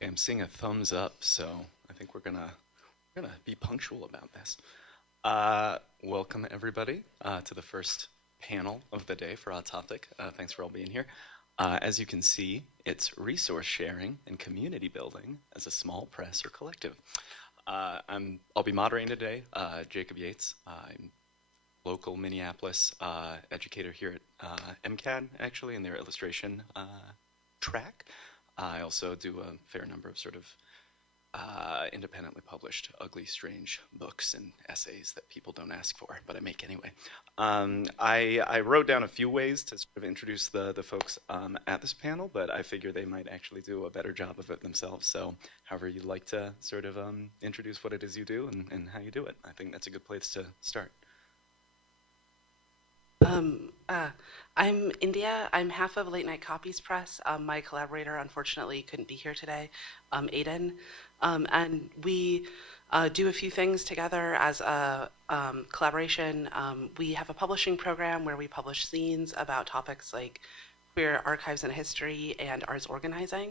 I'm seeing a thumbs up, so I think we're gonna be punctual about this. Welcome everybody to the first panel of the day for Autoptic. Thanks for all being here. As you can see, it's resource sharing and community building as a small press or collective. I'll be moderating today. Jacob Yeates. I'm local Minneapolis educator here at MCAD, actually, in their illustration track. I also do a fair number of sort of independently published, ugly, strange books and essays that people don't ask for, but I make anyway. I wrote down a few ways to sort of introduce the folks at this panel, but I figure they might actually do a better job of it themselves. So however you'd like to sort of introduce what it is you do and how you do it, I think that's a good place to start. I'm India. I'm half of Late Night Copies Press. My collaborator, unfortunately, couldn't be here today, Aiden. And we do a few things together as a collaboration. We have a publishing program where we publish zines about topics like queer archives and history and arts organizing.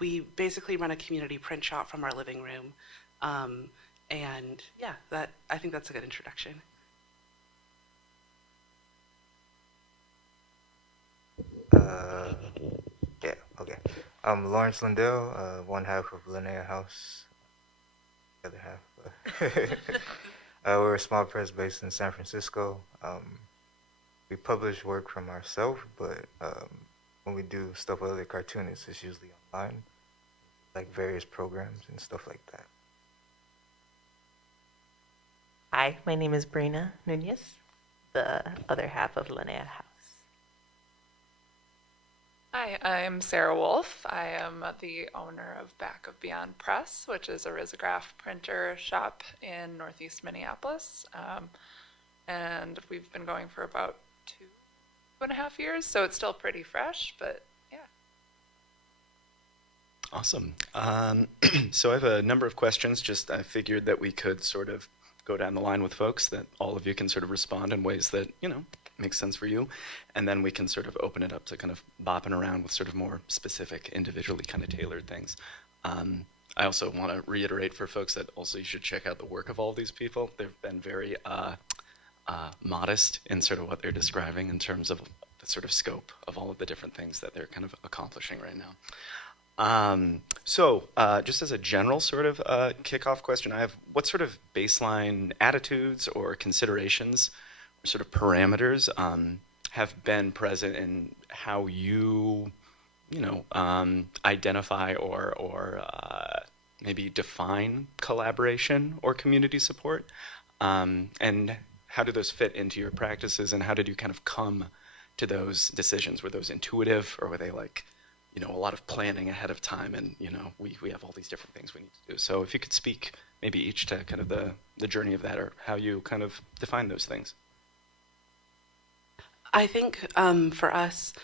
We basically run a community print shop from our living room. And yeah, I think that's a good introduction. Yeah, okay. I'm Lawrence Lindell, one half of Laneha House, the other half. We're a small press based in San Francisco. We publish work from ourselves, but when we do stuff with other cartoonists, it's usually online, like various programs and stuff like that. Hi, my name is Brina Nunez, the other half of Laneha House. Hi, I'm Sarah Wolf. I am the owner of Back of Beyond Press, which is a risograph printer shop in Northeast Minneapolis. And we've been going for about 2.5 years, so it's still pretty fresh, but yeah. Awesome. So I have a number of questions. Just I figured that we could sort of go down the line with folks, that all of you can sort of respond in ways that, makes sense for you. And then we can sort of open it up to kind of bopping around with sort of more specific, individually kind of tailored things. I also want to reiterate for folks that also you should check out the work of all of these people. They've been very modest in sort of what they're describing in terms of the sort of scope of all of the different things that they're kind of accomplishing right now. So just as a general sort of kickoff question, I have what sort of baseline attitudes or considerations or sort of parameters have been present in how you identify or maybe define collaboration or community support, and how do those fit into your practices, and how did you kind of come to those decisions? Were those intuitive, or were they like a lot of planning ahead of time, and we have all these different things we need to do? So if you could speak maybe each to kind of the journey of that, or how you kind of define those things. I think for us,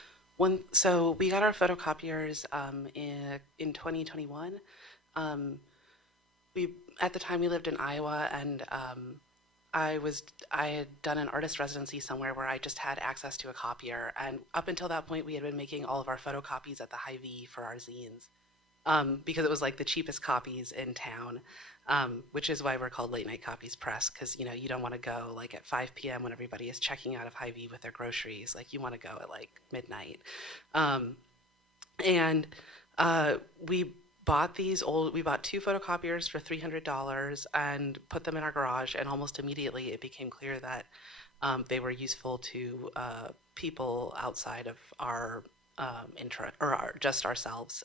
so we got our photocopiers in 2021. At the time we lived in Iowa, and I had done an artist residency somewhere where I just had access to a copier, and up until that point we had been making all of our photocopies at the Hy-Vee for our zines, because it was like the cheapest copies in town, which is why we're called Late Night Copies Press, because you don't want to go like at 5 p.m. when everybody is checking out of Hy-Vee with their groceries. Like you want to go at like midnight. And we bought we bought 2 photocopiers for $300 and put them in our garage, and almost immediately it became clear that they were useful to people outside of our interest, or just ourselves.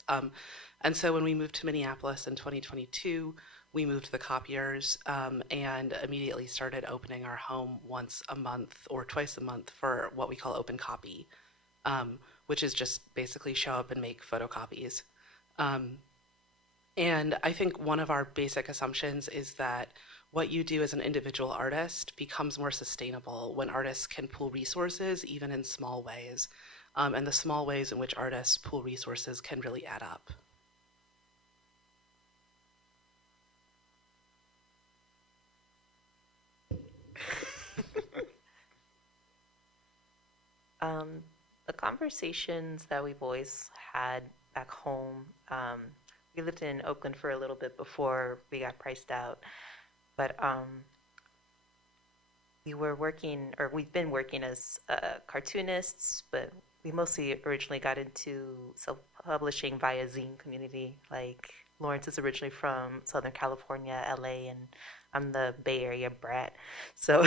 And so when we moved to Minneapolis in 2022, we moved the copiers and immediately started opening our home once a month or twice a month for what we call open copy, which is just basically show up and make photocopies. And I think one of our basic assumptions is that what you do as an individual artist becomes more sustainable when artists can pool resources, even in small ways. And the small ways in which artists pool resources can really add up. The conversations that we've always had back home we lived in Oakland for a little bit before we got priced out, but we've been working as cartoonists, but we mostly originally got into self-publishing via zine community. Like Lawrence is originally from Southern California, LA, and I'm the Bay Area brat. So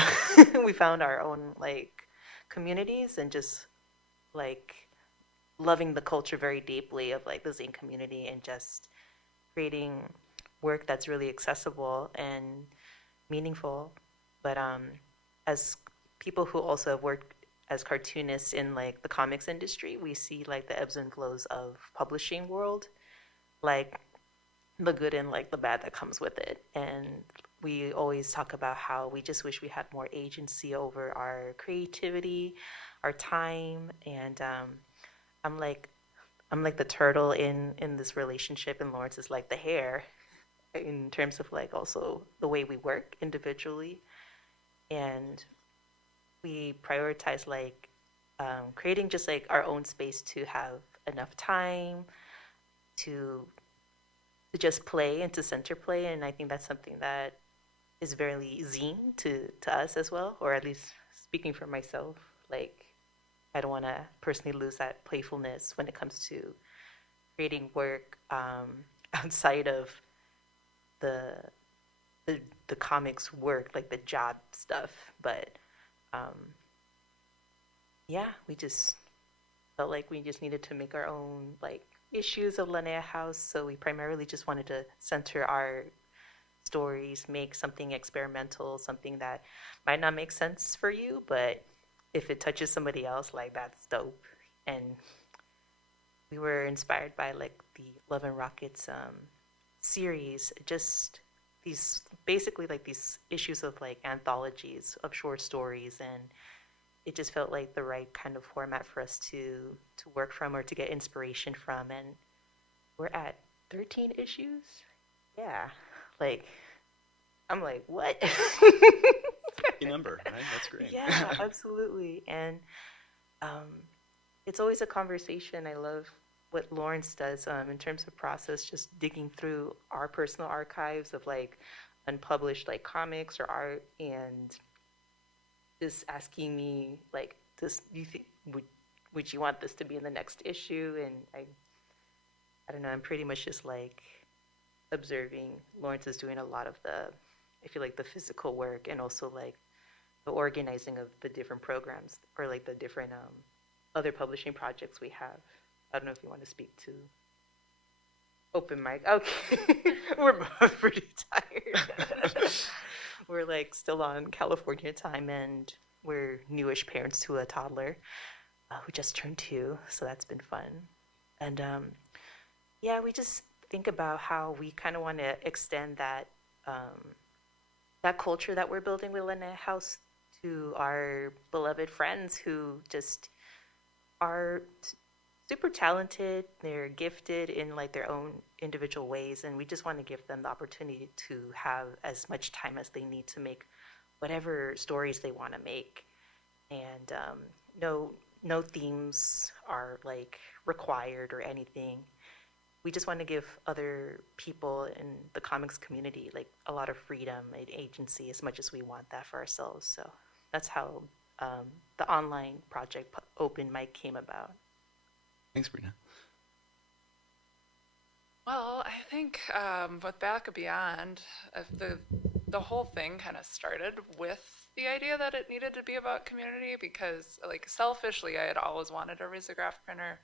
we found our own like communities and just like loving the culture very deeply of like the zine community and just creating work that's really accessible and meaningful. But as people who also have worked as cartoonists in like the comics industry, we see like the ebbs and flows of publishing world, like the good and like the bad that comes with it. And we always talk about how we just wish we had more agency over our creativity, our time, and I'm like the turtle in this relationship, and Lawrence is like the hare in terms of like also the way we work individually, and we prioritize like creating just like our own space to have enough time to just play and to center play, and I think that's something that is very zine to us as well, or at least speaking for myself, like I don't want to personally lose that playfulness when it comes to creating work outside of the comics work, like the job stuff. But yeah, we just felt like we just needed to make our own like issues of Laneha House. So we primarily just wanted to center our stories, make something experimental, something that might not make sense for you, but if it touches somebody else, like that's dope. And we were inspired by like the Love and Rockets series, just these basically like these issues of like anthologies of short stories, and it just felt like the right kind of format for us to work from or to get inspiration from. And we're at 13 issues. Yeah, like I'm like, what? Lucky number, right? That's great. Yeah, absolutely. And it's always a conversation. I love what Lawrence does in terms of process, just digging through our personal archives of like unpublished like comics or art, and just asking me like, "This, do you think would you want this to be in the next issue?" And I don't know. I'm pretty much just like observing. Lawrence is doing a lot of I feel like the physical work, and also like the organizing of the different programs or like the different other publishing projects we have. I don't know if you want to speak to open mic. Okay, we're both pretty tired. We're like still on California time, and we're newish parents to a toddler who just turned 2, so that's been fun. And yeah, we just think about how we kind of want to extend that that culture that we're building with Laneha House to our beloved friends who just are super talented. They're gifted in like their own individual ways, and we just want to give them the opportunity to have as much time as they need to make whatever stories they want to make. And no themes are like required or anything. We just want to give other people in the comics community like a lot of freedom and agency as much as we want that for ourselves. So that's how the online project Open Mic came about. Thanks, Brina. Well, I think with Back and Beyond, the whole thing kind of started with the idea that it needed to be about community, because like selfishly, I had always wanted a risograph printer.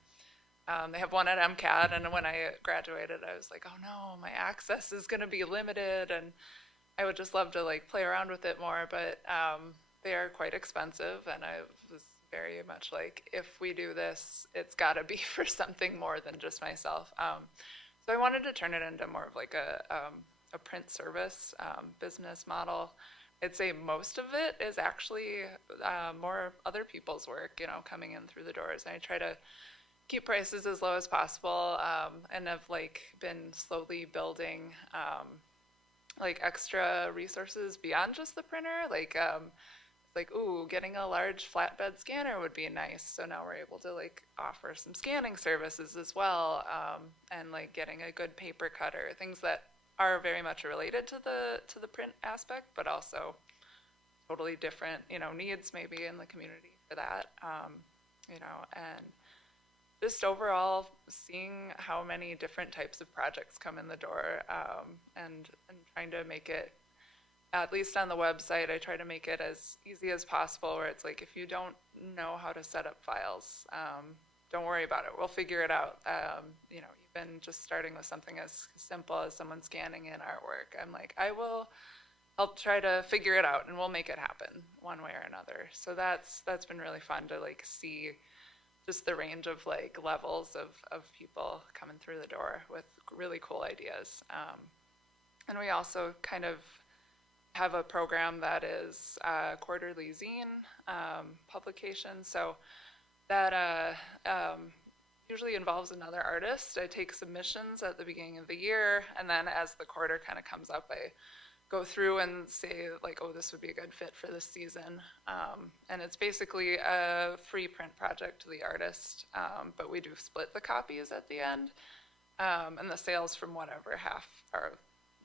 They have one at MCAD, and when I graduated, I was like, oh no, my access is going to be limited, and I would just love to like play around with it more, but they are quite expensive, and I was very much like, if we do this, it's got to be for something more than just myself. So I wanted to turn it into more of like a print service business model. I'd say most of it is actually more other people's work, coming in through the doors. And I try to keep prices as low as possible, and have like been slowly building like extra resources beyond just the printer, like it's like, ooh, getting a large flatbed scanner would be nice. So now we're able to like offer some scanning services as well, and like getting a good paper cutter, things that are very much related to the print aspect, but also totally different, needs maybe in the community for that, and just overall seeing how many different types of projects come in the door, and trying to make it, at least on the website, I try to make it as easy as possible, where it's like, if you don't know how to set up files, don't worry about it. We'll figure it out. Even just starting with something as simple as someone scanning in artwork, I'm like, I will help try to figure it out, and we'll make it happen one way or another. So that's been really fun to like see just the range of like levels of people coming through the door with really cool ideas. And we also kind of have a program that is a quarterly zine publication. So that usually involves another artist. I take submissions at the beginning of the year, and then as the quarter kind of comes up, I go through and say like, oh, this would be a good fit for this season. And it's basically a free print project to the artist, but we do split the copies at the end. And the sales from whatever half are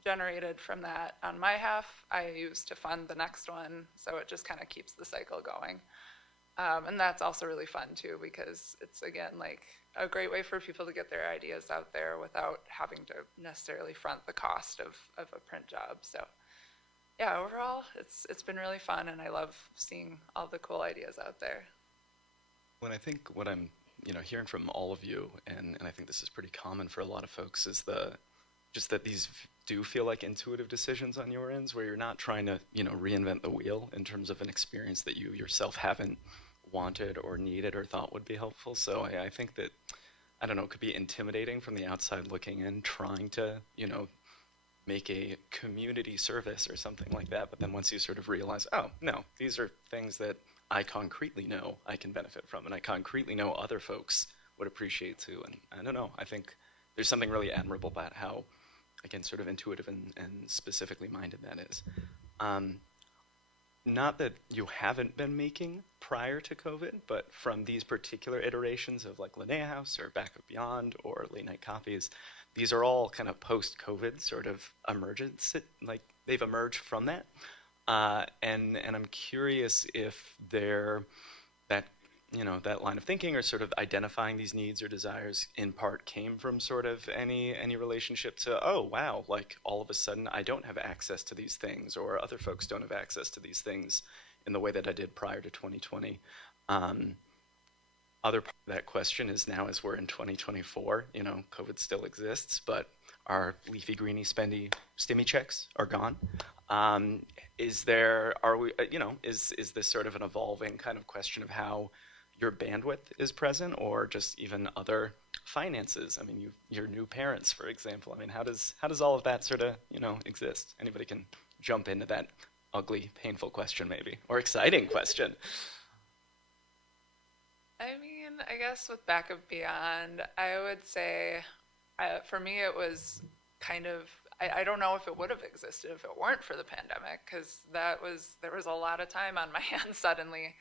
generated from that on my half, I use to fund the next one. So it just kind of keeps the cycle going. And that's also really fun too, because it's, again, like a great way for people to get their ideas out there without having to necessarily front the cost of a print job. So yeah, overall, it's been really fun, and I love seeing all the cool ideas out there. Well, I think what I'm hearing from all of you, and I think this is pretty common for a lot of folks, is just that these do feel like intuitive decisions on your ends, where you're not trying to reinvent the wheel in terms of an experience that you yourself haven't wanted or needed or thought would be helpful. So I think that, I don't know, it could be intimidating from the outside looking in, trying to make a community service or something like that. But then once you sort of realize, oh no, these are things that I concretely know I can benefit from, and I concretely know other folks would appreciate too. And I don't know, I think there's something really admirable about how, again, sort of intuitive and specifically minded that is. Not that you haven't been making prior to COVID, but from these particular iterations of like Laneha House or Back of Beyond or Late Night Copies, these are all kind of post-COVID sort of emergence, like they've emerged from that. And I'm curious if that line of thinking or sort of identifying these needs or desires in part came from sort of any relationship to, oh wow, like all of a sudden I don't have access to these things, or other folks don't have access to these things in the way that I did prior to 2020. Other part of that question is, now as we're in 2024, COVID still exists, but our leafy, greeny, spendy stimmy checks are gone. Is this sort of an evolving kind of question of how your bandwidth is present, or just even other finances? I mean, you're new parents, for example. I mean, how does all of that sort of exist? Anybody can jump into that ugly, painful question, maybe, or exciting question. I mean, I guess with Back of Beyond, I would say, for me, it was kind of, I don't know if it would have existed if it weren't for the pandemic, because there was a lot of time on my hands suddenly.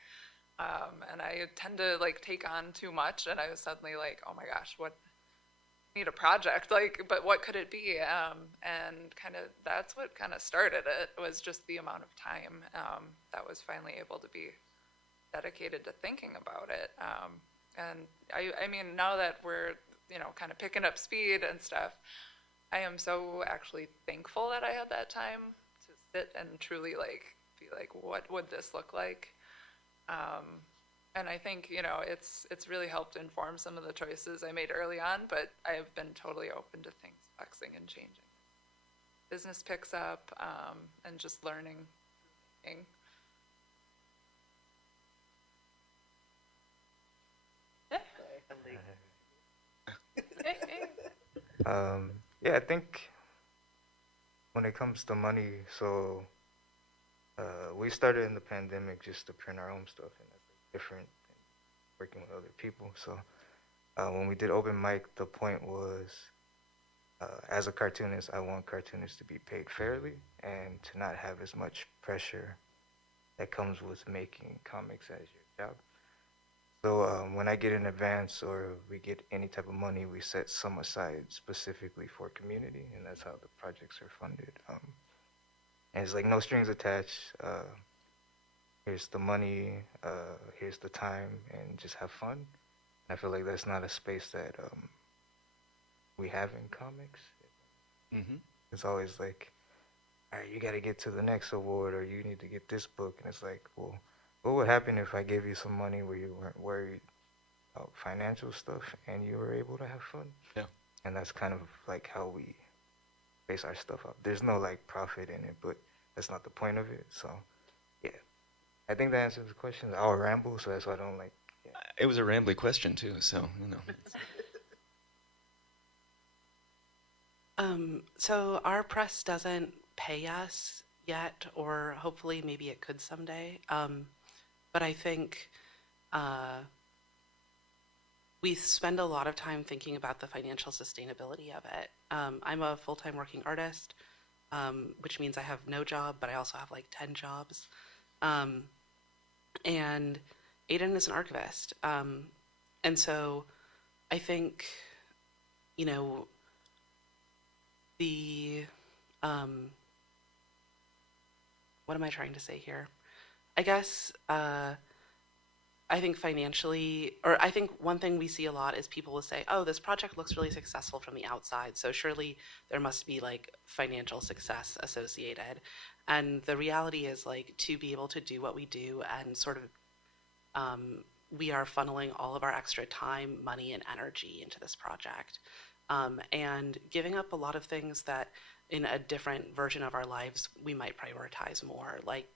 And I tend to like take on too much, and I was suddenly like, oh my gosh, I need a project, but what could it be? And kind of that's what kind of started it, was just the amount of time that was finally able to be dedicated to thinking about it. And I mean, now that we're kind of picking up speed and stuff, I am so actually thankful that I had that time to sit and truly be like, what would this look like? And I think, it's really helped inform some of the choices I made early on, but I have been totally open to things flexing and changing. Business picks up, and just learning. Yeah, I think when it comes to money, so we started in the pandemic just to print our own stuff, and that's different than working with other people. So when we did open mic, the point was, as a cartoonist, I want cartoonists to be paid fairly and to not have as much pressure that comes with making comics as your job. So when I get an advance or we get any type of money, we set some aside specifically for community, and that's how the projects are funded. And it's like no strings attached. Here's the money, here's the time, and just have fun. I feel like that's not a space that we have in comics. Mm-hmm. It's always like, all right, you got to get to the next award, or you need to get this book, and it's like, well, what would happen if I gave you some money where you weren't worried about financial stuff and you were able to have fun? Yeah. And that's kind of like how we base our stuff up. There's no like profit in it, but that's not the point of it. So, yeah, I think that answers the question. I'll ramble, so that's why I don't like. Yeah. It was a rambly question too, so you know. So our press doesn't pay us yet, or hopefully maybe it could someday. But I think we spend a lot of time thinking about the financial sustainability of it. I'm a full-time working artist, which means I have no job, but I also have like 10 jobs. And Aiden is an archivist. And so I think, you know, what am I trying to say here? I guess I think financially, or I think one thing we see a lot is people will say, oh, this project looks really successful from the outside, so surely there must be like financial success associated. And the reality is, like, to be able to do what we do and sort of we are funneling all of our extra time, money, and energy into this project. And giving up a lot of things that in a different version of our lives we might prioritize more, like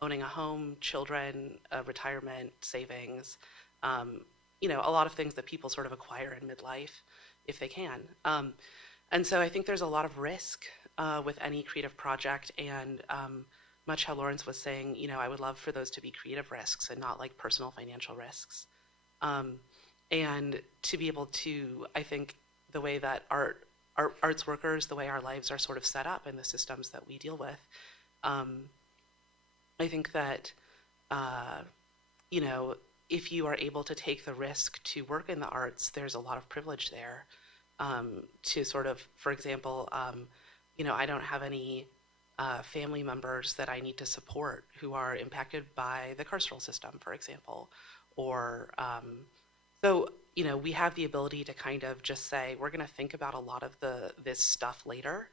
owning a home, children, retirement, savings, you know, a lot of things that people sort of acquire in midlife if they can. And so I think there's a lot of risk with any creative project, and much how Lawrence was saying, you know, I would love for those to be creative risks and not like personal financial risks. And to be able to, I think the way that arts workers, the way our lives are sort of set up and the systems that we deal with, I think that, you know, if you are able to take the risk to work in the arts, there's a lot of privilege there to sort of, for example, you know, I don't have any family members that I need to support who are impacted by the carceral system, for example, or so, you know, we have the ability to kind of just say, we're going to think about a lot of this stuff later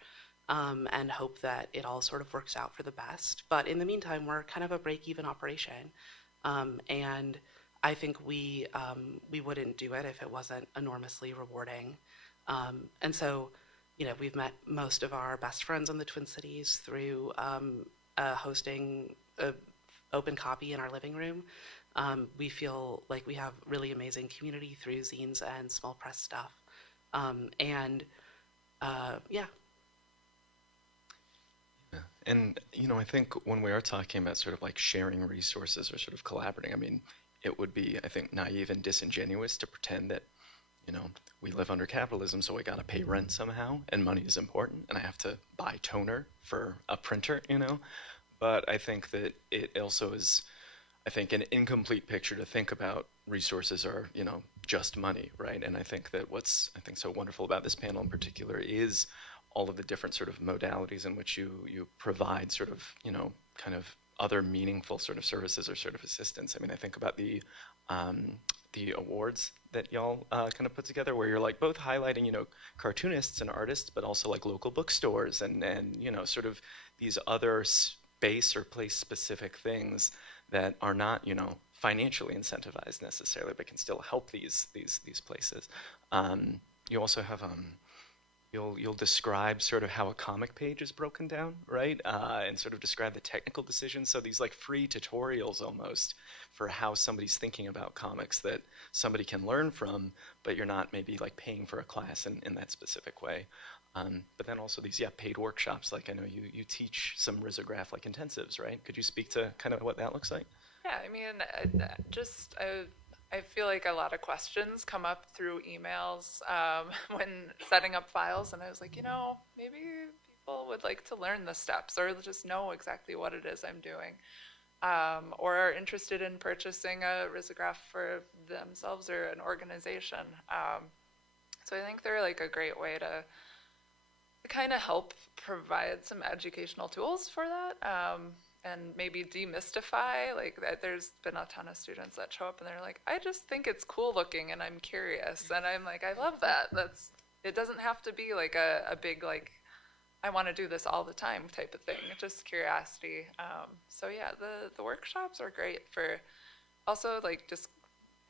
and hope that it all sort of works out for the best. But in the meantime, we're kind of a break-even operation. And I think we wouldn't do it if it wasn't enormously rewarding. And so, you know, we've met most of our best friends in the Twin Cities through hosting an open copy in our living room. We feel like we have really amazing community through zines and small press stuff. Yeah. And, you know, I think when we are talking about sort of like sharing resources or sort of collaborating, I mean, it would be, I think, naive and disingenuous to pretend that, you know, we live under capitalism, so we got to pay rent somehow, and money is important, and I have to buy toner for a printer, you know. But I think that it also is, I think, an incomplete picture to think about resources are, you know, just money, right? And I think that what's, I think, so wonderful about this panel in particular is all of the different sort of modalities in which you provide sort of, you know, kind of other meaningful sort of services or sort of assistance. I mean, I think about the awards that y'all kind of put together, where you're like both highlighting, you know, cartoonists and artists, but also like local bookstores and you know, sort of these other space or place specific things that are not, you know, financially incentivized necessarily, but can still help these places. You also have you'll describe sort of how a comic page is broken down, right? And sort of describe the technical decisions. So these like free tutorials almost for how somebody's thinking about comics that somebody can learn from, but you're not maybe like paying for a class in that specific way. But then also these, paid workshops. Like I know you teach some risograph like intensives, right? Could you speak to kind of what that looks like? Yeah, I mean, I feel like a lot of questions come up through emails when setting up files, and I was like, you know, maybe people would like to learn the steps or just know exactly what it is I'm doing. or are interested in purchasing a risograph for themselves or an organization. So I think they're like a great way to kind of help provide some educational tools for that, and maybe demystify. Like there's been a ton of students that show up and they're like, I just think it's cool looking and I'm curious, and I'm like, I love that. It doesn't have to be like a big like I want to do this all the time type of thing. Just curiosity. So yeah, the workshops are great for also like just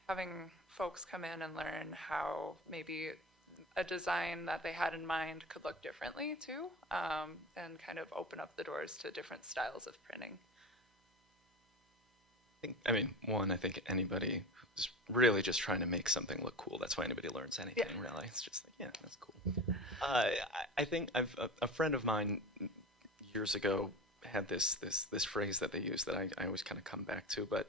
having folks come in and learn how maybe a design that they had in mind could look differently too, and kind of open up the doors to different styles of printing. I think anybody who's really just trying to make something look cool, that's why anybody learns anything, really. It's just like, yeah, that's cool. I think a friend of mine years ago had this phrase that they use that I always kind of come back to, but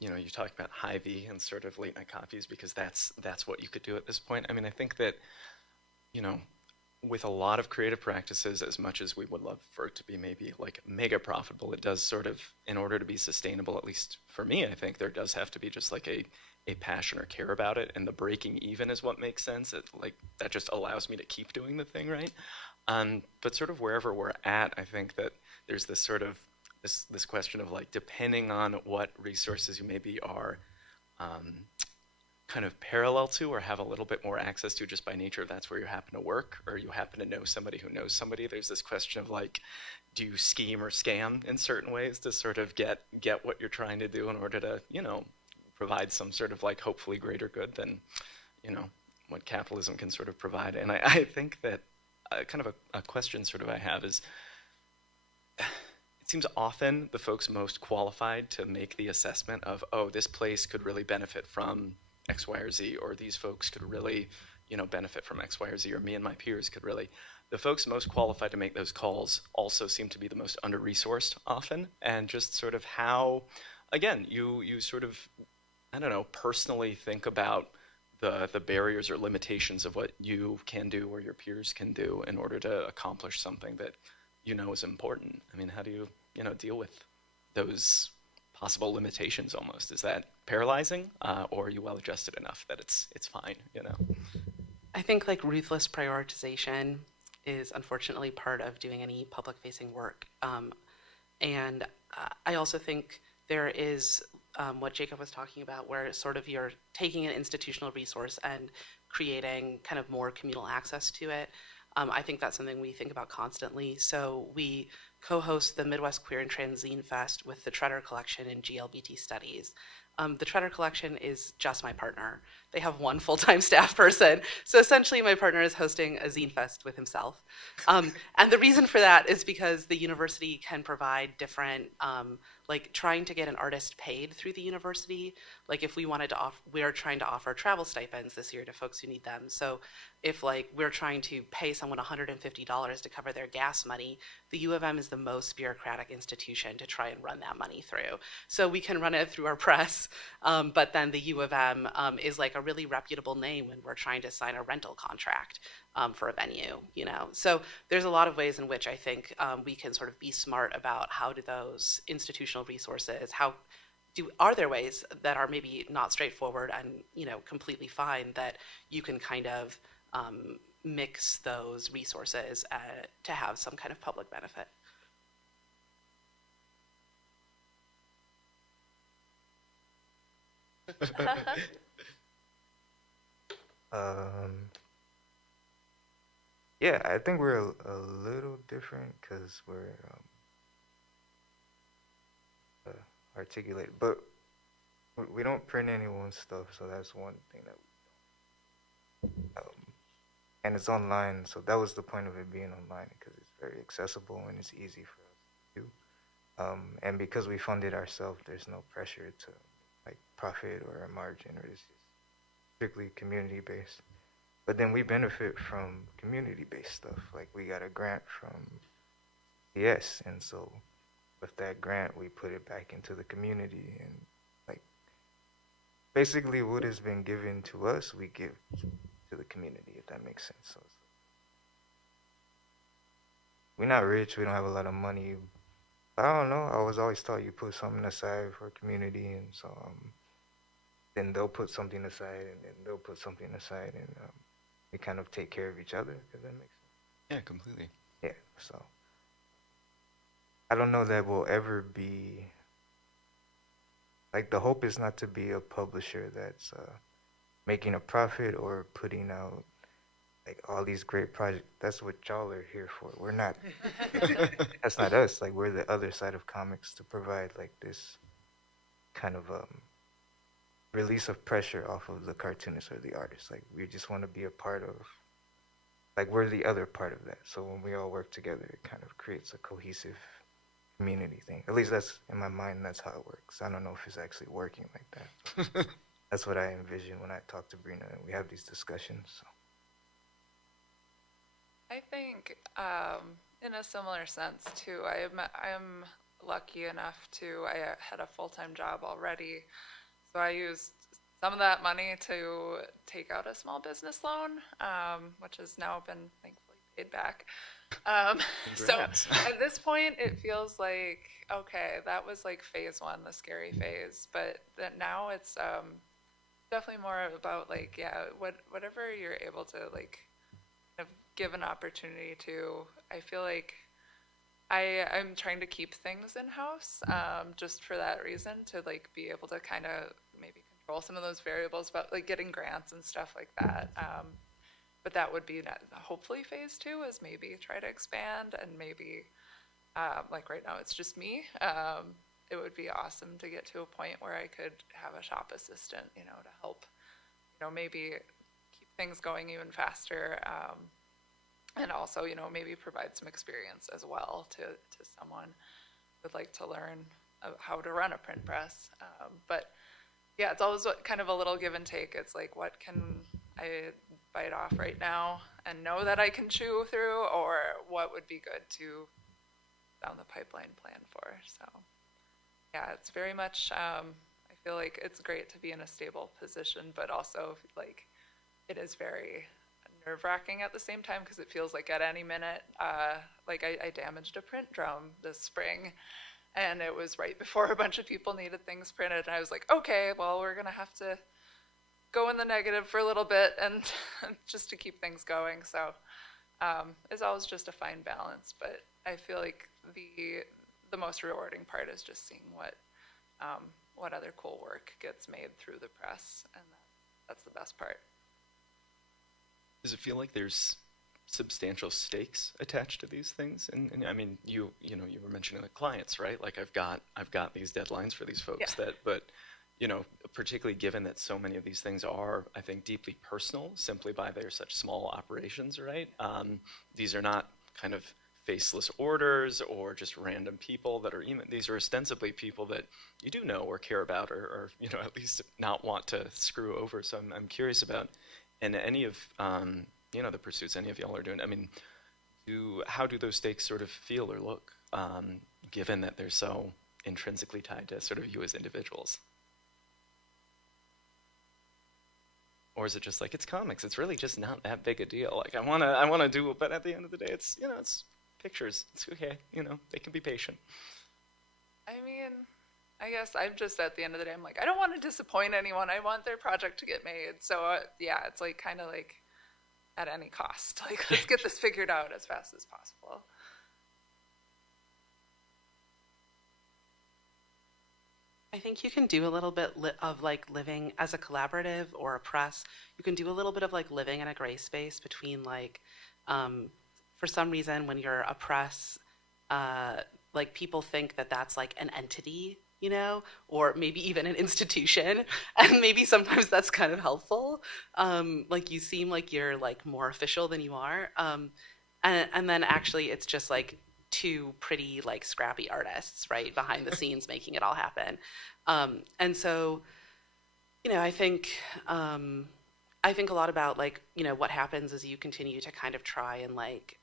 you talk about Hy-Vee and sort of late night copies because that's what you could do at this point. I mean, I think that, with a lot of creative practices, as much as we would love for it to be maybe like mega profitable, it does sort of, in order to be sustainable, at least for me, I think there does have to be just like a passion or care about it, and the breaking even is what makes sense. Like that just allows me to keep doing the thing, right? But sort of wherever we're at, I think that there's this sort of this question of like, depending on what resources you maybe are kind of parallel to or have a little bit more access to just by nature, that's where you happen to work, or you happen to know somebody who knows somebody. There's this question of like, do you scheme or scam in certain ways to sort of get what you're trying to do in order to, provide some sort of like hopefully greater good than, what capitalism can sort of provide. And I think that kind of a question sort of I have is, it seems often the folks most qualified to make the assessment of, oh, this place could really benefit from X, Y, or Z, or these folks could really, benefit from X, Y, or Z, or me and my peers could really. The folks most qualified to make those calls also seem to be the most under-resourced often, and just sort of how, again, you sort of, I don't know, personally think about the barriers or limitations of what you can do or your peers can do in order to accomplish something that is important. I mean, how do you, deal with those possible limitations almost? Is that paralyzing, or are you well adjusted enough that it's fine, I think like ruthless prioritization is unfortunately part of doing any public facing work. And I also think there is what Jacob was talking about, where sort of you're taking an institutional resource and creating kind of more communal access to it. I think that's something we think about constantly. So we co-host the Midwest Queer and Trans Zine Fest with the Treader Collection in GLBT Studies. The Treader Collection is just my partner. They have one full-time staff person. So essentially my partner is hosting a zine fest with himself. And the reason for that is because the university can provide different, like trying to get an artist paid through the university. Like if we wanted to we're trying to offer travel stipends this year to folks who need them. So if like we're trying to pay someone $150 to cover their gas money, the U of M is the most bureaucratic institution to try and run that money through. So we can run it through our press, but then the U of M is like a really reputable name when we're trying to sign a rental contract for a venue, So there's a lot of ways in which I think we can sort of be smart about how do those institutional resources, are there ways that are maybe not straightforward and, completely fine that you can kind of mix those resources to have some kind of public benefit. Yeah, I think we're a little different because we're articulated, but we don't print anyone's stuff, so that's one thing that and it's online, so that was the point of it being online, because it's very accessible and it's easy for us to do. And because we fund it ourselves, there's no pressure to like profit or a margin, or it's just strictly community based. But then we benefit from community based stuff. Like we got a grant from CS, and so with that grant we put it back into the community, and like basically what has been given to us we give to the community, if that makes sense. So we're not rich, we don't have a lot of money, I don't know. I was always taught you put something aside for community, and so then they'll put something aside, and then they'll put something aside, and we kind of take care of each other. If that makes sense. Yeah, completely. Yeah. So I don't know that we'll ever be like the hope is not to be a publisher that's making a profit or putting out like all these great projects. That's what y'all are here for. We're not. That's not us. Like we're the other side of comics to provide like this kind of release of pressure off of the cartoonist or the artist. Like we just want to be a part of. Like we're the other part of that. So when we all work together, it kind of creates a cohesive community thing. At least that's in my mind. That's how it works. I don't know if it's actually working like that. That's what I envision when I talk to Brina and we have these discussions. So. I think in a similar sense too, I'm lucky enough I had a full-time job already, so I used some of that money to take out a small business loan, which has now been thankfully paid back. So at this point it feels like, okay, that was like phase one, the scary phase, but that now it's definitely more about like, yeah, whatever you're able to like give an opportunity to. I feel like I'm trying to keep things in-house just for that reason, to like be able to kind of maybe control some of those variables about like getting grants and stuff like that. But that would be hopefully phase two, is maybe try to expand, and maybe like right now it's just me. It would be awesome to get to a point where I could have a shop assistant, to help, maybe keep things going even faster. And also, maybe provide some experience as well to someone who would like to learn how to run a print press. But yeah, it's always kind of a little give and take. It's like, what can I bite off right now and know that I can chew through, or what would be good to down the pipeline plan for? So yeah, it's very much, I feel like it's great to be in a stable position, but also like it is very nerve-wracking at the same time, because it feels like at any minute, like I damaged a print drum this spring, and it was right before a bunch of people needed things printed, and I was like, okay, well, we're gonna have to go in the negative for a little bit and just to keep things going. So it's always just a fine balance, but I feel like the most rewarding part is just seeing what other cool work gets made through the press, and that's the best part. Does it feel like there's substantial stakes attached to these things? And I mean, you were mentioning the clients, right? Like I've got these deadlines for these folks, yeah. but particularly given that so many of these things are, I think, deeply personal simply by their such small operations, right? These are not kind of faceless orders or just random people that are these are ostensibly people that you do know or care about, or at least not want to screw over. So I'm curious about, and any of the pursuits any of y'all are doing. I mean, how do those stakes sort of feel or look, given that they're so intrinsically tied to sort of you as individuals? Or is it just like, it's comics, it's really just not that big a deal? Like I wanna do it, but at the end of the day, it's it's pictures. It's okay. They can be patient. I mean, I guess I'm just, at the end of the day, I'm like, I don't want to disappoint anyone. I want their project to get made. So yeah, it's like kind of like at any cost. Like, let's get this figured out as fast as possible. I think you can do a little bit of like living as a collaborative or a press. You can do a little bit of like living in a gray space between like, for some reason, when you're a press, like people think that that's like an entity, or maybe even an institution, and maybe sometimes that's kind of helpful. Like you seem like you're like more official than you are, and then actually it's just like two pretty like scrappy artists right behind the scenes making it all happen. And so, I think a lot about like, what happens as you continue to kind of try and like,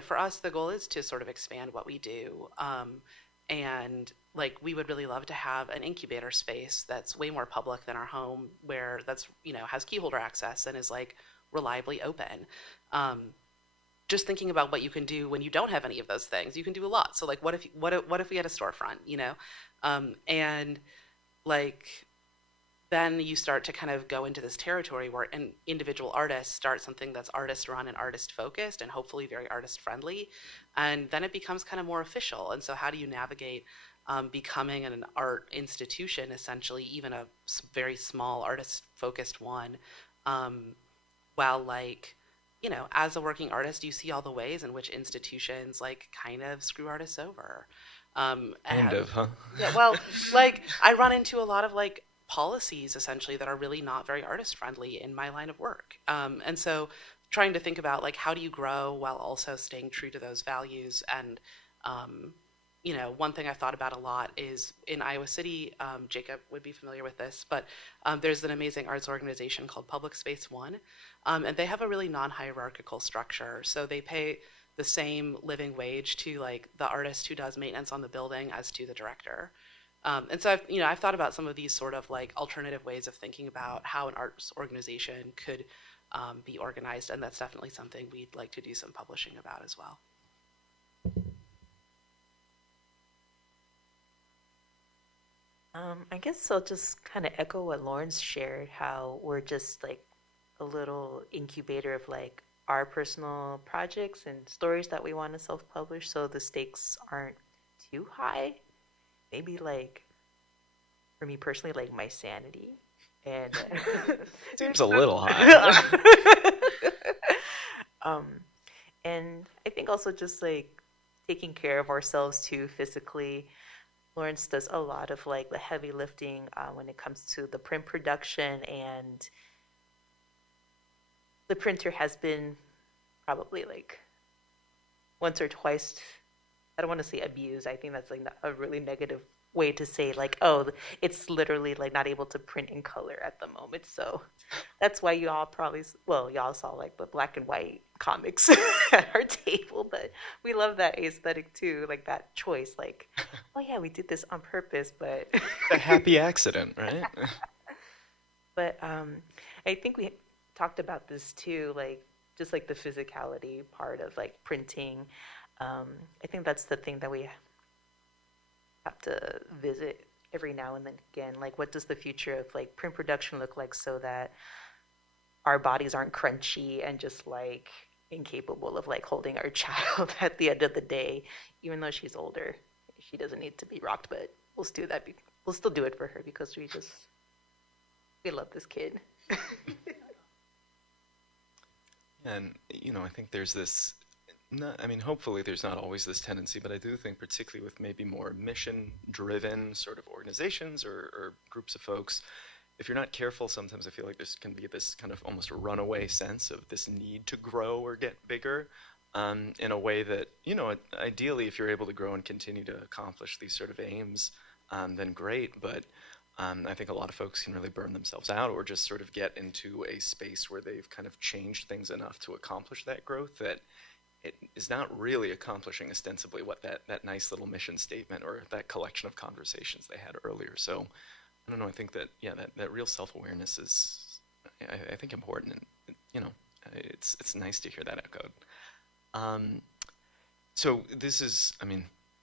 for us, the goal is to sort of expand what we do. And like, we would really love to have an incubator space that's way more public than our home, where that's, has key holder access and is like reliably open. just thinking about what you can do when you don't have any of those things, you can do a lot. So like, what if we had a storefront, and like then you start to kind of go into this territory where an individual artist starts something that's artist run and artist focused and hopefully very artist friendly, and then it becomes kind of more official. And so how do you navigate becoming an art institution, essentially, even a very small artist focused one, while like, as a working artist, you see all the ways in which institutions like kind of screw artists over. Kind of, huh? Yeah, well, like I run into a lot of like policies essentially that are really not very artist friendly in my line of work. And so trying to think about like how do you grow while also staying true to those values. And one thing I've thought about a lot is in Iowa City, Jacob would be familiar with this, but there's an amazing arts organization called Public Space One, and they have a really non-hierarchical structure. So they pay the same living wage to like the artist who does maintenance on the building as to the director. And so I've thought about some of these sort of like alternative ways of thinking about how an arts organization could be organized, and that's definitely something we'd like to do some publishing about as well. I guess I'll just kind of echo what Lawrence shared, how we're just like a little incubator of like our personal projects and stories that we want to self-publish, so the stakes aren't too high. Maybe like, for me personally, like my sanity. And seems a little high. And I think also just like taking care of ourselves too physically. Lawrence does a lot of like the heavy lifting when it comes to the print production, and the printer has been probably like once or twice, I don't want to say abused. I think that's like a really negative way to say like, oh, it's literally like not able to print in color at the moment. So that's why you all probably, well, y'all saw like the black and white comics at our table, but we love that aesthetic too, like that choice, like, oh yeah, we did this on purpose, but a happy accident, right? But I think we talked about this too, like just like the physicality part of like printing. I think that's the thing that we have to visit every now and then again. Like, what does the future of like print production look like so that our bodies aren't crunchy and just like incapable of like holding our child at the end of the day, even though she's older. She doesn't need to be rocked, but we'll still do that. We'll still do it for her because we love this kid. And I think there's this. Hopefully there's not always this tendency, but I do think particularly with maybe more mission-driven sort of organizations or groups of folks, if you're not careful, sometimes I feel like there can be this kind of almost runaway sense of this need to grow or get bigger in a way that, ideally if you're able to grow and continue to accomplish these sort of aims, then great, but I think a lot of folks can really burn themselves out or just sort of get into a space where they've kind of changed things enough to accomplish that growth that it is not really accomplishing ostensibly what that nice little mission statement or that collection of conversations they had earlier. So I don't know, I think that, that real self-awareness is, I think, important, and, it's nice to hear that echoed. So this is,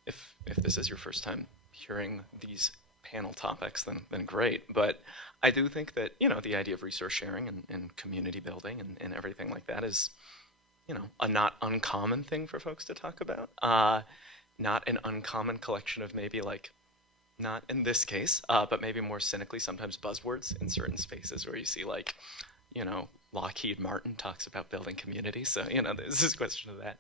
if this is your first time hearing these panel topics, then great. But I do think that, the idea of resource sharing and community building and everything like that is, a not uncommon thing for folks to talk about. Not an uncommon collection of maybe like, not in this case, but maybe more cynically, sometimes buzzwords in certain spaces where you see like, Lockheed Martin talks about building community. So, there's this question of that.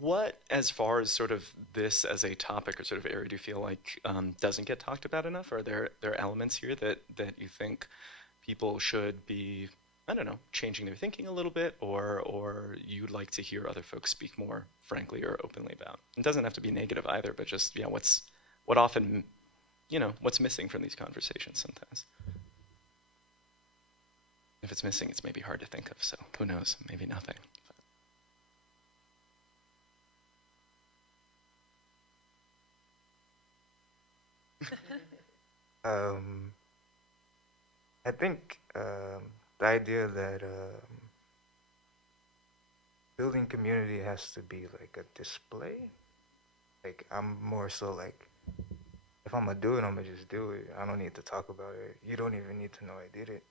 What, as far as sort of this as a topic or sort of area, do you feel like doesn't get talked about enough? Are there elements here that you think people should be, I don't know, changing their thinking a little bit, or you'd like to hear other folks speak more frankly or openly about? It doesn't have to be negative either, but just, what often, what's missing from these conversations sometimes? If it's missing, it's maybe hard to think of, so who knows, maybe nothing. I think the idea that building community has to be like a display. Like I'm more so like, if I'm gonna do it, I'm gonna just do it. I don't need to talk about it. You don't even need to know I did it.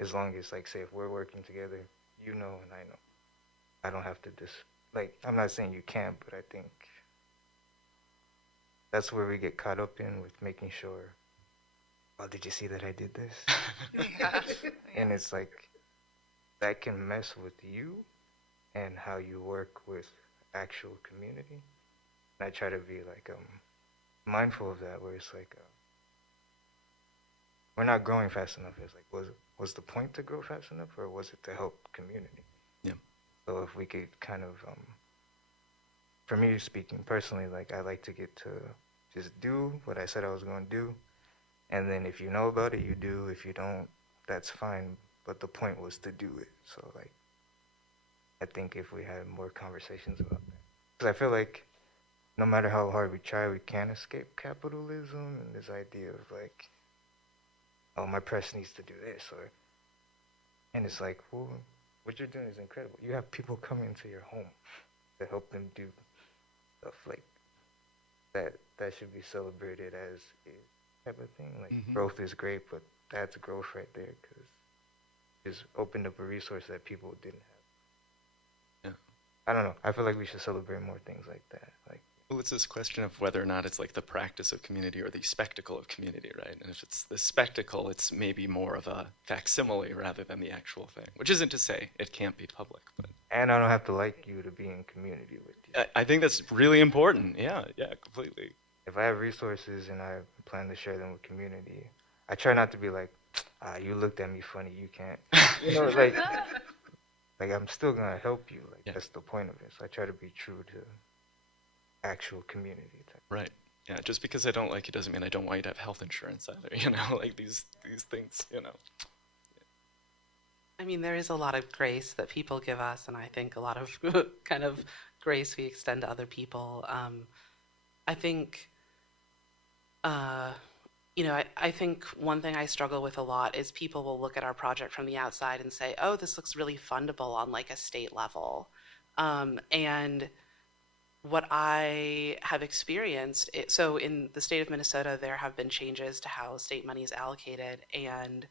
As long as like, say if we're working together, you know and I know. I don't have to like, I'm not saying you can't, but I think that's where we get caught up in with making sure, oh, did you see that I did this? Yeah. And it's like, that can mess with you and how you work with actual community. And I try to be like mindful of that, where it's like we're not growing fast enough. It's like, was the point to grow fast enough, or was it to help community? Yeah. So if we could kind of, for me speaking personally, like I like to get to just do what I said I was going to do, and then if you know about it, you do. If you don't, that's fine. But the point was to do it. So like, I think if we had more conversations about that, because I feel like no matter how hard we try, we can't escape capitalism and this idea of like, oh, my press needs to do this, and it's like, well, what you're doing is incredible. You have people coming into your home to help them do stuff like that. That should be celebrated as a type of thing. Like growth is great, but that's growth right there, because it's opened up a resource that people didn't have. Yeah. I don't know. I feel like we should celebrate more things like that. Like, well, it's this question of whether or not it's like the practice of community or the spectacle of community, right? And if it's the spectacle, it's maybe more of a facsimile rather than the actual thing, which isn't to say it can't be public. But and I don't have to like you to be in community with you. I think that's really important. Yeah, completely. If I have resources and I plan to share them with community, I try not to be like, you looked at me funny, you can't. You know, like I'm still gonna help you. Like that's the point of it. So I try to be true to actual community type. Right. Yeah. Just because I don't like you doesn't mean I don't want you to have health insurance either. You know, like these things. You know. I mean, there is a lot of grace that people give us, and I think a lot of kind of grace we extend to other people. I think, I think one thing I struggle with a lot is people will look at our project from the outside and say, oh, this looks really fundable on like a state level. And what I have experienced, so in the state of Minnesota, there have been changes to how state money is allocated, and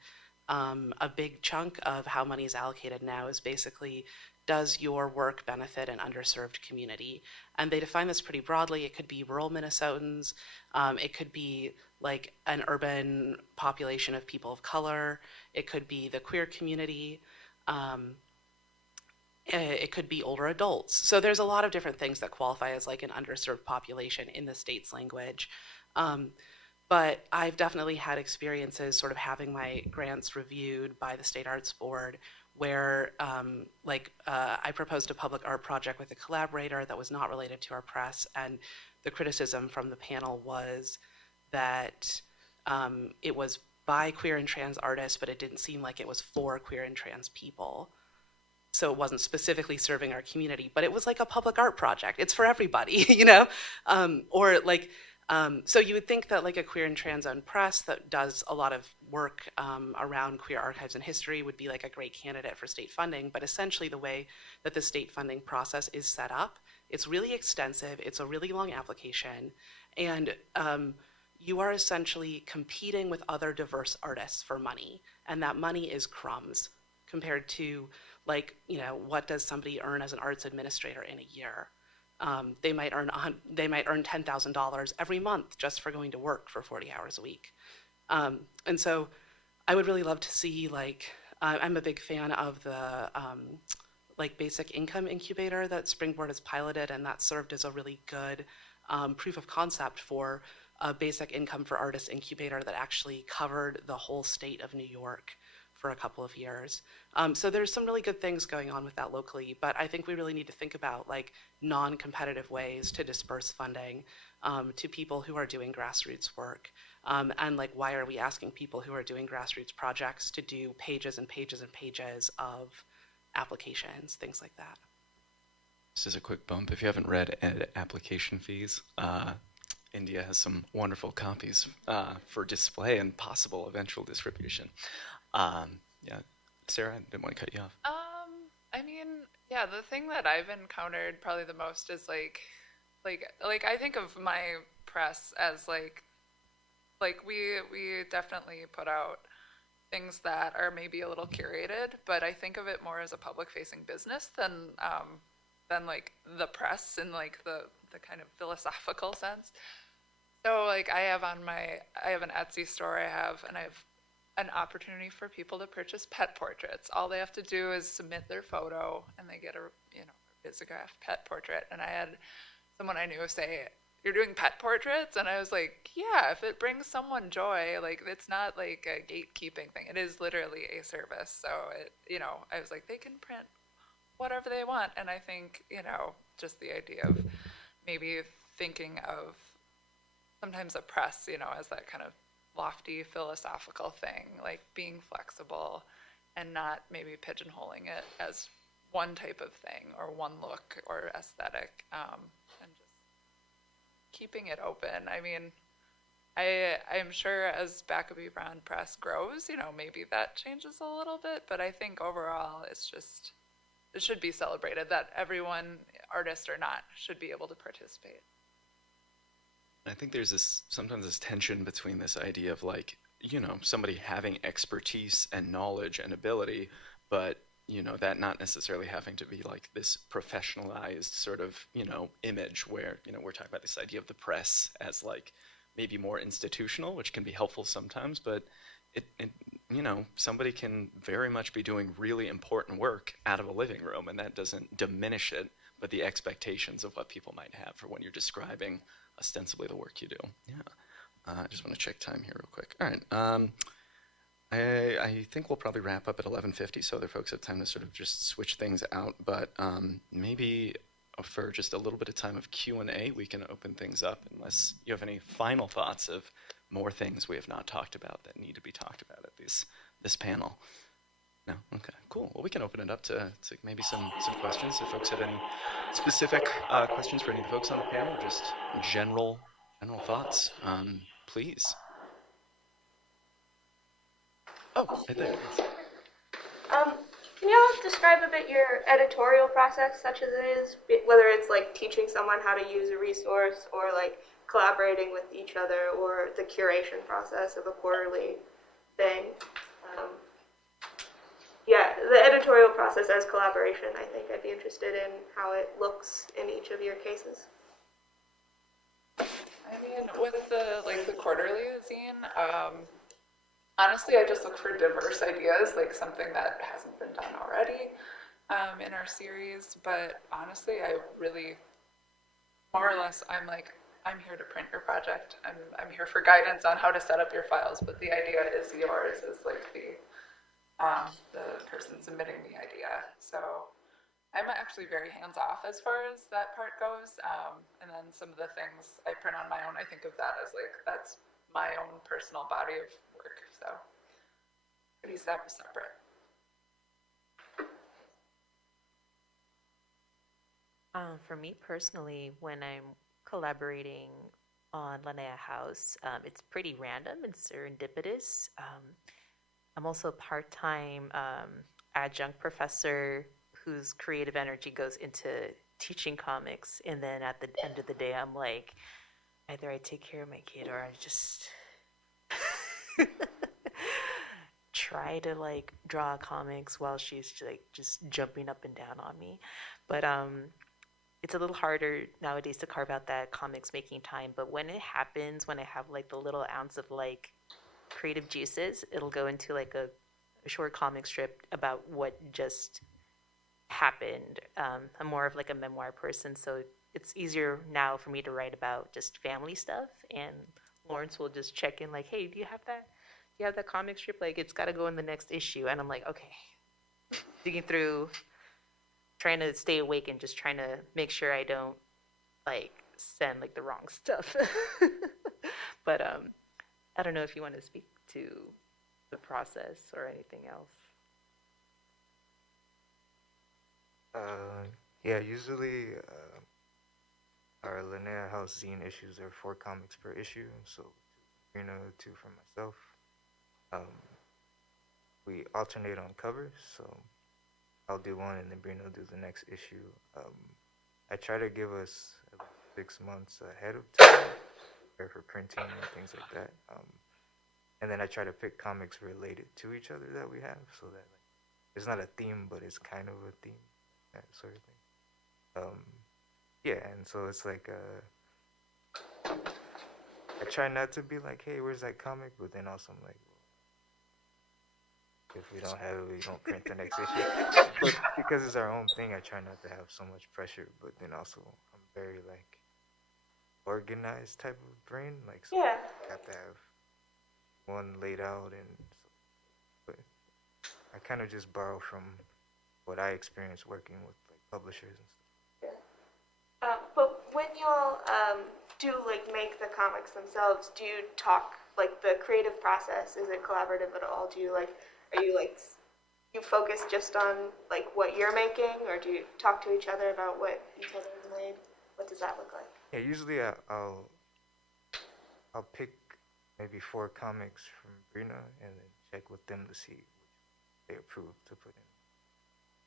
a big chunk of how money is allocated now is basically, does your work benefit an underserved community? And they define this pretty broadly. It could be rural Minnesotans. It could be like an urban population of people of color. It could be the queer community. It could be older adults. So there's a lot of different things that qualify as like an underserved population in the state's language. But I've definitely had experiences sort of having my grants reviewed by the State Arts Board where I proposed a public art project with a collaborator that was not related to our press, and the criticism from the panel was that it was by queer and trans artists, but it didn't seem like it was for queer and trans people. So it wasn't specifically serving our community, but it was like a public art project. It's for everybody, you know? So you would think that like a queer and trans-owned press that does a lot of work around queer archives and history would be like a great candidate for state funding, but essentially the way that the state funding process is set up, it's really extensive, it's a really long application, and you are essentially competing with other diverse artists for money, and that money is crumbs compared to like, you know, what does somebody earn as an arts administrator in a year? They might earn $10,000 every month just for going to work for 40 hours a week. And so I would really love to see, like, I'm a big fan of the like basic income incubator that Springboard has piloted, and that served as a really good proof of concept for a basic income for artists incubator that actually covered the whole state of New York for a couple of years. So there's some really good things going on with that locally, but I think we really need to think about like non-competitive ways to disperse funding to people who are doing grassroots work. And like, why are we asking people who are doing grassroots projects to do pages and pages and pages of applications, things like that. This is a quick bump. If you haven't read Ed Application Fees, India has some wonderful copies for display and possible eventual distribution. Yeah, Sarah, I didn't want to cut you off. I mean, Yeah, the thing that I've encountered probably the most is like I think of my press as like we definitely put out things that are maybe a little curated, but I think of it more as a public-facing business than like the press in like the kind of philosophical sense. So like I have an Etsy store and I have an opportunity for people to purchase pet portraits. All they have to do is submit their photo and they get a visograph pet portrait. And I had someone I knew say, "You're doing pet portraits?" And I was like, "Yeah, if it brings someone joy, like it's not like a gatekeeping thing. It is literally a service." So I was like, they can print whatever they want. And I think, just the idea of maybe thinking of sometimes a press, as that kind of lofty philosophical thing, like being flexible and not maybe pigeonholing it as one type of thing or one look or aesthetic, and just keeping it open. I mean, I'm sure as Backaby Brown Press grows, maybe that changes a little bit, but I think overall it should be celebrated that everyone, artist or not, should be able to participate. I think there's sometimes this tension between this idea of like, somebody having expertise and knowledge and ability, but, that not necessarily having to be like this professionalized sort of, image where, we're talking about this idea of the press as like maybe more institutional, which can be helpful sometimes, but it somebody can very much be doing really important work out of a living room, and that doesn't diminish it, but the expectations of what people might have for when you're describing ostensibly the work you do. Yeah. I just want to check time here real quick. All right. I think we'll probably wrap up at 11:50, so other folks have time to sort of just switch things out. But maybe for just a little bit of time of Q&A, we can open things up, unless you have any final thoughts of more things we have not talked about that need to be talked about at this panel. No? Okay, cool. Well, we can open it up to maybe some questions. If folks have any specific questions for any of the folks on the panel, just general thoughts, please. Oh, right there. Can you all describe a bit your editorial process, such as it is, whether it's like teaching someone how to use a resource or like collaborating with each other, or the curation process of a quarterly thing? Yeah, the editorial process as collaboration, I think I'd be interested in how it looks in each of your cases. I mean, with the quarterly zine, honestly, I just look for diverse ideas, like something that hasn't been done already in our series. But honestly, I really, more or less, I'm here to print your project. I'm here for guidance on how to set up your files, but the idea is yours, is like the person submitting the idea. So I'm actually very hands-off as far as that part goes. And then some of the things I print on my own, I think of that as like, that's my own personal body of work. So pretty separate. For me personally, when I'm collaborating on Laneha House, it's pretty random and serendipitous. I'm also a part-time adjunct professor whose creative energy goes into teaching comics, and then at the end of the day, I'm like, either I take care of my kid or I just try to like draw comics while she's like just jumping up and down on me. But it's a little harder nowadays to carve out that comics making time. But when it happens, when I have like the little ounce of like creative juices, it'll go into like a short comic strip about what just happened. I'm more of like a memoir person, so it's easier now for me to write about just family stuff, and Lawrence will just check in like, hey, do you have that comic strip? Like, it's got to go in the next issue. And I'm like, okay, digging through, trying to stay awake and just trying to make sure I don't like send like the wrong stuff. But I don't know if you want to speak to the process or anything else. Yeah, usually our Laneha House zine issues are 4 comics per issue, so 2 for myself. We alternate on covers, so I'll do one, and then Bruno will do the next issue. I try to give us about 6 months ahead of time for printing and things like that. And then I try to pick comics related to each other that we have, so that like, it's not a theme, but it's kind of a theme, that sort of thing. Yeah, and so it's like I try not to be like, hey, where's that comic? But then also I'm like, well, if we don't have it, we don't print the next issue. But because it's our own thing, I try not to have so much pressure. But then also, I'm very like organized type of brain. Like, so Yeah. I have to have one laid out, and but I kind of just borrow from what I experienced working with like publishers and stuff. But when y'all do like make the comics themselves, do you talk like the creative process? Is it collaborative at all? Do you like, are you like, you focus just on like what you're making, or do you talk to each other about what each other has made? What does that look like? Yeah, usually I'll pick maybe 4 comics from Brina and then check with them to see which they approve to put in.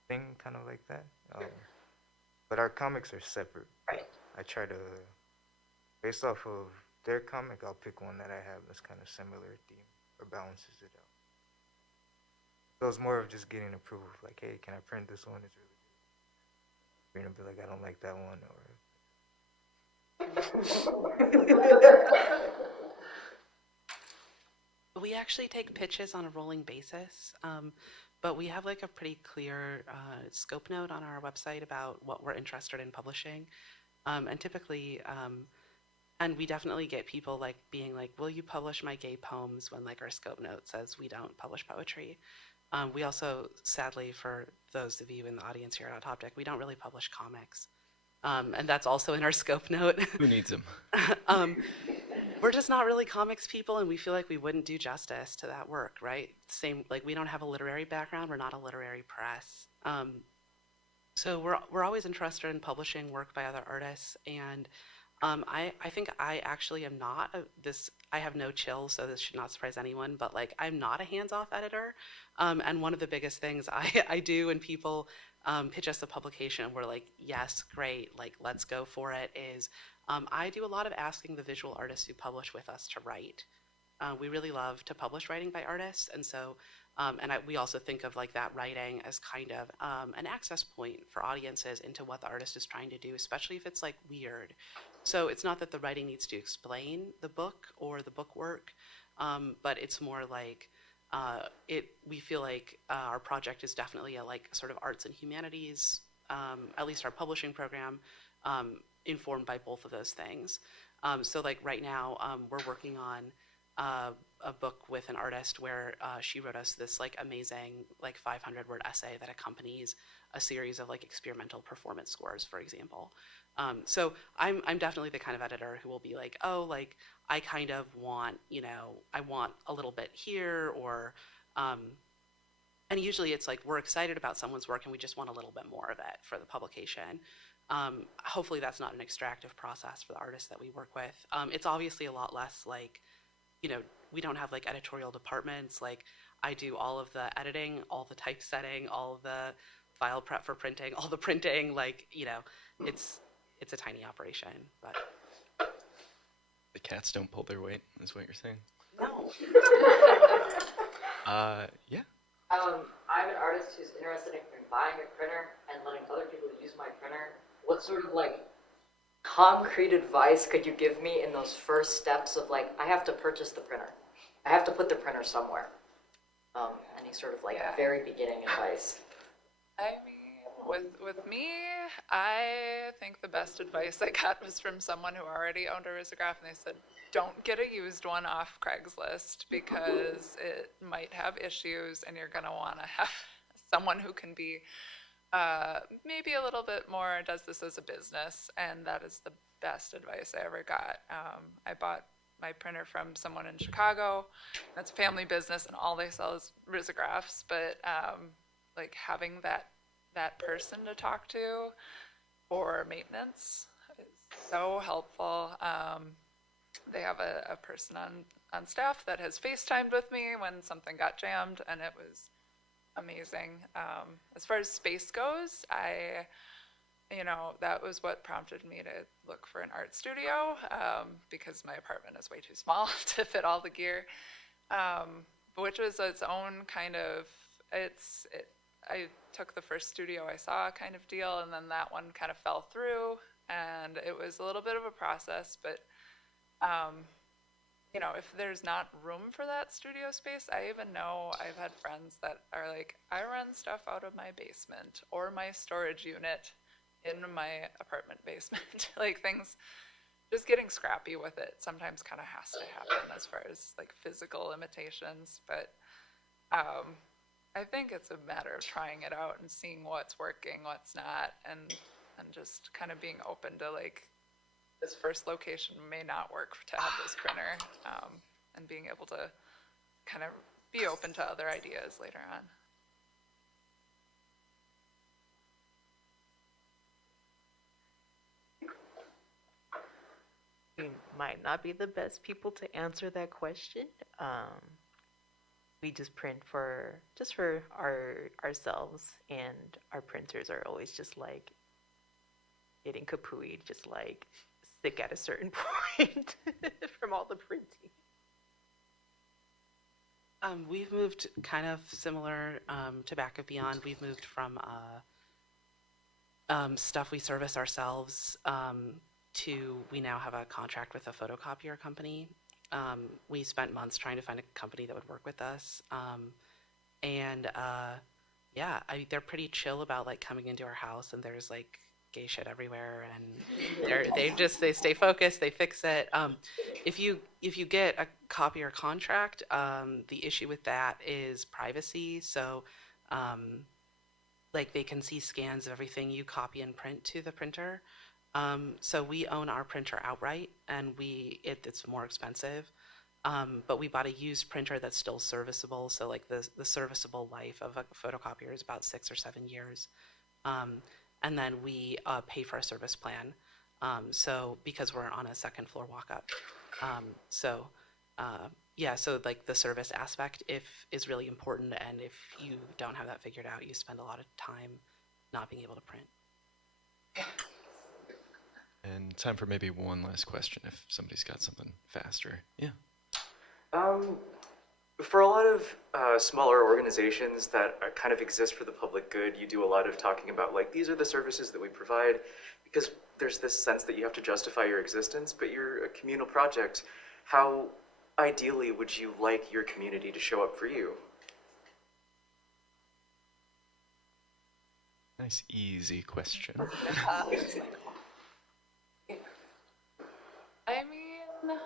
Thing kind of like that. But our comics are separate. Right. I try to, based off of their comic, I'll pick one that I have that's kind of similar theme or balances it out. So it's more of just getting approval, like, hey, can I print this one? It's really good. Brina be like, I don't like that one, or. We actually take pitches on a rolling basis, but we have like a pretty clear scope note on our website about what we're interested in publishing. And typically, and we definitely get people like being like, will you publish my gay poems, when like our scope note says we don't publish poetry. We also, sadly, for those of you in the audience here at Autoptic, we don't really publish comics. And that's also in our scope note. Who needs them? We're just not really comics people, and we feel like we wouldn't do justice to that work, right? Same, like we don't have a literary background. We're not a literary press. So we're always interested in publishing work by other artists, and I think I actually am not I have no chill, so this should not surprise anyone, but like I'm not a hands-off editor. And one of the biggest things I do when people pitch us a publication and we're like, yes, great, like let's go for it, is I do a lot of asking the visual artists who publish with us to write. We really love to publish writing by artists, and so we also think of like that writing as kind of an access point for audiences into what the artist is trying to do, especially if it's like weird. So it's not that the writing needs to explain the book or the book work, but it's more like we feel like our project is definitely a like sort of arts and humanities, at least our publishing program, informed by both of those things. So like right now we're working on a book with an artist where she wrote us this like amazing like 500-word essay that accompanies a series of like experimental performance scores, for example. So I'm definitely the kind of editor who will be like, oh, like I kind of want, I want a little bit here, or and usually it's like we're excited about someone's work and we just want a little bit more of it for the publication. Hopefully that's not an extractive process for the artists that we work with. It's obviously a lot less like, we don't have like editorial departments. Like I do all of the editing, all the typesetting, all of the file prep for printing, all the printing, like, it's a tiny operation, but. The cats don't pull their weight, is what you're saying? No. Yeah. I'm an artist who's interested in buying a printer and letting other people use my printer. What sort of like concrete advice could you give me in those first steps of like, I have to purchase the printer. I have to put the printer somewhere. Any sort of like very beginning advice? I mean, with me, I think the best advice I got was from someone who already owned a risograph, and they said, don't get a used one off Craigslist because it might have issues, and you're going to want to have someone who can be maybe a little bit more does this as a business, and that is the best advice I ever got. I bought my printer from someone in Chicago. That's a family business, and all they sell is risographs, but like having that person to talk to for maintenance is so helpful. They have a person on staff that has FaceTimed with me when something got jammed, and it was amazing. As far as space goes, that was what prompted me to look for an art studio, because my apartment is way too small to fit all the gear, which was its own kind of, I took the first studio I saw kind of deal, and then that one kind of fell through, and it was a little bit of a process, but if there's not room for that studio space, I even know I've had friends that are like, I run stuff out of my basement or my storage unit in my apartment basement. Like, things, just getting scrappy with it sometimes kind of has to happen as far as like physical limitations. But I think it's a matter of trying it out and seeing what's working, what's not, and just kind of being open to like, this first location may not work to have this printer, and being able to kind of be open to other ideas later on. We might not be the best people to answer that question. We just print for ourselves, and our printers are always just like getting kapooied, just like sick at a certain point from all the printing. We've moved kind of similar to Back of Beyond. We've moved from stuff we service ourselves to we now have a contract with a photocopier company. We spent months trying to find a company that would work with us. They're pretty chill about like coming into our house, and there's like gay shit everywhere, and they stay focused, they fix it. If you get a copier contract, the issue with that is privacy. So like they can see scans of everything you copy and print to the printer. So we own our printer outright, and it's more expensive. But we bought a used printer that's still serviceable. So like the serviceable life of a photocopier is about 6 or 7 years. And then we pay for a service plan. So because we're on a second floor walk up. So like the service aspect is really important. And if you don't have that figured out, you spend a lot of time not being able to print. And time for maybe one last question if somebody's got something faster. Yeah. For a lot of smaller organizations that kind of exist for the public good, you do a lot of talking about like, these are the services that we provide, because there's this sense that you have to justify your existence, but you're a communal project. How ideally would you like your community to show up for you? Nice, easy question. I mean,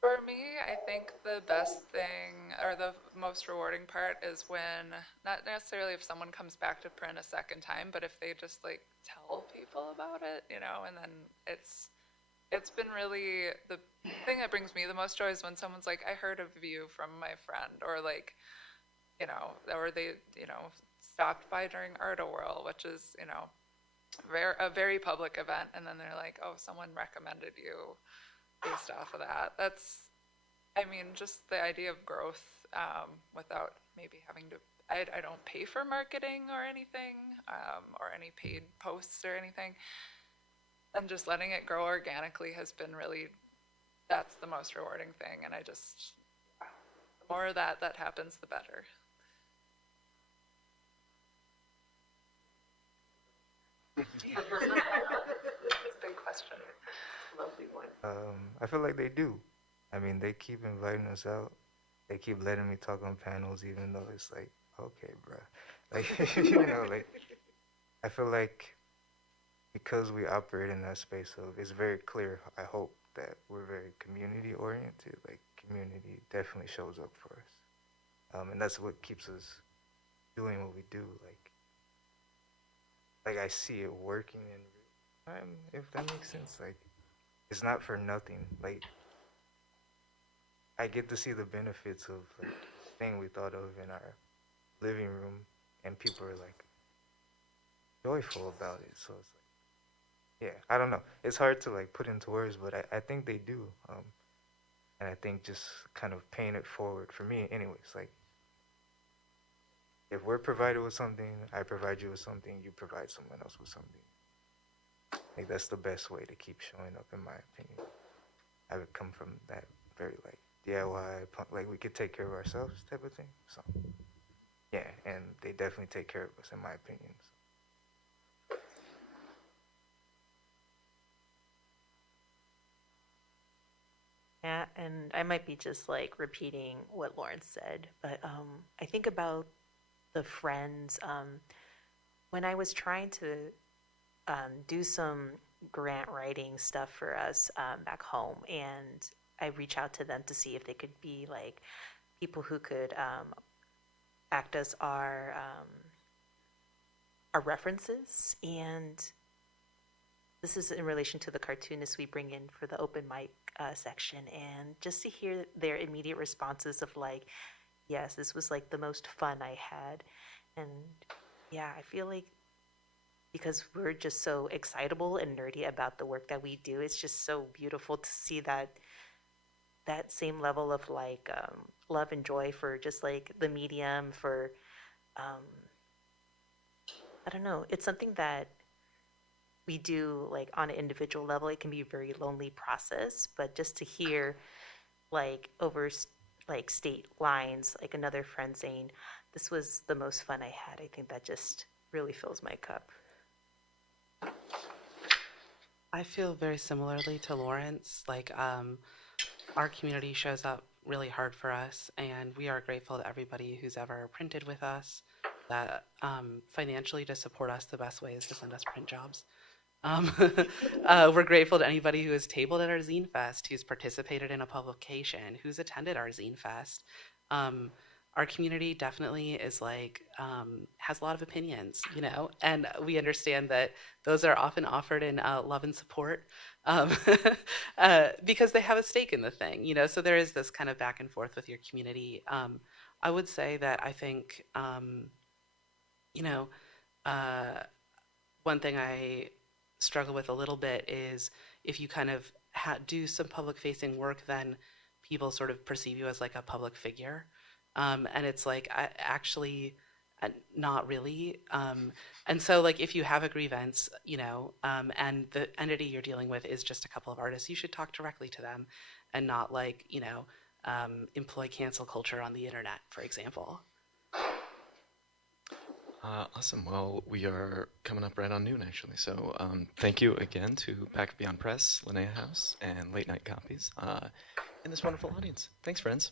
for me, I think the best thing, or the most rewarding part, is when, not necessarily if someone comes back to print a second time, but if they just like tell people about it, and then it's been really, the thing that brings me the most joy is when someone's like, I heard of you from my friend, or like, or they, stopped by during Art Whirl, which is, a very public event, and then they're like, oh, someone recommended you based off of that. That's, just the idea of growth, without maybe having to, I don't pay for marketing or anything, or any paid posts or anything, and just letting it grow organically has been really, that's the most rewarding thing, and the more of that happens, the better. It's a big question. Lovely one. I feel like they do. They keep inviting us out. They keep letting me talk on panels, even though it's like, okay, bruh. Like, I feel like because we operate in that space, so it's very clear, I hope, that we're very community oriented. Like, community definitely shows up for us. And that's what keeps us doing what we do. Like I see it working in real time, if that makes sense. Like, it's not for nothing. Like, I get to see the benefits of like thing we thought of in our living room, and people are like joyful about it. So it's like, yeah, I don't know. It's hard to like put into words, but I think they do. And I think just kind of paying it forward for me, anyways. Like, If we're provided with something, I provide you with something, you provide someone else with something. I think that's the best way to keep showing up, in my opinion. I would come from that very like DIY, like we could take care of ourselves type of thing. So yeah, and they definitely take care of us, in my opinion. So. Yeah, and I might be just like repeating what Lawrence said, but I think about the friends. When I was trying to do some grant writing stuff for us back home, and I reach out to them to see if they could be like people who could act as our references. And this is in relation to the cartoonists we bring in for the open mic section, and just to hear their immediate responses of like, yes, this was like the most fun I had. And yeah, I feel like because we're just so excitable and nerdy about the work that we do, it's just so beautiful to see that same level of like love and joy for just like the medium, for um, I don't know, it's something that we do like on an individual level. It can be a very lonely process, but just to hear like over like state lines, like another friend saying, this was the most fun I had, I think that just really fills my cup. I feel very similarly to Lawrence. Like, our community shows up really hard for us, and we are grateful to everybody who's ever printed with us. That financially to support us, the best way is to send us print jobs. We're grateful to anybody who has tabled at our Zine Fest, who's participated in a publication, who's attended our Zine Fest. Our community definitely is like, has a lot of opinions, you know, and we understand that those are often offered in love and support because they have a stake in the thing, you know, so there is this kind of back and forth with your community. I would say that I think, you know, one thing I struggle with a little bit is if you kind of do some public facing work, then people sort of perceive you as like a public figure. And it's like, actually, not really. And so like if you have a grievance, you know, and the entity you're dealing with is just a couple of artists, you should talk directly to them and not like, you know, employ cancel culture on the internet, for example. Awesome. Well, we are coming up right on noon, actually. So thank you again to Back of Beyond Press, Laneha House, and Late Night Copies, and this wonderful audience. Thanks, friends.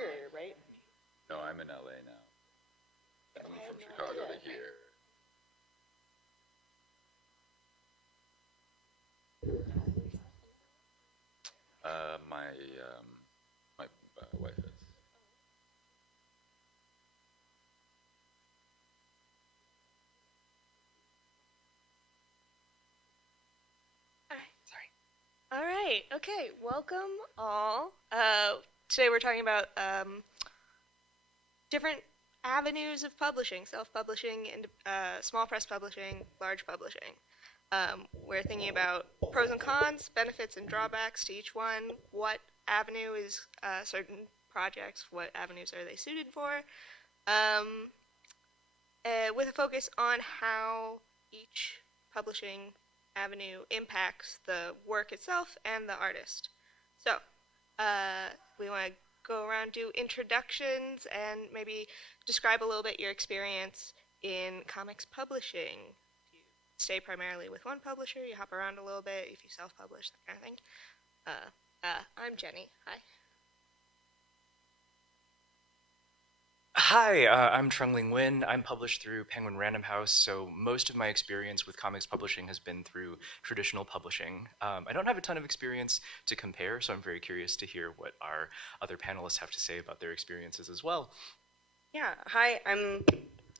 here, right? No, I'm in LA now. I moved from Chicago to here. My wife is. All right. Okay. Welcome all. Today we're talking about different avenues of publishing: self-publishing, and small press publishing, large publishing. We're thinking about pros and cons, benefits and drawbacks to each one. What avenue is certain projects? What avenues are they suited for? With a focus on how each publishing avenue impacts the work itself and the artist. So, we want to go around, do introductions, and maybe describe a little bit your experience in comics publishing. Do you stay primarily with one publisher? You hop around a little bit if you self-publish, that kind of thing. I'm Jenny. Hi. Hi, I'm Trungling Win. I'm published through Penguin Random House, so most of my experience with comics publishing has been through traditional publishing. I don't have a ton of experience to compare, so I'm very curious to hear what our other panelists have to say about their experiences as well. Yeah, hi, I'm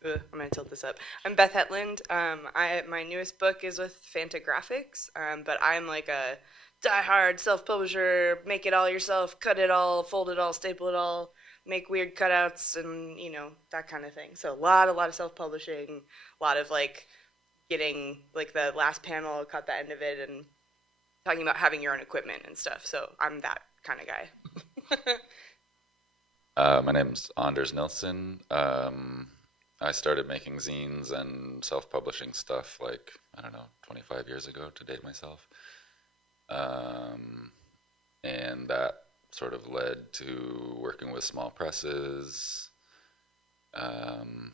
going to tilt this up. I'm Beth Hetland. My newest book is with Fantagraphics, but I'm like a die-hard self-publisher, make it all yourself, cut it all, fold it all, staple it all, make weird cutouts, and, you know, that kind of thing. So a lot of self-publishing, a lot of, like, getting, like, the last panel, cut the end of it, and talking about having your own equipment and stuff. So I'm that kind of guy. My name's Anders Nilsson. I started making zines and self-publishing stuff like, I don't know, 25 years ago to date myself. And that sort of led to working with small presses. And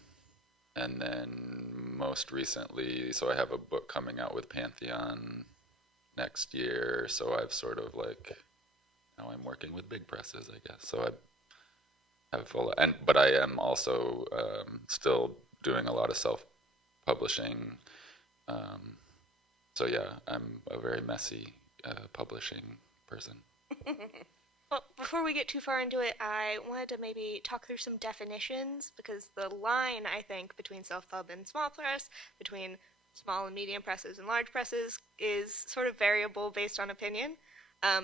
then most recently, so I have a book coming out with Pantheon next year. So I've sort of like, now I'm working with big presses, I guess. So I have but I am also still doing a lot of self-publishing. So yeah, I'm a very messy publishing person. Well, before we get too far into it, I wanted to maybe talk through some definitions, because the line, I think, between self-pub and small press, between small and medium presses and large presses, is sort of variable based on opinion.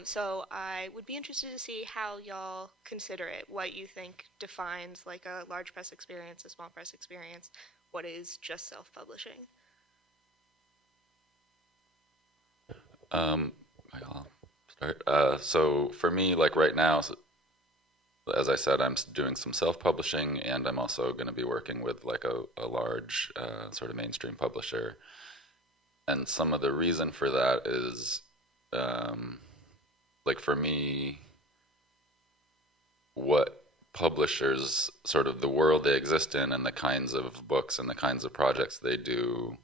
So I would be interested to see how y'all consider it, what you think defines like a large press experience, a small press experience, what is just self-publishing. I'll start. So for me, like right now, as I said, I'm doing some self-publishing, and I'm also going to be working with like a large sort of mainstream publisher. And some of the reason for that is, like for me, what publishers, sort of the world they exist in, and the kinds of books and the kinds of projects they do,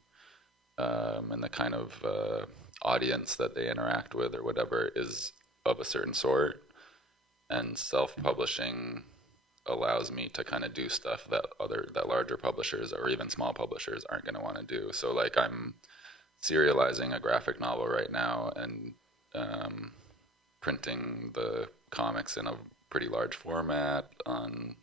and the kind of audience that they interact with or whatever is of a certain sort. And self-publishing allows me to kind of do stuff that larger publishers or even small publishers aren't going to want to do. So like I'm serializing a graphic novel right now and printing the comics in a pretty large format on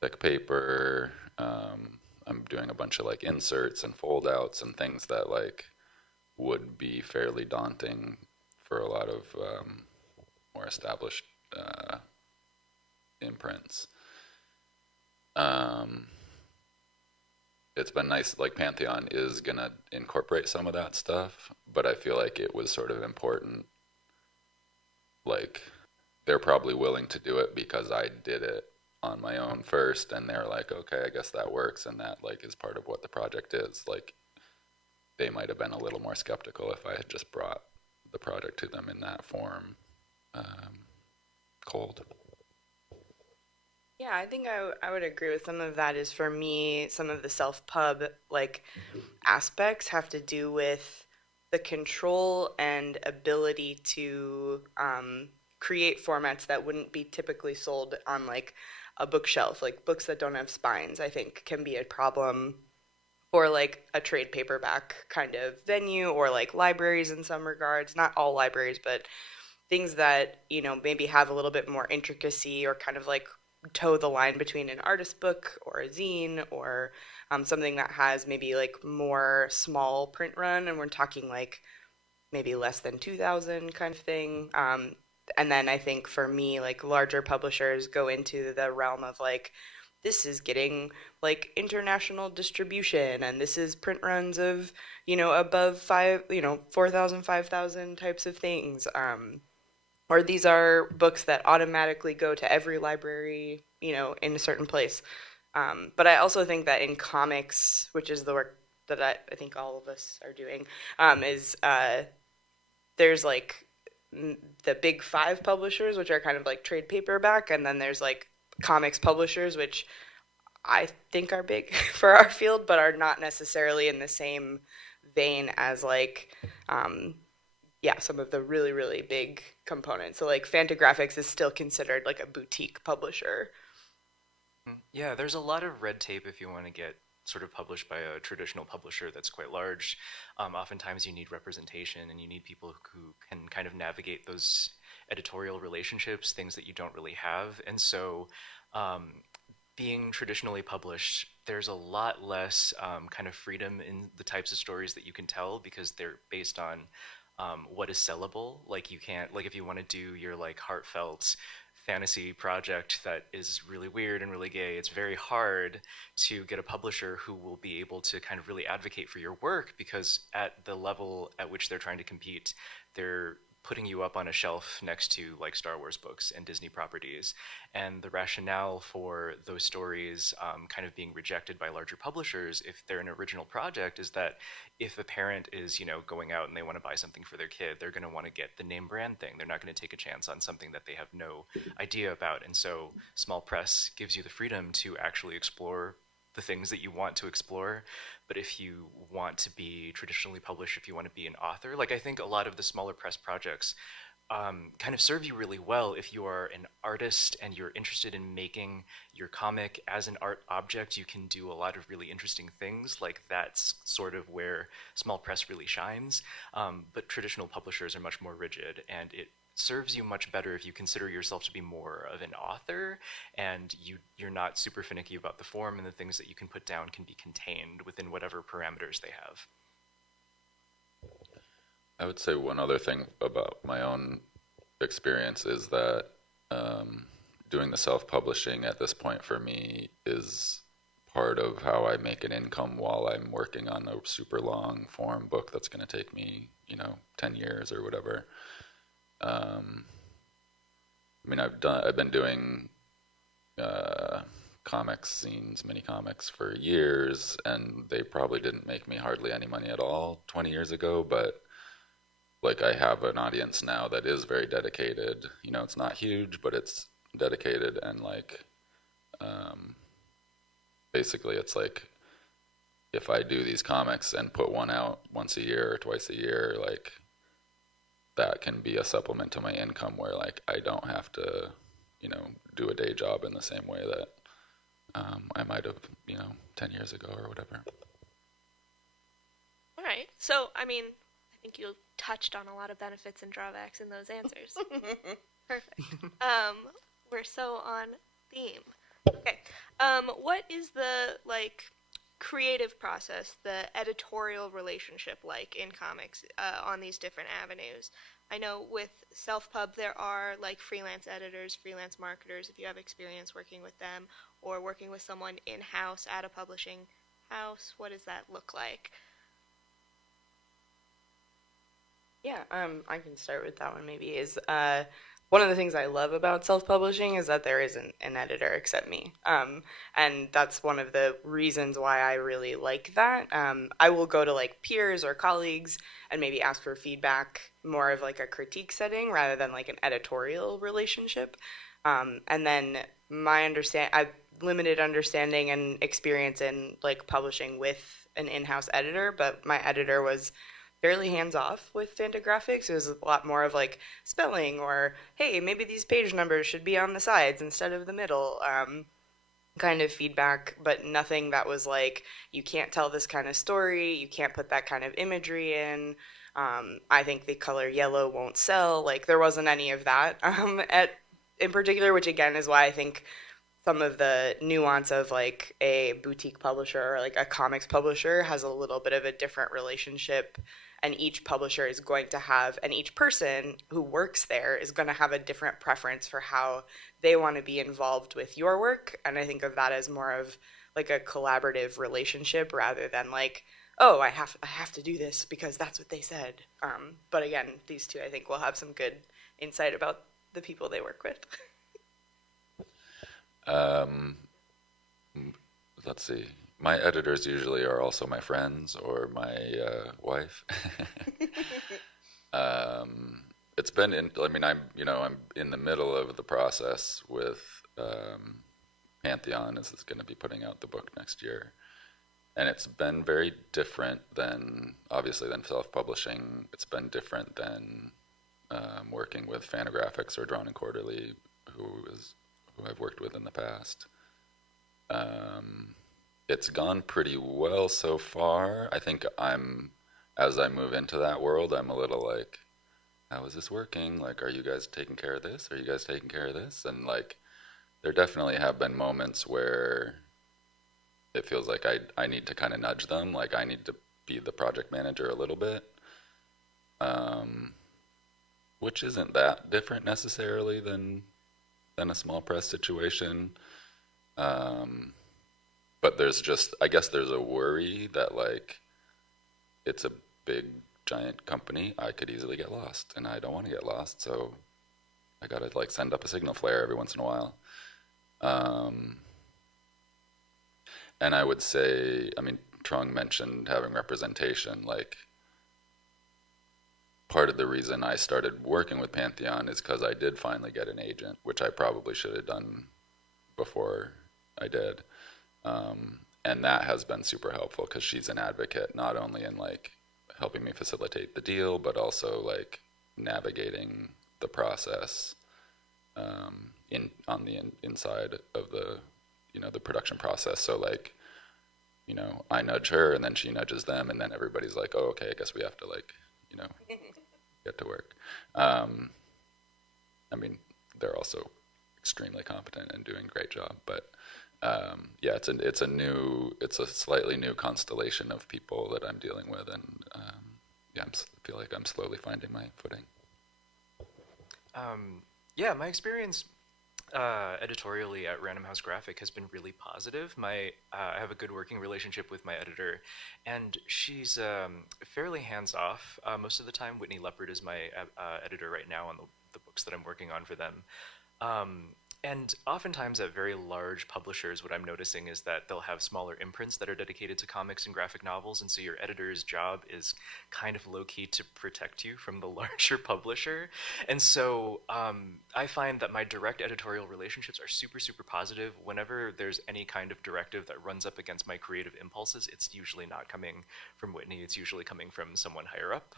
thick paper. I'm doing a bunch of like inserts and foldouts and things that like would be fairly daunting for a lot of more established imprints. It's been nice, like Pantheon is gonna incorporate some of that stuff, but I feel like it was sort of important. Like they're probably willing to do it because I did it on my own first, and they're like, okay, I guess that works, and that like is part of what the project is. Like they might have been a little more skeptical if I had just brought the project to them in that form, cold. Yeah, I think I would agree with some of that. Is for me, some of the self-pub like aspects have to do with the control and ability to create formats that wouldn't be typically sold on like a bookshelf. Like books that don't have spines, I think, can be a problem for like a trade paperback kind of venue, or like libraries in some regards. Not all libraries, but things that, you know, maybe have a little bit more intricacy, or kind of like toe the line between an artist book or a zine, or something that has maybe like more small print run, and we're talking like maybe less than 2,000 kind of thing. And then I think for me, like larger publishers go into the realm of like, this is getting like international distribution, and this is print runs of, you know, above 4,000, 5,000 types of things. Or these are books that automatically go to every library, you know, in a certain place. But I also think that in comics, which is the work that I think all of us are doing, there's like the big 5 publishers, which are kind of like trade paperback, and then there's like comics publishers, which I think are big for our field, but are not necessarily in the same vein as like, some of the really, really big components. So like Fantagraphics is still considered like a boutique publisher. Yeah, there's a lot of red tape if you want to get sort of published by a traditional publisher that's quite large. Oftentimes you need representation, and you need people who can kind of navigate those editorial relationships, things that you don't really have. And so being traditionally published, there's a lot less kind of freedom in the types of stories that you can tell, because they're based on what is sellable. Like you can't, like if you want to do your like heartfelt fantasy project that is really weird and really gay, it's very hard to get a publisher who will be able to kind of really advocate for your work, because at the level at which they're trying to compete, they're putting you up on a shelf next to like Star Wars books and Disney properties. And the rationale for those stories kind of being rejected by larger publishers, if they're an original project, is that if a parent is, you know, going out and they want to buy something for their kid, they're going to want to get the name brand thing. They're not going to take a chance on something that they have no idea about. And so small press gives you the freedom to actually explore the things that you want to explore. But if you want to be traditionally published, if you want to be an author, like I think a lot of the smaller press projects kind of serve you really well if you are an artist and you're interested in making your comic as an art object. You can do a lot of really interesting things. Like that's sort of where small press really shines. But traditional publishers are much more rigid, and it serves you much better if you consider yourself to be more of an author, and you're not super finicky about the form, and the things that you can put down can be contained within whatever parameters they have. I would say one other thing about my own experience is that doing the self-publishing at this point for me is part of how I make an income while I'm working on a super long form book that's going to take me, 10 years or whatever. I mean, I've been doing comics, scenes, mini comics for years, and they probably didn't make me hardly any money at all 20 years ago, but like I have an audience now that is very dedicated. It's not huge, but it's dedicated, and like basically it's like if I do these comics and put one out once a year or twice a year, like that can be a supplement to my income where like I don't have to, do a day job in the same way that I might have, 10 years ago or whatever. All right. So, I mean, I think you touched on a lot of benefits and drawbacks in those answers. Perfect. We're so on theme. Okay. What is the, creative process, the editorial relationship like in comics on these different avenues? I know with self-pub there are freelance editors, freelance marketers, if you have experience working with them or working with someone in-house at a publishing house. What does that look like? Yeah, I can start with that one maybe. Is one of the things I love about self-publishing is that there isn't an editor except me. And that's one of the reasons why I really like that. I will go to peers or colleagues and maybe ask for feedback, more of a critique setting rather than an editorial relationship. And then I've limited understanding and experience in publishing with an in-house editor, but my editor was fairly hands-off with Fantagraphics. It was a lot more of like spelling, or hey, maybe these page numbers should be on the sides instead of the middle, kind of feedback, but nothing that was like, you can't tell this kind of story, you can't put that kind of imagery in. I think the color yellow won't sell. Like, there wasn't any of that in particular, which again is why I think some of the nuance of like a boutique publisher or like a comics publisher has a little bit of a different relationship, and each publisher is going to have, and each person who works there is going to have a different preference for how they want to be involved with your work. And I think of that as more of like a collaborative relationship rather than like, oh, I have to do this because that's what they said. But again, these two I think will have some good insight about the people they work with. Let's see. My editors usually are also my friends or my wife. It's been I'm in the middle of the process with Pantheon is going to be putting out the book next year, and it's been very different than self-publishing. It's been different than working with Fantagraphics or Drawn and Quarterly, who I've worked with in the past. It's gone pretty well so far. I think as I move into that world, I'm a little like, how is this working? Like, are you guys taking care of this? Are you guys taking care of this? And like, there definitely have been moments where it feels like I need to kind of nudge them. Like, I need to be the project manager a little bit, which isn't that different necessarily than a small press situation. But I guess there's a worry that like, it's a big giant company. I could easily get lost, and I don't want to get lost. So I got to like send up a signal flare every once in a while. And I would say, Trung mentioned having representation. Like, part of the reason I started working with Pantheon is because I did finally get an agent, which I probably should have done before I did. And that has been super helpful because she's an advocate, not only in like helping me facilitate the deal, but also like navigating the process on the inside of the the production process. So like, I nudge her and then she nudges them, and then everybody's like, oh, okay, I guess we have to like get to work. They're also extremely competent and doing a great job, but yeah, it's a slightly new constellation of people that I'm dealing with, and I feel like I'm slowly finding my footing. Yeah, my experience editorially at Random House Graphic has been really positive. I have a good working relationship with my editor, and she's fairly hands-off most of the time. Whitney Leopard is my editor right now on the books that I'm working on for them. And oftentimes at very large publishers, what I'm noticing is that they'll have smaller imprints that are dedicated to comics and graphic novels, and so your editor's job is kind of low-key to protect you from the larger publisher. And so I find that my direct editorial relationships are super, super positive. Whenever there's any kind of directive that runs up against my creative impulses, it's usually not coming from Whitney. It's usually coming from someone higher up.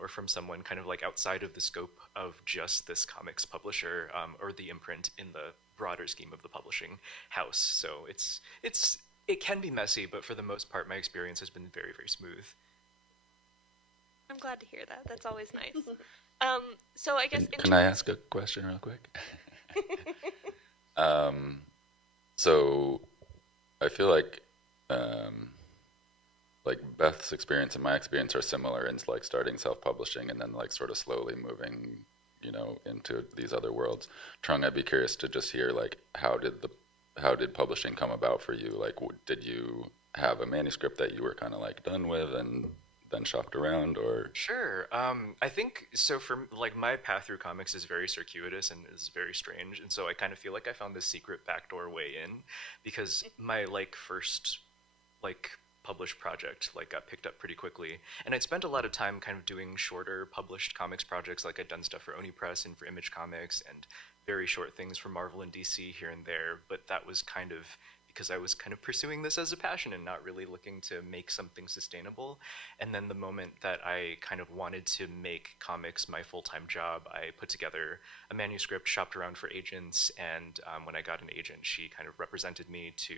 Or from someone kind of like outside of the scope of just this comics publisher or the imprint in the broader scheme of the publishing house. So it can be messy, but for the most part, my experience has been very, very smooth. I'm glad to hear that. That's always nice. So I guess can I ask a question real quick? So I feel like Beth's experience and my experience are similar in like starting self-publishing and then like sort of slowly moving, into these other worlds. Trung, I'd be curious to just hear like how did publishing come about for you? Like, did you have a manuscript that you were kind of like done with and then shopped around, or? Sure. I think so. For like my path through comics is very circuitous and is very strange, and so I kind of feel like I found this secret backdoor way in because my first published project got picked up pretty quickly, and I'd spent a lot of time kind of doing shorter published comics projects. Like I'd done stuff for Oni Press and for Image Comics and very short things for Marvel and DC here and there, but that was kind of because I was kind of pursuing this as a passion and not really looking to make something sustainable. And then the moment that I kind of wanted to make comics my full-time job, I put together a manuscript, shopped around for agents, and when I got an agent, she kind of represented me to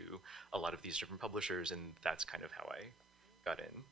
a lot of these different publishers, and that's kind of how I got in.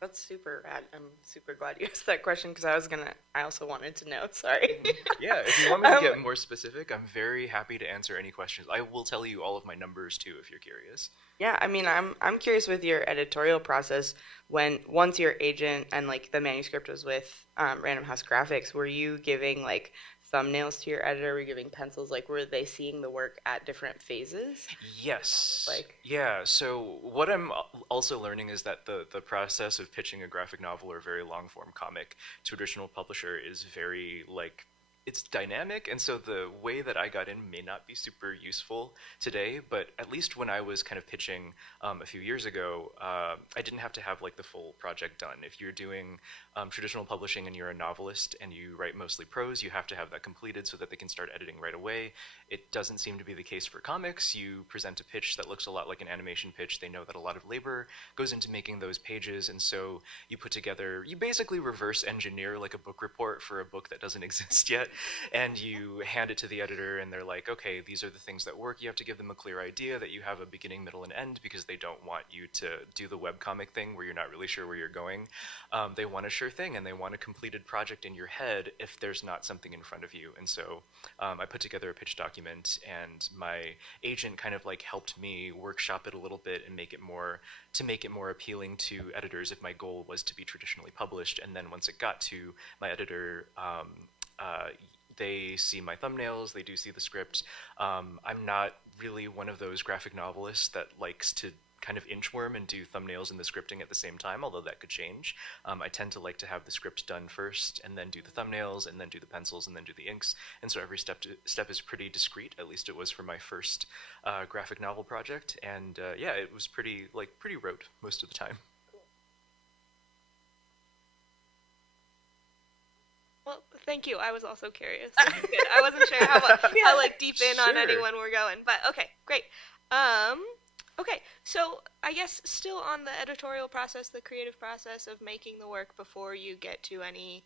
That's super rad. I'm super glad you asked that question because I also wanted to know. Sorry. Yeah, if you want me to get more specific, I'm very happy to answer any questions. I will tell you all of my numbers too if you're curious. Yeah, I mean, I'm curious with your editorial process. Once your agent and like the manuscript was with Random House Graphics, were you giving like thumbnails to your editor? Were you giving pencils? Like, were they seeing the work at different phases? Yes. Yeah, so what I'm also learning is that the process of pitching a graphic novel or very long-form comic to a traditional publisher is very, like, it's dynamic, and so the way that I got in may not be super useful today, but at least when I was kind of pitching a few years ago, I didn't have to have like the full project done. If you're doing traditional publishing and you're a novelist and you write mostly prose, you have to have that completed so that they can start editing right away. It doesn't seem to be the case for comics. You present a pitch that looks a lot like an animation pitch. They know that a lot of labor goes into making those pages, and so you put together, you basically reverse engineer like a book report for a book that doesn't exist yet. And you hand it to the editor, and they're like, okay, these are the things that work. You have to give them a clear idea that you have a beginning, middle, and end, because they don't want you to do the webcomic thing where you're not really sure where you're going. They want a sure thing, and they want a completed project in your head if there's not something in front of you. And so I put together a pitch document, and my agent kind of like helped me workshop it a little bit and make it more appealing to editors if my goal was to be traditionally published. And then once it got to my editor, they see my thumbnails, they do see the script. I'm not really one of those graphic novelists that likes to kind of inchworm and do thumbnails and the scripting at the same time, although that could change. I tend to like to have the script done first, and then do the thumbnails, and then do the pencils, and then do the inks. And so every step is pretty discreet. At least it was for my first graphic novel project. And yeah, it was pretty rote most of the time. Well, thank you. I was also curious. I wasn't sure how deep in on anyone we're going, but okay, great. Okay, so I guess still on the editorial process, the creative process of making the work before you get to any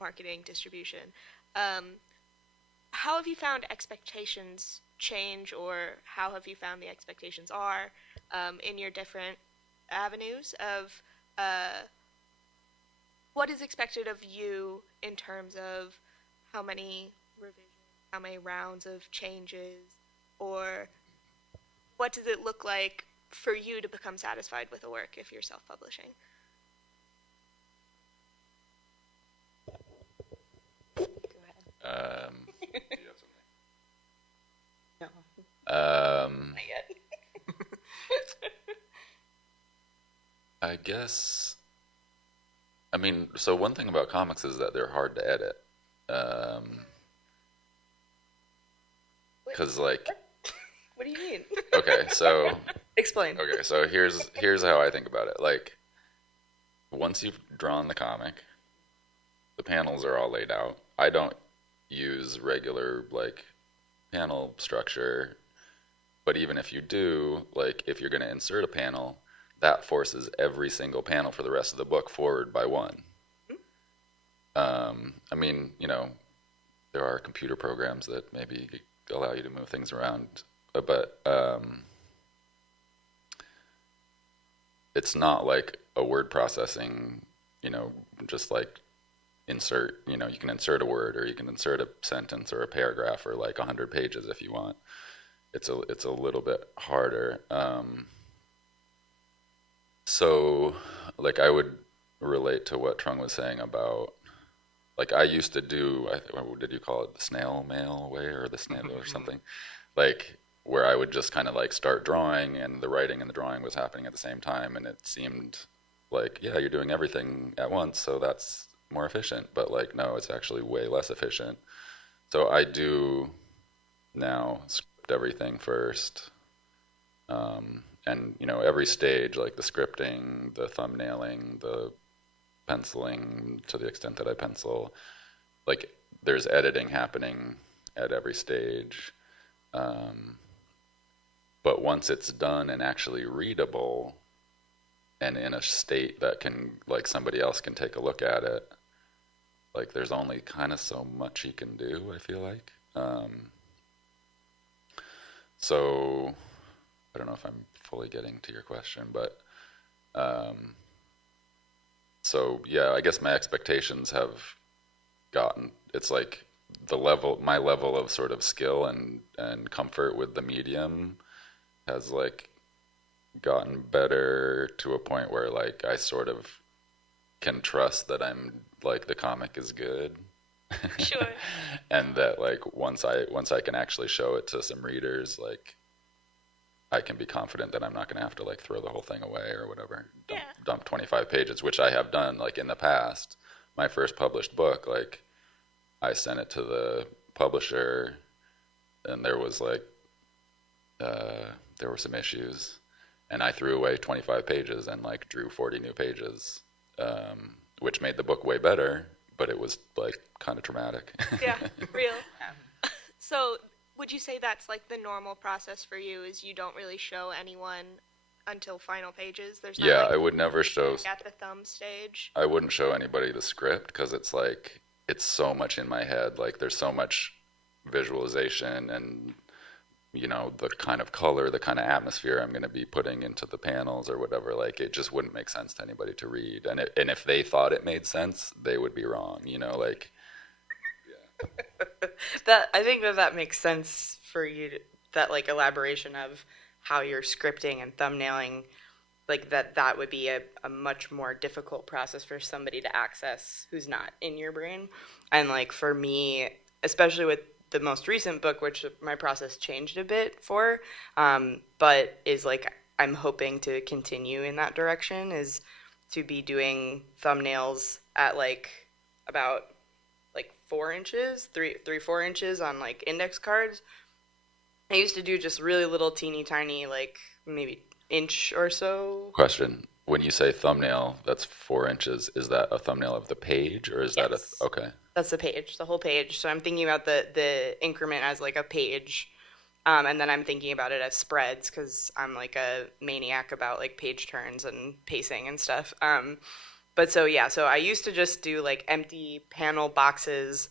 marketing, distribution. How have you found expectations change, or how have you found the expectations are in your different avenues of what is expected of you in terms of how many revisions, how many rounds of changes, or what does it look like for you to become satisfied with a work if you're self-publishing? Go ahead. Do you have something? No. Not yet. I guess. I mean, so one thing about comics is that they're hard to edit. Because, like... What do you mean? Okay, so... Explain. Okay, so here's how I think about it. Like, once you've drawn the comic, the panels are all laid out. I don't use regular, like, panel structure. But even if you do, like, if you're going to insert a panel... that forces every single panel for the rest of the book forward by one. I mean, you know, there are computer programs that maybe allow you to move things around, but it's not like a word processing, you know, just like insert, you know, you can insert a word, or you can insert a sentence or a paragraph, or like 100 pages if you want. It's a little bit harder. So, like, I would relate to what Trung was saying about, like, I used to do, what did you call it, the snail mail way, or the snail or something? Like, where I would just kind of, like, start drawing, and the writing and the drawing was happening at the same time, and it seemed like, yeah, you're doing everything at once, so that's more efficient. But, like, no, it's actually way less efficient. So I do now script everything first. And, you know, every stage, like the scripting, the thumbnailing, the penciling, to the extent that I pencil, like, there's editing happening at every stage. but once it's done and actually readable and in a state that can, like, somebody else can take a look at it, like, there's only kind of so much you can do, I feel like. So I don't know if I'm fully getting to your question, but so yeah, I guess my expectations have gotten, it's like my level of sort of skill and comfort with the medium has like gotten better to a point where like I sort of can trust that I'm like the comic is good. Sure. And that like once I can actually show it to some readers, like I can be confident that I'm not going to have to like throw the whole thing away or whatever. Dump 25 pages, which I have done like in the past. My first published book, like I sent it to the publisher, and there was like there were some issues, and I threw away 25 pages and like drew 40 new pages, which made the book way better, but it was like kind of traumatic. Yeah, real. So would you say that's like the normal process for you, is you don't really show anyone until final pages? There's not, like, I would never show at the thumb stage. I wouldn't show anybody the script because it's like it's so much in my head. Like there's so much visualization and you know the kind of color, the kind of atmosphere I'm going to be putting into the panels or whatever. Like it just wouldn't make sense to anybody to read. And if they thought it made sense, they would be wrong. You know, like. That I think that makes sense for you that like elaboration of how you're scripting and thumbnailing, like that would be a much more difficult process for somebody to access who's not in your brain. And like for me, especially with the most recent book, which my process changed a bit for, but is like I'm hoping to continue in that direction, is to be doing thumbnails at like about 4 inches, 4 inches on like index cards. I used to do just really little teeny tiny, like maybe inch or so. Question: when you say thumbnail, that's 4 inches. Is that a thumbnail of the page, or is that okay? That's the page, the whole page. So I'm thinking about the increment as like a page, and then I'm thinking about it as spreads because I'm like a maniac about like page turns and pacing and stuff. But so I used to just do like empty panel boxes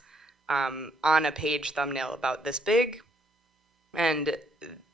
on a page thumbnail about this big, and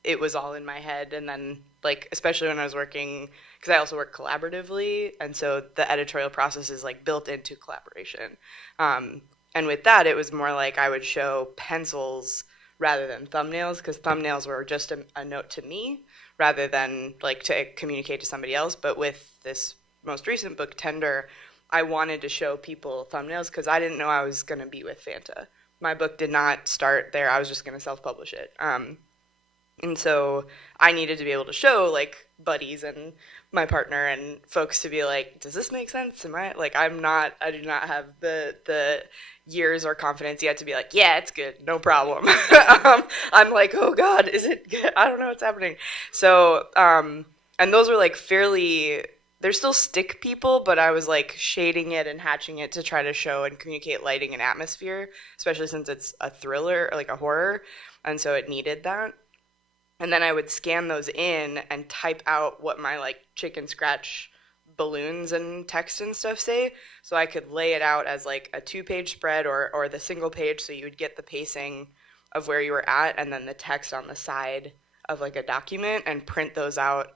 it was all in my head. And then like especially when I was working, because I also work collaboratively, and so the editorial process is like built into collaboration. And with that, it was more like I would show pencils rather than thumbnails, because thumbnails were just a note to me rather than like to communicate to somebody else. But with this most recent book, Tender, I wanted to show people thumbnails because I didn't know I was going to be with Fanta. My book did not start there. I was just going to self-publish it. And so I needed to be able to show like buddies and my partner and folks to be like, does this make sense? I do not have the years or confidence yet to be like, yeah, it's good, no problem. I'm like, oh God, is it good? I don't know what's happening. So, and those were like fairly, they're still stick people, but I was like shading it and hatching it to try to show and communicate lighting and atmosphere, especially since it's a thriller, or like a horror, and so it needed that. And then I would scan those in and type out what my like chicken scratch balloons and text and stuff say, so I could lay it out as like a 2-page spread or the single page, so you would get the pacing of where you were at and then the text on the side of like a document, and print those out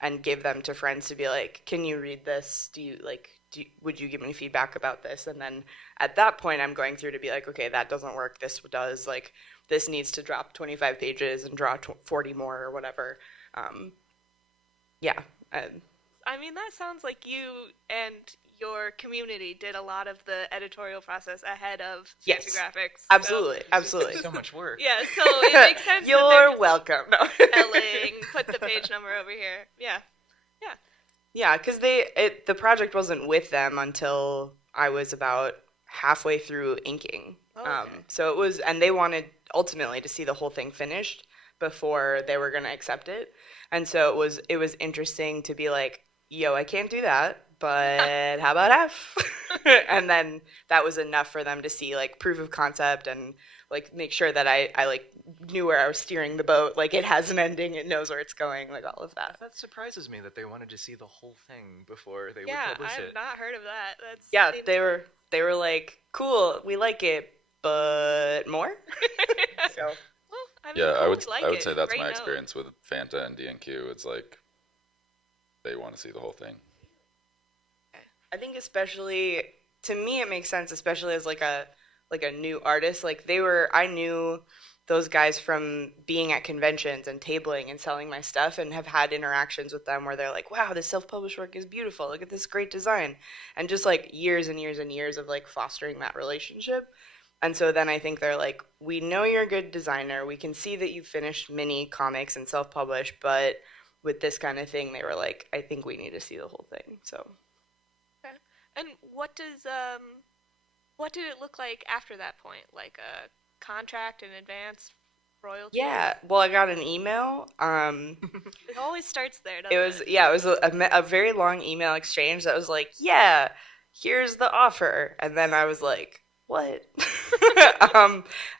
and give them to friends to be like, can you read this? Would you give me feedback about this? And then at that point, I'm going through to be like, okay, that doesn't work. This does. Like, this needs to drop 25 pages and draw 40 more or whatever. I mean, that sounds like you and your community did a lot of the editorial process ahead of Yes, graphics. absolutely, absolutely. So much work. Yeah, so it makes sense. You're welcome. No. Spelling, put the page number over here. Yeah, because the project wasn't with them until I was about halfway through inking. Okay. So it was, and they wanted ultimately to see the whole thing finished before they were going to accept it. And so it was interesting to be like, yo, I can't do that, but how about F? And then that was enough for them to see like proof of concept and like make sure that I like knew where I was steering the boat. Like it has an ending, it knows where it's going, like all of that. That surprises me that they wanted to see the whole thing before they would Yeah, publish I've it. not heard of that. That's Yeah, they were like, cool, we like it, but more. So Well, I mean, Yeah, cool, I would we like I would it. say that's Great my note. experience with Fanta and D&Q. It's like they want to see the whole thing. I think especially to me it makes sense, especially as like a new artist. Like I knew those guys from being at conventions and tabling and selling my stuff and have had interactions with them where they're like, wow, this self-published work is beautiful. Look at this great design. And just like years and years and years of like fostering that relationship. And so then I think they're like, we know you're a good designer. We can see that you finished mini comics and self-published, but with this kind of thing, they were like, I think we need to see the whole thing. So Okay. And what did it look like after that point? Like a contract in advance, royalties? yeah, well, I got an email. It always starts there, doesn't It it? was it was a very long email exchange that was like, yeah, here's the offer, and then I was like, what?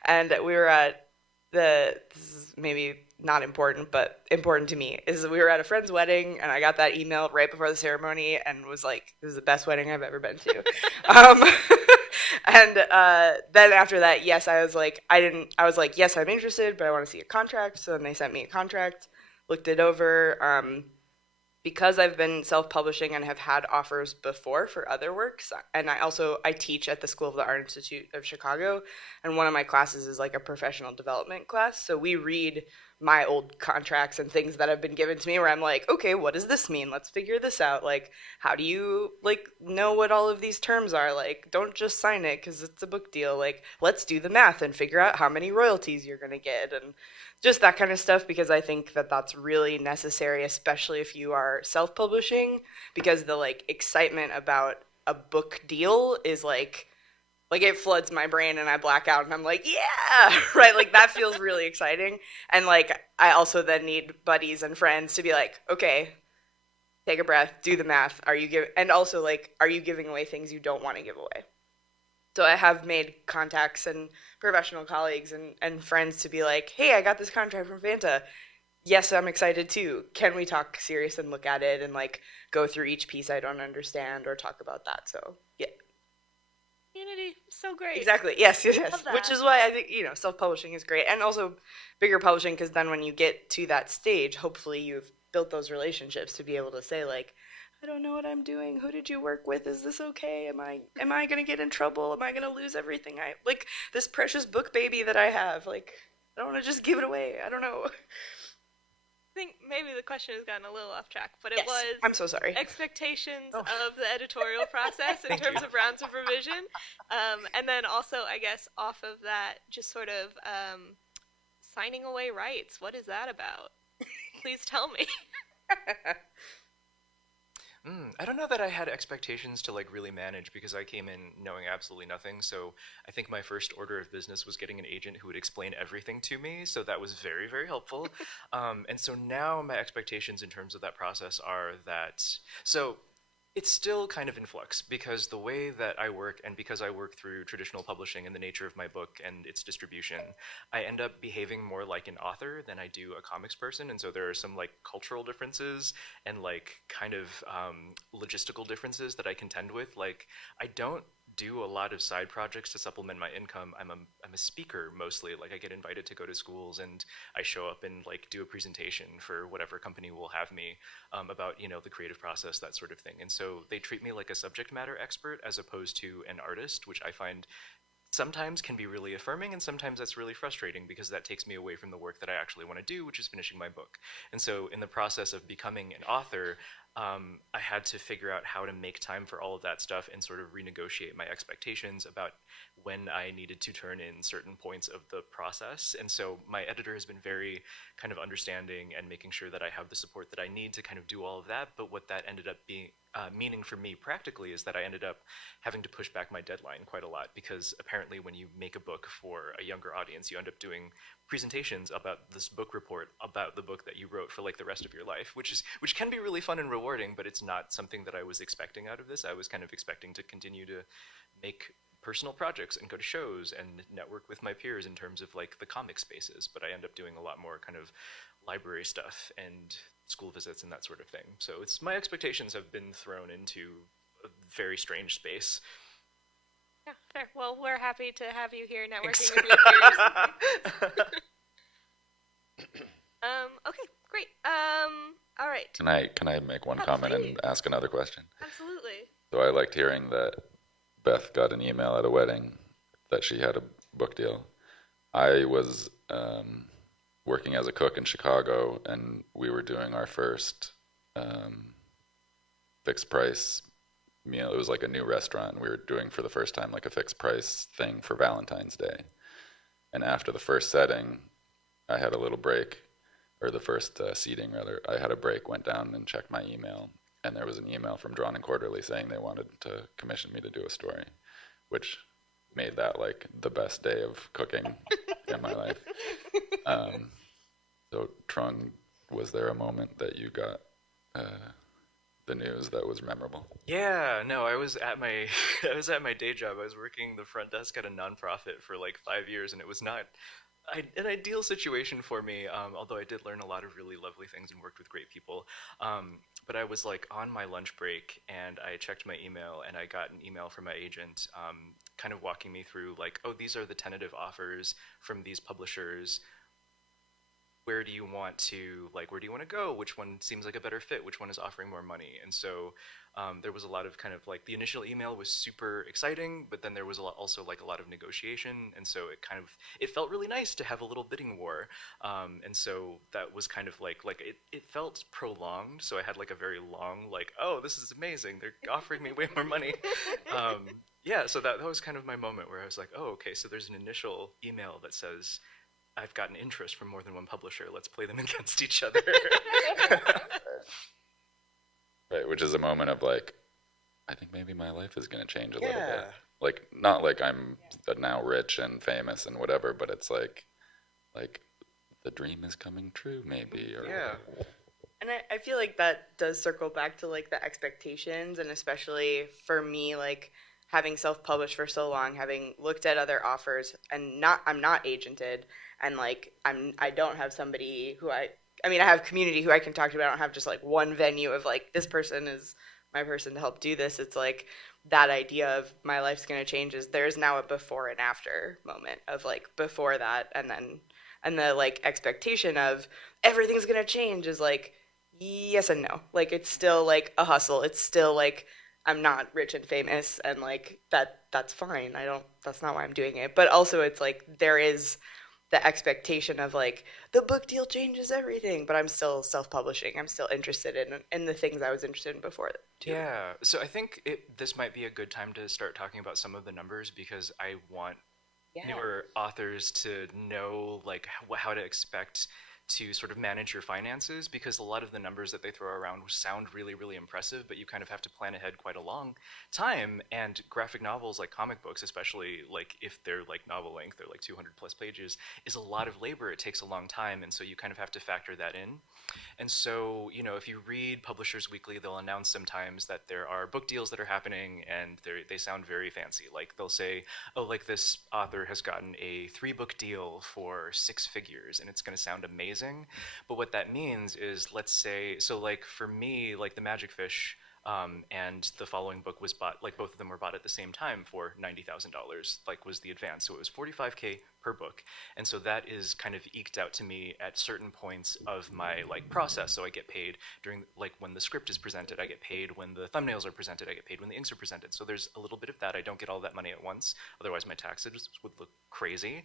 And we were at this is maybe not important, but important to me is we were at a friend's wedding, and I got that email right before the ceremony, and was like, this is the best wedding I've ever been to. And then after that, yes, I was like, yes, I'm interested, but I want to see a contract. So then they sent me a contract, looked it over. Because I've been self-publishing and have had offers before for other works, and I teach at the School of the Art Institute of Chicago, and one of my classes is like a professional development class. So we read my old contracts and things that have been given to me where I'm like, okay, what does this mean? Let's figure this out. Like, how do you like know what all of these terms are? Like, don't just sign it because it's a book deal. Like, let's do the math and figure out how many royalties you're gonna get and just that kind of stuff, because I think that that's really necessary, especially if you are self-publishing, because the like excitement about a book deal is like it floods my brain and I black out and I'm like, yeah, right? Like that feels really exciting. And like I also then need buddies and friends to be like, okay, take a breath, do the math. Are you giving away things you don't want to give away? So I have made contacts and professional colleagues and friends to be like, hey, I got this contract from Fanta. Yes, I'm excited too. Can we talk serious and look at it and like go through each piece I don't understand or talk about that? So yeah. Community, so great. Exactly. Yes. Love that. Which is why I think, self-publishing is great. And also bigger publishing, because then when you get to that stage, hopefully you've built those relationships to be able to say like, I don't know what I'm doing. Who did you work with? Is this okay? Am I going to get in trouble? Am I going to lose everything like this precious book baby that I have? Like, I don't want to just give it away. I don't know. I think maybe the question has gotten a little off track, but it Yes, was I'm so sorry. expectations of the editorial process in terms of rounds of revision. And then also, I guess, off of that, just sort of signing away rights. What is that about? Please tell me. I don't know that I had expectations to like really manage, because I came in knowing absolutely nothing. So I think my first order of business was getting an agent who would explain everything to me. So that was very, very helpful. And so now my expectations in terms of that process are that, so it's still kind of in flux, because the way that I work, and because I work through traditional publishing and the nature of my book and its distribution, I end up behaving more like an author than I do a comics person. And so there are some like cultural differences and like kind of logistical differences that I contend with. Like, I don't do a lot of side projects to supplement my income. I'm a speaker mostly. Like, I get invited to go to schools and I show up and like do a presentation for whatever company will have me about the creative process, that sort of thing. And so they treat me like a subject matter expert as opposed to an artist, which I find sometimes can be really affirming, and sometimes that's really frustrating, because that takes me away from the work that I actually want to do, which is finishing my book. And so in the process of becoming an author, I had to figure out how to make time for all of that stuff and sort of renegotiate my expectations about when I needed to turn in certain points of the process. And so my editor has been very kind of understanding and making sure that I have the support that I need to kind of do all of that. But what that ended up being meaning for me practically is that I ended up having to push back my deadline quite a lot, because apparently when you make a book for a younger audience, you end up doing presentations about this book report about the book that you wrote for like the rest of your life, which can be really fun and rewarding, but it's not something that I was expecting out of this. I was kind of expecting to continue to make personal projects and go to shows and network with my peers in terms of like the comic spaces, but I end up doing a lot more kind of library stuff and school visits and that sort of thing. So it's my expectations have been thrown into a very strange space. Yeah, fair. Well, we're happy to have you here networking with your peers. Okay, great. All right. Can I make one comment and ask another question? Absolutely. So I liked hearing that Beth got an email at a wedding that she had a book deal. I was working as a cook in Chicago, and we were doing our first fixed price meal. It was like a new restaurant. We were doing for the first time like a fixed price thing for Valentine's Day. And after the first setting, I had a little break, or the first seating rather. I had a break, went down and checked my email, and there was an email from Drawn and Quarterly saying they wanted to commission me to do a story, which made that like the best day of cooking in my life. So Trung, was there a moment that you got the news that was memorable? Yeah, no, I was at my day job. I was working the front desk at a nonprofit for like 5 years, and it was not an ideal situation for me, although I did learn a lot of really lovely things and worked with great people. But I was like on my lunch break, and I checked my email, and I got an email from my agent kind of walking me through like, oh, these are the tentative offers from these publishers. Where do you want to go? Which one seems like a better fit? Which one is offering more money? And so there was a lot of kind of like, the initial email was super exciting, but then there was also like a lot of negotiation. And so it felt really nice to have a little bidding war. And so that was kind of like it felt prolonged. So I had like a very long, like, oh, this is amazing. They're offering me way more money. Yeah, so that was kind of my moment where I was like, oh, okay, so there's an initial email that says, I've gotten interest from more than one publisher. Let's play them against each other. Right, which is a moment of like, I think maybe my life is going to change a little bit. Like, not like I'm now rich and famous and whatever, but it's like the dream is coming true, maybe. Or And I feel like that does circle back to like the expectations, and especially for me, like having self-published for so long, having looked at other offers, and I'm not agented, and like I don't have somebody who I have community who I can talk to, but I don't have just like one venue of like, this person is my person to help do this. It's like that idea of my life's going to change is there's now a before and after moment of like before that, and the like expectation of everything's going to change is like yes and no. Like it's still like a hustle. It's still like I'm not rich and famous, and like that's fine. That's not why I'm doing it. But also it's like there is the expectation of like the book deal changes everything, but I'm still self-publishing. I'm still interested in the things I was interested in before too. Yeah, so I think this might be a good time to start talking about some of the numbers, because I want newer authors to know like how to expect to sort of manage your finances, because a lot of the numbers that they throw around sound really, really impressive, but you kind of have to plan ahead quite a long time. And graphic novels, like comic books, especially like if they're like novel length, they're like 200 plus pages, is a lot of labor. It takes a long time. And so you kind of have to factor that in. And so, if you read Publishers Weekly, they'll announce sometimes that there are book deals that are happening, and they sound very fancy. Like they'll say, oh, like this author has gotten a 3-book deal for 6 figures, and it's going to sound amazing. But what that means is, let's say, so like for me, like the Magic Fish and the following book was bought, like both of them were bought at the same time for $90,000, like was the advance. So it was $45K per book. And so that is kind of eked out to me at certain points of my like process. So I get paid during like when the script is presented, I get paid when the thumbnails are presented, I get paid when the inks are presented. So there's a little bit of that. I don't get all that money at once. Otherwise my taxes would look crazy.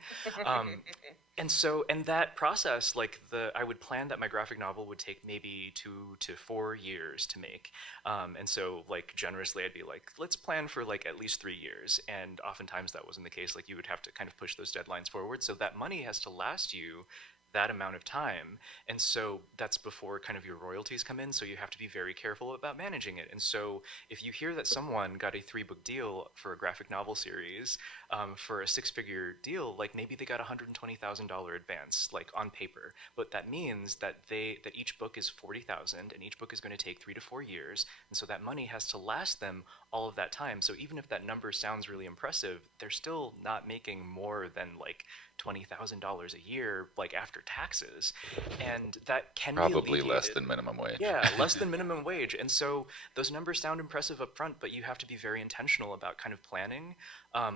And that process, like I would plan that my graphic novel would take maybe 2 to 4 years to make. And so like generously I'd be like, let's plan for like at least 3 years. And oftentimes that wasn't the case. Like you would have to kind of push those deadlines forward. So that money has to last you that amount of time. And so that's before kind of your royalties come in. So you have to be very careful about managing it. And so if you hear that someone got a 3-book deal for a graphic novel series, for a 6-figure deal, like maybe they got $120,000 advance, like on paper. But that means that that each book is $40,000 and each book is going to take 3 to 4 years. And so that money has to last them all of that time. So even if that number sounds really impressive, they're still not making more than like $20,000 a year, like after taxes, and that can Probably be less than minimum wage. Yeah, less than minimum wage. And so those numbers sound impressive up front, but you have to be very intentional about kind of planning.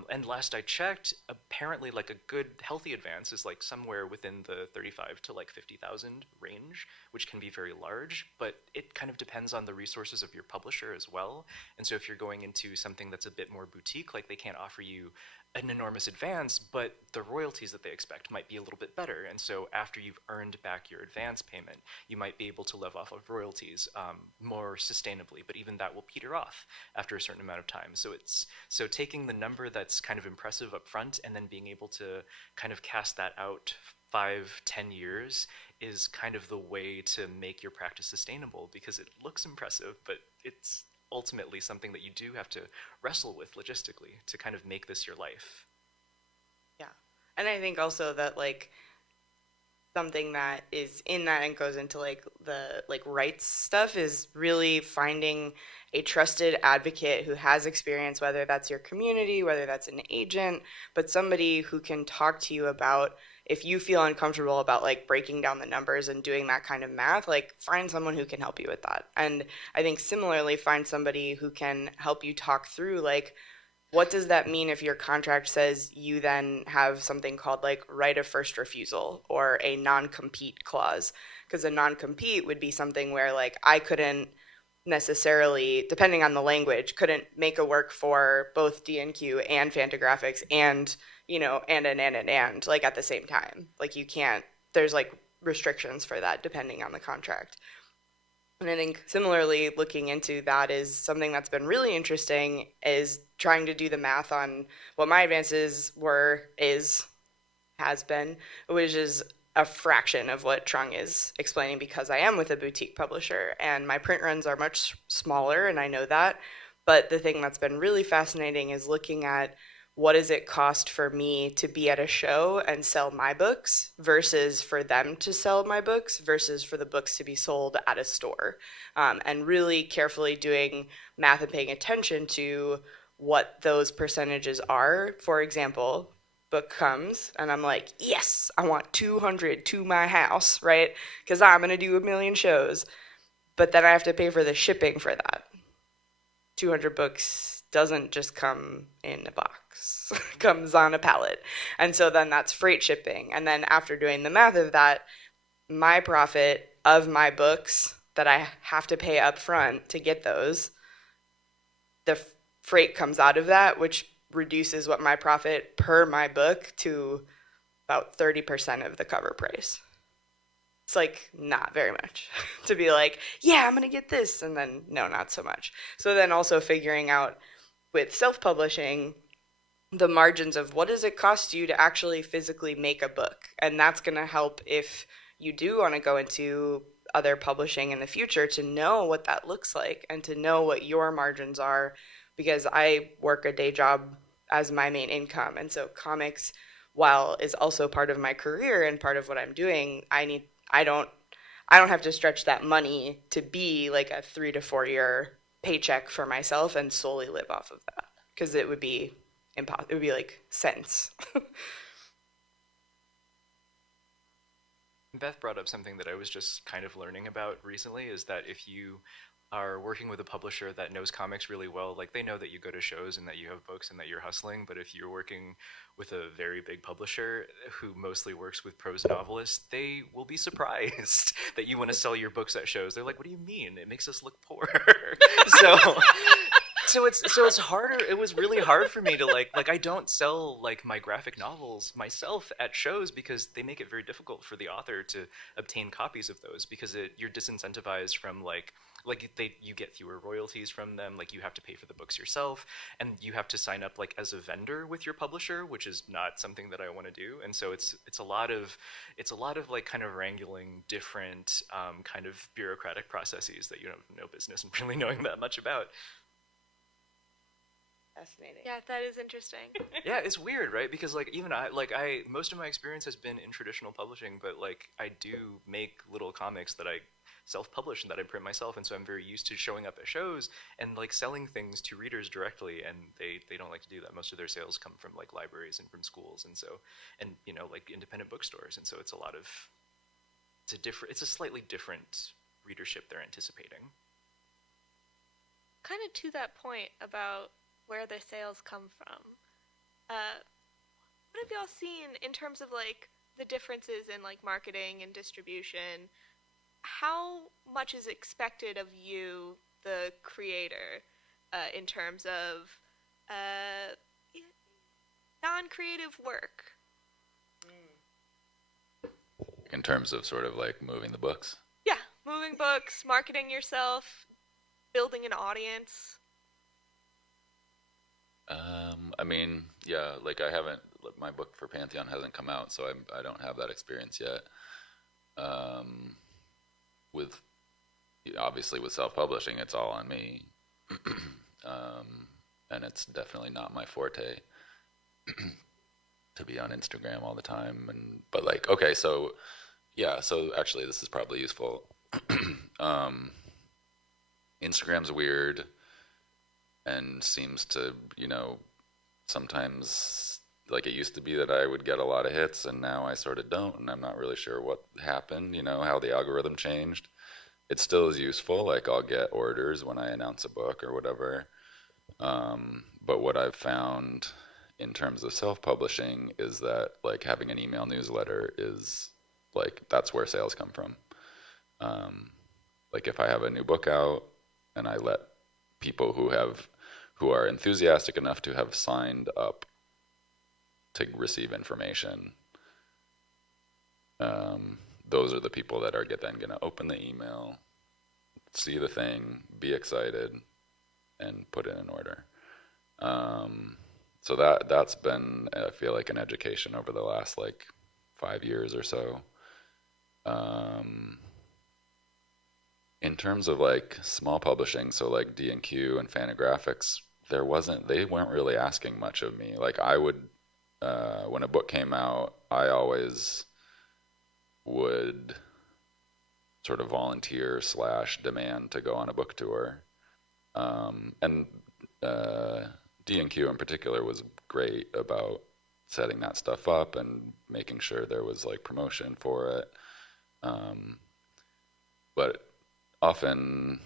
And last I checked, apparently like a good healthy advance is like somewhere within the 35 to like 50,000 range, which can be very large, but it kind of depends on the resources of your publisher as well. And so if you're going into something that's a bit more boutique, like they can't offer you an enormous advance, but the royalties that they expect might be a little bit better. And so after you've earned back your advance payment, you might be able to live off of royalties more sustainably, but even that will peter off after a certain amount of time. So taking the number that's kind of impressive up front and then being able to kind of cast that out 5-10 years is kind of the way to make your practice sustainable, because it looks impressive, but it's ultimately something that you do have to wrestle with logistically to kind of make this your life. Yeah. And I think also that like something that is in that and goes into like the like rights stuff is really finding a trusted advocate who has experience, whether that's your community, whether that's an agent, but somebody who can talk to you about if you feel uncomfortable about like breaking down the numbers and doing that kind of math, like find someone who can help you with that. And I think similarly, find somebody who can help you talk through like, what does that mean if your contract says you then have something called like right of first refusal or a non-compete clause? Because a non-compete would be something where like I couldn't necessarily, depending on the language, couldn't make a work for both D&Q and Fantagraphics and, you know, and like at the same time. Like you can't, there's like restrictions for that depending on the contract. And I think similarly looking into that is something that's been really interesting, is trying to do the math on what my advances has been, which is a fraction of what Trung is explaining, because I am with a boutique publisher and my print runs are much smaller, and I know that. But the thing that's been really fascinating is looking at what does it cost for me to be at a show and sell my books versus for them to sell my books versus for the books to be sold at a store. And really carefully doing math and paying attention to what those percentages are. For example, book comes and I'm like, yes, I want 200 to my house, right? Because I'm going to do 1 million shows. But then I have to pay for the shipping for that. 200 books doesn't just come in a box, comes on a pallet. And so then that's freight shipping. And then after doing the math of that, my profit of my books that I have to pay up front to get those, the freight comes out of that, which reduces what my profit per my book to about 30% of the cover price. It's like not very much to be like, yeah, I'm going to get this. And then no, not so much. So then also figuring out with self-publishing the margins of what does it cost you to actually physically make a book. And that's going to help if you do want to go into other publishing in the future to know what that looks like and to know what your margins are, because I work a day job as my main income. And so comics, while is also part of my career and part of what I'm doing, I don't have to stretch that money to be like a 3 to 4 year paycheck for myself and solely live off of that, because it would be impossible. It would be like cents. Beth brought up something that I was just kind of learning about recently, is that if you are working with a publisher that knows comics really well, like they know that you go to shows and that you have books and that you're hustling, but if you're working with a very big publisher who mostly works with prose novelists, they will be surprised that you want to sell your books at shows. They're like, what do you mean? It makes us look poor. So So it's harder. It was really hard for me to like I don't sell like my graphic novels myself at shows because they make it very difficult for the author to obtain copies of those because you're disincentivized from you get fewer royalties from them. Like you have to pay for the books yourself, and you have to sign up like as a vendor with your publisher, which is not something that I want to do. And so it's a lot of like kind of wrangling different kind of bureaucratic processes that you have no business in really knowing that much about. Fascinating. Yeah, that is interesting. Yeah, it's weird, right? Because like even I most of my experience has been in traditional publishing, but like I do make little comics that I self-publish and that I print myself, and so I'm very used to showing up at shows and like selling things to readers directly, and they don't like to do that. Most of their sales come from like libraries and from schools, and like independent bookstores, and so it's a slightly different readership they're anticipating. Kind of to that point about where the sales come from. What have y'all seen in terms of like the differences in like marketing and distribution? How much is expected of you, the creator, in terms of non-creative work? In terms of sort of like moving the books? Yeah, moving books, marketing yourself, building an audience. I mean, yeah, like my book for Pantheon hasn't come out, so I don't have that experience yet. Obviously with self-publishing, it's all on me, and it's definitely not my forte to be on Instagram all the time. But like, okay, so actually this is probably useful. Instagram's weird and seems to, sometimes, like it used to be that I would get a lot of hits, and now I sort of don't, and I'm not really sure what happened, how the algorithm changed. It still is useful, like I'll get orders when I announce a book or whatever. But what I've found in terms of self-publishing is that like having an email newsletter is like, that's where sales come from. Like if I have a new book out and I let people who are enthusiastic enough to have signed up to receive information, those are the people that are then going to open the email, see the thing, be excited, and put in an order. So that's been, I feel like, an education over the last like 5 years or so. In terms of like small publishing, so like D&Q and Fantagraphics, they weren't really asking much of me. Like I would, when a book came out, I always would sort of volunteer / demand to go on a book tour. And D&Q in particular was great about setting that stuff up and making sure there was like promotion for it. But often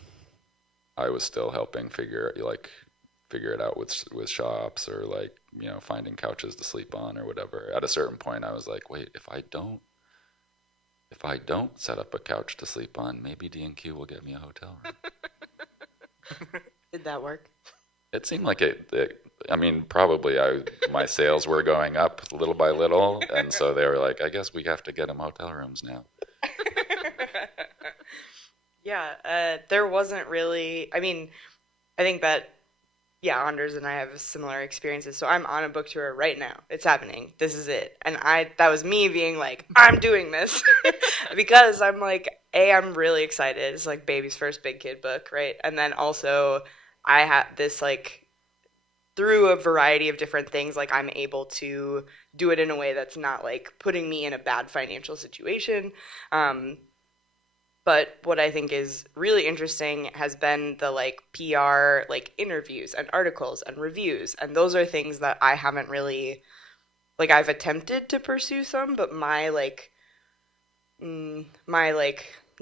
I was still helping figure it out with shops, or like, finding couches to sleep on or whatever. At a certain point I was like, wait, if I don't set up a couch to sleep on, maybe D&Q will get me a hotel room. Did that work? It seemed like I mean, probably my sales were going up little by little, and so they were like, I guess we have to get them hotel rooms now. Yeah, there wasn't really, I mean, I think that, yeah, Anders and I have similar experiences. So I'm on a book tour right now. It's happening. This is it. And that was me being like, I'm doing this. Because I'm like, I'm really excited. It's like baby's first big kid book, right? And then also I have this like, through a variety of different things, like I'm able to do it in a way that's not like putting me in a bad financial situation. But what I think is really interesting has been the like PR, like interviews and articles and reviews. And those are things that I haven't really, like I've attempted to pursue some, but my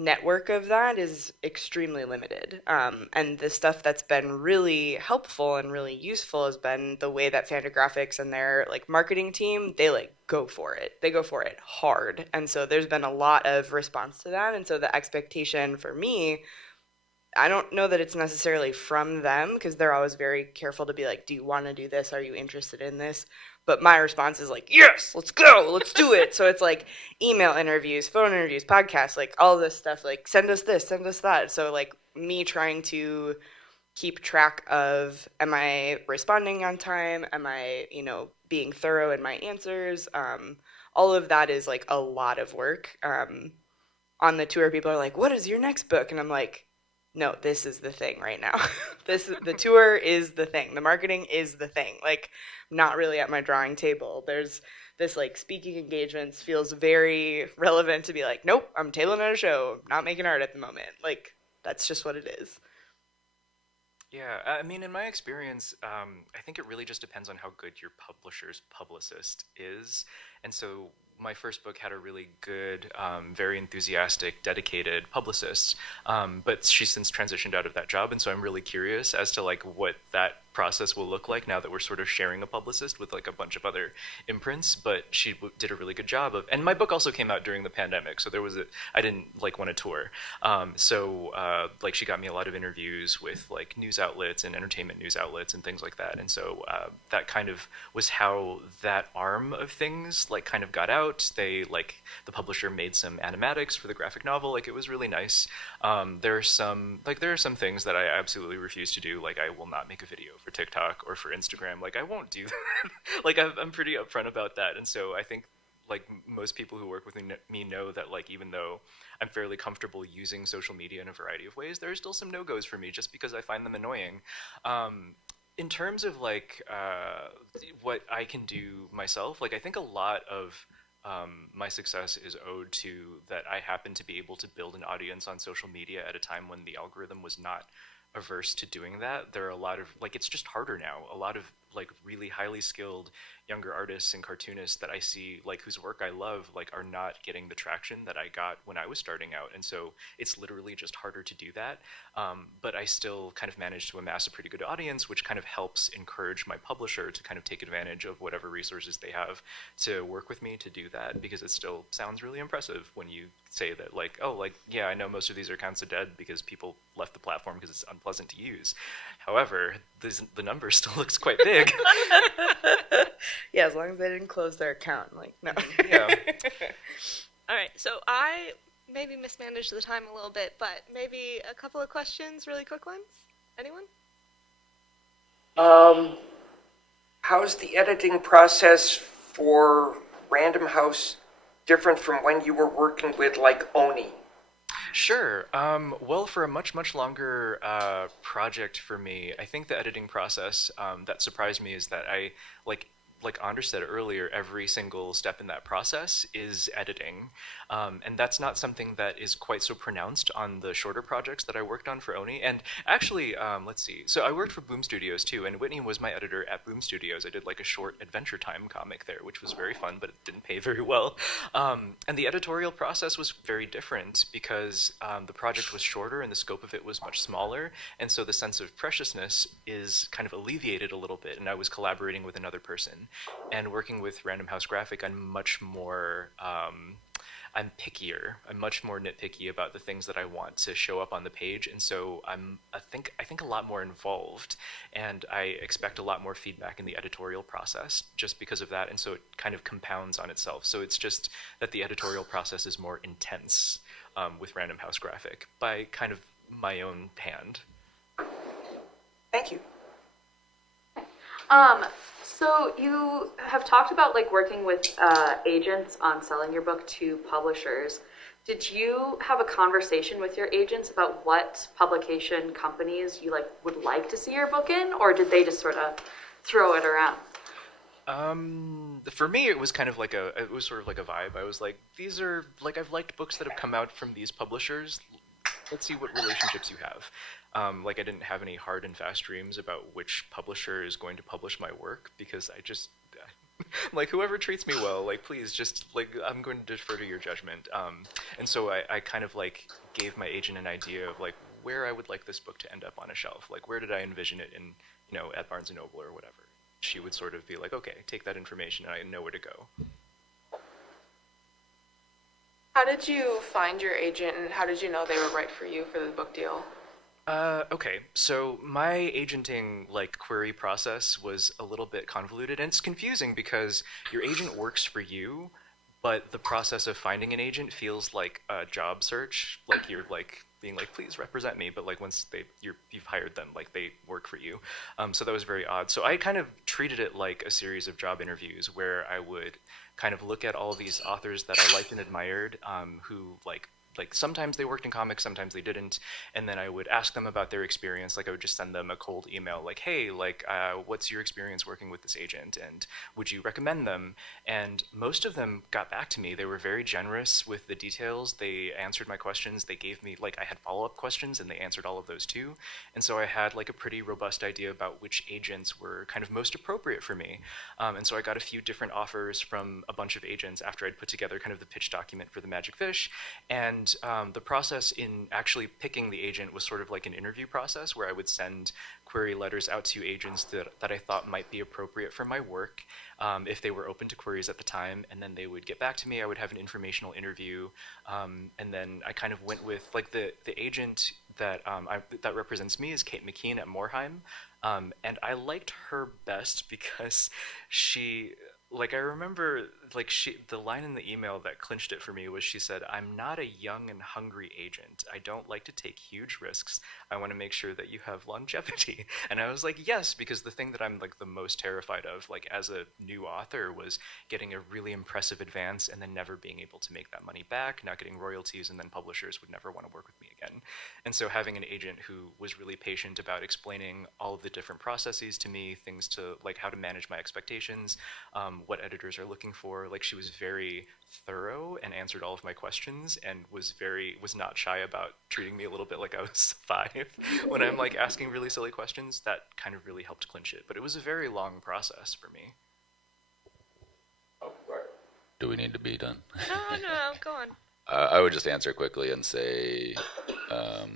network of that is extremely limited. And the stuff that's been really helpful and really useful has been the way that Fantagraphics and their like marketing team, they like go for it. They go for it hard. And so there's been a lot of response to that. And so the expectation for me I don't know that it's necessarily from them, because they're always very careful to be like, do you want to do this? Are you interested in this? But my response is like, yes, let's go, let's do it. So it's like email interviews, phone interviews, podcasts, like all this stuff, like send us this, send us that. So like me trying to keep track of, am I responding on time? Am I, being thorough in my answers? All of that is like a lot of work. On the tour, people are like, what is your next book? And I'm like, no, this is the thing right now. The tour is the thing. The marketing is the thing. Like, not really at my drawing table. There's this like speaking engagements feels very relevant to be like, nope, I'm tabling at a show, not making art at the moment. Like, that's just what it is. Yeah, I mean, in my experience, I think it really just depends on how good your publisher's publicist is. And so my first book had a really good, very enthusiastic, dedicated publicist, but she's since transitioned out of that job, and so I'm really curious as to like what that process will look like now that we're sort of sharing a publicist with like a bunch of other imprints. But she did a really good job of, and my book also came out during the pandemic, so I didn't like want to tour, like she got me a lot of interviews with like news outlets and entertainment news outlets and things like that, and so that kind of was how that arm of things like kind of got out. The publisher made some animatics for the graphic novel. Like, it was really nice. There are some things that I absolutely refuse to do. Like, I will not make a video for TikTok or for Instagram. Like, I won't do that. Like, I'm pretty upfront about that. And so I think like most people who work with me know that like even though I'm fairly comfortable using social media in a variety of ways, there are still some no-goes for me just because I find them annoying. In terms of like what I can do myself, like I think a lot of my success is owed to that I happen to be able to build an audience on social media at a time when the algorithm was not averse to doing that. There are a lot of like, it's just harder now. A lot of like really highly skilled younger artists and cartoonists that I see, like whose work I love, like are not getting the traction that I got when I was starting out. And so it's literally just harder to do that. But I still kind of managed to amass a pretty good audience, which kind of helps encourage my publisher to kind of take advantage of whatever resources they have to work with me to do that, because it still sounds really impressive when you say that like, oh, like, yeah, I know most of these accounts are dead because people left the platform because it's unpleasant to use. However, the number still looks quite big. Yeah, as long as they didn't close their account. Like, no. Yeah. All right, so I maybe mismanaged the time a little bit, but maybe a couple of questions, really quick ones. Anyone? How's the editing process for Random House different from when you were working with like Oni? Sure. Well, for a much, much longer project for me, I think the editing process that surprised me is that I, like Anders said earlier, every single step in that process is editing. And that's not something that is quite so pronounced on the shorter projects that I worked on for Oni. And actually, let's see. So I worked for Boom Studios too, and Whitney was my editor at Boom Studios. I did like a short Adventure Time comic there, which was very fun, but it didn't pay very well. And the editorial process was very different because the project was shorter and the scope of it was much smaller. And so the sense of preciousness is kind of alleviated a little bit. And I was collaborating with another person. And working with Random House Graphic, I'm much more, I'm pickier. I'm much more nitpicky about the things that I want to show up on the page, and so I think a lot more involved, and I expect a lot more feedback in the editorial process just because of that, and so it kind of compounds on itself. So it's just that the editorial process is more intense with Random House Graphic by kind of my own hand. Thank you. So you have talked about like working with agents on selling your book to publishers. Did you have a conversation with your agents about what publication companies you would like to see your book in, or did they just sort of throw it around? For me, it was kind of like it was sort of like a vibe. I was like, these are like, I've liked books that have come out from these publishers. Let's see what relationships you have. Like I didn't have any hard and fast dreams about which publisher is going to publish my work, because I just like whoever treats me well, like please just like I'm going to defer to your judgment. And so I kind of like gave my agent an idea of like where I would like this book to end up on a shelf. Like where did I envision it in, at Barnes & Noble or whatever. She would sort of be like, okay, take that information and I know where to go. How did you find your agent, and how did you know they were right for you for the book deal? Okay, so my agenting query process was a little bit convoluted, and it's confusing because your agent works for you, but the process of finding an agent feels like a job search. Like you're being please represent me, but once you've hired them, they work for you. So that was very odd. So I kind of treated it like a series of job interviews where I would kind of look at all of these authors that I liked and admired, who sometimes they worked in comics, sometimes they didn't, and then I would ask them about their experience. I would just send them a cold email hey, what's your experience working with this agent, and would you recommend them? And most of them got back to me. They were very generous with the details. They answered my questions. They gave me I had follow-up questions, and they answered all of those too. And so I had a pretty robust idea about which agents were kind of most appropriate for me. And so I got a few different offers from a bunch of agents after I'd put together kind of the pitch document for the Magic Fish. And the process in actually picking the agent was sort of like an interview process where I would send query letters out to agents that I thought might be appropriate for my work, if they were open to queries at the time, and then they would get back to me. I would have an informational interview, and then I kind of went with the agent that that represents me is Kate McKean at Moorheim, and I liked her best because she. I remember, the line in the email that clinched it for me was she said, "I'm not a young and hungry agent. I don't like to take huge risks. I want to make sure that you have longevity." And I was like, yes, because the thing that I'm the most terrified of, as a new author, was getting a really impressive advance and then never being able to make that money back, not getting royalties, and then publishers would never want to work with me again. And so having an agent who was really patient about explaining all of the different processes to me, things to how to manage my expectations, what editors are looking for. She was very thorough and answered all of my questions, and was not shy about treating me a little bit like I was 5 when I'm asking really silly questions. That kind of really helped clinch it, but it was a very long process for me. Do we need to be done? No, go on. I would just answer quickly and say, I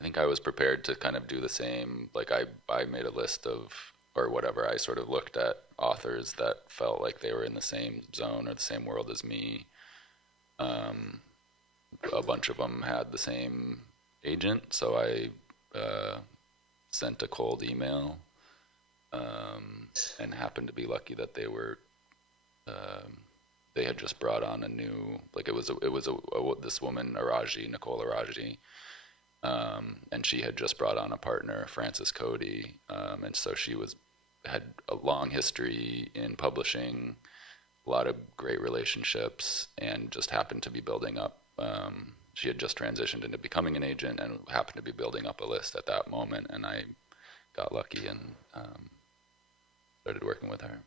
think I was prepared to kind of do the same. I made a list of, or whatever, I sort of looked at authors that felt like they were in the same zone or the same world as me. A bunch of them had the same agent, so I sent a cold email, and happened to be lucky that they were they had just brought on a new, it was this woman, Nicole Araji, and she had just brought on a partner, Frances Cody, and so she had a long history in publishing, a lot of great relationships, and just happened to be building up. She had just transitioned into becoming an agent and happened to be building up a list at that moment, and I got lucky and started working with her.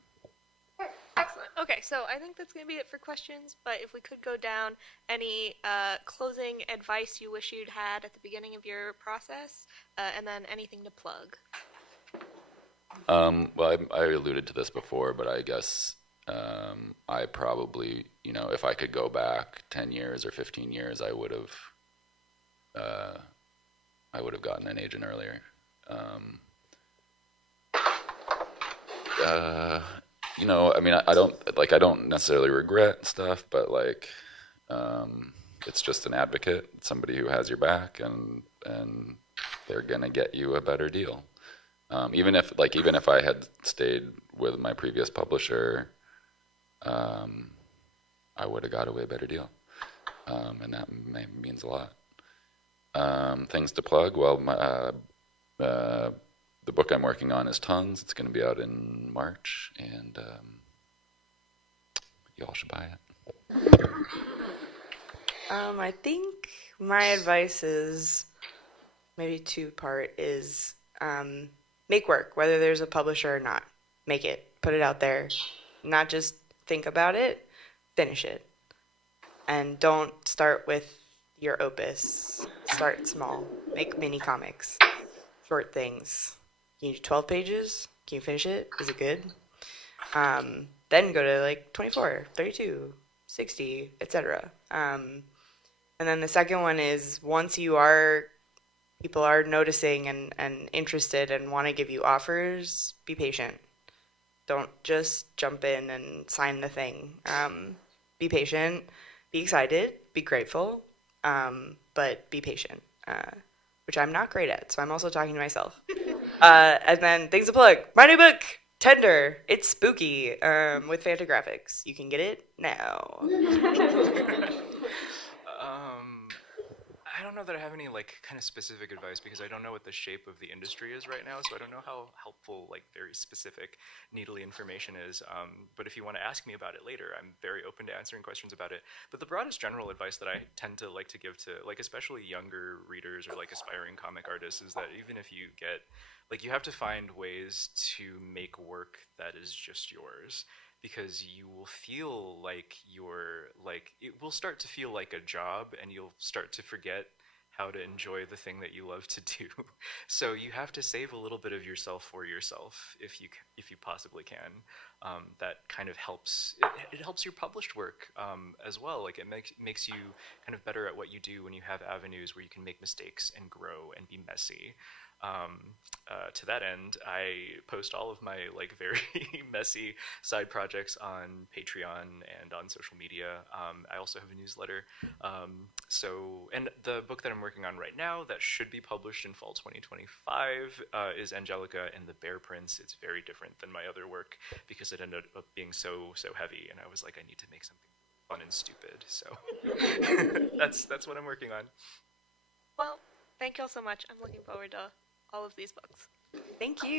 Excellent. Okay, so I think that's going to be it for questions, but if we could go down any closing advice you wish you'd had at the beginning of your process, and then anything to plug. Well, I alluded to this before, but I guess I probably, if I could go back 10 years or 15 years, I would have gotten an agent earlier. I don't necessarily regret stuff, but it's just an advocate, somebody who has your back, and they're gonna get you a better deal. Even if I had stayed with my previous publisher, I would have got a way better deal, and that means a lot. Things to plug. Well, the book I'm working on is Tongues. It's going to be out in March, and you all should buy it. I think my advice is maybe two-part is make work, whether there's a publisher or not. Make it. Put it out there. Not just think about it, finish it. And don't start with your opus. Start small. Make mini comics. Short things. Can you do 12 pages? Can you finish it? Is it good? Then go to 24, 32, 60, etc. And then the second one is once people are noticing and interested and want to give you offers, be patient. Don't just jump in and sign the thing. Be patient, be excited, be grateful, but be patient. which I'm not great at, so I'm also talking to myself. And then things to plug. My new book, Tender. It's spooky with Fantagraphics. You can get it now. I don't know that I have any like kind of specific advice because I don't know what the shape of the industry is right now, so I don't know how helpful like very specific needly information is. But if you want to ask me about it later, I'm very open to answering questions about it. But the broadest general advice that I tend to like to give to like especially younger readers or like aspiring comic artists is that even if you get like you have to find ways to make work that is just yours, because you will feel like it will start to feel like a job and you'll start to forget how to enjoy the thing that you love to do. So you have to save a little bit of yourself for yourself if you possibly can. That kind of helps. It helps your published work as well. Like it makes you kind of better at what you do when you have avenues where you can make mistakes and grow and be messy. To that end, I post all of my like very messy side projects on Patreon and on social media. I also have a newsletter. And the book that I'm working on right now that should be published in fall 2025 is Angelica and the Bear Prince. It's very different than my other work because it ended up being so heavy, and I was like, I need to make something fun and stupid. So that's what I'm working on. Well, thank you all so much. I'm looking forward to all of these books. Thank you.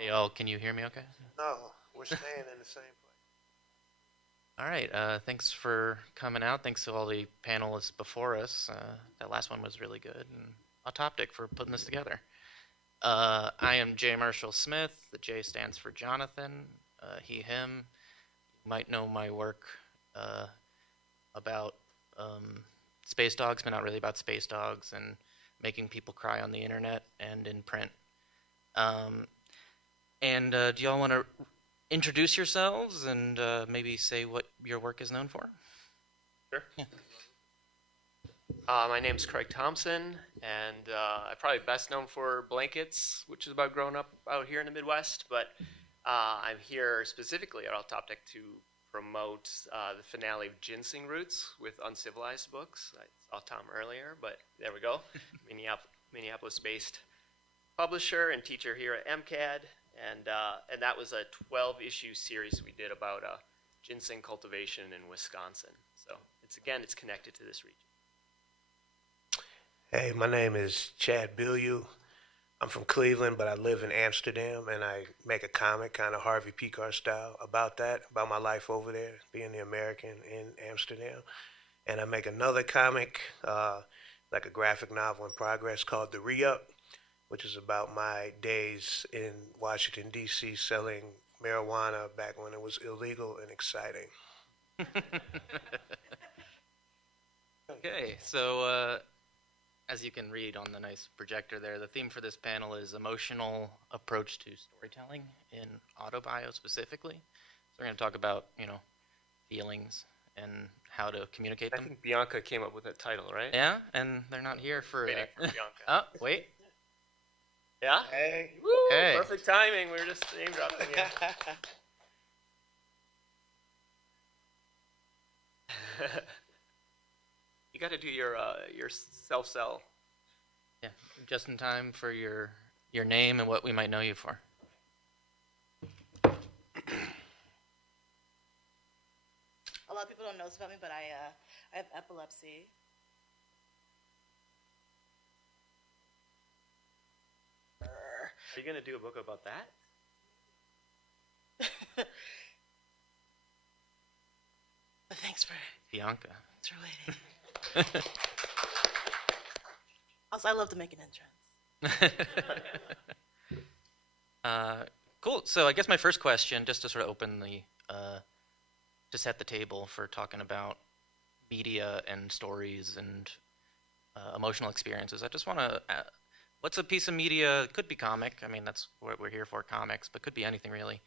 Hey, y'all, can you hear me okay? No, we're staying in the same place. All right, thanks for coming out. Thanks to all the panelists before us. That last one was really good. And Autoptic for putting this together. I am J. Marshall Smith. The J stands for Jonathan, he, him. You might know my work about space dogs, but not really about space dogs, and making people cry on the internet and in print. Do y'all want to introduce yourselves and maybe say what your work is known for? Sure. Yeah. My name's Craig Thompson, and I'm probably best known for Blankets, which is about growing up out here in the Midwest, but I'm here specifically at Autoptic to promote the finale of Ginseng Roots with Uncivilized Books. I saw Tom earlier, but there we go. Minneapolis-based publisher and teacher here at MCAD, and that was a 12-issue series we did about ginseng cultivation in Wisconsin. So it's connected to this region. Hey, my name is Chad Bilyeu. I'm from Cleveland, but I live in Amsterdam, and I make a comic, kind of Harvey Pekar style, about my life over there, being the American in Amsterdam. And I make another comic, like a graphic novel in progress, called The Re-Up, which is about my days in Washington, D.C., selling marijuana back when it was illegal and exciting. Okay, so as you can read on the nice projector there, the theme for this panel is emotional approach to storytelling in autobio specifically. So we're going to talk about, feelings and how to communicate them. I think Bianca came up with that title, right? Yeah, and they're not here for Waiting it. for Bianca. Oh, wait. Yeah? Hey. Woo, hey. Perfect timing. We were just name dropping you. You got to do your self-sell. Yeah, just in time for your name and what we might know you for. A lot of people don't know this about me, but I have epilepsy. Are you going to do a book about that? But thanks for Bianca. waiting. Also, I love to make an entrance. Cool. So I guess my first question, just to sort of open to set the table for talking about media and stories and emotional experiences. I just want to, what's a piece of media? It could be comic. I mean, that's what we're here for, comics, but could be anything really.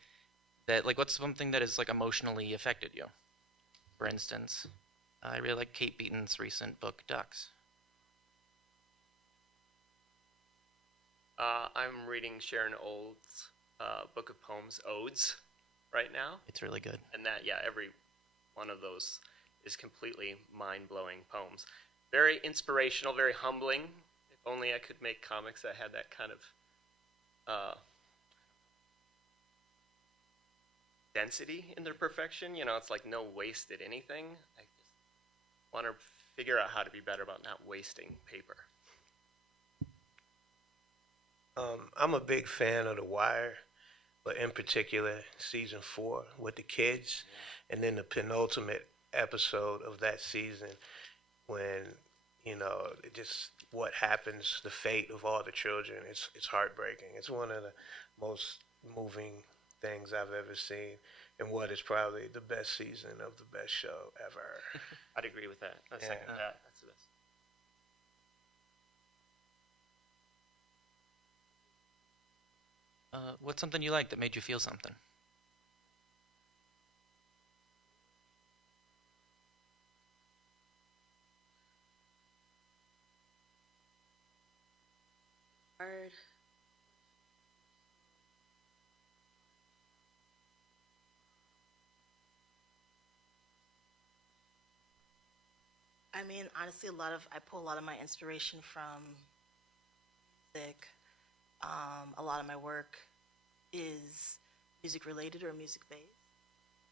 That what's something that has emotionally affected you? For instance, I really like Kate Beaton's recent book, Ducks. I'm reading Sharon Olds' book of poems, Odes, right now. It's really good. And every one of those is completely mind-blowing poems. Very inspirational, very humbling. If only I could make comics that had that kind of density in their perfection. It's like no wasted anything. I just want to figure out how to be better about not wasting paper. I'm a big fan of The Wire, but in particular, season 4 with the kids, and then the penultimate episode of that season when, just what happens, the fate of all the children, it's heartbreaking. It's one of the most moving things I've ever seen, and what is probably the best season of the best show ever. I'd agree with that. I second that. That's the best. What's something you like that made you feel something? Hard. I mean, honestly, I pull a lot of my inspiration from music. A lot of my work is music related or music based.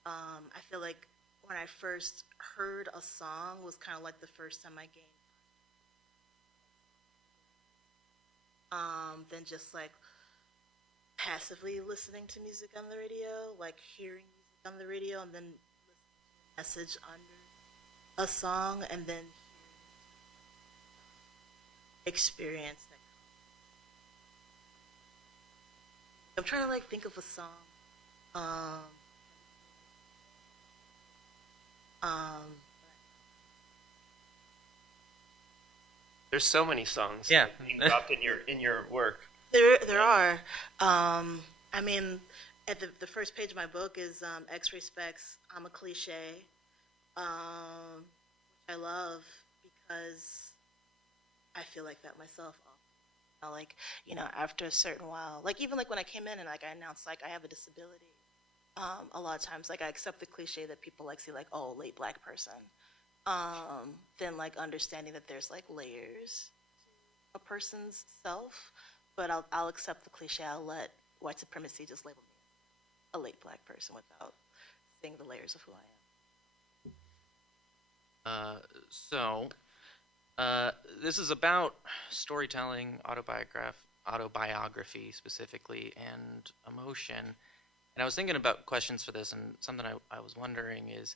I feel like when I first heard a song was kind of like the first time I gained. Then just passively listening to music on the radio, like hearing music on the radio and then listening to a message under a song and then experience that. I'm trying to like think of a song. There's so many songs being dropped in your work. There are. I mean, at the first page of my book is X Respects I'm a Cliche, which I love because I feel like that myself. Like, you know, after a certain while, like even like when I came in and like I announced like I have a disability, a lot of times like I accept the cliche that people like see like, oh, late Black person. Then like understanding that there's like layers to a person's self, but I'll accept the cliche. I'll let white supremacy just label me a late Black person without seeing the layers of who I am. This is about storytelling, autobiography specifically, and emotion. And I was thinking about questions for this, and something I was wondering is,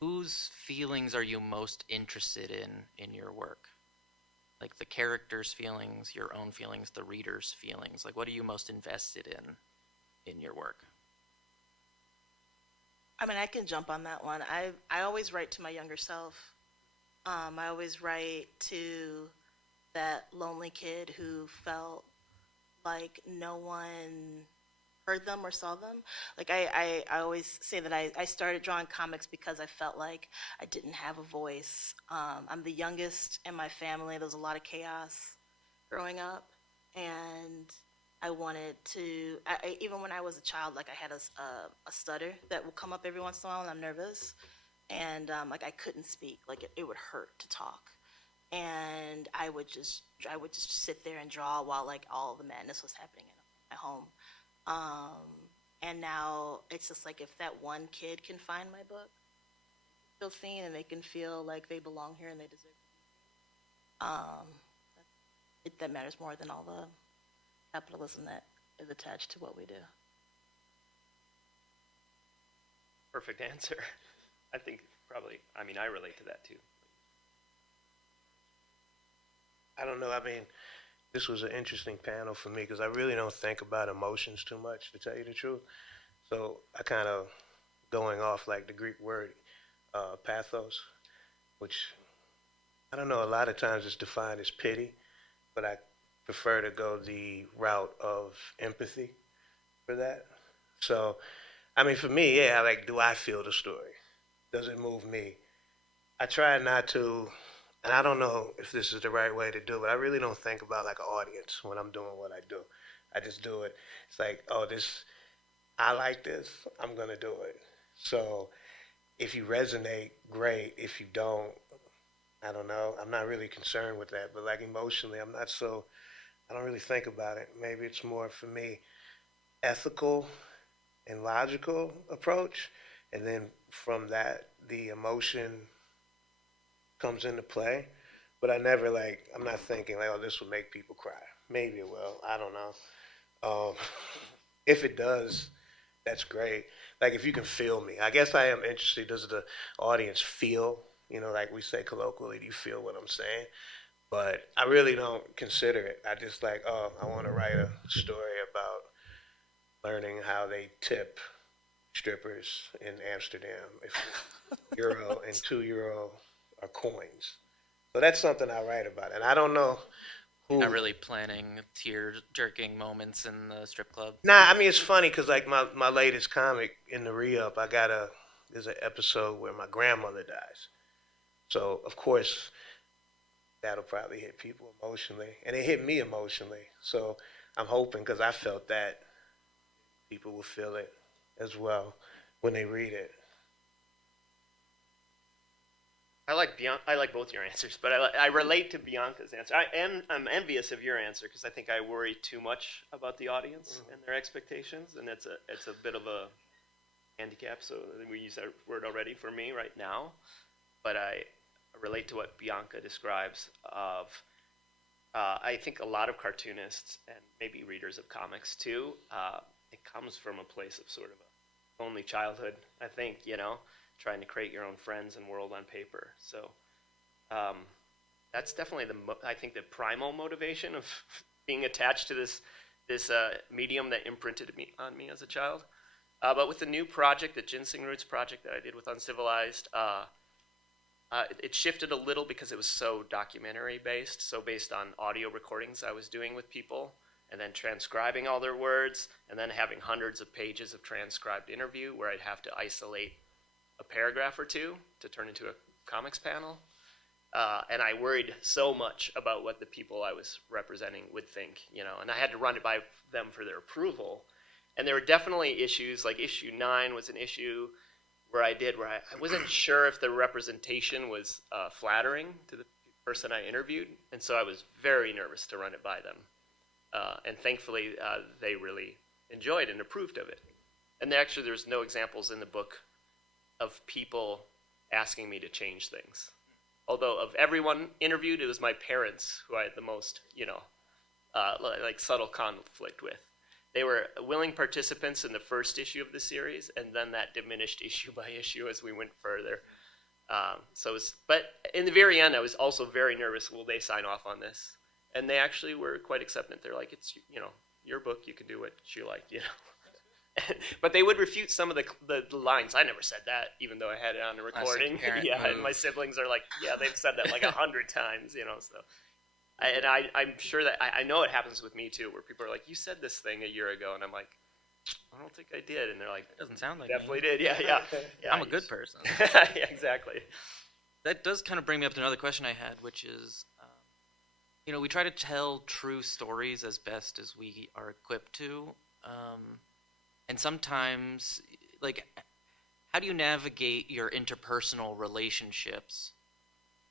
whose feelings are you most interested in your work? Like the character's feelings, your own feelings, the reader's feelings. Like what are you most invested in your work? I mean, I can jump on that one. I always write to my younger self. I always write to that lonely kid who felt like no one heard them or saw them. Like I always say that I started drawing comics because I felt like I didn't have a voice. I'm the youngest in my family. There was a lot of chaos growing up, and I wanted to, even when I was a child, like I had a stutter that would come up every once in a while, and I'm nervous. And like I couldn't speak, like it would hurt to talk, and I would just sit there and draw while like all the madness was happening in my home. And now it's just like if that one kid can find my book, feel seen, and they can feel like they belong here and they deserve to be seen. That matters more than all the capitalism that is attached to what we do. Perfect answer. I think probably, I mean, I relate to that too. I don't know. I mean, this was an interesting panel for me because I really don't think about emotions too much, to tell you the truth. So I kind of going off like the Greek word pathos, which I don't know, a lot of times it's defined as pity, but I prefer to go the route of empathy for that. So, I mean, for me, yeah, like, do I feel the story? Does it move me? I try not to, and I don't know if this is the right way to do it. I really don't think about like an audience when I'm doing what I do. I just do it. It's like, oh, I like this, I'm gonna do it. So if you resonate, great. If you don't, I don't know. I'm not really concerned with that. But like emotionally, I don't really think about it. Maybe it's more for me ethical and logical approach. And then from that, the emotion comes into play. But I'm not thinking like, oh, this will make people cry. Maybe it will. I don't know. If it does, that's great. Like if you can feel me. I guess I am interested. Does the audience feel, like we say colloquially, do you feel what I'm saying? But I really don't consider it. I just like, oh, I want to write a story about learning how they tip strippers in Amsterdam if euro and €2 are coins. So that's something I write about. And I don't know who. Not really planning tear-jerking moments in the strip club. Nah, I mean, it's funny because like my latest comic in the re-up, there's an episode where my grandmother dies. So, of course, that'll probably hit people emotionally. And it hit me emotionally. So I'm hoping, because I felt that, people will feel it as well when they read it. I like both your answers, but I relate to Bianca's answer. I'm envious of your answer because I think I worry too much about the audience and their expectations, and it's a bit of a handicap. So we use that word already for me right now, but I relate to what Bianca describes of I think a lot of cartoonists and maybe readers of comics too, it comes from a place of sort of a lonely childhood. I think, trying to create your own friends and world on paper. So that's definitely I think the primal motivation of being attached to this medium that imprinted on me as a child. But with the new project, the Ginseng Roots project that I did with Uncivilized, it shifted a little because it was so documentary based, so based on audio recordings I was doing with people, and then transcribing all their words, and then having hundreds of pages of transcribed interview where I'd have to isolate a paragraph or two to turn into a comics panel. And I worried so much about what the people I was representing would think, and I had to run it by them for their approval. And there were definitely issues, like issue 9 was an issue where I wasn't sure if the representation was flattering to the person I interviewed, and so I was very nervous to run it by them. And thankfully, they really enjoyed and approved of it. And actually, there's no examples in the book of people asking me to change things. Although of everyone interviewed, it was my parents who I had the most, like subtle conflict with. They were willing participants in the first issue of the series, and then that diminished issue by issue as we went further. But in the very end, I was also very nervous. Will they sign off on this? And they actually were quite acceptant. They're like, it's your book. You can do what you like, But they would refute some of the lines. I never said that, even though I had it on the recording. Yeah, and my siblings are like, yeah, they've said that like 100 times, So. I'm sure that I know it happens with me too, where people are like, "You said this thing a year ago," and I'm like, "I don't think I did," and they're like, "It doesn't sound like definitely me." did." Yeah. I'm a good person. Yeah, exactly. That does kind of bring me up to another question I had, which is, we try to tell true stories as best as we are equipped to, and sometimes, how do you navigate your interpersonal relationships,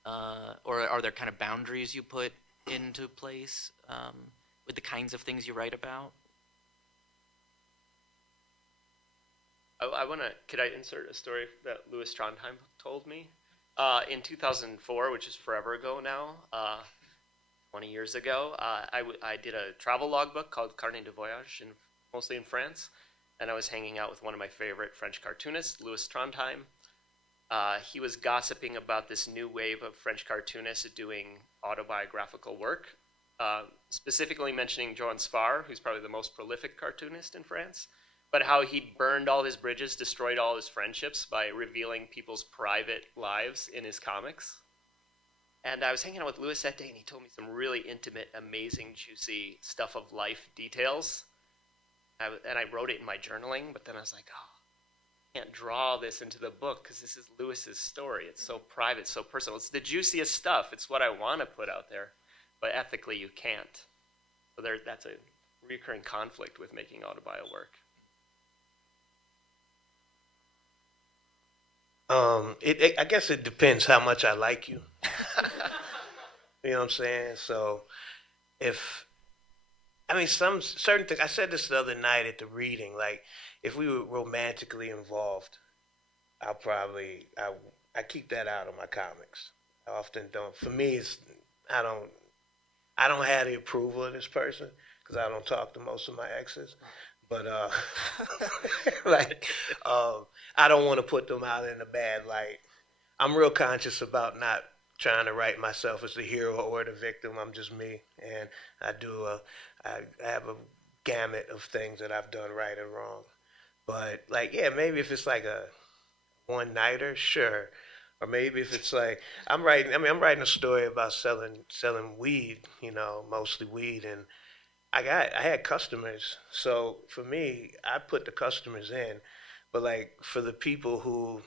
or are there kind of boundaries you put into place with the kinds of things you write about? Could I insert a story that Louis Trondheim told me? In 2004, which is forever ago now, 20 years ago, I did a travel logbook called Carnet de Voyage, mostly in France, and I was hanging out with one of my favorite French cartoonists, Louis Trondheim. He was gossiping about this new wave of French cartoonists doing autobiographical work, specifically mentioning Joan Spar, who's probably the most prolific cartoonist in France, but how he burned all his bridges, destroyed all his friendships by revealing people's private lives in his comics. And I was hanging out with Louis that day, and he told me some really intimate, amazing, juicy stuff of life details. And I wrote it in my journaling, but then I was like, I can't draw this into the book because this is Louis's story. It's so private, so personal. It's the juiciest stuff. It's what I want to put out there, but ethically you can't. So that's a recurring conflict with making autobio work. I guess it depends how much I like you. You know what I'm saying? So some certain things, I said this the other night at the reading, like if we were romantically involved, I keep that out of my comics. I often don't. For me, I don't have the approval of this person because I don't talk to most of my exes. But I don't want to put them out in a bad light. I'm real conscious about not trying to write myself as the hero or the victim. I'm just me, and I have a gamut of things that I've done right and wrong. But maybe if it's like a one-nighter, sure. Or maybe if it's like I'm writing a story about selling weed, mostly weed, and I had customers. So for me, I put the customers in, but for the people who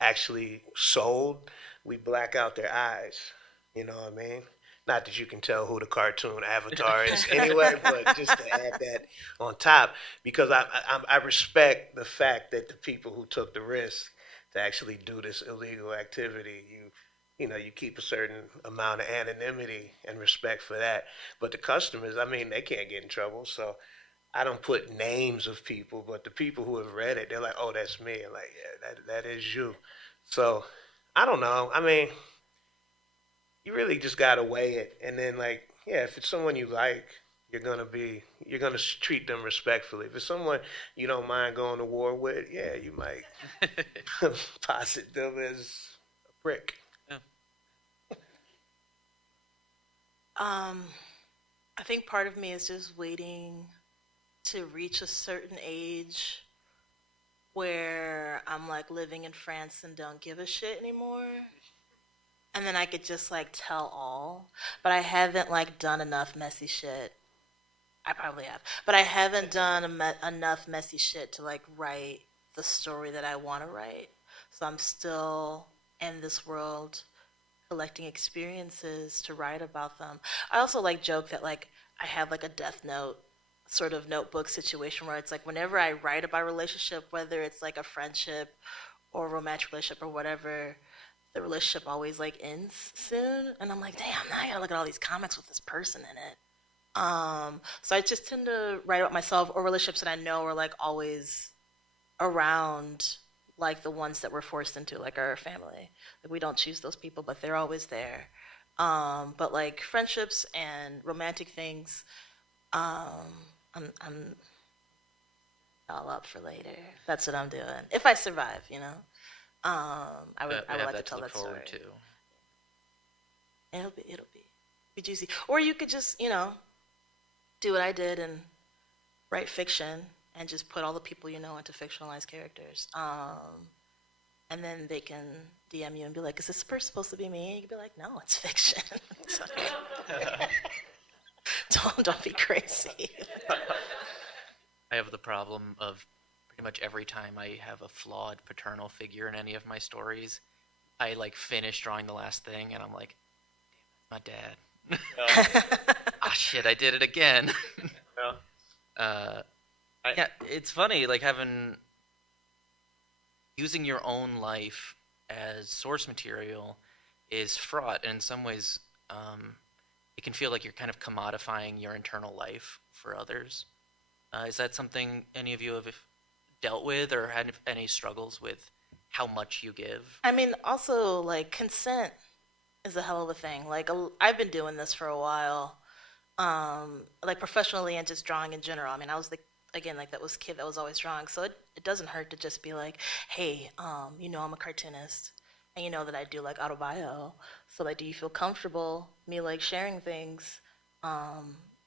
actually sold, we black out their eyes. You know what I mean? Not that you can tell who the cartoon avatar is anyway, but just to add that on top, because I respect the fact that the people who took the risk to actually do this illegal activity, you keep a certain amount of anonymity and respect for that. But the customers, they can't get in trouble, so I don't put names of people, but the people who have read it, they're like, oh, that's me. I'm like, yeah, that is you. So I don't know. you really just gotta weigh it, and then like, yeah, if it's someone you like, you're gonna treat them respectfully. If it's someone you don't mind going to war with, yeah, you might posit them as a prick. Yeah. I think part of me is just waiting to reach a certain age where I'm like living in France and don't give a shit anymore. And then I could just like tell all. But I haven't like done enough messy shit. I probably have. But I haven't done enough messy shit to like write the story that I want to write. So I'm still in this world collecting experiences to write about them. I also like joke that like I have like a Death Note sort of notebook situation where it's like whenever I write about a relationship, whether it's like a friendship or a romantic relationship or whatever, the relationship always like ends soon, and I'm like, damn, now I gotta look at all these comics with this person in it. So I just tend to write about myself or relationships that I know are like always around, like the ones that we're forced into, like our family. Like we don't choose those people, but they're always there. But like friendships and romantic things, I'm all up for later. That's what I'm doing. If I survive, you know. I would like to tell that story. To. It'll be juicy. Or you could just, you know, do what I did and write fiction and just put all the people you know into fictionalized characters. And then they can DM you and be like, is this person supposed to be me? And you can be like, no, it's fiction. Don't be crazy. I have the problem of pretty much every time I have a flawed paternal figure in any of my stories, I like finish drawing the last thing and I'm like, damn, my dad. Ah, shit, I did it again. Yeah, it's funny, like using your own life as source material is fraught, and in some ways, it can feel like you're kind of commodifying your internal life for others. Is that something any of you have dealt with or had any struggles with how much you give? I mean, also, like, consent is a hell of a thing. Like, I've been doing this for a while, like, professionally and just drawing in general. I mean, I was, again, like, that was kid that was always drawing. So it doesn't hurt to just be like, hey, you know I'm a cartoonist. And you know that I do, like, autobio. So, like, do you feel comfortable me, like, sharing things?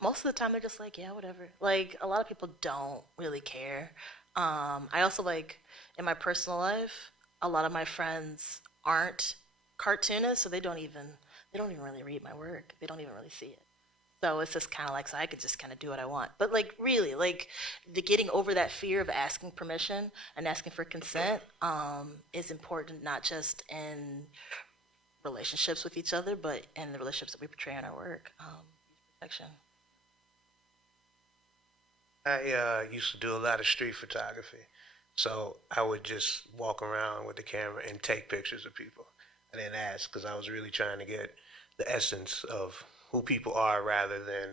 Most of the time, they're just like, yeah, whatever. Like, a lot of people don't really care. I also, like, in my personal life, a lot of my friends aren't cartoonists, so they don't even really read my work. They don't even really see it. So it's just kind of like, so I could just kind of do what I want. But, like, really, like, the getting over that fear of asking permission and asking for consent is important, not just in relationships with each other, but in the relationships that we portray in our work. Protection. I used to do a lot of street photography, so I would just walk around with the camera and take pictures of people. I didn't ask because I was really trying to get the essence of who people are rather than,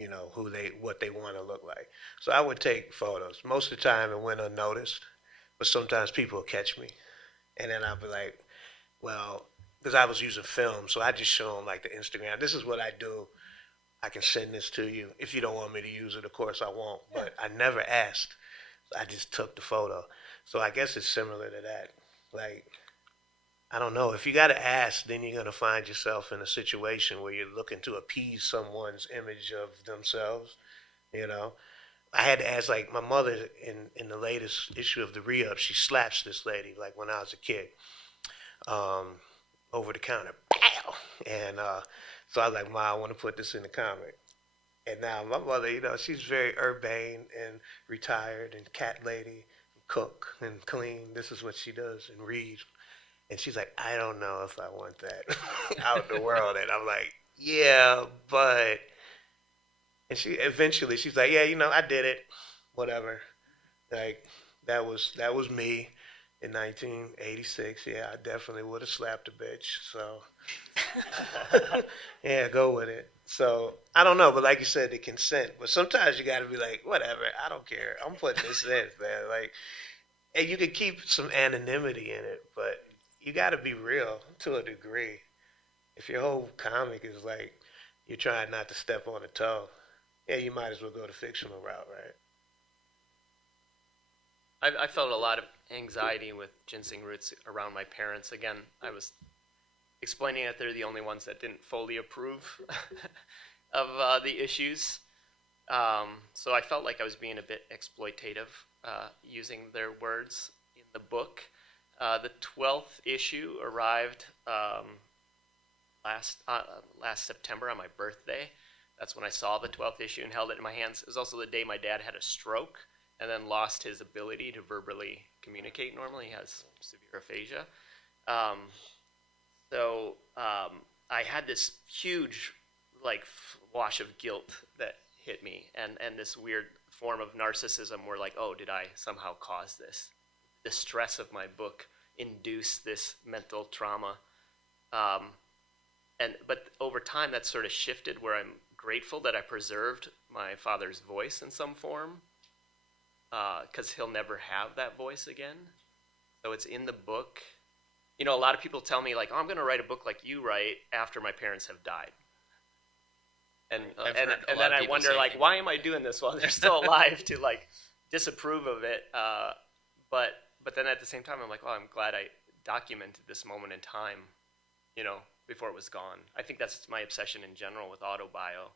you know, what they want to look like. So I would take photos. Most of the time it went unnoticed, but sometimes people would catch me, and then I'd be like, well, because I was using film, so I just show them like the Instagram. This is what I do. I can send this to you. If you don't want me to use it, of course I won't. But I never asked. I just took the photo. So I guess it's similar to that. Like, I don't know. If you got to ask, then you're going to find yourself in a situation where you're looking to appease someone's image of themselves, you know. I had to ask, like, my mother in the latest issue of the Re-Up, she slaps this lady, like, when I was a kid, over the counter. Pow! And so I was like, Ma, I want to put this in the comic. And now my mother, you know, she's very urbane and retired and cat lady, cook and clean. This is what she does and read. And she's like, I don't know if I want that out in the world. And I'm like, yeah, but. And she's like, yeah, you know, I did it, whatever. Like, that was me in 1986. Yeah, I definitely would have slapped a bitch. So, yeah, go with it. So, I don't know, but like you said, the consent. But sometimes you got to be like, whatever, I don't care. I'm putting this in, man. Like, and you can keep some anonymity in it, but you got to be real to a degree. if your whole comic is like you're trying not to step on a toe, yeah, you might as well go the fictional route, right? I felt a lot of anxiety with ginseng roots around my parents. Again, I was explaining that they're the only ones that didn't fully approve of the issues. So I felt like I was being a bit exploitative using their words in the book. The 12th issue arrived last September on my birthday. That's when I saw the 12th issue and held it in my hands. It was also the day my dad had a stroke and then lost his ability to verbally communicate normally. He has severe aphasia. So I had this huge wash of guilt that hit me, and this weird form of narcissism where like, oh, did I somehow cause this? The stress of my book induced this mental trauma. But over time that sort of shifted where I'm grateful that I preserved my father's voice in some form, because he'll never have that voice again. So it's in the book. You know, a lot of people tell me like, oh, I'm going to write a book like you write after my parents have died. And then I wonder like, why am I doing this while they're still alive to like disapprove of it? But then at the same time, I'm like, well, I'm glad I documented this moment in time, you know, before it was gone. I think that's my obsession in general with autobio,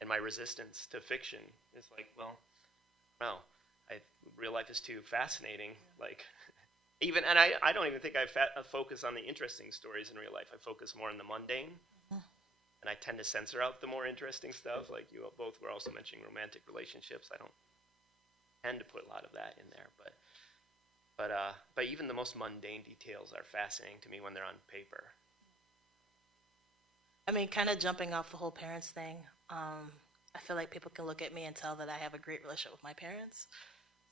and my resistance to fiction is like, well, no, real life is too fascinating. Like, even, and I don't even think I focus on the interesting stories in real life. I focus more on the mundane, and I tend to censor out the more interesting stuff. Like you both were also mentioning romantic relationships. I don't tend to put a lot of that in there, but even the most mundane details are fascinating to me when they're on paper. I mean, kind of jumping off the whole parents thing, I feel like people can look at me and tell that I have a great relationship with my parents.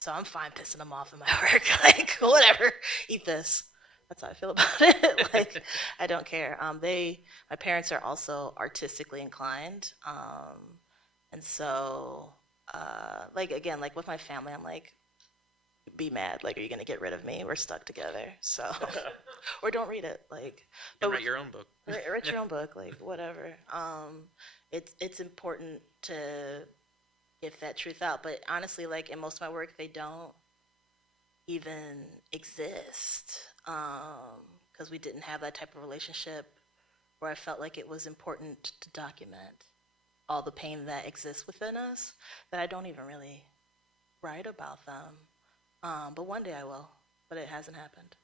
So I'm fine pissing them off in my work. Like, whatever, eat this. That's how I feel about it. Like, I don't care. My parents are also artistically inclined. And so, like, again, like with my family, I'm like, be mad. Like, are you going to get rid of me? We're stuck together. So, or don't read it. Like, but write your own book. Write your own book. Like, whatever. It's important to get that truth out. But honestly, like in most of my work, they don't even exist because we didn't have that type of relationship where I felt like it was important to document all the pain that exists within us, that I don't even really write about them. But one day I will, but it hasn't happened.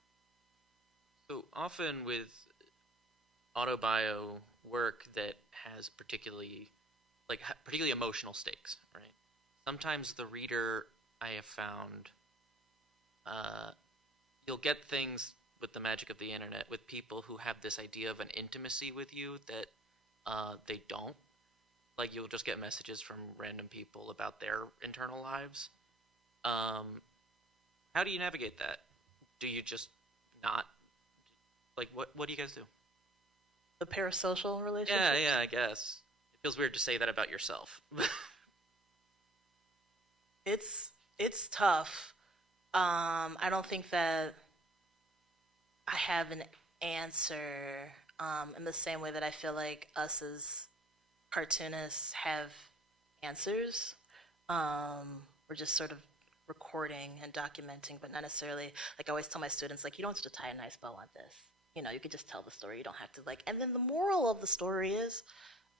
So often with autobio work that has particularly emotional stakes, right? Sometimes the reader, I have found, you'll get things with the magic of the internet with people who have this idea of an intimacy with you that they don't. Like, you'll just get messages from random people about their internal lives. How do you navigate that? Do you just not, like, what do you guys do? The parasocial relationship? Yeah, I guess. It feels weird to say that about yourself. It's tough. I don't think that I have an answer in the same way that I feel like us as cartoonists have answers. We're just sort of recording and documenting, but not necessarily, like I always tell my students, like, you don't have to tie a nice bow on this. You know, you could just tell the story. You don't have to, like, and then the moral of the story is,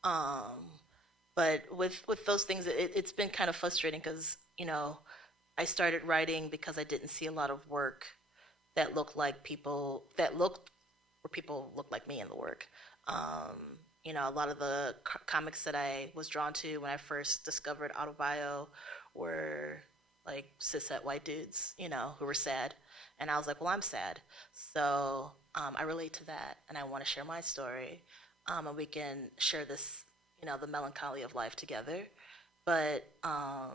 but with those things, it's been kind of frustrating because, you know, I started writing because I didn't see a lot of work that looked like people, where people looked like me in the work. You know, a lot of the comics that I was drawn to when I first discovered autobio were like cishet white dudes, you know, who were sad. And I was like, well, I'm sad. So I relate to that, and I want to share my story. And we can share this, you know, the melancholy of life together. But a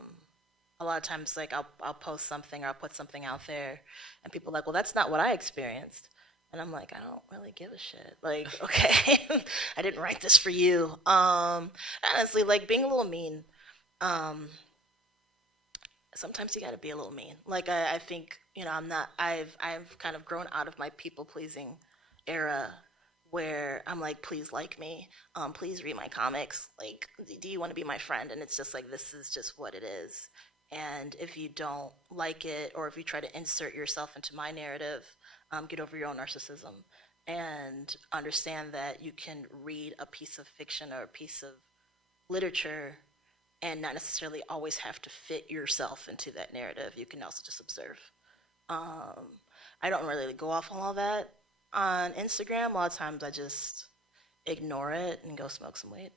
lot of times, like, I'll post something or I'll put something out there, and people are like, well, that's not what I experienced. And I'm like, I don't really give a shit. Like, okay, I didn't write this for you. Honestly, like, being a little mean. Sometimes you got to be a little mean. Like, I think, you know, I've kind of grown out of my people-pleasing era where I'm like, please like me, please read my comics. Like, do you want to be my friend? And it's just like, this is just what it is. And if you don't like it, or if you try to insert yourself into my narrative, get over your own narcissism and understand that you can read a piece of fiction or a piece of literature and not necessarily always have to fit yourself into that narrative. You can also just observe. I don't really go off on all that on Instagram. A lot of times I just ignore it and go smoke some weed.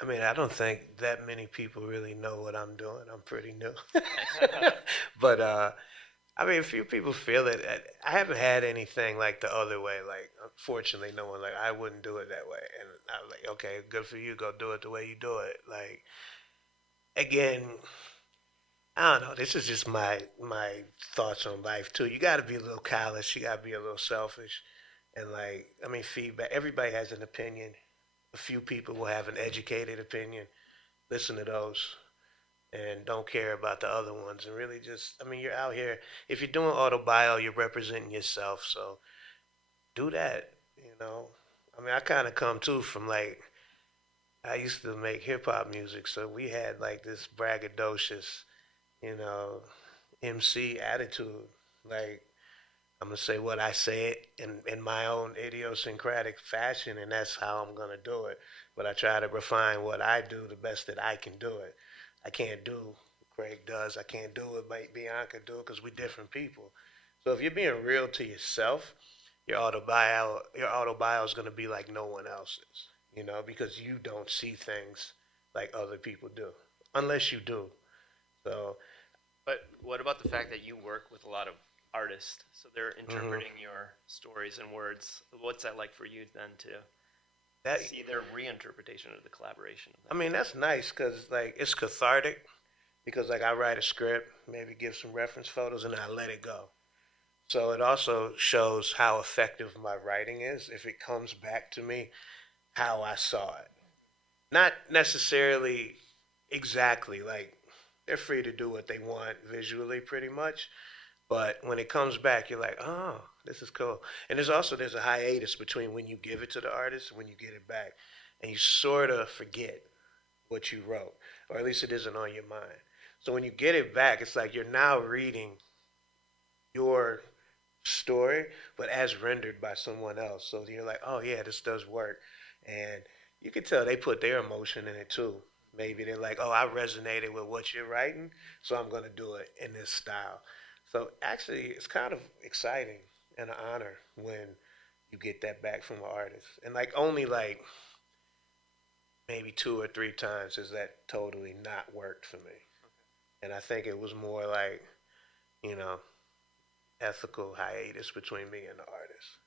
I mean, I don't think that many people really know what I'm doing. I'm pretty new. But, I mean, a few people feel it. I haven't had anything like the other way. Like, unfortunately, no one, like, I wouldn't do it that way. And I was like, okay, good for you. Go do it the way you do it. Like, again, I don't know. This is just my thoughts on life, too. You got to be a little callous. You got to be a little selfish. And, like, I mean, feedback. Everybody has an opinion. A few people will have an educated opinion. Listen to those and don't care about the other ones. And really just, I mean, you're out here. If you're doing autobio, you're representing yourself. So do that, you know. I mean, I kind of come, too, from, like, I used to make hip-hop music. So we had, like, this braggadocious, you know, MC attitude. Like, I'm going to say what I say in my own idiosyncratic fashion, and that's how I'm going to do it. But I try to refine what I do the best that I can do it. I can't do what Craig does. I can't do what Bianca do because we're different people. So if you're being real to yourself, your autobio is going to be like no one else's, you know, because you don't see things like other people do, unless you do. So, but what about the fact that you work with a lot of artists, so they're interpreting your stories and words? What's that like for you then to see their reinterpretation of the collaboration? I mean, that's nice because, like, it's cathartic because, like, I write a script, maybe give some reference photos, and I let it go. So it also shows how effective my writing is if it comes back to me how I saw it. Not necessarily exactly, like, they're free to do what they want visually pretty much. But when it comes back, you're like, oh, this is cool. And there's a hiatus between when you give it to the artist and when you get it back. And you sort of forget what you wrote, or at least it isn't on your mind. So when you get it back, it's like you're now reading your story, but as rendered by someone else. So you're like, oh, yeah, this does work. And you can tell they put their emotion in it, too. Maybe they're like, oh, I resonated with what you're writing, so I'm going to do it in this style. So actually, it's kind of exciting and an honor when you get that back from an artist. And like only like maybe 2 or 3 times has that totally not worked for me. Okay. And I think it was more like, you know, ethical hiatus between me and the artist.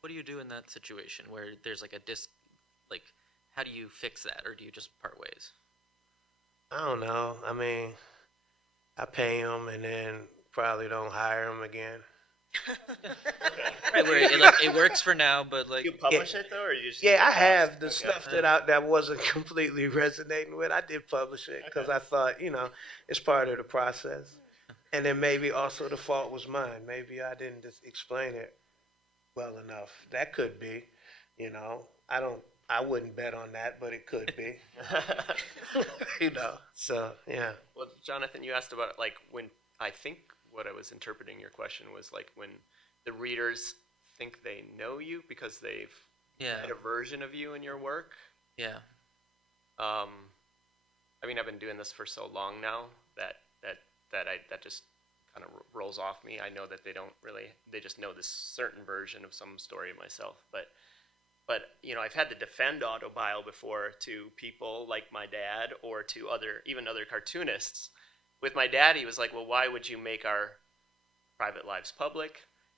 What do you do in that situation where there's like like, how do you fix that, or do you just part ways? I don't know. I mean, I pay them and then probably don't hire them again. Right, where it works for now, but like you publish it though, or you just I have the stuff that wasn't completely resonating with. I did publish it because I thought, you know, it's part of the process, and then maybe also the fault was mine. Maybe I didn't just explain it well enough. That could be, you know. I wouldn't bet on that, but it could be. You know. So yeah. Well, Jonathan, you asked about like when I think. What I was interpreting your question was like when the readers think they know you because they've had a version of you in your work. Yeah. I mean, I've been doing this for so long now that just kind of rolls off me. I know that they just know this certain version of some story of myself. But you know, I've had to defend autobio before to people like my dad or to even other cartoonists. With my dad, he was like, well, why would you make our private lives public?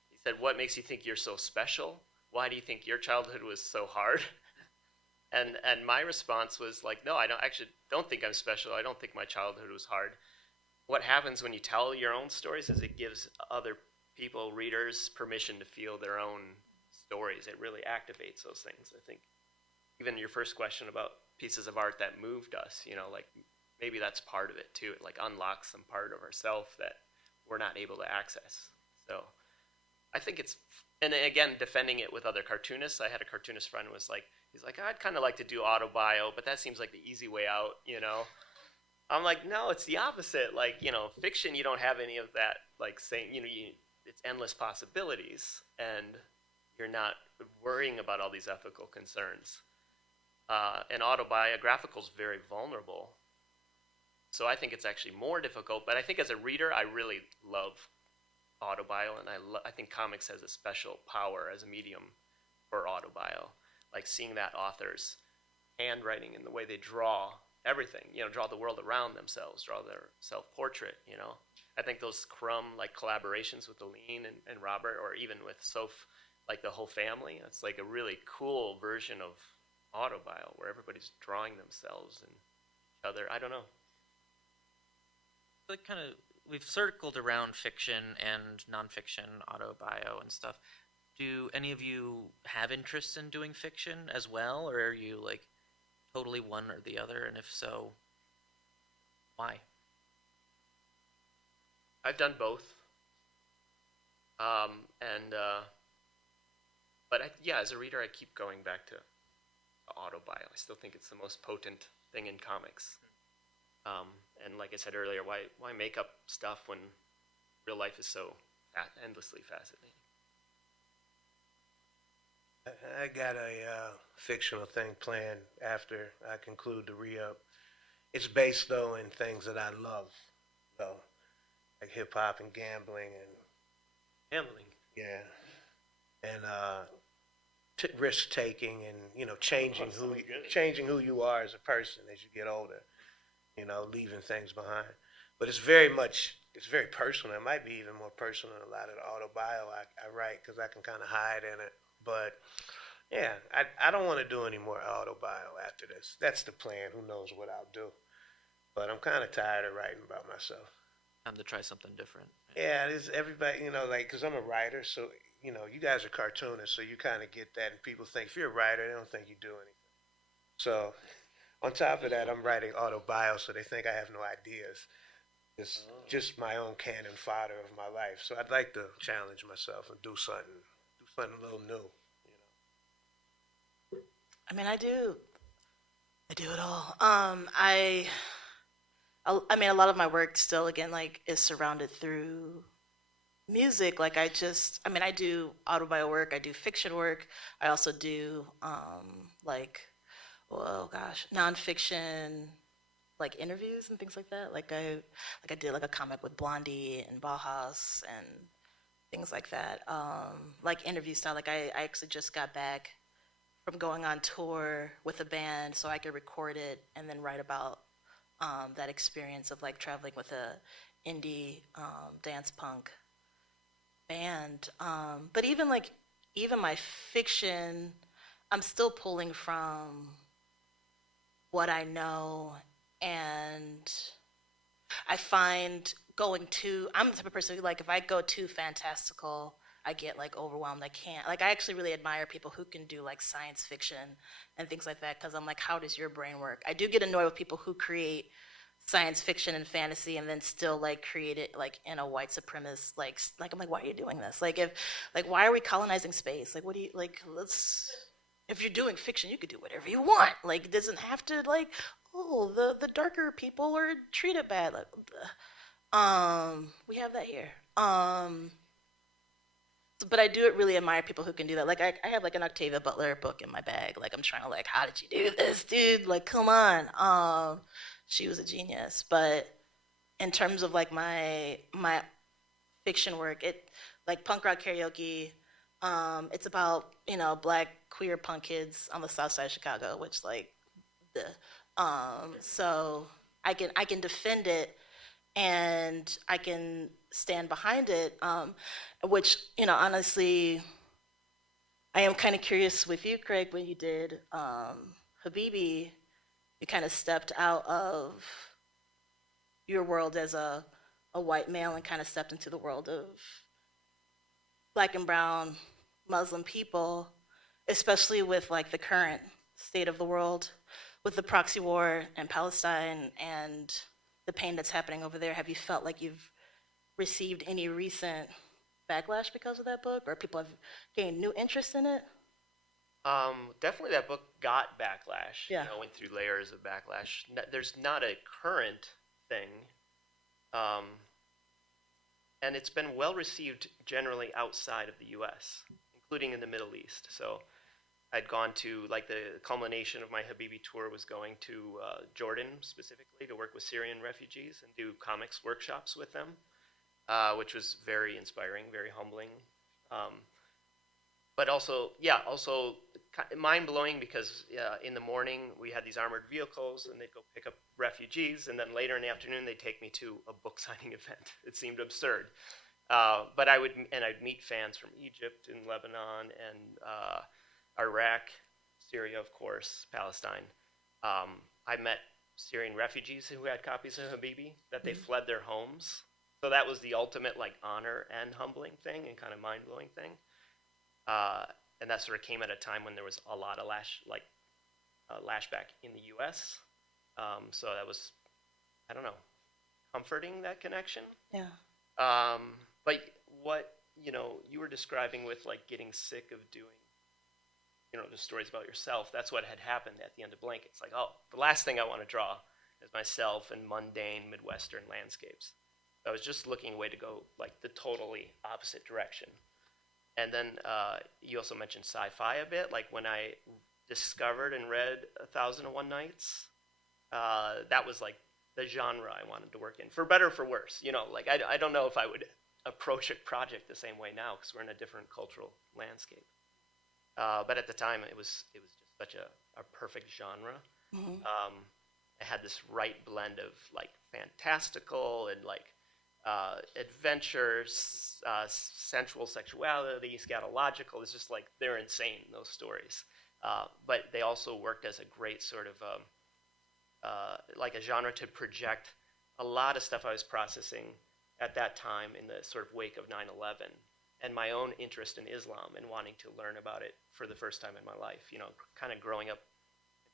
He said, what makes you think you're so special? Why do you think your childhood was so hard? And my response was like, no, I don't think I'm special. I don't think my childhood was hard. What happens when you tell your own stories is it gives other people, readers, permission to feel their own stories. It really activates those things. I think even your first question about pieces of art that moved us, you know, like maybe that's part of it too. It like unlocks some part of ourselves that we're not able to access. So I think it's, and again, defending it with other cartoonists. I had a cartoonist friend who was like, he's like, I'd kind of like to do autobio, but that seems like the easy way out, you know? I'm like, no, it's the opposite. Like, you know, fiction, you don't have any of that, like saying, you know, it's endless possibilities, and you're not worrying about all these ethical concerns. And autobiographical is very vulnerable. So I think it's actually more difficult, but I think as a reader, I really love autobio, and I think comics has a special power as a medium for autobio, like seeing that author's handwriting and the way they draw everything, you know, draw the world around themselves, draw their self-portrait, you know. I think those Crumb, like, collaborations with Aline and Robert, or even with Soph, like the whole family, it's like a really cool version of autobio where everybody's drawing themselves and each other. I don't know. Like, kind of, we've circled around fiction and nonfiction, autobio and stuff. Do any of you have interest in doing fiction as well, or are you like totally one or the other? And if so, why? I've done both. But yeah, as a reader, I keep going back to autobio. I still think it's the most potent thing in comics. And like I said earlier, why make up stuff when real life is so endlessly fascinating? I got a fictional thing planned after I conclude the re-up. It's based, though, in things that I love, though, like hip-hop and gambling and... Gambling? Yeah. And risk-taking and, you know, changing who you are as a person as you get older, you know, leaving things behind. But it's very personal. It might be even more personal than a lot of the autobio I write, because I can kind of hide in it. But yeah, I don't want to do any more autobio after this. That's the plan. Who knows what I'll do? But I'm kind of tired of writing about myself. Time to try something different. Yeah, everybody, you know, like, because I'm a writer, so, you know, you guys are cartoonists, so you kind of get that, and people think if you're a writer, they don't think you do anything. So on top of that, I'm writing autobio, so they think I have no ideas. It's just my own cannon fodder of my life. So I'd like to challenge myself and do something a little new, you know. I mean, I do it all. I mean, a lot of my work still, again, like, is surrounded through music. Like, I do autobio work, I do fiction work, I also do nonfiction, like, interviews and things like that. Like I did like a comic with Blondie and Bauhaus and things like that. Like interview style. Like I actually just got back from going on tour with a band, so I could record it and then write about that experience of like traveling with a indie dance punk band. But even my fiction, I'm still pulling from what I know, and I find I'm the type of person who, like, if I go too fantastical, I get like overwhelmed. I can't, like, I actually really admire people who can do like science fiction and things like that, because I'm like, how does your brain work? I do get annoyed with people who create science fiction and fantasy and then still like create it like in a white supremacist, like I'm like, why are you doing this? Like, why are we colonizing space? Like, what do you, like, if you're doing fiction, you could do whatever you want. Like, it doesn't have to, like, oh, the darker people are treated bad. Like, we have that here. But I do really admire people who can do that. Like, I have like an Octavia Butler book in my bag. Like, I'm trying to, like, how did you do this, dude? Like, come on. She was a genius. But in terms of like my fiction work, like Punk Rock Karaoke, it's about, you know, black queer punk kids on the south side of Chicago, which, like, so I can defend it and I can stand behind it, which, you know, honestly, I am kind of curious with you, Craig, when you did Habibi, you kind of stepped out of your world as a white male and kind of stepped into the world of black and brown Muslim people, especially with like the current state of the world with the proxy war in Palestine and the pain that's happening over there. Have you felt like you've received any recent backlash because of that book, or people have gained new interest in it? Definitely that book got backlash. Yeah. You know, went through layers of backlash. There's not a current thing. And it's been well received generally outside of the U.S., including in the Middle East. So I'd gone to, like, the culmination of my Habibi tour was going to Jordan specifically to work with Syrian refugees and do comics workshops with them, which was very inspiring, very humbling. But also mind-blowing because in the morning we had these armored vehicles and they'd go pick up refugees, and then later in the afternoon they'd take me to a book signing event. It seemed absurd. But I'd meet fans from Egypt and Lebanon and Iraq, Syria, of course, Palestine. I met Syrian refugees who had copies of Habibi, that they fled their homes. So that was the ultimate, like, honor and humbling thing and kind of mind-blowing thing. And that sort of came at a time when there was a lot of lashback in the U.S. So that was, I don't know, comforting, that connection. Yeah. But what, you were describing with, like, getting sick of doing, the stories about yourself, that's what had happened at the end of Blankets. Like, oh, the last thing I want to draw is myself in mundane Midwestern landscapes. I was just looking a way to go, like, the totally opposite direction. And then you also mentioned sci-fi a bit. Like, when I discovered and read 1001 Nights, that was, like, the genre I wanted to work in, for better or for worse. Like, I don't know if I would approach a project the same way now because we're in a different cultural landscape. But at the time, it was just such a perfect genre. Mm-hmm. It had this right blend of, like, fantastical and, like, adventure, sensual sexuality, scatological. It's just, like, they're insane, those stories. But they also worked as a great sort of like a genre to project a lot of stuff I was processing at that time in the sort of wake of 9/11 and my own interest in Islam and wanting to learn about it for the first time in my life, kind of growing up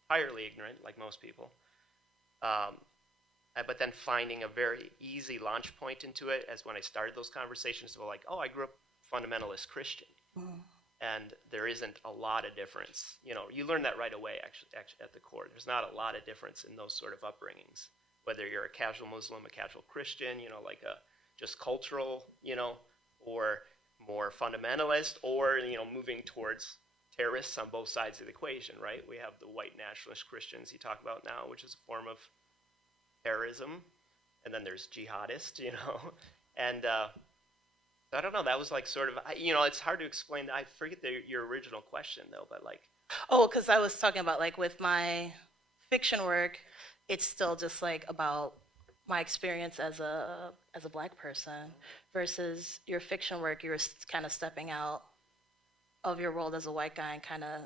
entirely ignorant like most people. But then finding a very easy launch point into it as when I started those conversations, like, oh, I grew up fundamentalist Christian. Mm. And there isn't a lot of difference. You learn that right away, actually, at the core. There's not a lot of difference in those sort of upbringings, whether you're a casual Muslim, a casual Christian, like a just cultural, or more fundamentalist, or, moving towards terrorists on both sides of the equation, right? We have the white nationalist Christians you talk about now, which is a form of terrorism, and then there's jihadist, and I don't know. That was, like, sort of, it's hard to explain. I forget your original question though, but, like, because I was talking about, like, with my fiction work, it's still just, like, about my experience as a Black person versus your fiction work. You're kind of stepping out of your world as a white guy and kind of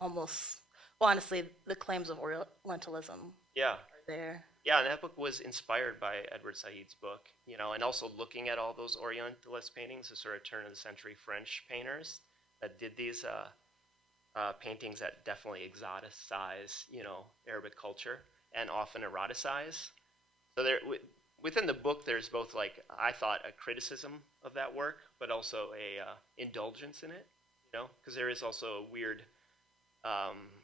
almost, well, honestly, the claims of Orientalism are there. Yeah, and that book was inspired by Edward Said's book, and also looking at all those Orientalist paintings, the sort of turn-of-the-century French painters that did these paintings that definitely exoticize, Arabic culture and often eroticize. So within the book, there's both, like, I thought, a criticism of that work, but also a indulgence in it, because there is also a weird,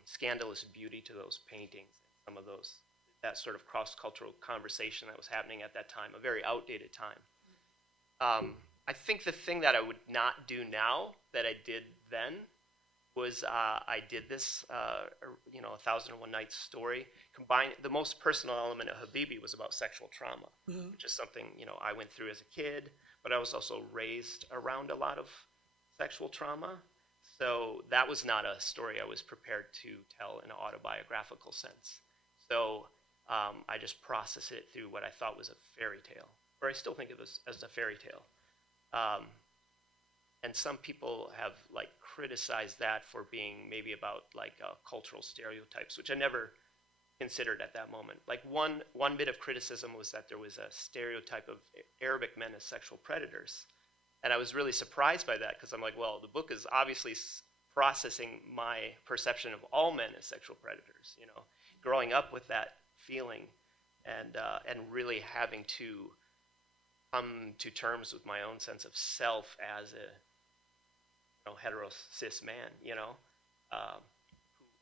scandalous beauty to those paintings, some of that sort of cross-cultural conversation that was happening at that time, a very outdated time. I think the thing that I would not do now that I did then was I did this, 1001 Nights story. The most personal element of Habibi was about sexual trauma, which is something, I went through as a kid, but I was also raised around a lot of sexual trauma. So that was not a story I was prepared to tell in an autobiographical sense. So I just processed it through what I thought was a fairy tale, or I still think of it as a fairy tale. And some people have, like, criticized that for being maybe about, like, cultural stereotypes, which I never considered at that moment. Like, one bit of criticism was that there was a stereotype of Arabic men as sexual predators. And I was really surprised by that because I'm like, well, the book is obviously processing my perception of all men as sexual predators, growing up with that feeling and really having to come to terms with my own sense of self as a hetero cis man, who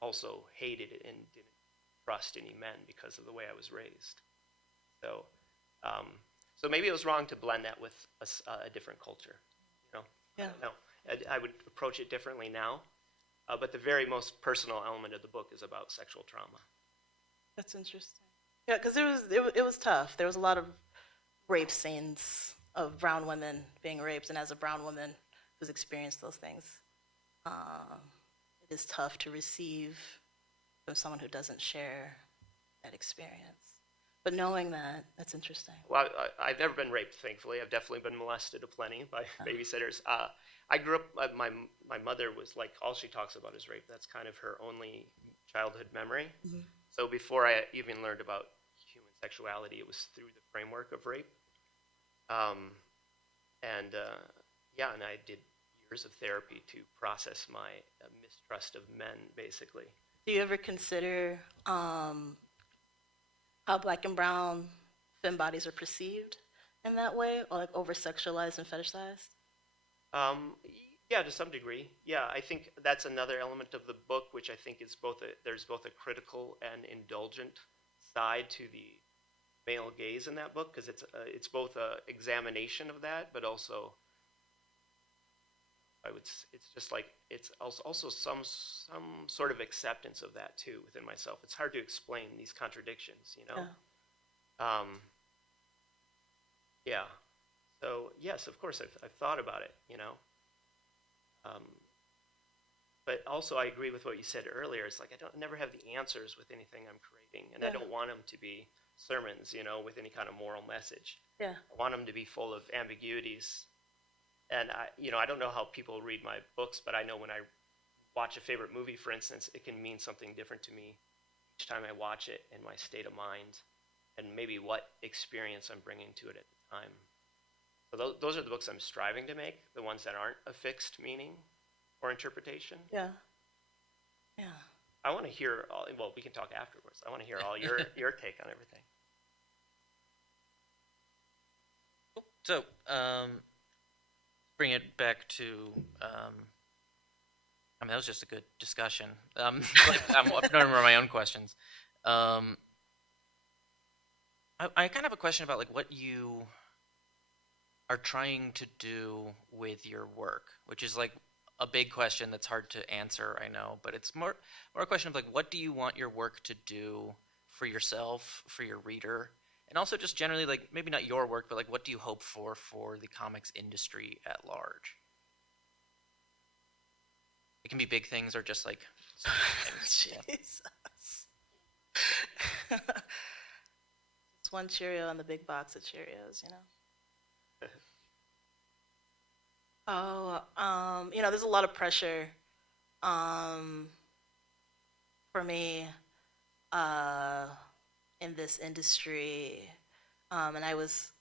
also hated it and didn't trust any men because of the way I was raised. So, so maybe it was wrong to blend that with a different culture. Yeah. I would approach it differently now. But the very most personal element of the book is about sexual trauma. That's interesting. Yeah, because it was tough. There was a lot of rape scenes of brown women being raped, and as a brown woman who's experienced those things, it is tough to receive from someone who doesn't share that experience. But knowing that, that's interesting. Well, I've never been raped, thankfully. I've definitely been molested aplenty by babysitters. I grew up, my mother was like, all she talks about is rape. That's kind of her only childhood memory. Mm-hmm. So before I even learned about human sexuality, it was through the framework of rape. And I did years of therapy to process my mistrust of men, basically. Do you ever consider how Black and brown femme bodies are perceived in that way, or like over-sexualized and fetishized? Yeah, to some degree. Yeah, I think that's another element of the book, which I think is there's both a critical and indulgent side to the male gaze in that book, because it's both a examination of that, but also it's just like it's also some sort of acceptance of that too within myself. It's hard to explain these contradictions, Yeah. Yeah. So yes, of course I've thought about it, But also I agree with what you said earlier. It's like I never have the answers with anything I'm creating, and I don't want them to be sermons, with any kind of moral message. Yeah. I want them to be full of ambiguities. And I don't know how people read my books, but I know when I watch a favorite movie, for instance, it can mean something different to me each time I watch it, and my state of mind, and maybe what experience I'm bringing to it at the time. So those are the books I'm striving to make, the ones that aren't a fixed meaning or interpretation. Yeah. Yeah. I want to hear well, we can talk afterwards. I want to hear all your take on everything. So, bring it back to, that was just a good discussion. I'm remember my own questions. I kind of have a question about like what you are trying to do with your work, which is like a big question that's hard to answer, I know, but it's more a question of like, what do you want your work to do for yourself, for your reader, and also just generally like maybe not your work, but like what do you hope for the comics industry at large? It can be big things or just like Jesus. It's one Cheerio on the big box of Cheerios, there's a lot of pressure for me in this industry. And I was,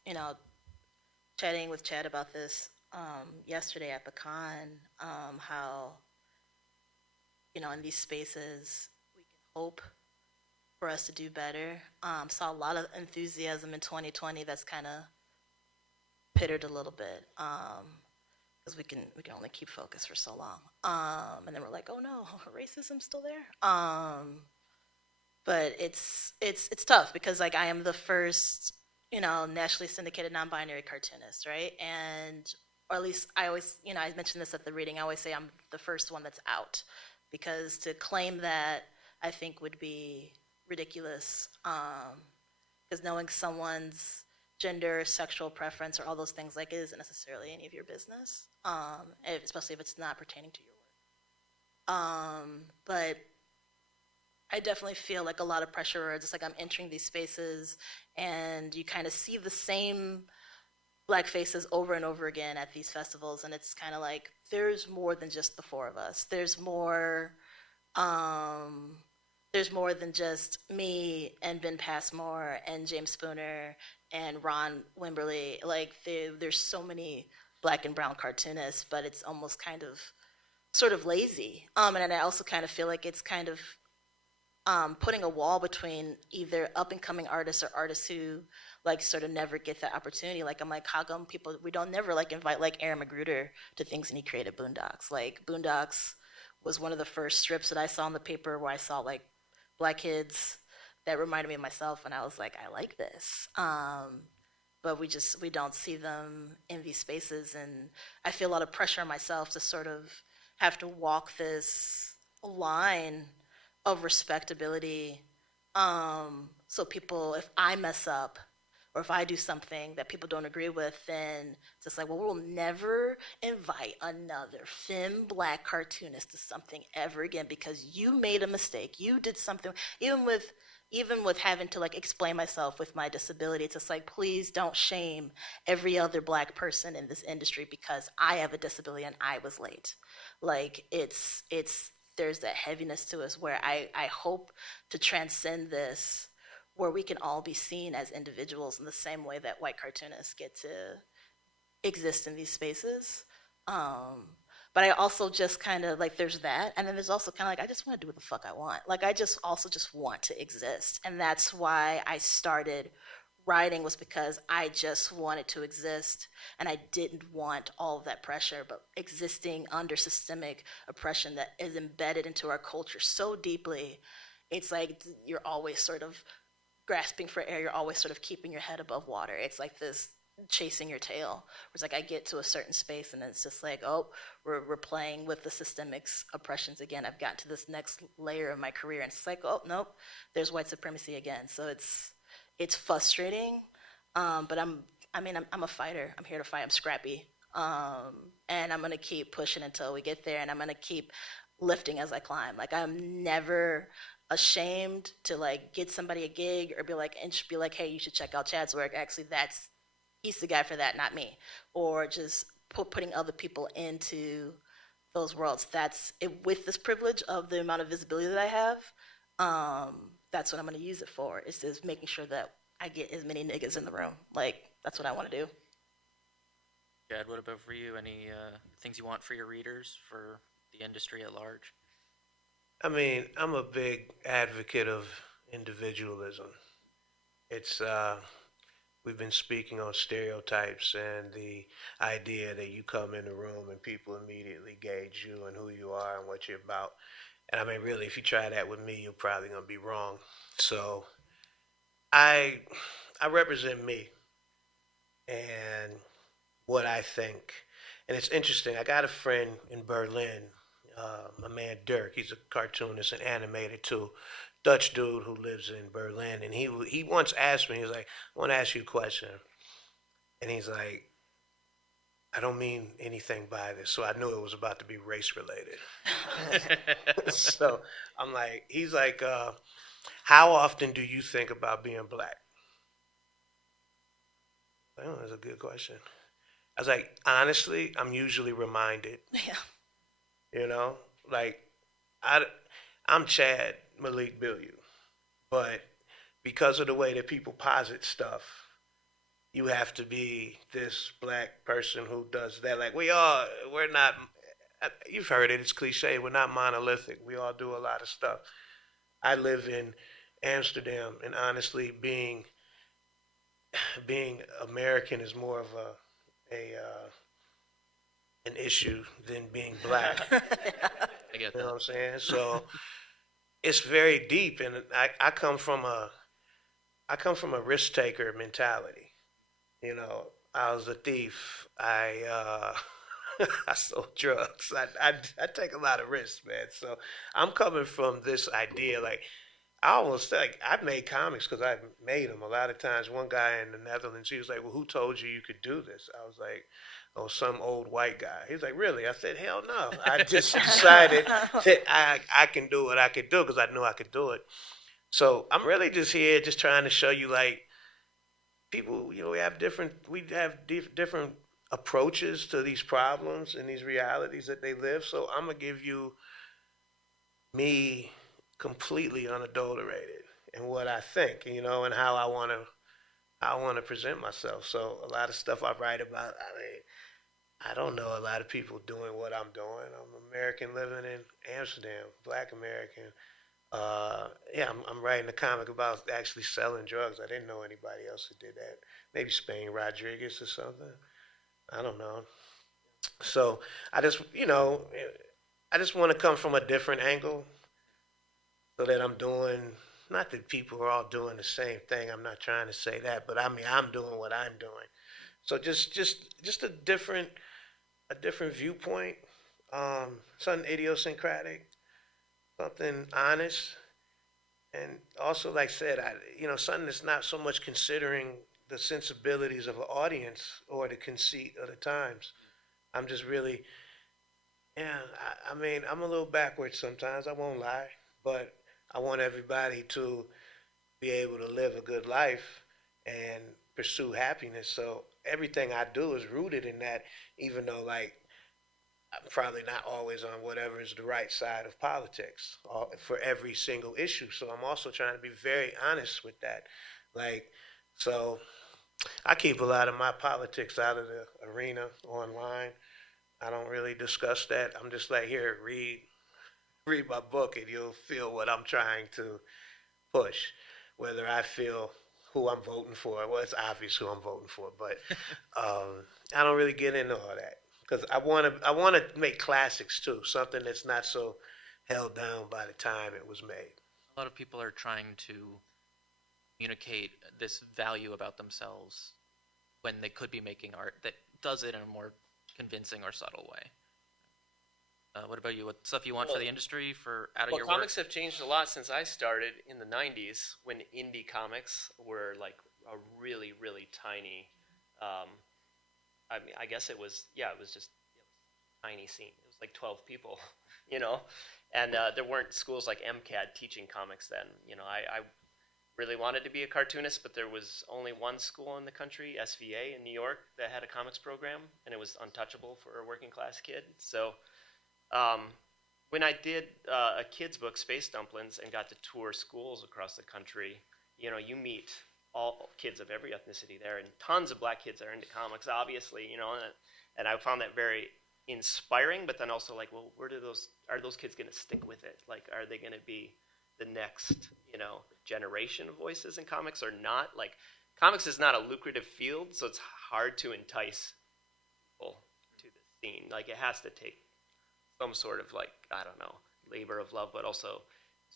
chatting with Chad about this yesterday at the con, how, in these spaces we can hope for us to do better. Saw a lot of enthusiasm in 2020 that's kind of pittered a little bit. Because we can only keep focused for so long, and then we're like, oh no, racism's still there. But it's tough because like I am the first nationally syndicated non-binary cartoonist, right? Or at least I always I mentioned this at the reading. I always say I'm the first one that's out, because to claim that I think would be ridiculous. Because knowing someone's gender, sexual preference, or all those things like isn't necessarily any of your business, especially if it's not pertaining to your work. But I definitely feel like a lot of pressure, where it's just like I'm entering these spaces and you kind of see the same Black faces over and over again at these festivals, and it's kind of like there's more than just the four of us. There's more than just me and Ben Passmore and James Spooner and Ron Wimberly. Like there's so many Black and brown cartoonists, but it's almost kind of sort of lazy. And I also kind of feel like it's kind of putting a wall between either up and coming artists or artists who like sort of never get that opportunity. Like I'm like, how come we don't never like invite like Aaron Magruder to things, and he created Boondocks. Like Boondocks was one of the first strips that I saw in the paper where I saw like black kids that reminded me of myself, and I was like, I like this. But we don't see them in these spaces, and I feel a lot of pressure on myself to sort of have to walk this line of respectability. So people, if I mess up or if I do something that people don't agree with, then it's just like, well, we'll never invite another femme black cartoonist to something ever again because you made a mistake. You did something, even with having to like explain myself with my disability. It's just like, please don't shame every other black person in this industry because I have a disability and I was late. Like there's that heaviness to us where I hope to transcend this, where we can all be seen as individuals in the same way that white cartoonists get to exist in these spaces. But I also just kind of like, there's that, and then there's also kind of like, I just want to do what the fuck I want. Like I just want to exist, and that's why I started writing, was because I just wanted to exist, and I didn't want all of that pressure. But existing under systemic oppression that is embedded into our culture so deeply, it's like you're always sort of grasping for air. You're always sort of keeping your head above water. It's like this chasing your tail. It's like I get to a certain space and then it's just like, oh, we're playing with the systemic oppressions again. I've got to this next layer of my career, and it's like, oh nope, there's white supremacy again. So it's frustrating, but I'm a fighter. I'm here to fight. I'm scrappy, and I'm gonna keep pushing until we get there, and I'm gonna keep lifting as I climb. Like I'm never ashamed to like get somebody a gig or be like, hey, you should check out Chad's work. Actually, he's the guy for that, not me. Or just putting other people into those worlds. That's it, with this privilege of the amount of visibility that I have. That's what I'm going to use it for, is just making sure that I get as many niggas in the room. Like, that's what I want to do. Chad, what about for you? Any things you want for your readers, for the industry at large? I mean, I'm a big advocate of individualism. It's we've been speaking on stereotypes and the idea that you come in the room and people immediately gauge you and who you are and what you're about. And I mean, really, if you try that with me, you're probably going to be wrong. So I represent me and what I think. And it's interesting. I got a friend in Berlin, my man Dirk. He's a cartoonist and animator too. Dutch dude who lives in Berlin, and he once asked me, he was like, I want to ask you a question. And he's like, I don't mean anything by this. So I knew it was about to be race related. So I'm like, he's like, how often do you think about being black? Oh, that's a good question. I was like, honestly, I'm usually reminded. Yeah. You know, like I'm Chad Malik Billiou, but because of the way that people posit stuff, you have to be this black person who does that. Like we're not, you've heard it, it's cliche, we're not monolithic. We all do a lot of stuff. I live in Amsterdam, and honestly, being American is more of an issue than being black. I get that. You know what I'm saying? So it's very deep, and I come from a risk taker mentality. You know, I was a thief. I sold drugs. I take a lot of risks, man. So I'm coming from this idea, like I made comics because I made them. A lot of times, one guy in the Netherlands, he was like, well, who told you could do this? I was like, oh, some old white guy. He was like, really? I said, hell no. I just decided that I can do what I could do because I knew I could do it. So I'm really just here just trying to show you, like, people, you know, we have different approaches to these problems and these realities that they live. So I'm going to give you me completely unadulterated and what I think, you know, and how I want to present myself. So a lot of stuff I write about, I mean, I don't know a lot of people doing what I'm doing. I'm American living in Amsterdam, Black American. Yeah, I'm writing a comic about actually selling drugs. I didn't know anybody else who did that. Maybe Spain Rodriguez or something. I don't know. So I just, I just want to come from a different angle so that I'm doing, not that people are all doing the same thing. I'm not trying to say that, but I mean, I'm doing what I'm doing. So just a different viewpoint, something idiosyncratic, something honest, and also, like I said, something that's not so much considering the sensibilities of an audience or the conceit of the times. I'm just really, yeah, I mean, I'm a little backwards sometimes, I won't lie, but I want everybody to be able to live a good life and pursue happiness. So everything I do is rooted in that, even though, like, I'm probably not always on whatever is the right side of politics for every single issue. So I'm also trying to be very honest with that. Like, so I keep a lot of my politics out of the arena online. I don't really discuss that. I'm just like, here, read my book and you'll feel what I'm trying to push. Whether I feel who I'm voting for, well, it's obvious who I'm voting for, but I don't really get into all that because I want to make classics too, something that's not so held down by the time it was made. A lot of people are trying to communicate this value about themselves when they could be making art that does it in a more convincing or subtle way. What about you? What stuff you want for the industry, for out of your work? Comics have changed a lot since I started in the 90s when indie comics were like a really, really tiny, I mean, I guess it was just a tiny scene. It was like 12 people, and there weren't schools like MCAD teaching comics then. I really wanted to be a cartoonist, but there was only one school in the country, SVA in New York, that had a comics program, and it was untouchable for a working class kid. So when I did a kid's book, Space Dumplings, and got to tour schools across the country, you meet all kids of every ethnicity there, and tons of black kids are into comics, obviously, and I found that very inspiring, but then also like, well, are those kids going to stick with it? Like, are they going to be the next, generation of voices in comics or not? Like, comics is not a lucrative field, so it's hard to entice people to the scene. Like, it has to take some sort of, like, I don't know, labor of love, but also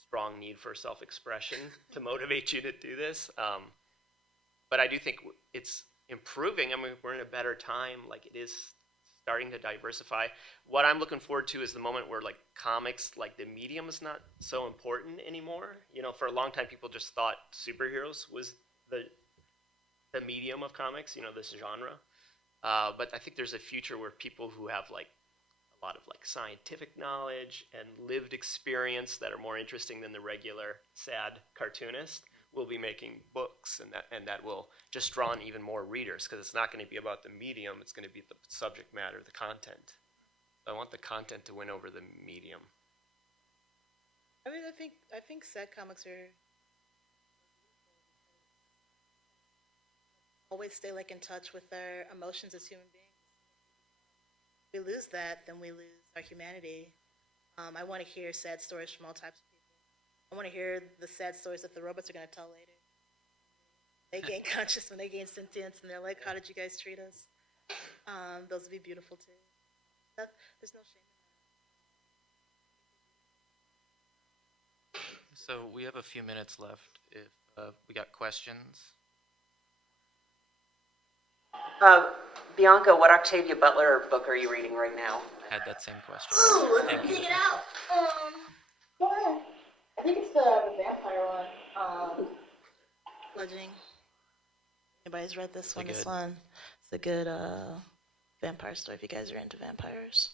strong need for self-expression to motivate you to do this. But I do think it's improving. I mean, we're in a better time. Like, it is starting to diversify. What I'm looking forward to is the moment where, like, comics, like, the medium is not so important anymore. For a long time, people just thought superheroes was the medium of comics, this genre. But I think there's a future where people who have, like, a lot of, like, scientific knowledge and lived experience that are more interesting than the regular sad cartoonist will be making books, and that will just draw in even more readers, because it's not going to be about the medium, it's going to be the subject matter, the content. I want the content to win over the medium. I mean, I think sad comics are always stay like in touch with their emotions as human beings. If we lose that, then we lose our humanity. I want to hear sad stories from all types of people. I want to hear the sad stories that the robots are going to tell later. They gain conscious when they gain sentience, and they're like, "How did you guys treat us?" Those would be beautiful too. There's no shame in that. So we have a few minutes left. If we got questions. Bianca, what Octavia Butler book are you reading right now? I had that same question. Ooh, let's dig it out. Go ahead. I think it's the vampire one. Bludgeoning. Anybody's read this one? This one. It's a good vampire story if you guys are into vampires.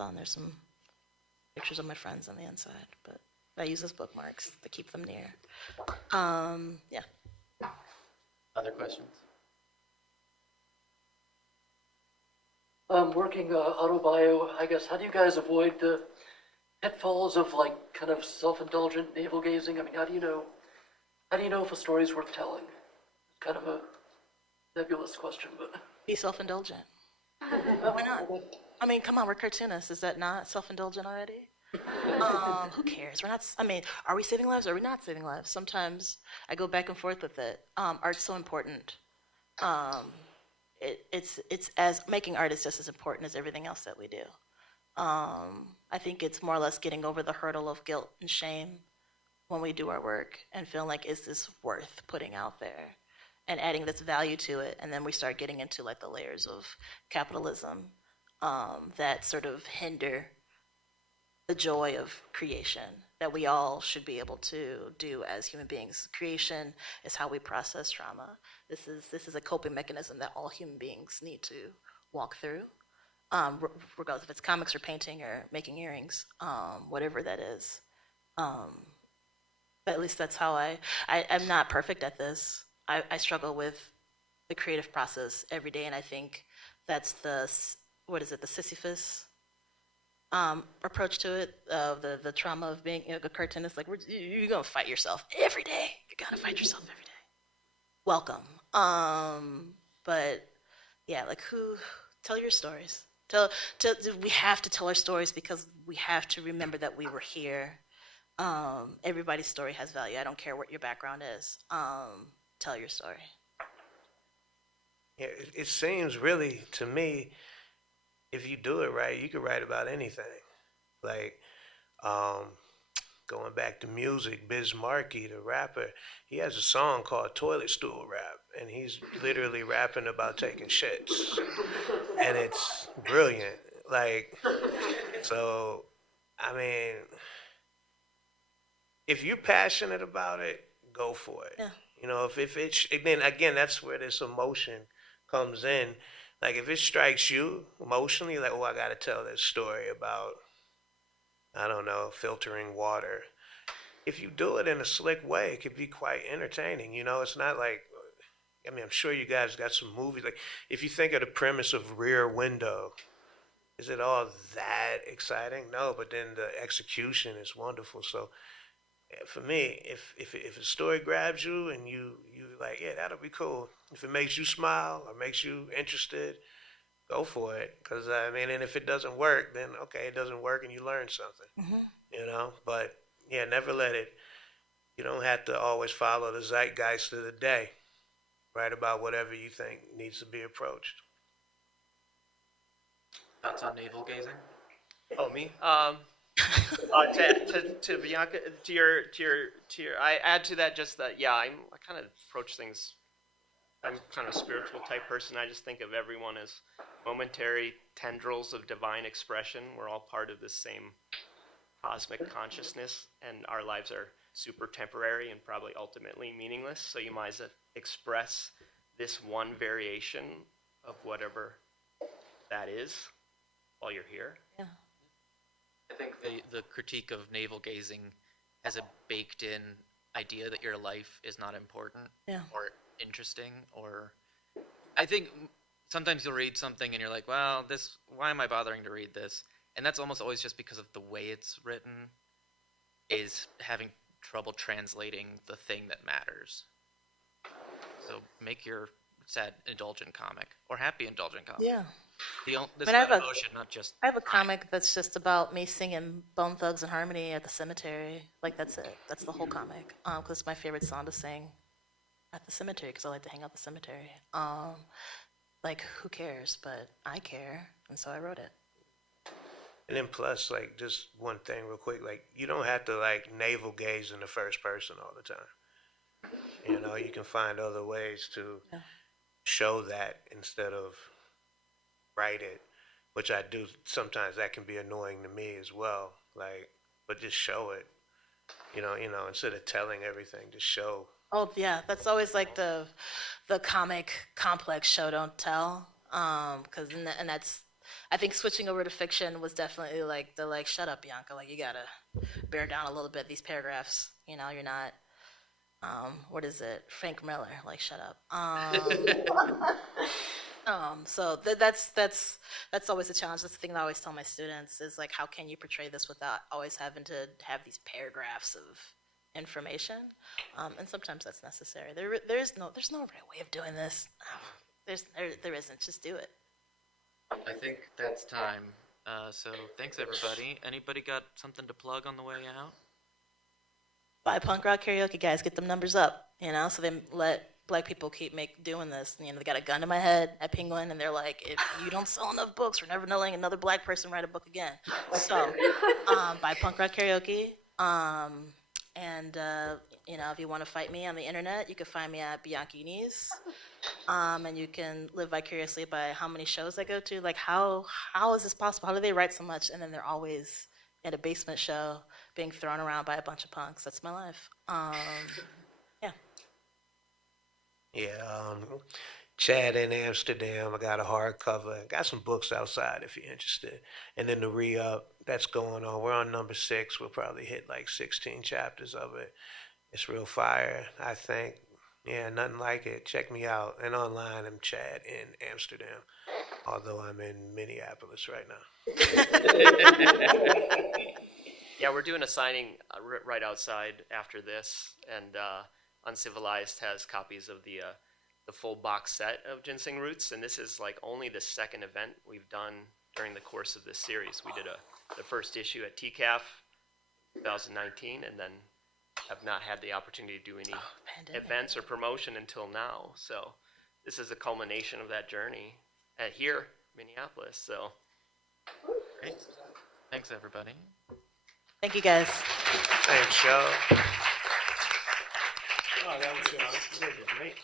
I saw there's some pictures of my friends on the inside, but I use as bookmarks to keep them near. Yeah. Other questions? Working autobio, I guess, how do you guys avoid the pitfalls of, like, kind of self-indulgent navel gazing? I mean, how do you know if a story's worth telling? Kind of a nebulous question, but Be self-indulgent. Why not? I mean, come on, we're cartoonists. Is that not self-indulgent already? Who cares? We're not. I mean, are we saving lives? Or are we not saving lives? Sometimes I go back and forth with it. Art's so important. It's as making art is just as important as everything else that we do. I think it's more or less getting over the hurdle of guilt and shame when we do our work and feeling like, is this worth putting out there? And adding this value to it. And then we start getting into like the layers of capitalism that sort of hinder the joy of creation that we all should be able to do as human beings. Creation is how we process trauma. This is a coping mechanism that all human beings need to walk through, regardless if it's comics or painting or making earrings, whatever that is. But at least that's how I'm not perfect at this. I struggle with the creative process every day, and I think that's the Sisyphus approach to it, the trauma of being a cartoonist. Like, you're gonna fight yourself every day. You're gonna fight yourself every day. Welcome. But yeah, like, tell your stories. We have to tell our stories because we have to remember that we were here. Everybody's story has value. I don't care what your background is. Tell your story. Yeah, it seems really to me, if you do it right, you can write about anything. Like, going back to music, Biz Markie, the rapper, he has a song called Toilet Stool Rap, and he's literally rapping about taking shits. And it's brilliant. Like, so, I mean, if you're passionate about it, go for it. Yeah. You know, if it's, then again, that's where this emotion comes in. Like, if it strikes you emotionally, like, oh, I got to tell this story about, I don't know, filtering water. If you do it in a slick way, it could be quite entertaining. You know, it's not like, I mean, I'm sure you guys got some movies. Like, if you think of the premise of Rear Window, is it all that exciting? No, but then the execution is wonderful. So, for me, if a story grabs you and you like, yeah, that'll be cool. If it makes you smile or makes you interested, go for it. Because, I mean, and if it doesn't work, then, okay, it doesn't work and you learn something, you know? But, yeah, never let it, you don't have to always follow the zeitgeist of the day. Write about whatever you think needs to be approached. Thoughts on navel gazing? Oh, me? To Bianca, to your, I add to that just that, yeah, I kind of approach things, I'm kind of a spiritual type person. I just think of everyone as momentary tendrils of divine expression. We're all part of this same cosmic consciousness, and our lives are super temporary and probably ultimately meaningless. So you might as well express this one variation of whatever that is while you're here. Yeah. I think the critique of navel gazing has a baked-in idea that your life is not important or interesting, or I think sometimes you'll read something and you're like, well, why am I bothering to read this? And that's almost always just because of the way it's written is having trouble translating the thing that matters. So make your sad indulgent comic or happy indulgent comic. Yeah. This emotion, not just. I have a comic that's just about me singing Bone Thugs and Harmony at the cemetery. Like, that's it. That's the whole comic. Because it's my favorite song to sing at the cemetery because I like to hang out the cemetery. Like, who cares? But I care, and so I wrote it. And then plus, like, just one thing real quick, like, you don't have to, like, navel gaze in the first person all the time. You know, you can find other ways to show that instead of write it, which I do. Sometimes that can be annoying to me as well. Like, but just show it. You know, instead of telling everything, just show. Oh yeah, that's always like the comic complex show don't tell. Because and that's, I think switching over to fiction was definitely like shut up, Bianca. Like, you gotta bear down a little bit these paragraphs. You know, you're not. What is it? Frank Miller. Like, shut up. So that's always a challenge. That's the thing that I always tell my students is, like, how can you portray this without always having to have these paragraphs of information? And sometimes that's necessary. There's no right way of doing this. There isn't. Just do it. I think that's time So thanks everybody. Anybody got something to plug on the way out? Buy punk rock karaoke, guys. Get them numbers up, so they let black people keep doing this. They got a gun to my head at Penguin, and they're like, if you don't sell enough books, we're never letting another black person write a book again. So, buy punk rock karaoke. And if you want to fight me on the internet, you can find me at Bianchini's. And you can live vicariously by how many shows I go to. Like, how is this possible? How do they write so much and then they're always at a basement show being thrown around by a bunch of punks? That's my life. Yeah. Yeah, Chad in Amsterdam. I got a hardcover. I got some books outside if you're interested. And then the re-up, that's going on. We're on number 6. We'll probably hit like 16 chapters of it. It's real fire, I think. Yeah, nothing like it. Check me out. And online, I'm Chad in Amsterdam, although I'm in Minneapolis right now. Yeah, we're doing a signing right outside after this, and Uncivilized has copies of the full box set of Ginseng Roots, and this is like only the second event we've done during the course of this series. We did the first issue at TCAF 2019, and then have not had the opportunity to do any events or promotion until now. So this is a culmination of that journey at here, Minneapolis. So great. Thanks, everybody. Thank you, guys. Thanks, y'all. Oh, that was great.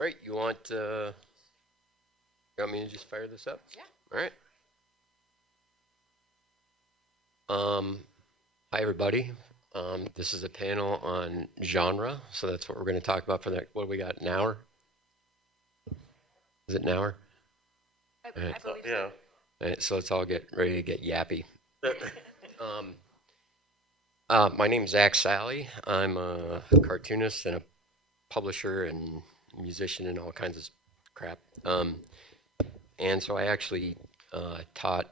Right, you want me to just fire this up? Yeah. All right. Hi everybody. This is a panel on genre, so that's what we're going to talk about for the next, what do we got, an hour? Is it an hour? I All right. believe All right, so let's all get ready to get yappy. My name's Zach Sally. I'm a cartoonist and a publisher and musician and all kinds of crap. And so I actually taught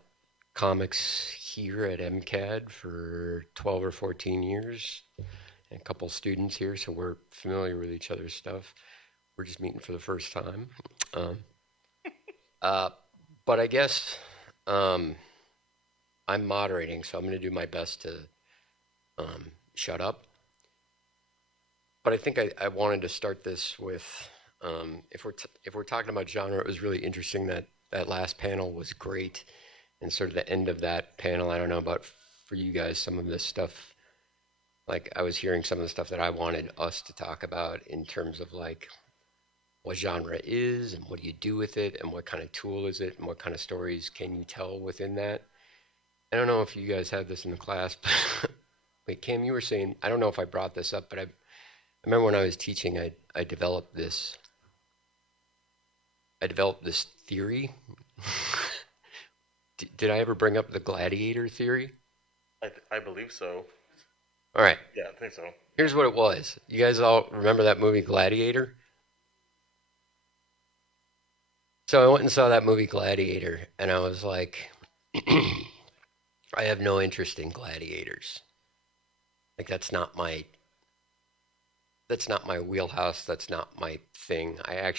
comics here at MCAD for 12 or 14 years. And a couple students here, so we're familiar with each other's stuff. We're just meeting for the first time. But I guess I'm moderating, so I'm going to do my best to shut up. But I think I wanted to start this with, if we're talking about genre, it was really interesting that that last panel was great. And sort of the end of that panel, I don't know about for you guys, some of this stuff, like I was hearing some of the stuff that I wanted us to talk about in terms of like what genre is and what do you do with it and what kind of tool is it and what kind of stories can you tell within that. I don't know if you guys had this in the class, but wait, Cam, you were saying, I don't know if I brought this up, but I remember when I was teaching, I developed this theory. Did I ever bring up the gladiator theory? I believe so. All right. Yeah, I think so. Here's what it was. You guys all remember that movie Gladiator? So I went and saw that movie Gladiator, and I was like, I have no interest in gladiators. Like that's not my wheelhouse. That's not my thing. I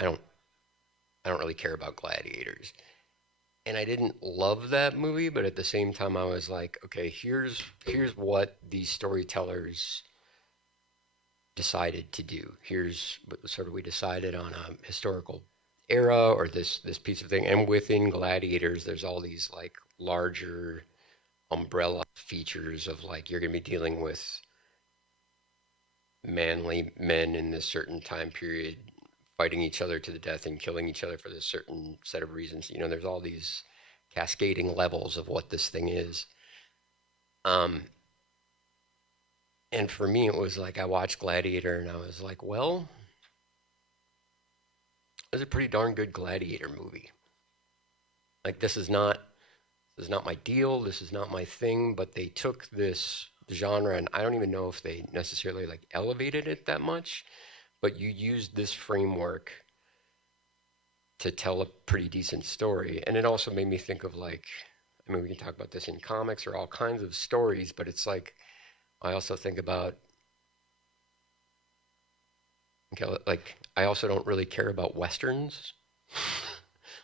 don't really care about gladiators. And I didn't love that movie, but at the same time I was like, okay, here's what these storytellers decided to do. Here's what sort of we decided on a historical era or this piece of thing. And within gladiators, there's all these like larger umbrella features of like you're going to be dealing with manly men in this certain time period fighting each other to the death and killing each other for this certain set of reasons. You know, there's all these cascading levels of what this thing is. And for me, it was like I watched Gladiator and I was like, well, it was a pretty darn good Gladiator movie. Like this is not my deal. This is not my thing. But they took this genre, and I don't even know if they necessarily like elevated it that much. But you used this framework to tell a pretty decent story. And it also made me think of like, I mean, we can talk about this in comics or all kinds of stories, but it's like, I also think about, okay, like, I also don't really care about Westerns.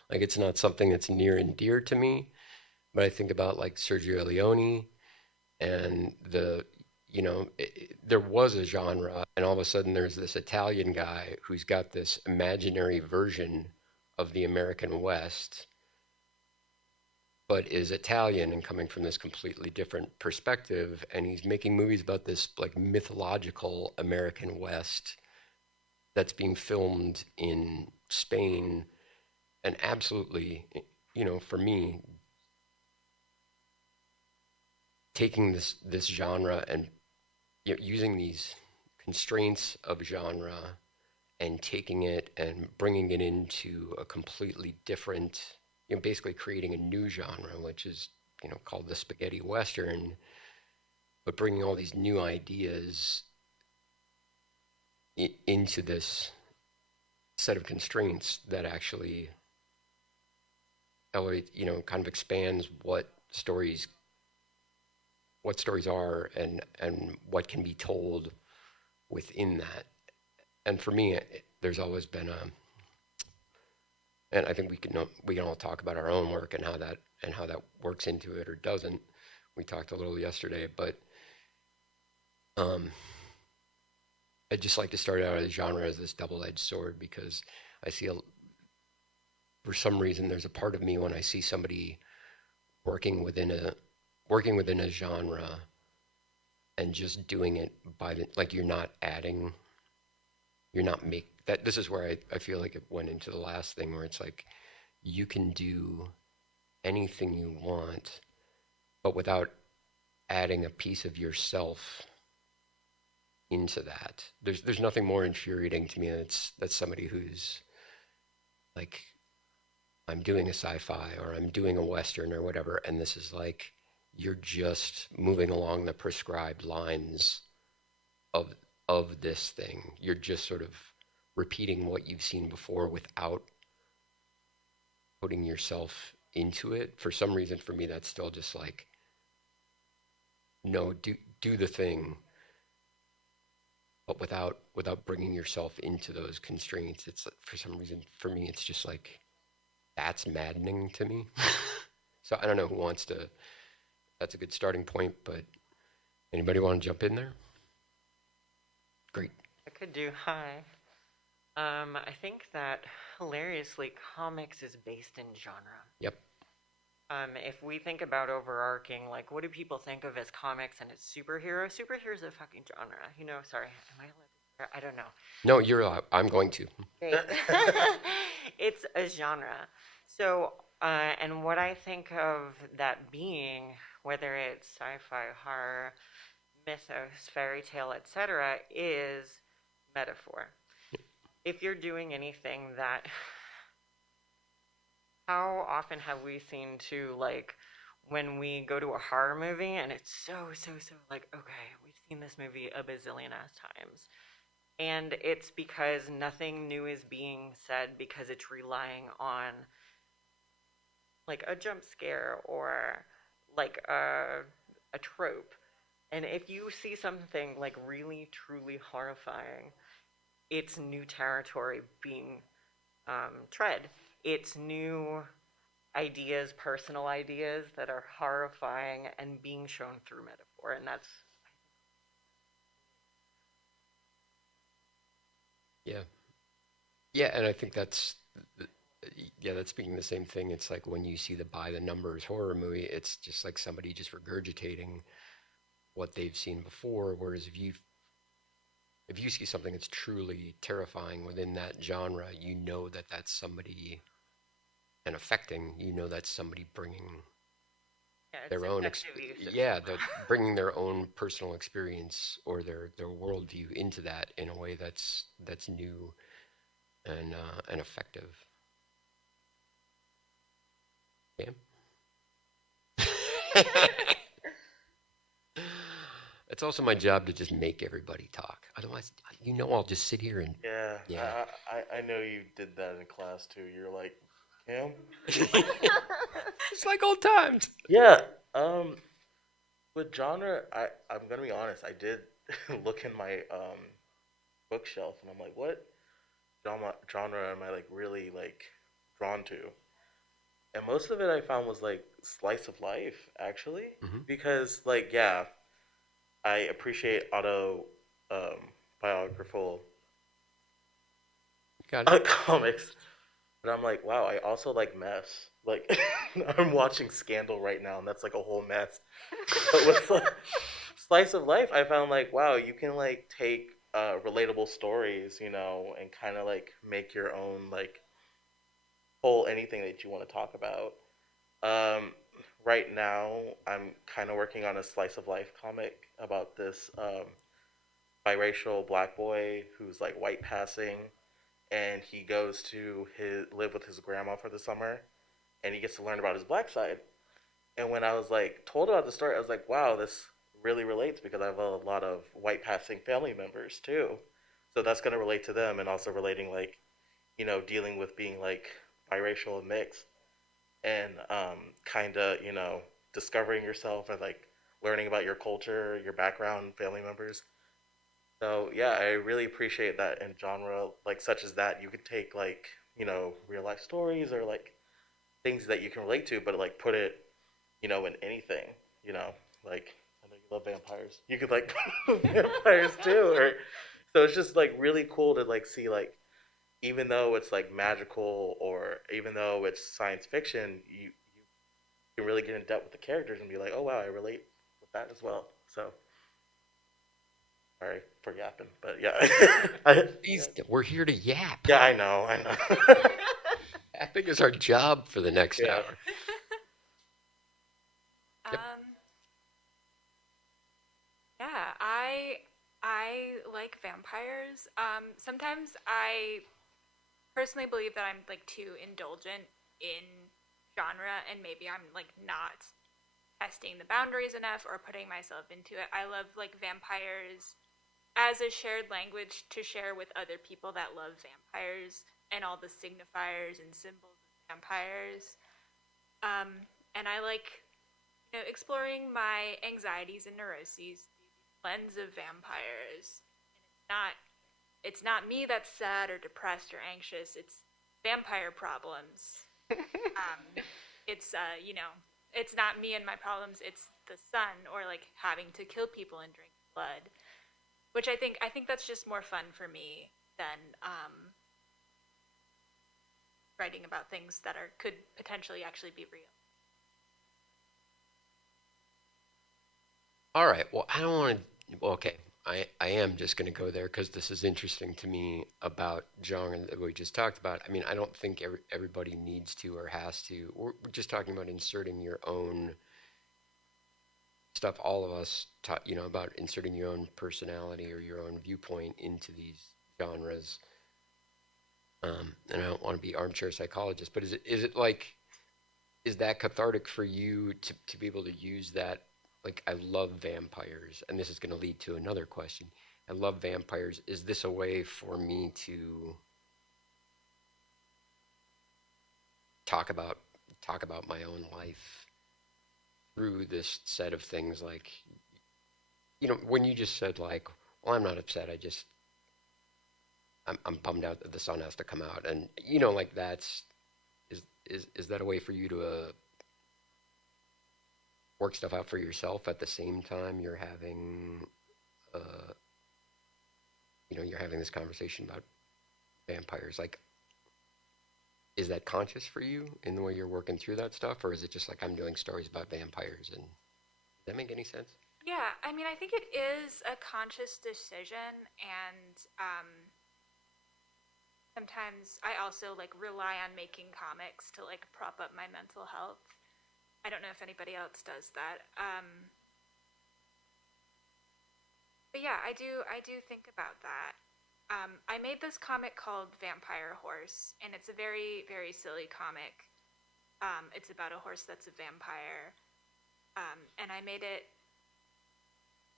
Like, it's not something that's near and dear to me. But I think about like Sergio Leone and there was a genre, and all of a sudden there's this Italian guy who's got this imaginary version of the American West, but is Italian and coming from this completely different perspective, and he's making movies about this like mythological American West that's being filmed in Spain, and absolutely, for me, taking this genre and using these constraints of genre and taking it and bringing it into a completely different, basically creating a new genre, which is, called the spaghetti Western, but bringing all these new ideas into this set of constraints that actually elevate, kind of expands what stories are and what can be told within that. And for me, there's always been and I think we can all talk about our own work and how that works into it or doesn't. We talked a little yesterday, but I'd just like to start out as genre as this double-edged sword, because I see for some reason there's a part of me when I see somebody working within a genre and just doing it by like you're not that this is where I feel like it went into the last thing where it's like you can do anything you want, but without adding a piece of yourself into that. There's nothing more infuriating to me than that's somebody who's like, I'm doing a sci-fi or I'm doing a Western or whatever, and this is like, you're just moving along the prescribed lines of this thing. You're just sort of repeating what you've seen before without putting yourself into it. For some reason, for me, that's still just like, no, do the thing, but without bringing yourself into those constraints. It's for some reason, for me, it's just like, that's maddening to me. So I don't know who wants to, that's a good starting point, but anybody want to jump in there? Great. I could do, hi. I think that hilariously, comics is based in genre. Yep. If we think about overarching, like, what do people think of as comics and it's superhero? Superhero's a fucking genre. You know, sorry, am I allowed to? I don't know. No, you're allowed. I'm going to. Great. It's a genre. So, and what I think of that being, whether it's sci-fi, horror, mythos, fairy tale, etc., is metaphor. If you're doing anything that, how often have we seen to, like, when we go to a horror movie and it's so like, okay, we've seen this movie a bazillion ass times. And it's because nothing new is being said because it's relying on, like, a jump scare or, like, a trope. And if you see something, like, really, truly horrifying, it's new territory being tread. It's new ideas, personal ideas that are horrifying and being shown through metaphor. And that's... Yeah. Yeah, and I think that's speaking the same thing. It's like when you see the by the numbers horror movie, it's just like somebody just regurgitating what they've seen before. Whereas if you see something that's truly terrifying within that genre, you know that that's somebody, and affecting, you know that's somebody bringing their own they're bringing their own personal experience or their worldview into that in a way that's new and effective. Yeah. It's also my job to just make everybody talk. Otherwise, I'll just sit here and... Yeah. I know you did that in class, too. You're like, Cam? It's like old times. Yeah. With genre, I'm going to be honest. I did look in my bookshelf, and I'm like, what genre am I, like, really, like, drawn to? And most of it I found was, like, slice of life, actually. Mm-hmm. Because, like, I appreciate autobiographical comics, but I'm like, wow, I also like mess. Like, I'm watching Scandal right now, and that's like a whole mess. But with slice of life, I found like, wow, you can like take relatable stories, and kind of like make your own like whole anything that you want to talk about. Right now, I'm kind of working on a slice of life comic about this biracial black boy who's like white passing, and he goes to live with his grandma for the summer, and he gets to learn about his black side. And when I was like told about the story, I was like, wow, this really relates because I have a lot of white passing family members too. So that's going to relate to them, and also relating like, dealing with being like biracial and mixed. And kind of, discovering yourself and like learning about your culture, your background, family members. So yeah, I really appreciate that in genre like such as that. You could take like, real life stories or like things that you can relate to, but like put it, in anything, like I know you love vampires. You could like vampires too, so it's just like really cool to like see like, even though it's like magical or even though it's science fiction, you can really get in depth with the characters and be like, oh wow, I relate with that as well. So Sorry for yapping, but yeah. We're here to yap. Yeah, I know. Yapping is our job for the next hour. Yep. Yeah, I like vampires. Sometimes I personally believe that I'm like too indulgent in genre, and maybe I'm like not testing the boundaries enough or putting myself into it. I love like vampires as a shared language to share with other people that love vampires and all the signifiers and symbols of vampires. And I like, exploring my anxieties and neuroses through the lens of vampires. And it's not me that's sad or depressed or anxious. It's vampire problems. It's it's not me and my problems. It's the sun, or like having to kill people and drink blood. Which I think that's just more fun for me than writing about things that could potentially actually be real. All right. Well, I don't want to. Well, okay. I am just going to go there because this is interesting to me about genre that we just talked about. I mean, I don't think everybody needs to or has to. We're just talking about inserting your own stuff. All of us talk, about inserting your own personality or your own viewpoint into these genres. And I don't want to be armchair psychologist, but is that cathartic for you to be able to use that? Like, I love vampires, and this is going to lead to another question. I love vampires. Is this a way for me to talk about my own life through this set of things? Like, when you just said, like, well, I'm not upset. I'm bummed out that the sun has to come out, and like is that a way for you to work stuff out for yourself at the same time you're having you're having this conversation about vampires? Like, is that conscious for you in the way you're working through that stuff, or is it just like I'm doing stories about vampires? And does that make any sense? Yeah, I mean, I think it is a conscious decision, and sometimes I also like rely on making comics to like prop up my mental health. I don't know if anybody else does that. But yeah, I do think about that. I made this comic called Vampire Horse, and it's a very, very silly comic. It's about a horse that's a vampire. And I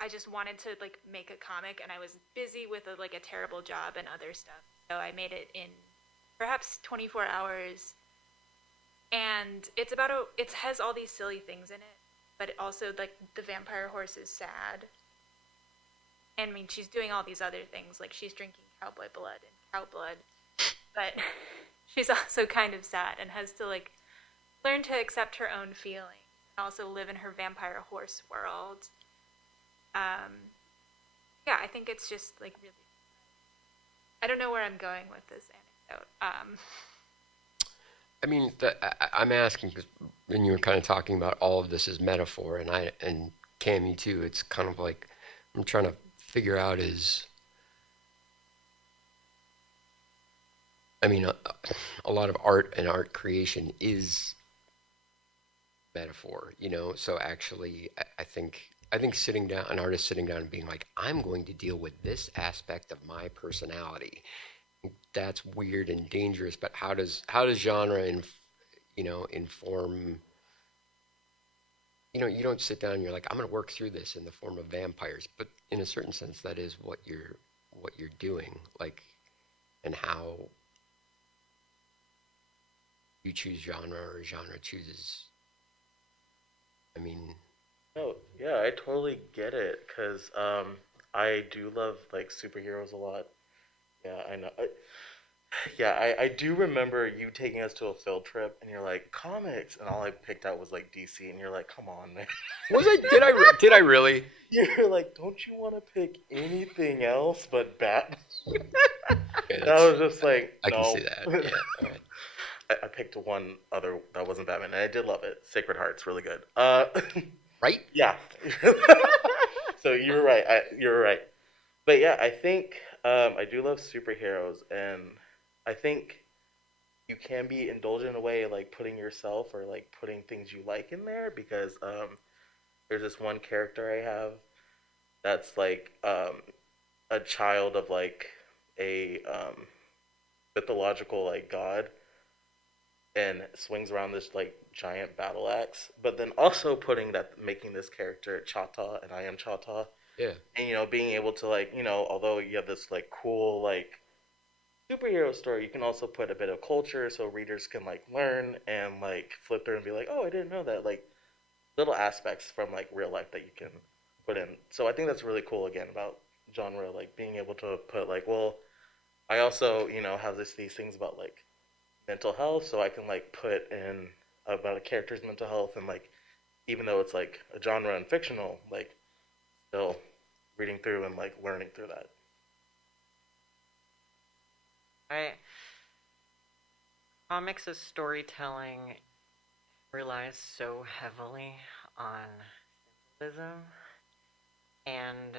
just wanted to like make a comic, and I was busy with a terrible job and other stuff. So I made it in perhaps 24 hours. And it has all these silly things in it, but it also, like, the vampire horse is sad. And, I mean, she's doing all these other things, like she's drinking cowboy blood and cow blood, but she's also kind of sad and has to, like, learn to accept her own feelings and also live in her vampire horse world. Yeah, I think it's just, like, really, I don't know where I'm going with this anecdote. I mean, I'm asking because when you were kind of talking about all of this as metaphor, and Cam, you too, it's kind of like I'm trying to figure out I mean, a lot of art and art creation is metaphor, So actually, I think sitting down, an artist sitting down and being like, I'm going to deal with this aspect of my personality. That's weird and dangerous, but how does genre inform? You don't sit down and you're like, I'm going to work through this in the form of vampires, but in a certain sense, that is what you're doing, like, and how you choose genre or genre chooses. I mean. Oh yeah, I totally get it because I do love like superheroes a lot. Yeah, I know. I do remember you taking us to a field trip, and you're like, comics, and all I picked out was like DC, and you're like, come on, man. Was I? Did I really? You're like, don't you want to pick anything else but Batman? Okay, I was just like, I no. can see that. Yeah. All right. I picked one other that wasn't Batman, and I did love it. Sacred Heart's really good. Right? Yeah. So you're right. You're right. But yeah, I think I do love superheroes, and I think you can be indulgent in a way, like putting yourself or like putting things you like in there, because there's this one character I have that's like a child of like a mythological like god, and swings around this like giant battle axe, but then also making this character Chata, and I am Chata. Yeah. And being able to like, although you have this like cool like superhero story, you can also put a bit of culture so readers can like learn and like flip through and be like, oh, I didn't know that, like little aspects from like real life that you can put in. So I think that's really cool again about genre, like being able to put like, well, I also have these things about like mental health, so I can like put in about a character's mental health, and like even though it's like a genre and fictional, like still reading through and like learning through that. Comics as storytelling relies so heavily on symbolism, and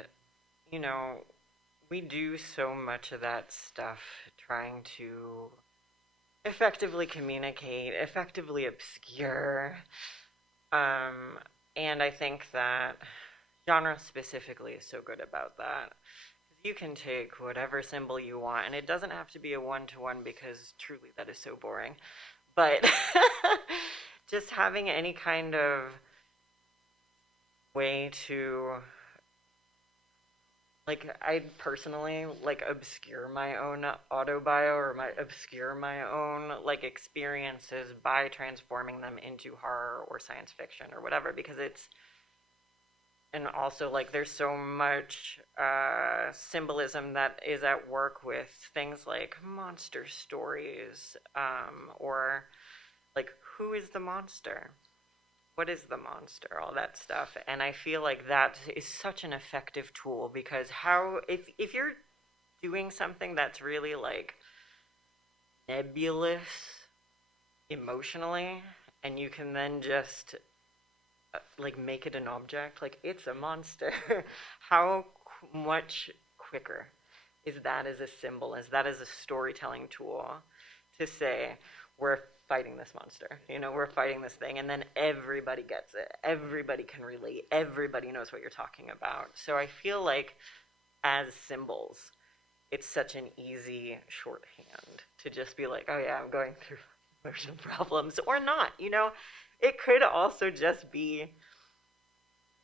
we do so much of that stuff trying to effectively communicate, effectively obscure, and I think that genre specifically is so good about that. You can take whatever symbol you want, and it doesn't have to be a one-to-one, because truly that is so boring. But just having any kind of way to, like, I personally like obscure my own autobio or obscure my own like experiences by transforming them into horror or science fiction or whatever, because it's. And also, like, there's so much symbolism that is at work with things like monster stories, or, like, who is the monster? What is the monster? All that stuff. And I feel like that is such an effective tool, because if you're doing something that's really, like, nebulous emotionally, and you can then just like make it an object, like it's a monster. How much quicker is that as a symbol, is that as a storytelling tool to say, we're fighting this monster, we're fighting this thing, and then everybody gets it, everybody can relate, everybody knows what you're talking about. So I feel like as symbols, it's such an easy shorthand to just be like, oh yeah, I'm going through emotional problems, or not, It could also just be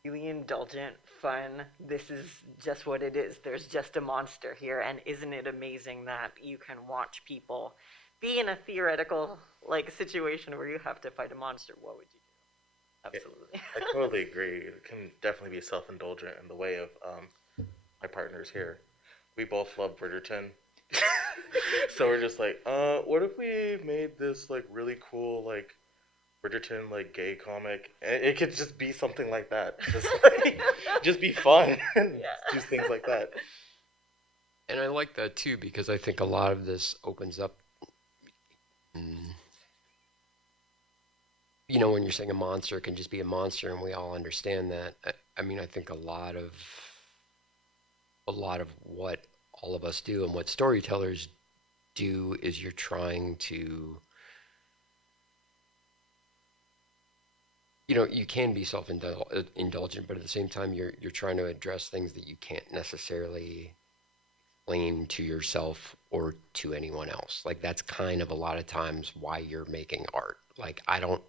really indulgent, fun. This is just what it is. There's just a monster here, and isn't it amazing that you can watch people be in a theoretical like situation where you have to fight a monster? What would you do? Absolutely. I totally agree. It can definitely be self-indulgent in the way of my partners here. We both love Bridgerton. So we're just like, what if we made this like really cool like Bridgerton like gay comic? It could just be something like that. Just like, just be fun and do things like that. And I like that too, because I think a lot of this opens up, when you're saying a monster can just be a monster, and we all understand that. I mean, I think a lot of what all of us do and what storytellers do is you're trying to, you can be self-indulgent, but at the same time, you're trying to address things that you can't necessarily explain to yourself or to anyone else. Like, that's kind of a lot of times why you're making art. Like, I don't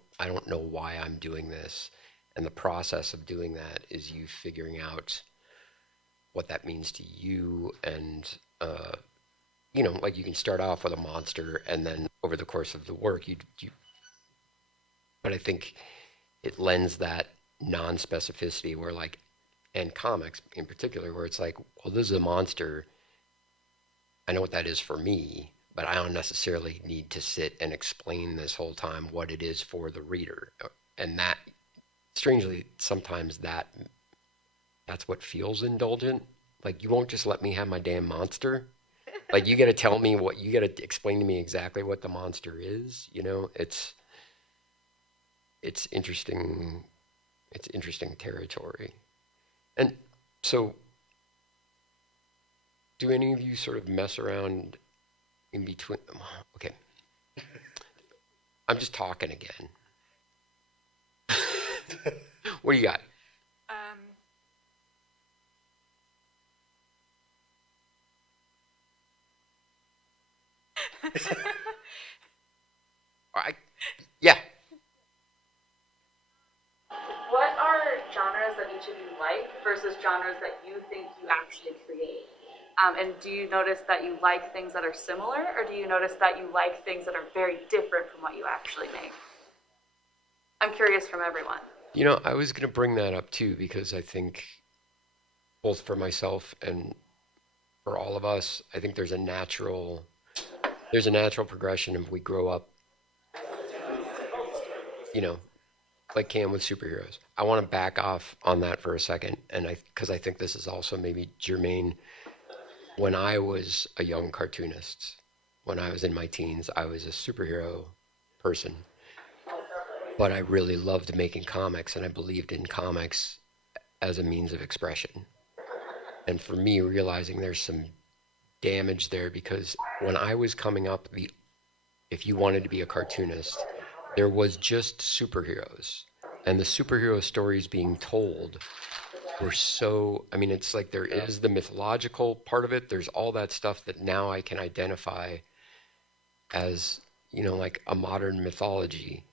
know why I'm doing this, and the process of doing that is you figuring out what that means to you, and like you can start off with a monster, and then over the course of the work, but I think it lends that non-specificity where, like, and comics in particular, where it's like, well, this is a monster. I know what that is for me, but I don't necessarily need to sit and explain this whole time what it is for the reader. And that, strangely, sometimes that's what feels indulgent. Like, you won't just let me have my damn monster. Like, you got to tell me you got to explain to me exactly what the monster is. It's interesting. It's interesting territory. And so do any of you sort of mess around in between? Okay. I'm just talking again. What do you got? Yeah. What are genres that each of you like versus genres that you think you actually create? And do you notice that you like things that are similar, or do you notice that you like things that are very different from what you actually make? I'm curious from everyone. You know, I was going to bring that up too, because I think both for myself and for all of us, I think there's a natural progression if we grow up, you know, like Cam with superheroes. I want to back off on that for a second, and because I think this is also maybe germane. When I was a young cartoonist, when I was in my teens, I was a superhero person, but I really loved making comics, and I believed in comics as a means of expression. And for me, realizing there's some damage there, because when I was coming up, if you wanted to be a cartoonist, there was just superheroes, and the superhero stories being told were so, I mean, it's like there is the mythological part of it. There's all that stuff that now I can identify as, you know, like a modern mythology,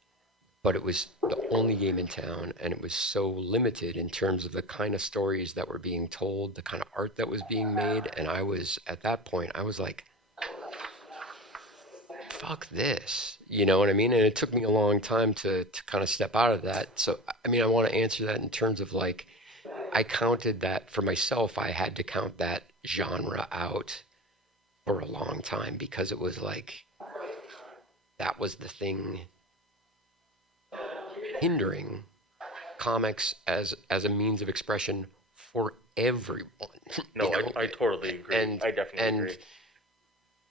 but it was the only game in town, and it was so limited in terms of the kind of stories that were being told, the kind of art that was being made. And I was, at that point, I was like, fuck this, you know what I mean? And it took me a long time to kind of step out of that. So, I mean, I want to answer that in terms of like, I counted that for myself. I had to count that genre out for a long time, because it was like, that was the thing hindering comics as a means of expression for everyone. No, I totally agree. I definitely agree.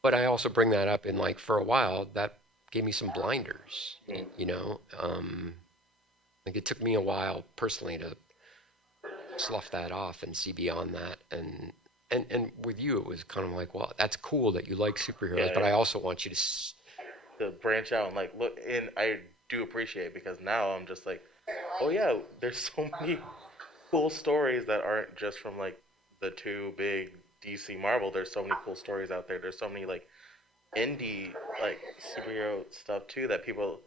But I also bring that up in, like, for a while, that gave me some blinders, you know? Like, it took me a while personally to slough that off and see beyond that. And with you, it was kind of like, well, that's cool that you like superheroes, but I also want you to branch out and, like, look, and I do appreciate it, because now I'm just like, oh yeah, there's so many cool stories that aren't just from, like, the two big DC Marvel. There's so many cool stories out there. There's so many, like, indie, like, superhero stuff too that people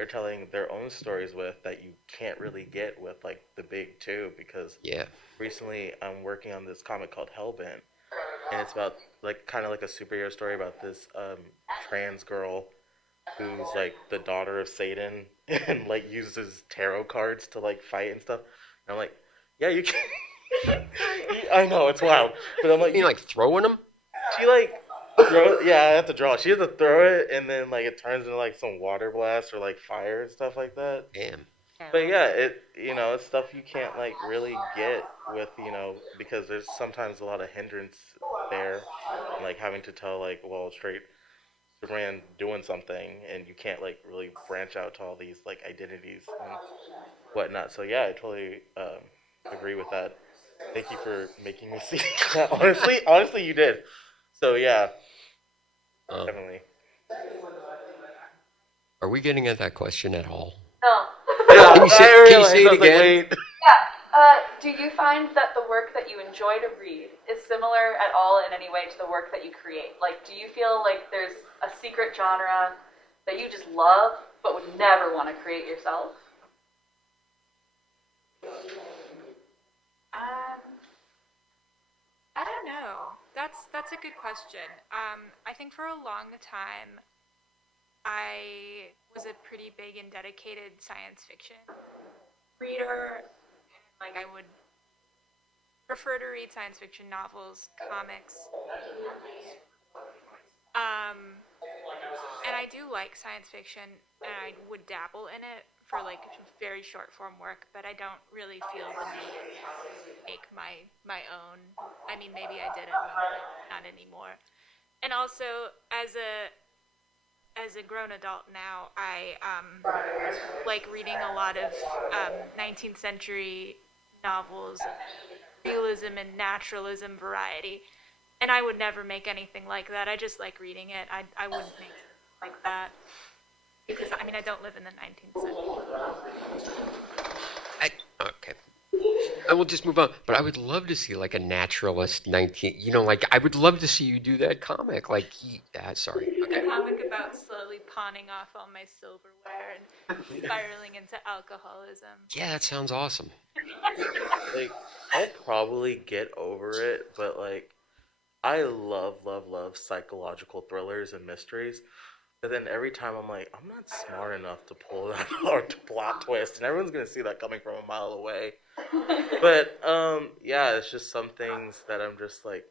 are telling their own stories with, that you can't really get with, like, the big two. Because recently I'm working on this comic called Hellbent, and it's about, like, kind of like a superhero story about this trans girl who's, like, the daughter of Satan and, like, uses tarot cards to, like, fight and stuff. And I'm like, yeah, you can. I know, it's wild. But I'm like, you like throwing them? She, like, yeah, I have to draw. She has to throw it, and then, like, it turns into, like, some water blast or, like, fire and stuff like that. Damn. But yeah, you know, it's stuff you can't, like, really get with, you know, because there's sometimes a lot of hindrance there, like, having to tell, like, well, straight Superman doing something, and you can't, like, really branch out to all these, like, identities and whatnot. So yeah, I totally agree with that. Thank you for making me see that. Honestly, you did. So yeah, definitely. Are we getting at that question at all? No. Can you say it again? Yeah. Do you find that the work that you enjoy to read is similar at all in any way to the work that you create? Like, do you feel like there's a secret genre that you just love but would never want to create yourself? I don't know. That's a good question. I think for a long time, I was a pretty big and dedicated science fiction reader. Like, I would prefer to read science fiction novels, comics. And I do like science fiction, and I would dabble in it for, like, very short form work, but I don't really feel the need to make my own. I mean, maybe I did it, not anymore. And also, as a grown adult now, I like reading a lot of 19th century novels, realism and naturalism variety. and I would never make anything like that. I just like reading it. I wouldn't make it like that because I mean I don't live in the 19th century. Okay. I will just move on. But I would love to see like a naturalist 19. Like I would love to see you do that comic. Like sorry. Okay. A comic about slowly pawning off all my silverware and spiraling into alcoholism. Yeah, that sounds awesome. Like, I'll probably get over it, but like, I love psychological thrillers and mysteries. But then every time I'm like, I'm not smart enough to pull that out plot twist, and everyone's gonna see that coming from a mile away. But yeah, it's just some things that I'm just like,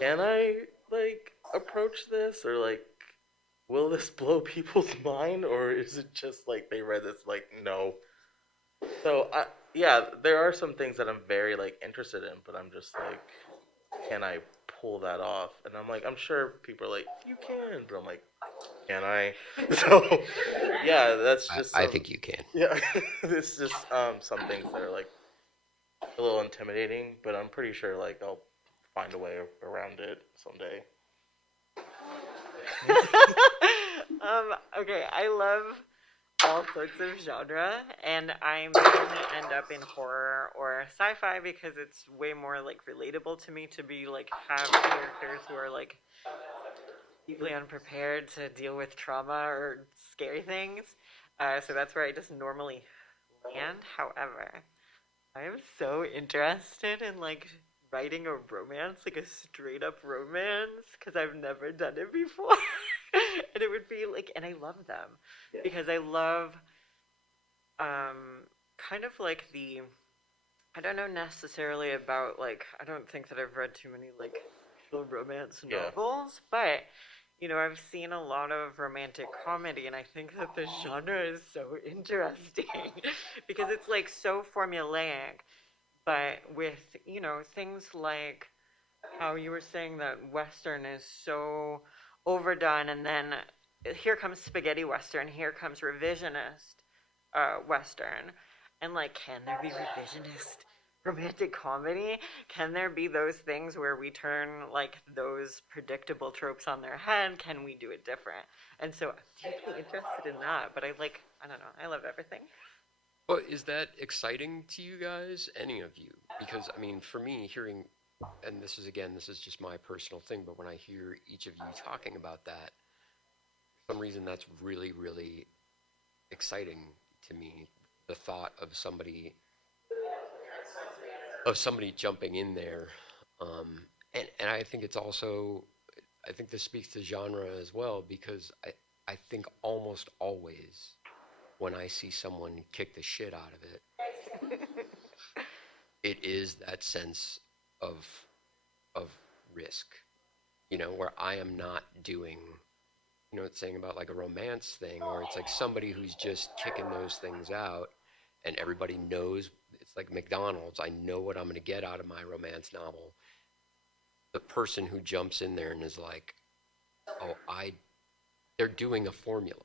can I like approach this, or like, will this blow people's mind, or is it just like they read this like no? So yeah, there are some things that I'm very like interested in, but I'm just like, can I pull that off? And I'm like, I'm sure people are like, you can, but I'm like, can I? So yeah, that's just. I think you can. Yeah, it's just some things that are like a little intimidating, but I'm pretty sure like I'll find a way around it someday. Okay, I love all sorts of genre, and I mainly end up in horror or sci-fi because it's way more like relatable to me to be like have characters who are like deeply unprepared to deal with trauma or scary things. So that's where I just normally land. However, I am so interested in like writing a romance, like a straight up romance, because I've never done it before. And it would be like, and I love them because I love kind of like I don't know necessarily about like, I don't think that I've read too many like romance novels, but I've seen a lot of romantic comedy, and I think that the genre is so interesting because it's like so formulaic, but with, things like how you were saying that Western is so overdone, and then here comes spaghetti Western, here comes revisionist Western, and like, can there be revisionist romantic comedy? Can there be those things where we turn like those predictable tropes on their head? Can we do it different? And so I'm deeply interested in that, but I don't know, I love everything. Well, is that exciting to you guys, any of you? Because, I mean, for me, hearing, and this is just my personal thing, but when I hear each of you talking about that, for some reason that's really, really exciting to me. The thought of somebody jumping in there. And I think it's also, I think this speaks to genre as well, because I think almost always when I see someone kick the shit out of it, it is that sense of risk, where I am not doing, it's saying about like a romance thing, or it's like somebody who's just kicking those things out and everybody knows. It's like McDonald's. I know what I'm going to get out of my romance novel. The person who jumps in there and is like, they're doing a formula.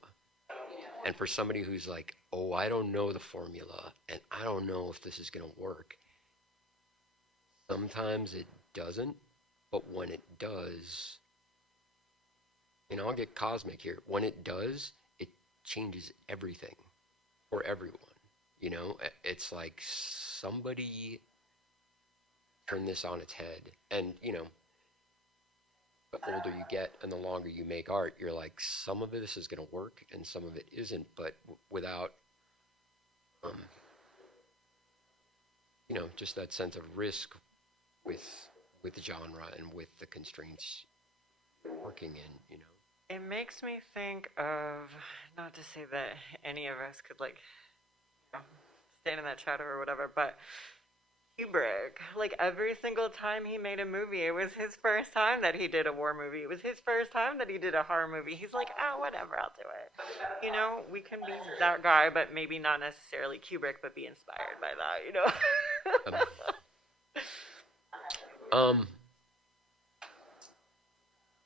And for somebody who's like, I don't know the formula, and I don't know if this is going to work, sometimes it doesn't, but when it does, I'll get cosmic here. When it does, it changes everything for everyone. It's like somebody turned this on its head. And, the older you get and the longer you make art, you're like, some of this is going to work and some of it isn't. But without, just that sense of risk with genre and with the constraints you're working in, It makes me think of, not to say that any of us could like stand in that shadow or whatever, but Kubrick, like every single time he made a movie, it was his first time that he did a war movie. It was his first time that he did a horror movie. He's like, whatever, I'll do it. We can be that guy, but maybe not necessarily Kubrick, but be inspired by that,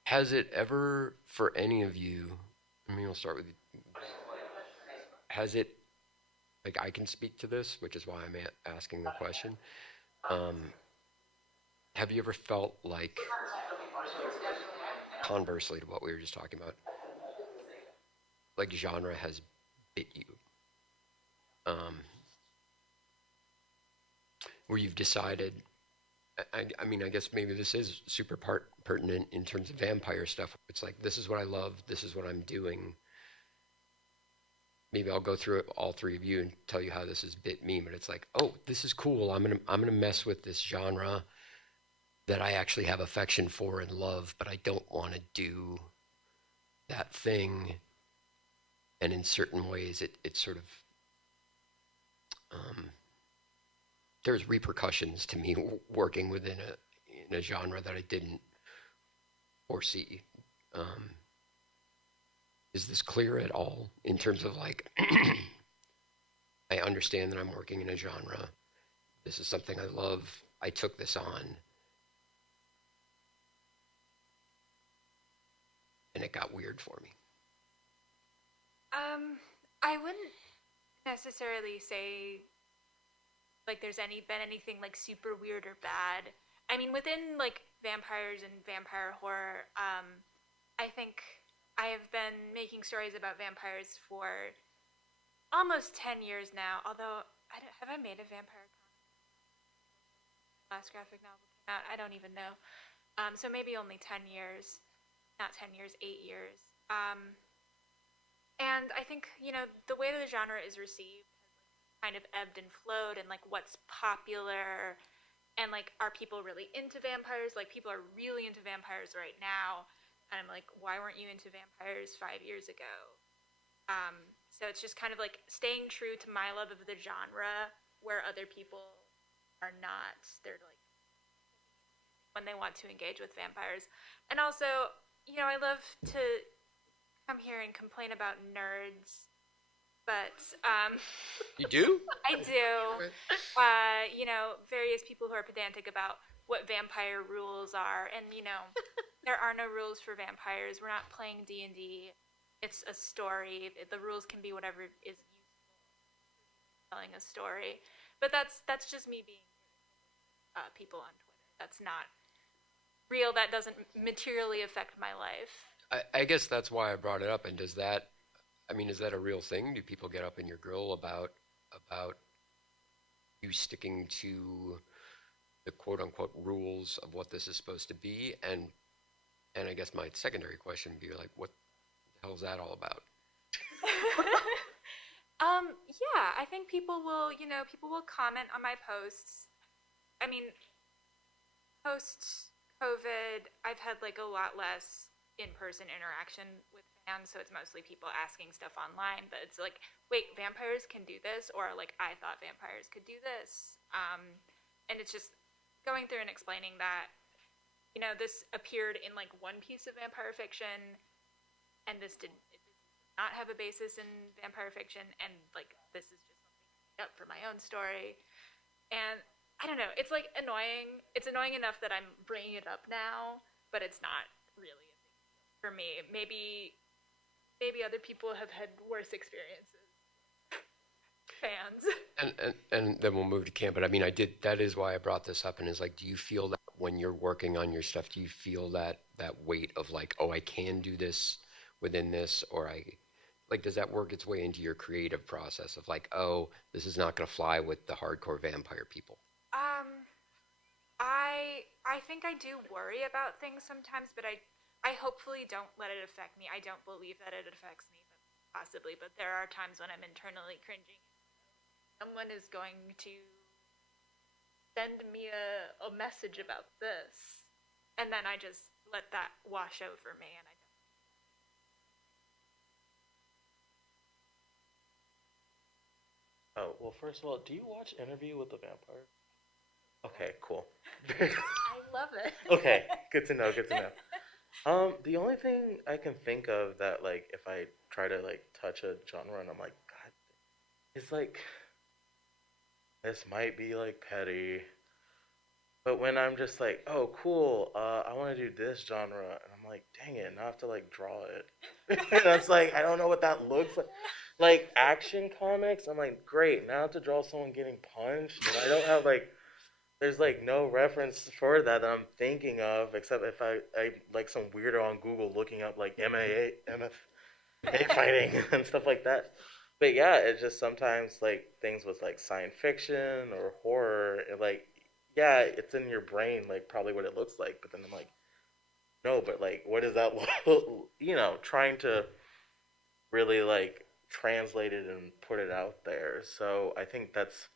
Has it ever, for any of you, we'll start with you. Has it, like, I can speak to this, which is why I'm asking the question. have you ever felt like, conversely to what we were just talking about, like genre has bit you? Where you've decided, I mean, I guess maybe this is super pertinent in terms of vampire stuff. It's like, this is what I love, this is what I'm doing. Maybe I'll go through it, all three of you, and tell you how this has bit me. But it's like, oh, this is cool. I'm gonna mess with this genre that I actually have affection for and love, but I don't want to do that thing. And in certain ways, it sort of there's repercussions to me working within a genre that I didn't foresee. Is this clear at all in terms of like, I understand that I'm working in a genre. This is something I love. I took this on. And it got weird for me. I wouldn't necessarily say like there's been anything like super weird or bad. I mean, within like vampires and vampire horror, I think I have been making stories about vampires for almost 10 years now. Although, have I made a vampire comic? Last graphic novel came out. I don't even know. So maybe only 10 years, not 10 years, 8 years. And I think, you know, the way that the genre is received has kind of ebbed and flowed, and like what's popular, and like are people really into vampires? Like people are really into vampires right now, and I'm like, why weren't you into vampires 5 years ago? So it's just kind of like staying true to my love of the genre, where other people are not. They're like when they want to engage with vampires, and also, you know, I love to come here and complain about nerds, but you do? I do. You know, various people who are pedantic about what vampire rules are, and you know, there are no rules for vampires. We're not playing D&D. It's a story. The rules can be whatever is useful telling a story. But that's just me being people on Twitter. That's not real. That doesn't materially affect my life. I guess that's why I brought it up. And does that, I mean, is that a real thing? Do people get up in your grill about you sticking to the quote unquote rules of what this is supposed to be? And I guess my secondary question would be like, what the hell is that all about? Yeah, I think people will comment on my posts. I mean, post-COVID, I've had like a lot less in-person interaction with fans, so it's mostly people asking stuff online, but it's like, wait, vampires can do this? Or like, I thought vampires could do this. And it's just going through and explaining that, you know, this appeared in like one piece of vampire fiction, and it did not have a basis in vampire fiction, and like, this is just something I made up for my own story. And I don't know, it's like annoying. It's annoying enough that I'm bringing it up now, but it's not really for me. Maybe other people have had worse experiences. Fans. And then we'll move to camp. But I mean, that is why I brought this up. And is like, do you feel that when you're working on your stuff, do you feel that weight of like, oh, I can do this within this, or does that work its way into your creative process of like, oh, this is not going to fly with the hardcore vampire people? I think I do worry about things sometimes, but I hopefully don't let it affect me. I don't believe that it affects me, but possibly, but there are times when I'm internally cringing. Someone is going to send me a message about this, and then I just let that wash over me, and I don't. Oh, well, first of all, do you watch Interview with the Vampire? Okay, cool. I love it. Okay, good to know, good to know. The only thing I can think of that, like, if I try to, like, touch a genre and I'm like, God, it's like, this might be, like, petty, but when I'm just like, oh, cool, I want to do this genre, and I'm like, dang it, now I have to, like, draw it. And it's like, I don't know what that looks like. Like, action comics, I'm like, great, now I have to draw someone getting punched, and I don't have, like, there's like no reference for that I'm thinking of, except if I like some weirdo on Google looking up like MMA fighting and stuff like that. But yeah, it's just sometimes like things with like science fiction or horror, like yeah, it's in your brain like probably what it looks like, but then I'm like, no, but like what is that trying to really like translate it and put it out there. So I think that's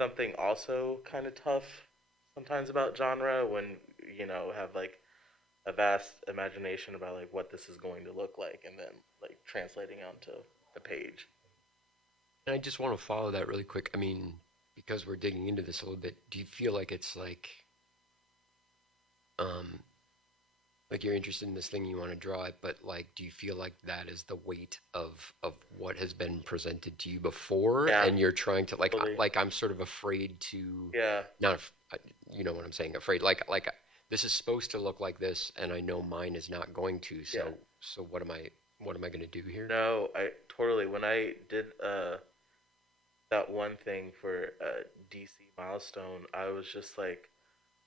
something also kind of tough sometimes about genre when have like a vast imagination about like what this is going to look like and then like translating onto the page. And I just want to follow that really quick. I mean, because we're digging into this a little bit, do you feel like it's like you're interested in this thing, you want to draw it, but like, do you feel like that is the weight of what has been presented to you before, and you're trying to like, I'm sort of afraid to, not, you know what I'm saying, afraid, like this is supposed to look like this, and I know mine is not going to. So, so what am I going to do here? No, I totally. When I did that one thing for DC Milestone, I was just like,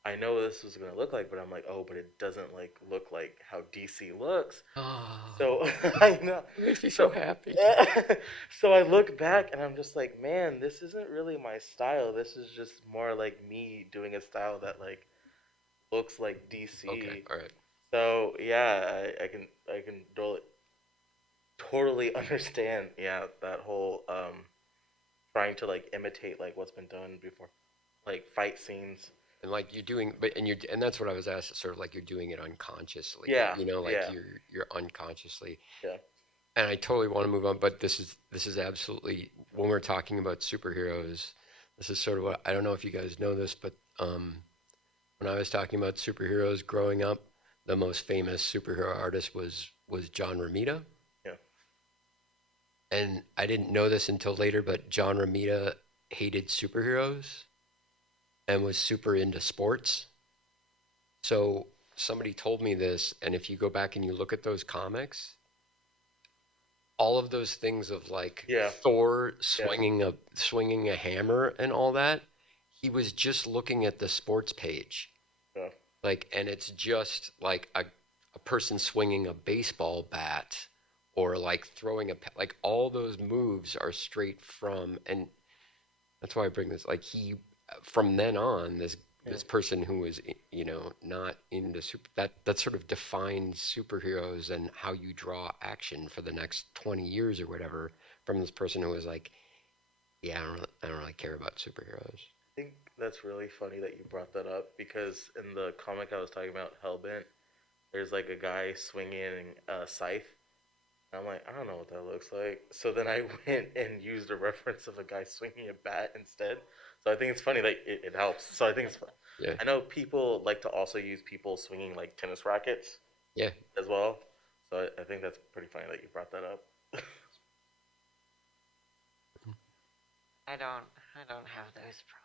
I know what this was going to look like, but I'm like, oh, but it doesn't like look like how DC looks. Oh, so I know. It makes me so happy. So I look back and I'm just like, man, this isn't really my style. This is just more like me doing a style that like looks like DC. Okay, all right. So yeah, I can totally understand. Yeah, that whole trying to like imitate like what's been done before, like fight scenes. And like you're doing, and that's what I was asked. Sort of like you're doing it unconsciously. Yeah. You're unconsciously. Yeah. And I totally want to move on, but this is absolutely, when we're talking about superheroes, this is sort of what, I don't know if you guys know this, but when I was talking about superheroes growing up, the most famous superhero artist was John Romita. Yeah. And I didn't know this until later, but John Romita hated superheroes and was super into sports. So somebody told me this, and if you go back and you look at those comics, all of those things of like Thor swinging a hammer and all that, he was just looking at the sports page. Yeah. Like, and it's just like a person swinging a baseball bat or like throwing like all those moves are straight from, and that's why I bring this, like from then on, this person who was, not into that sort of defined superheroes and how you draw action for the next 20 years or whatever, from this person who was like, I don't really care about superheroes. I think that's really funny that you brought that up, because in the comic I was talking about, Hellbent, there's like a guy swinging a scythe. And I'm like, I don't know what that looks like. So then I went and used a reference of a guy swinging a bat instead. So I think it's funny that it helps. So I think it's fun. Yeah. I know people like to also use people swinging like tennis rackets. Yeah. As well. So I think that's pretty funny that you brought that up. I don't have those problems.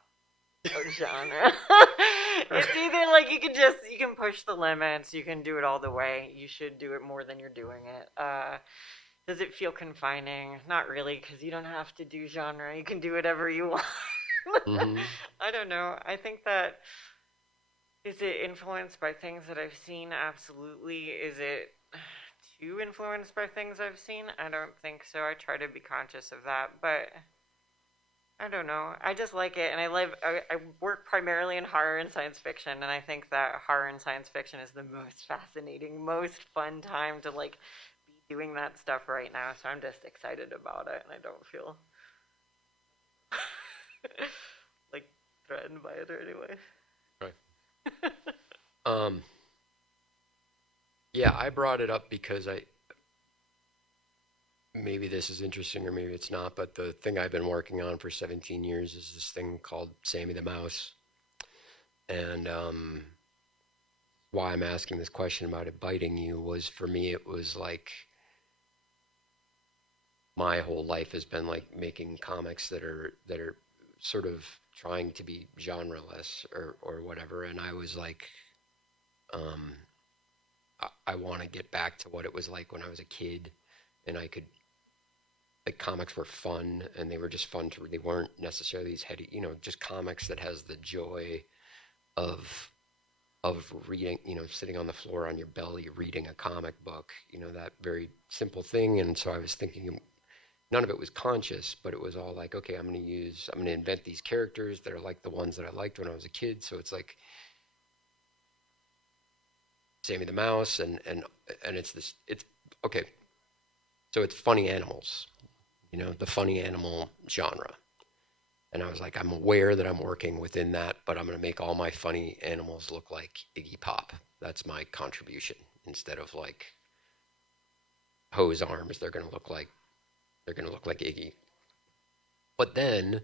Genre. It's either like you can push the limits, you can do it all the way. You should do it more than you're doing it. Does it feel confining? Not really, because you don't have to do genre. You can do whatever you want. Mm-hmm. I don't know. I think that, is it influenced by things that I've seen? Absolutely. Is it too influenced by things I've seen? I don't think so. I try to be conscious of that, but I don't know. I just like it, and I work primarily in horror and science fiction, and I think that horror and science fiction is the most fascinating, most fun time to like be doing that stuff right now. So I'm just excited about it, and I don't feel like threatened by it or anyway. Right. Yeah, I brought it up because maybe this is interesting or maybe it's not, but the thing I've been working on for 17 years is this thing called Sammy the Mouse. And why I'm asking this question about it biting you was, for me, it was like my whole life has been like making comics that are sort of trying to be genreless or whatever. And I was like, I want to get back to what it was like when I was a kid and I could like comics were fun, and they were just fun to read. They weren't necessarily these heady, just comics that has the joy of reading, sitting on the floor on your belly reading a comic book, that very simple thing. And so I was thinking, none of it was conscious, but it was all like, okay, I'm going to invent these characters that are like the ones that I liked when I was a kid. So it's like Sammy the Mouse, and it's okay. So it's funny animals, the funny animal genre. And I was like, I'm aware that I'm working within that, but I'm going to make all my funny animals look like Iggy Pop. That's my contribution. Instead of like hose arms, they're going to look like Iggy. But then,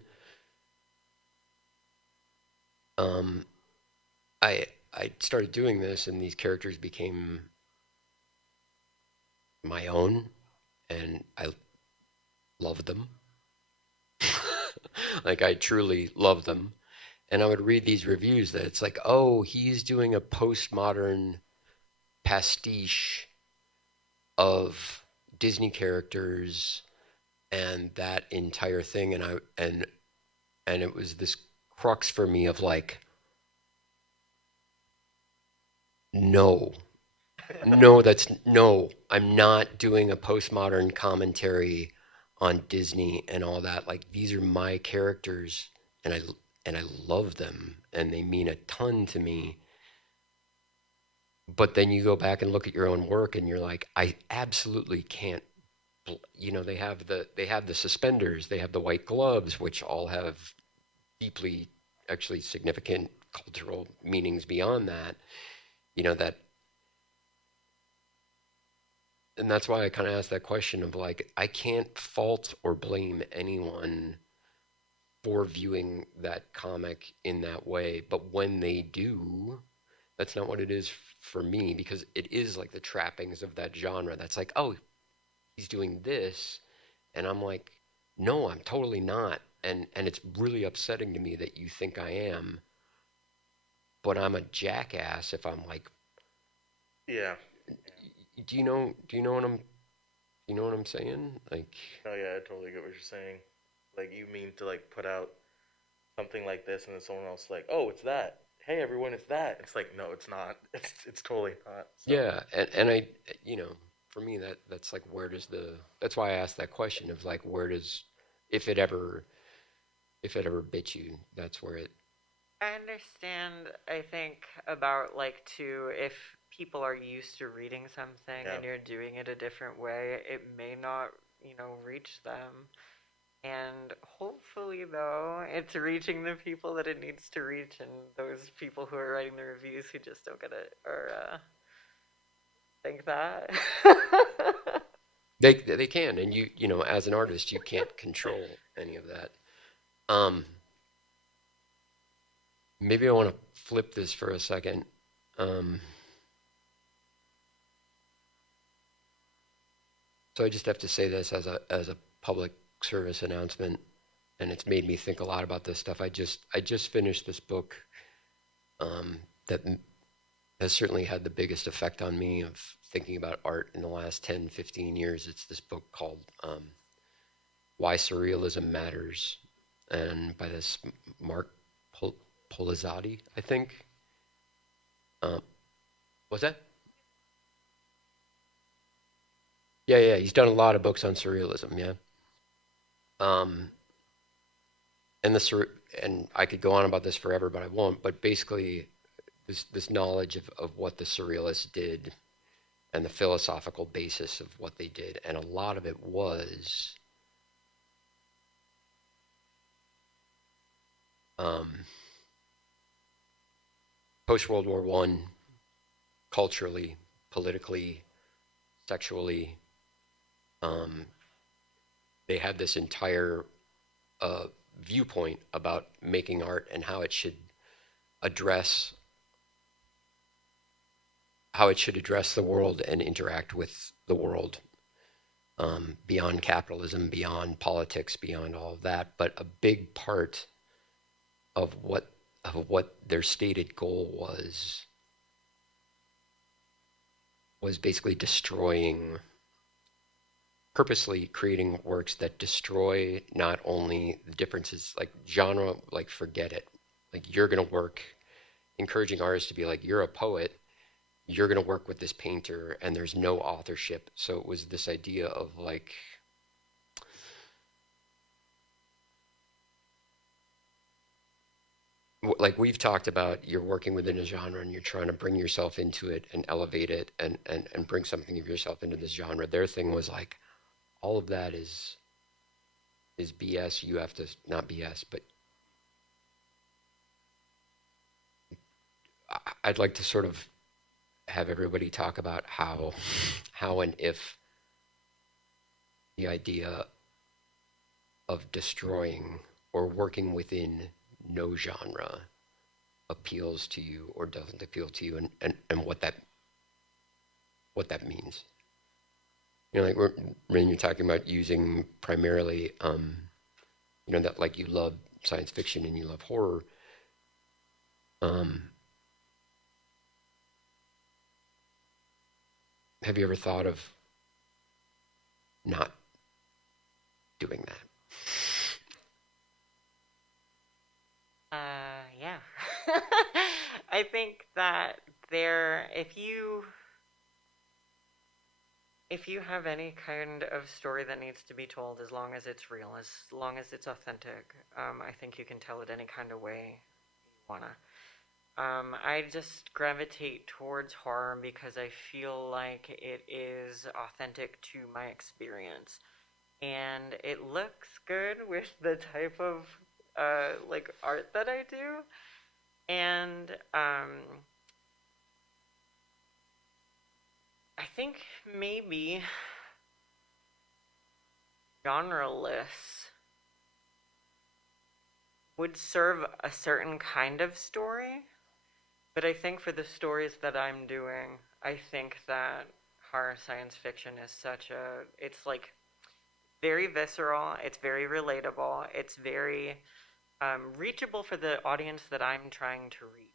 I started doing this, and these characters became my own, and I loved them. Like, I truly love them. And I would read these reviews that it's like, oh, he's doing a postmodern pastiche of Disney characters and that entire thing. And it was this crux for me of like, no, I'm not doing a postmodern commentary on Disney and all that. Like, these are my characters, and I love them, and they mean a ton to me. But then you go back and look at your own work, and you're like, I absolutely can't. They have the suspenders, they have the white gloves, which all have deeply, actually significant cultural meanings beyond that. And that's why I kind of asked that question of like, I can't fault or blame anyone for viewing that comic in that way. But when they do, that's not what it is for me, because it is like the trappings of that genre. That's like, oh, he's doing this. And I'm like, no, I'm totally not. And it's really upsetting to me that you think I am. But I'm a jackass if I'm like, yeah. Do you know what I'm saying? Like, oh yeah, I totally get what you're saying. Like, you mean to like put out something like this, and then someone else like, oh, it's that. Hey, everyone, it's that. It's like, no, it's not. It's totally not. So. Yeah, and I, for me that's like, that's why I asked that question of like, where does, if it ever bit you, that's where it. I understand, I think, about like too, if people are used to reading something and you're doing it a different way, it may not, reach them. And hopefully, though, it's reaching the people that it needs to reach, and those people who are writing the reviews who just don't get it or think that. They can, and you as an artist, you can't control any of that. Maybe I want to flip this for a second. So I just have to say this as a public service announcement, and it's made me think a lot about this stuff. I just finished this book that has certainly had the biggest effect on me of thinking about art in the last 10, 15 years. It's this book called Why Surrealism Matters, and by this Mark Polizzotti, I think. What's that? Yeah, he's done a lot of books on surrealism, yeah. And I could go on about this forever, but I won't. But basically, this knowledge of what the surrealists did and the philosophical basis of what they did, and a lot of it was post-World War I, culturally, politically, sexually. They had this entire viewpoint about making art and how it should address the world and interact with the world, beyond capitalism, beyond politics, beyond all of that. But a big part of what their stated goal was basically destroying purposely creating works that destroy not only the differences, like genre, like forget it. Like you're going to work, encouraging artists to be like, you're a poet, you're going to work with this painter, and there's no authorship. So it was this idea of like, like we've talked about, you're working within a genre and you're trying to bring yourself into it and elevate it and bring something of yourself into this genre. Their thing was like, all of that is BS. You have to, not BS, but I'd like to sort of have everybody talk about how and if the idea of destroying or working within no genre appeals to you or doesn't appeal to you, and what that means. You know, like when you're talking about using primarily, you know, that like you love science fiction and you love horror. Have you ever thought of not doing that? Yeah. I think that if you have any kind of story that needs to be told, as long as it's real, as long as it's authentic, I think you can tell it any kind of way you wanna. I just gravitate towards horror because I feel like it is authentic to my experience, and it looks good with the type of like art that I do, and I think maybe genreless would serve a certain kind of story, but I think for the stories that I'm doing, I think that horror science fiction is it's like very visceral, it's very relatable, it's very reachable for the audience that I'm trying to reach,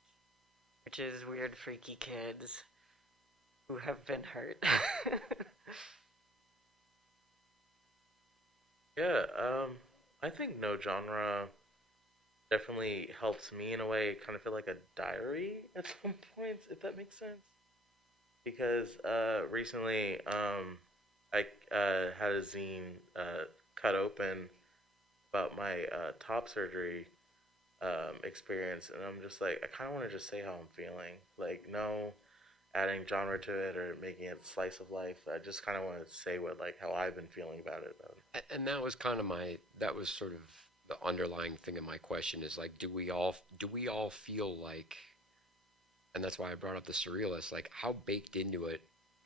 which is weird, freaky kids who have been hurt. Yeah, I think no genre definitely helps me in a way, kind of feel like a diary at some points, if that makes sense. Because recently, I had a zine cut open about my top surgery experience, and I'm just like, I kind of want to just say how I'm feeling. Like, no adding genre to it or making it slice of life. I just kind of want to say how I've been feeling about it. And that was kind of that was sort of the underlying thing of my question is like, do we all feel like, and that's why I brought up the surrealist, like how baked into it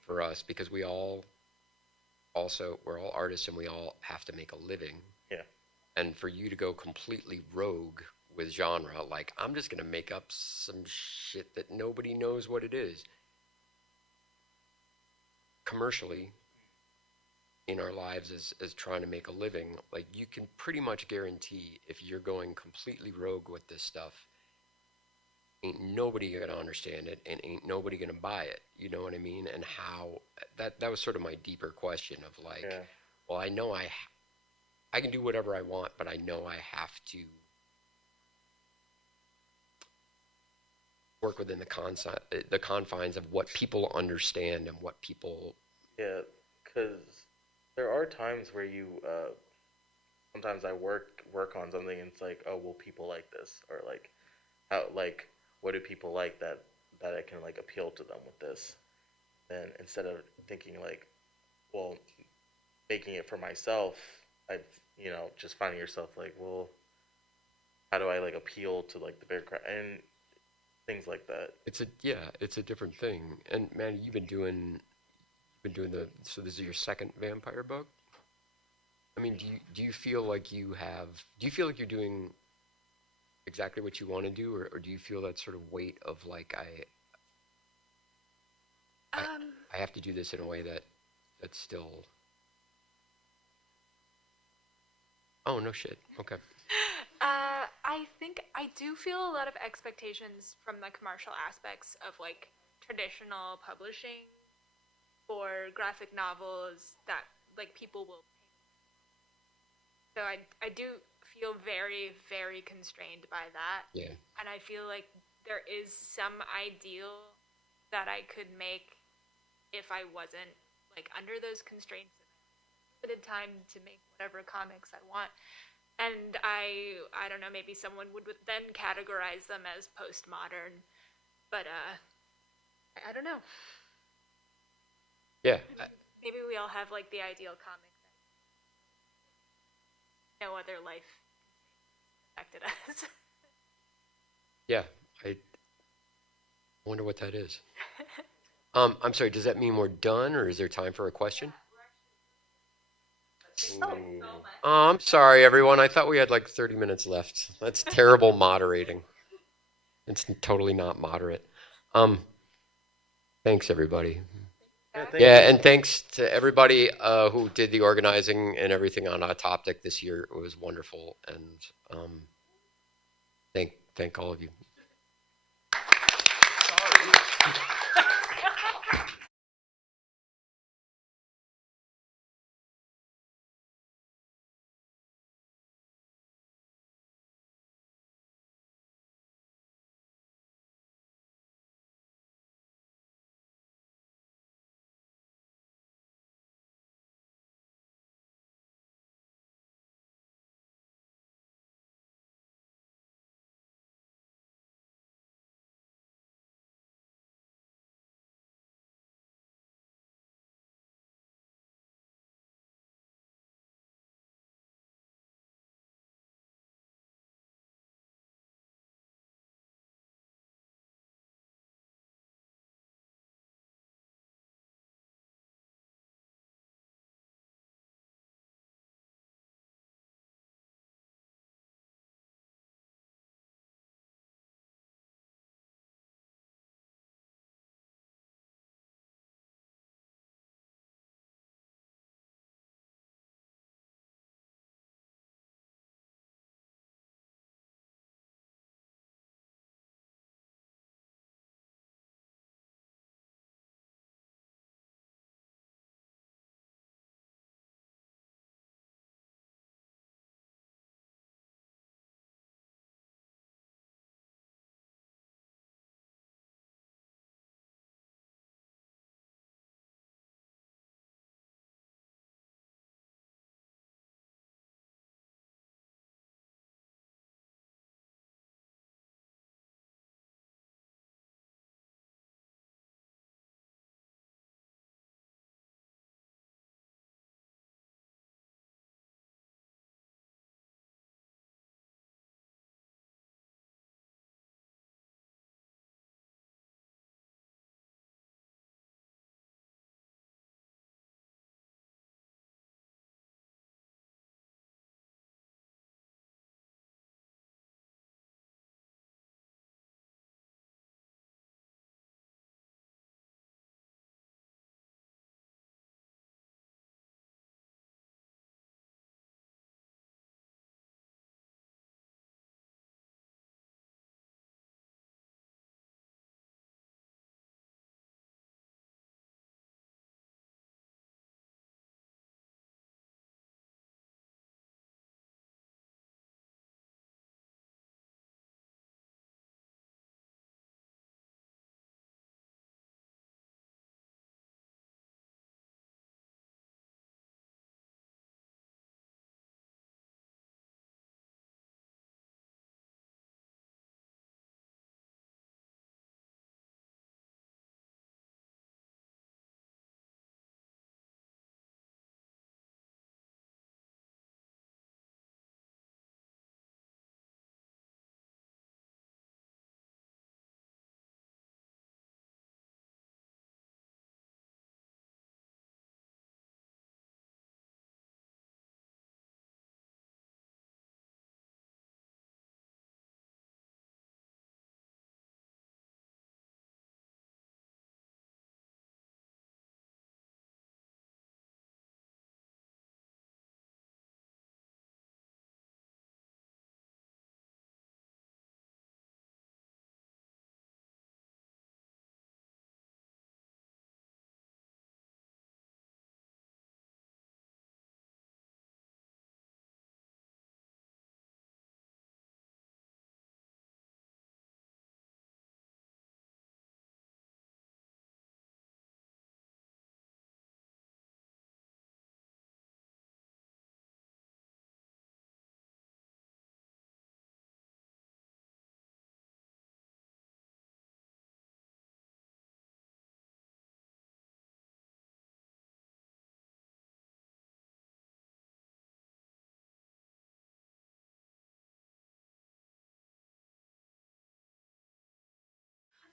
for us, because we're all artists and we all have to make a living. Yeah. And for you to go completely rogue with genre, like I'm just going to make up some shit that nobody knows what it is. Commercially, in our lives as trying to make a living, like you can pretty much guarantee if you're going completely rogue with this stuff, ain't nobody gonna understand it and ain't nobody gonna buy it. You know what I mean? And how that was sort of my deeper question of like, yeah. Well, I know I can do whatever I want, but I know I have to work within the confines of what people understand and what people. Yeah, because there are times where you sometimes I work on something and it's like, oh, will people like this, or like how, like what do people like that I can like appeal to them with this. And instead of thinking like, well, making it for myself, just finding yourself like, well, how do I like appeal to like the bigger crowd and things like that. It's a different thing. And man, you've been doing so this is your second vampire book? I mean, do you feel like you're doing exactly what you want to do, or do you feel that sort of weight of like I have to do this in a way that's still. Oh, no shit. Okay. I think I do feel a lot of expectations from the commercial aspects of like traditional publishing for graphic novels that like people will. So I do feel very, very constrained by that. Yeah. And I feel like there is some ideal that I could make if I wasn't like under those constraints and limited time to make whatever comics I want. And I don't know, maybe someone would then categorize them as postmodern, but I don't know. Yeah. Maybe we all have like the ideal comic that no other life affected us. Yeah. I wonder what that is. I'm sorry, does that mean we're done, or is there time for a question? Oh, I'm sorry, everyone. I thought we had like 30 minutes left. That's terrible moderating. It's totally not moderate. Thanks, everybody. Yeah, and thanks to everybody who did the organizing and everything on Autoptic this year. It was wonderful, and thank all of you.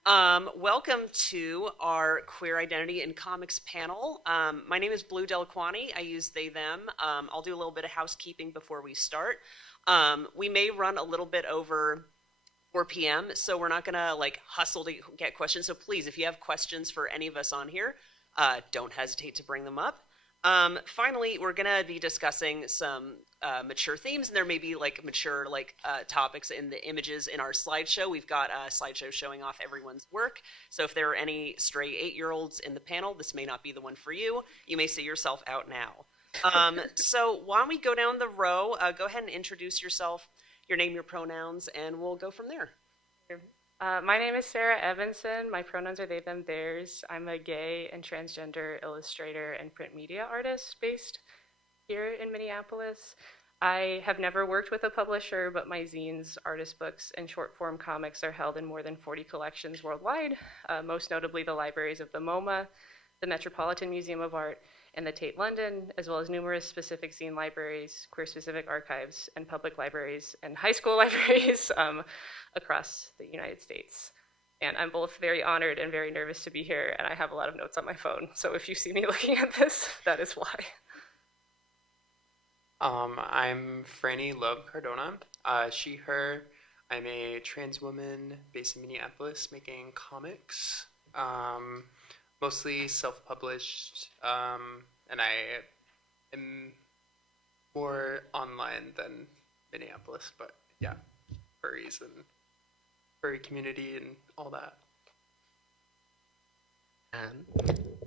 Welcome to our Queer Identity in Comics panel. My name is Blue Delaquani. I use they, them. I'll do a little bit of housekeeping before we start. We may run a little bit over 4 p.m., so we're not going to like hustle to get questions. So please, if you have questions for any of us on here, don't hesitate to bring them up. Finally, we're going to be discussing some mature themes, and there may be like mature topics in the images in our slideshow. We've got a slideshow showing off everyone's work. So if there are any stray 8-year-olds in the panel, this may not be the one for you. You may see yourself out now. So why don't we go down the row, go ahead and introduce yourself, your name, your pronouns, and we'll go from there. My name is Sarah Evanson. My pronouns are they, them, theirs. I'm a gay and transgender illustrator and print media artist based here in Minneapolis. I have never worked with a publisher, but my zines, artist books, and short form comics are held in more than 40 collections worldwide, most notably the libraries of the MoMA, the Metropolitan Museum of Art, and the Tate London, as well as numerous specific zine libraries, queer-specific archives, and public libraries, and high school libraries across the United States. And I'm both very honored and very nervous to be here, and I have a lot of notes on my phone. So if you see me looking at this, that is why. I'm Franny Loeb Cardona, she, her. I'm a trans woman based in Minneapolis making comics. Mostly self-published, and I am more online than Minneapolis, but yeah, furries and furry community and all that.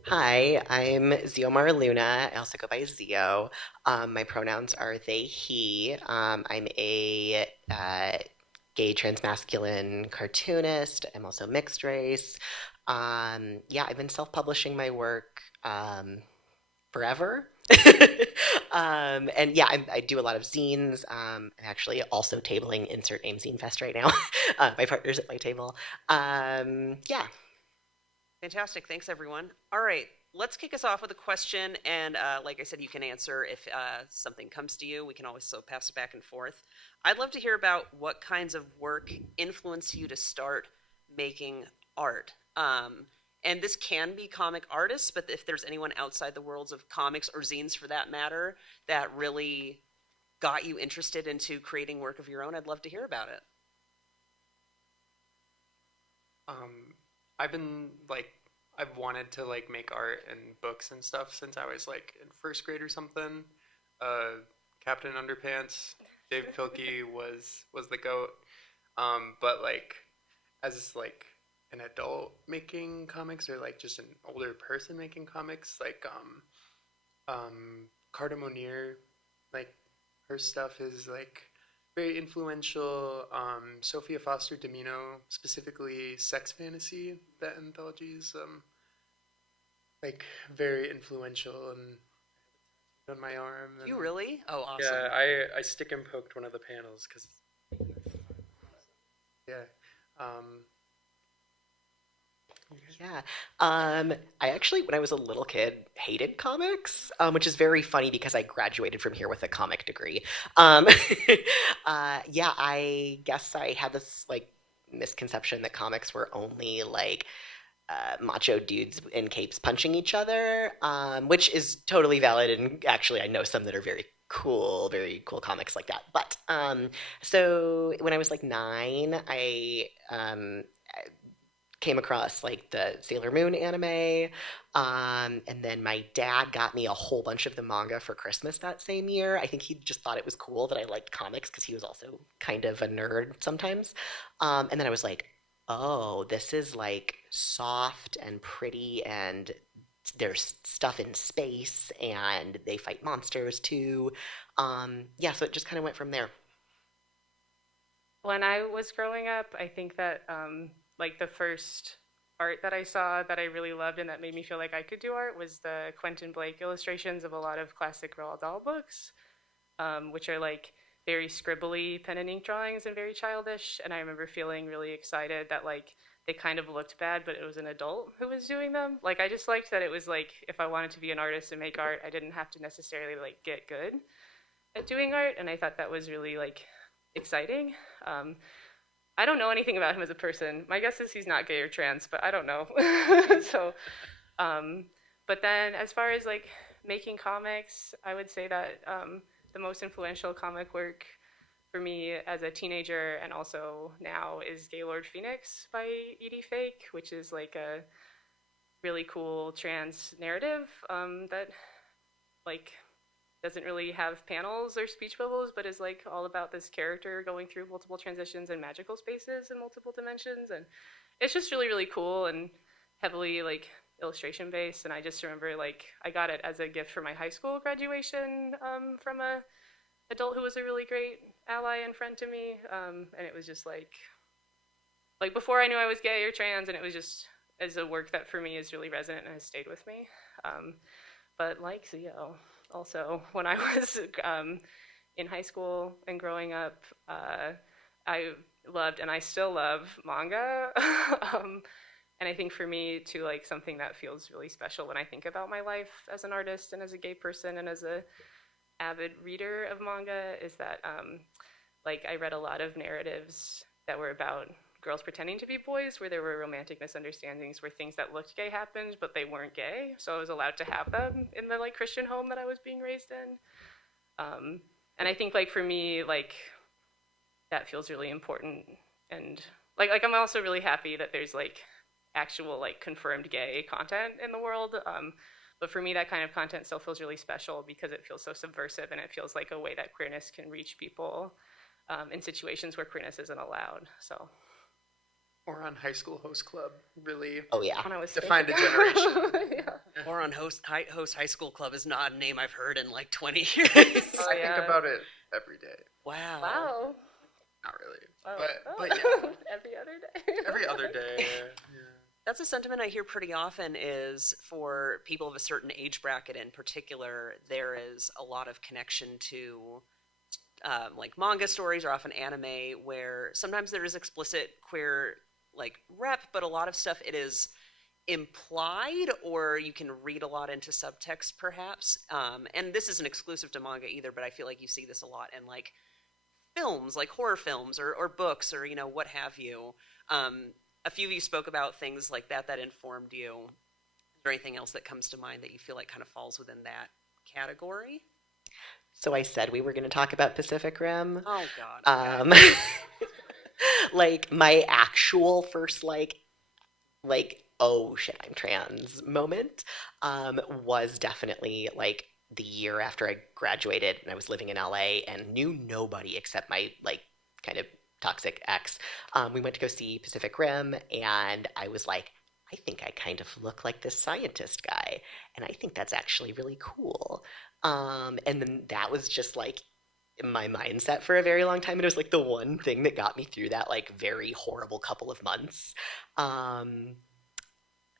Hi, I'm Ziomar Luna. I also go by Zio. My pronouns are they, he. I'm a gay transmasculine cartoonist. I'm also mixed race. Yeah, I've been self-publishing my work forever. And yeah, I do a lot of zines. I'm actually also tabling Insert Name Zine Fest right now. My partner's at my table. Yeah. Fantastic. Thanks, everyone. All right, let's kick us off with a question. And like I said, you can answer if something comes to you. We can always so pass it back and forth. I'd love to hear about what kinds of work influenced you to start making art. And this can be comic artists, but if there's anyone outside the worlds of comics or zines for that matter that really got you interested into creating work of your own, I'd love to hear about it. I've wanted to like make art and books and stuff since I was like in first grade or something. Captain Underpants, Dave Pilkey was the GOAT. But like as like an adult making comics or like just an older person making comics, like Carta Monier, like her stuff is like very influential. Sophia Foster Domino, specifically Sex Fantasy, that anthology is like very influential and on my arm. And, you really? Oh, awesome. Yeah, I stick and poked one of the panels because yeah. Yeah. I actually, when I was a little kid, hated comics, which is very funny because I graduated from here with a comic degree. Yeah, I guess I had this like misconception that comics were only like macho dudes in capes punching each other, which is totally valid. And actually, I know some that are very cool comics like that. But so when I was like 9, I came across like the Sailor Moon anime, and then my dad got me a whole bunch of the manga for Christmas that same year. I think he just thought it was cool that I liked comics because he was also kind of a nerd sometimes. And then I was like, oh, this is like soft and pretty, and there's stuff in space, and they fight monsters too. Yeah, so it just kind of went from there. When I was growing up, I think that like the first art that I saw that I really loved and that made me feel like I could do art was the Quentin Blake illustrations of a lot of classic Roald Dahl books, which are like very scribbly pen and ink drawings and very childish. And I remember feeling really excited that like they kind of looked bad, but it was an adult who was doing them. Like I just liked that it was like if I wanted to be an artist and make art, I didn't have to necessarily like get good at doing art. And I thought that was really like exciting. I don't know anything about him as a person. My guess is he's not gay or trans, but I don't know. So, but then as far as like making comics, I would say that the most influential comic work for me as a teenager and also now is Gaylord Phoenix by Edie Fake, which is like a really cool trans narrative that like doesn't really have panels or speech bubbles, but is like all about this character going through multiple transitions and magical spaces in multiple dimensions, and it's just really, really cool and heavily like illustration based. And I just remember like I got it as a gift for my high school graduation from a adult who was a really great ally and friend to me, and it was just like before I knew I was gay or trans, and it was just as a work that for me is really resonant and has stayed with me. But like Zio, also when I was in high school and growing up, I loved and I still love manga. And I think for me too, like something that feels really special when I think about my life as an artist and as a gay person and as a avid reader of manga is that like I read a lot of narratives that were about girls pretending to be boys, where there were romantic misunderstandings where things that looked gay happened but they weren't gay, so I was allowed to have them in the like Christian home that I was being raised in. And I think like for me, like that feels really important, and like I'm also really happy that there's like actual like confirmed gay content in the world. But for me, that kind of content still feels really special because it feels so subversive, and it feels like a way that queerness can reach people in situations where queerness isn't allowed. So. Or on High School Host Club, really defined a generation. Yeah. Or on Host High School Club is not a name I've heard in like 20 years. I think about it every day. Wow. Wow. Not really. Oh. But yeah. Every other day. Every other day, yeah. That's a sentiment I hear pretty often is for people of a certain age bracket in particular, there is a lot of connection to like manga stories or often anime where sometimes there is explicit queer like rep, but a lot of stuff it is implied or you can read a lot into subtext perhaps. And this isn't exclusive to manga either, but I feel like you see this a lot in like films, like horror films or books or, you know, what have you. A few of you spoke about things like that informed you. Is there anything else that comes to mind that you feel like kind of falls within that category? So I said we were going to talk about Pacific Rim. Oh, God. Like my actual first like oh shit, I'm trans moment was definitely like the year after I graduated and I was living in LA and knew nobody except my like kind of toxic ex. We went to go see Pacific Rim and I was like, I think I kind of look like this scientist guy and I think that's actually really cool. And then that was just like my mindset for a very long time. It was like the one thing that got me through that like very horrible couple of months.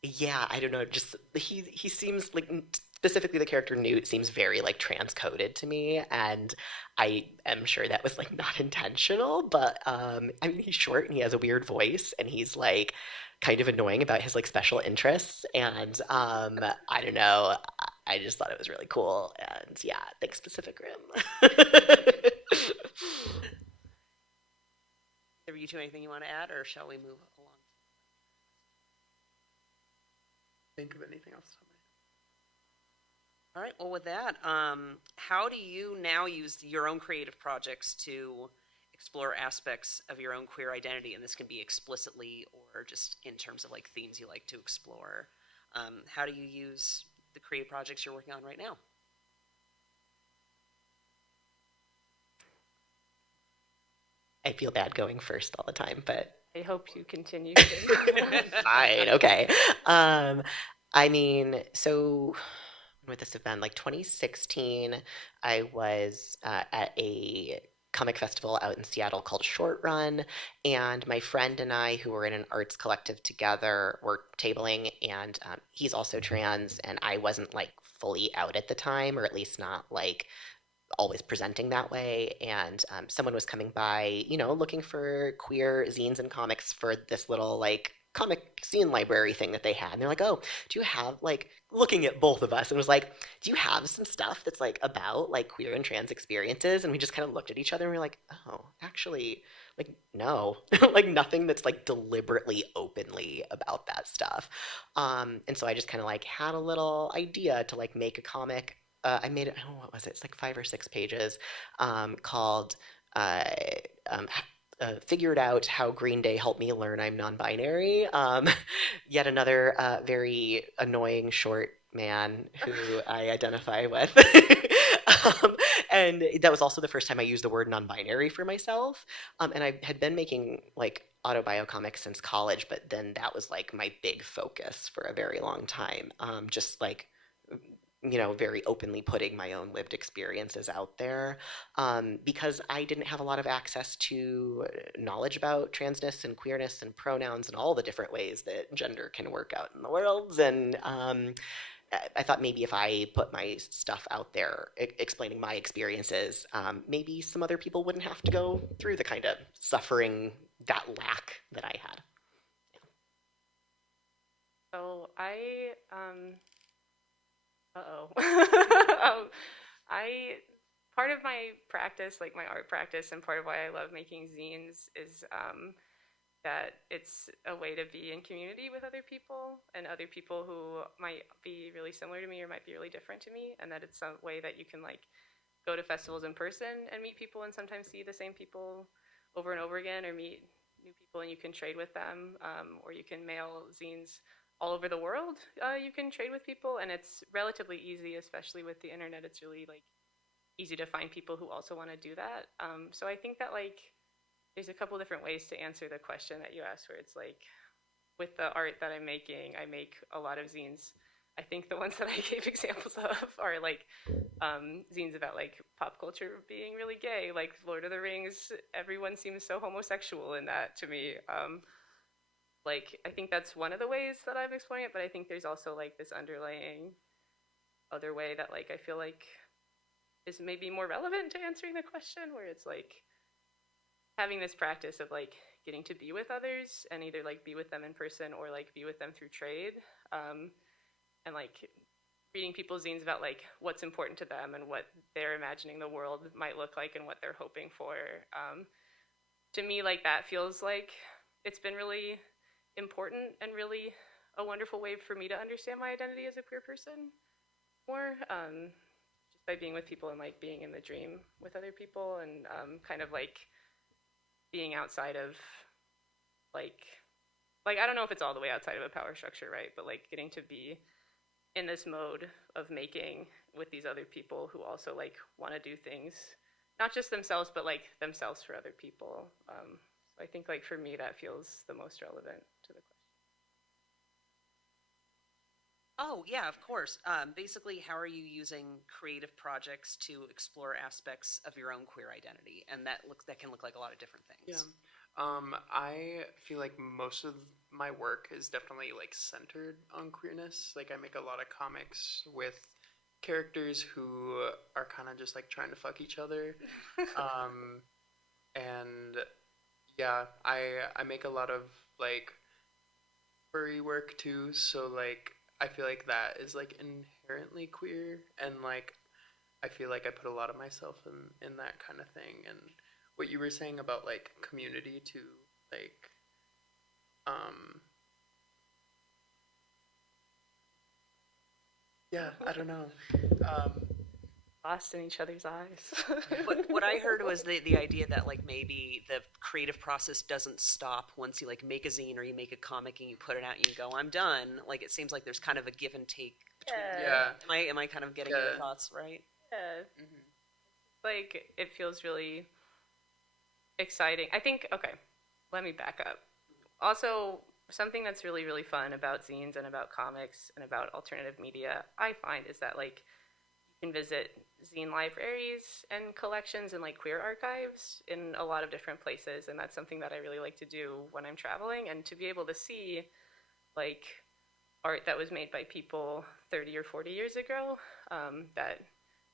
Yeah, I don't know. Just he seems like specifically the character Newt seems very like transcoded to me, and I am sure that was like not intentional. But I mean, he's short and he has a weird voice, and he's like kind of annoying about his like special interests, and I don't know. I just thought it was really cool, and yeah, thanks Pacific Rim. Have you two anything you want to add, or shall we move along? Think of anything else? All right. Well, with that, how do you now use your own creative projects to explore aspects of your own queer identity? And this can be explicitly or just in terms of like themes you like to explore. How do you use the creative projects you're working on right now? I feel bad going first all the time, but I hope you continue. Fine, okay. I mean, so when would this have been? Like 2016, I was at a comic festival out in Seattle called Short Run, and my friend and I, who were in an arts collective together, were tabling, and he's also trans, and I wasn't like fully out at the time, or at least not like always presenting that way, and someone was coming by, you know, looking for queer zines and comics for this little like comic zine library thing that they had. And they're like, oh, do you have, like, looking at both of us, and was like, do you have some stuff that's, like, about, like, queer and trans experiences? And we just kind of looked at each other and we were like, oh, actually, like, no. Like, nothing that's, like, deliberately openly about that stuff. And so I just kind of, like, had a little idea to, like, make a comic. I made it, I don't know, what was it? It's like 5 or 6 pages, called Figured Out How Green Day Helped Me Learn I'm Non-Binary. Yet another very annoying short man who I identify with. And that was also the first time I used the word non-binary for myself. And I had been making, like, autobio comics since college, but then that was, like, my big focus for a very long time. Just, like, you know, very openly putting my own lived experiences out there, because I didn't have a lot of access to knowledge about transness and queerness and pronouns and all the different ways that gender can work out in the world. And I thought maybe if I put my stuff out there explaining my experiences, maybe some other people wouldn't have to go through the kind of suffering, that lack that I had. So I part of my practice, like my art practice, and part of why I love making zines is that it's a way to be in community with other people and other people who might be really similar to me or might be really different to me, and that it's a way that you can, like, go to festivals in person and meet people and sometimes see the same people over and over again, or meet new people and you can trade with them, or you can mail zines all over the world. You can trade with people, and it's relatively easy, especially with the internet. It's really, like, easy to find people who also want to do that. So I think that, like, there's a couple different ways to answer the question that you asked, where it's like, with the art that I'm making, I make a lot of zines. I think the ones that I gave examples of are, like, zines about, like, pop culture being really gay, like Lord of the Rings. Everyone seems so homosexual in that to me. Like, I think that's one of the ways that I'm exploring it, but I think there's also, like, this underlying other way that, like, I feel like is maybe more relevant to answering the question, where it's, like, having this practice of, like, getting to be with others and either, like, be with them in person or, like, be with them through trade, and, like, reading people's zines about, like, what's important to them and what they're imagining the world might look like and what they're hoping for. To me, like, that feels like it's been really important and really a wonderful way for me to understand my identity as a queer person more, just by being with people and, like, being in the dream with other people, and kind of, like, being outside of, like I don't know if it's all the way outside of a power structure, right, but, like, getting to be in this mode of making with these other people who also, like, want to do things, not just themselves, but, like, themselves for other people. So I think, like, for me, that feels the most relevant to the question. Oh, yeah, of course. Basically, how are you using creative projects to explore aspects of your own queer identity? And that can look like a lot of different things. Yeah. I feel like most of my work is definitely, like, centered on queerness. Like, I make a lot of comics with characters who are kind of just, like, trying to fuck each other. And yeah, I make a lot of, like, furry work too, so, like, I feel like that is, like, inherently queer, and, like, I feel like I put a lot of myself in that kind of thing. And what you were saying about, like, community too, like, yeah, I don't know. Lost in each other's eyes. What I heard was the idea that, like, maybe the creative process doesn't stop once you, like, make a zine or you make a comic and you put it out and you go, I'm done. Like, it seems like there's kind of a give and take between. Yeah. Am I kind of getting your thoughts right? Yeah. Mm-hmm. Like, it feels really exciting. I think, okay, let me back up. Also, something that's really, really fun about zines and about comics and about alternative media, I find, is that, like, you can visit zine libraries and collections and, like, queer archives in a lot of different places, and that's something that I really like to do when I'm traveling, and to be able to see, like, art that was made by people 30 or 40 years ago that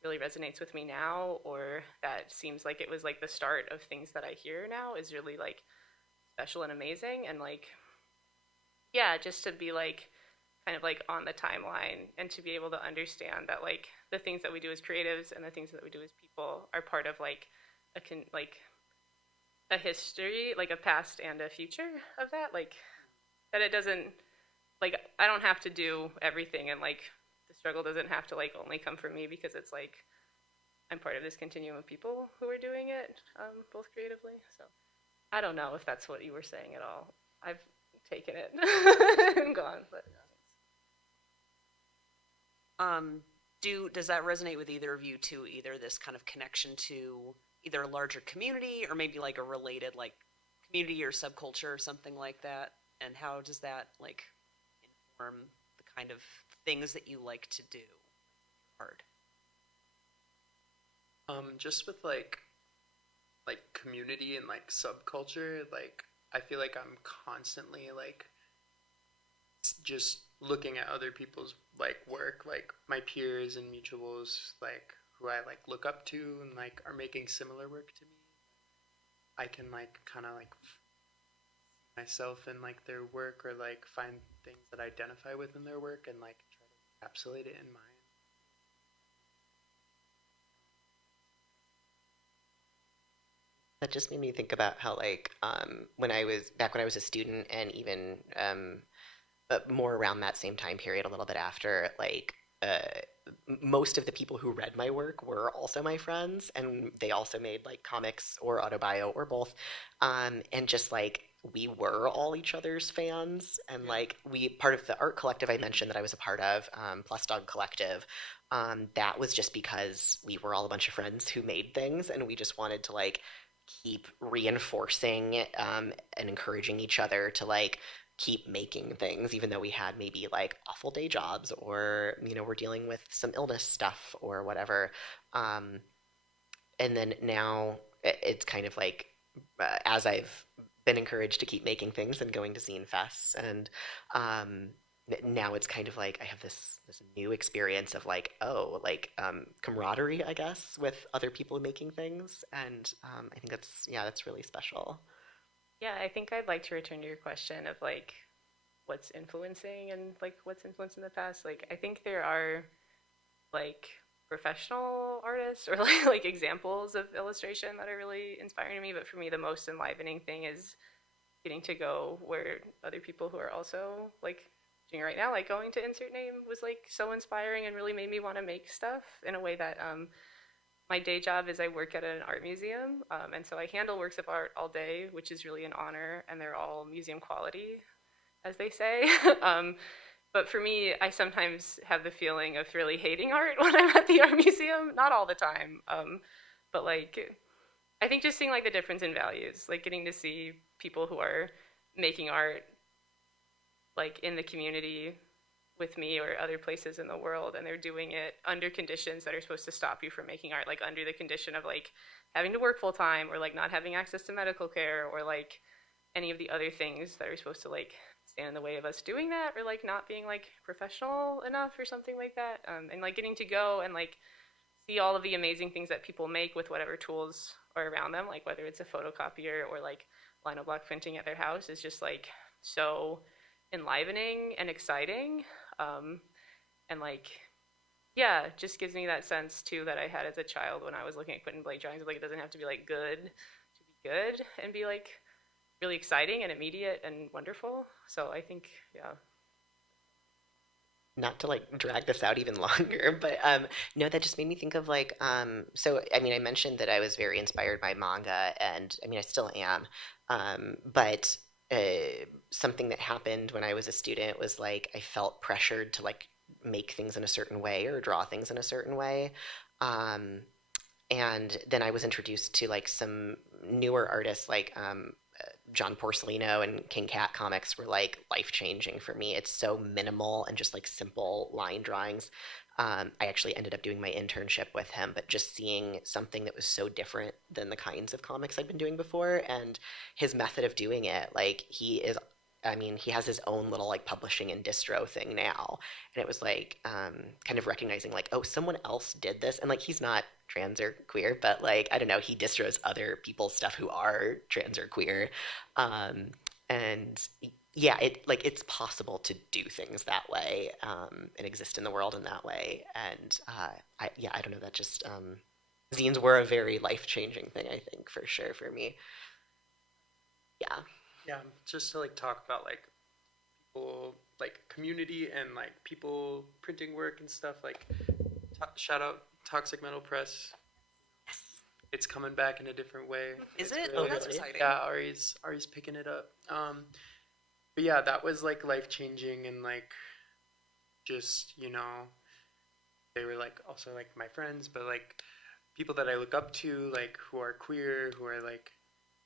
really resonates with me now, or that seems like it was, like, the start of things that I hear now, is really, like, special and amazing. And, like, yeah, just to be like kind of like on the timeline and to be able to understand that like the things that we do as creatives and the things that we do as people are part of like like a history, like a past and a future of that, like that it doesn't, like I don't have to do everything, and like the struggle doesn't have to like only come from me, because it's like I'm part of this continuum of people who are doing it, both creatively. So I don't know if that's what you were saying at all. I've taken it and gone, but does that resonate with either of you too? Either this kind of connection to either a larger community or maybe like a related like community or subculture or something like that? And how does that like inform the kind of things that you like to do? Art. Just with like community and like subculture, like I feel like I'm constantly like just looking at other people's like work, like my peers and mutuals, like who I like look up to and like are making similar work to me. I can like kind of like myself in like their work, or like find things that I identify with in their work and like try to encapsulate it in mine. That just made me think about how like when I was a student, and even more around that same time period, a little bit after, like most of the people who read my work were also my friends, and they also made like comics or autobio or both, and just like we were all each other's fans, and like we part of the art collective I mentioned that I was a part of, Plus Dog Collective. That was just because we were all a bunch of friends who made things, and we just wanted to like keep reinforcing and encouraging each other to like keep making things, even though we had maybe like awful day jobs, or we're dealing with some illness stuff or whatever. And then now it's kind of like as I've been encouraged to keep making things and going to zine fests, and now it's kind of like I have this new experience of like camaraderie, I guess, with other people making things, and I think that's really special. Yeah, I think I'd like to return to your question of like what's influencing and like what's influenced in the past. Like I think there are like professional artists or like examples of illustration that are really inspiring to me, but for me the most enlivening thing is getting to go where other people who are also like doing it right now, like going to insert name, was like so inspiring and really made me want to make stuff in a way that my day job is I work at an art museum, and so I handle works of art all day, which is really an honor, and they're all museum quality, as they say. But for me, I sometimes have the feeling of really hating art when I'm at the art museum. Not all the time, but like I think just seeing like the difference in values, like getting to see people who are making art like in the community with me or other places in the world, and they're doing it under conditions that are supposed to stop you from making art, like under the condition of like having to work full time, or like not having access to medical care, or like any of the other things that are supposed to like stand in the way of us doing that, or like not being like professional enough or something like that. And like getting to go and like see all of the amazing things that people make with whatever tools are around them, like whether it's a photocopier or like lino block printing at their house, is just like so enlivening and exciting. And like, yeah, it just gives me that sense too that I had as a child when I was looking at Quentin Blake drawings. Like, it doesn't have to be like good to be good and be like really exciting and immediate and wonderful. So I think, yeah. Not to like drag this out even longer, but no, that just made me think of like so I mean, I mentioned that I was very inspired by manga, and I mean I still am, but something that happened when I was a student was like I felt pressured to like make things in a certain way or draw things in a certain way, and then I was introduced to like some newer artists like John Porcellino and King Cat comics were like life-changing for me. It's so minimal and just like simple line drawings. I actually ended up doing my internship with him, but just seeing something that was so different than the kinds of comics I'd been doing before, and his method of doing it, like he has his own little like publishing and distro thing now, and it was like kind of recognizing like, oh, someone else did this, and like he's not trans or queer, but like I don't know, he distros other people's stuff who are trans or queer, and yeah, it's possible to do things that way, and exist in the world in that way. And I don't know, that just zines were a very life-changing thing, I think, for sure, for me. Yeah. Yeah, just to like talk about like people, like community and like people printing work and stuff. Like shout out Toxic Metal Press. Yes. It's coming back in a different way. Is It's it? really Oh, that's good. exciting. Yeah, Ari's picking it up. But yeah, that was like life changing, and like just, you know, they were like also like my friends, but like people that I look up to, like who are queer, who are like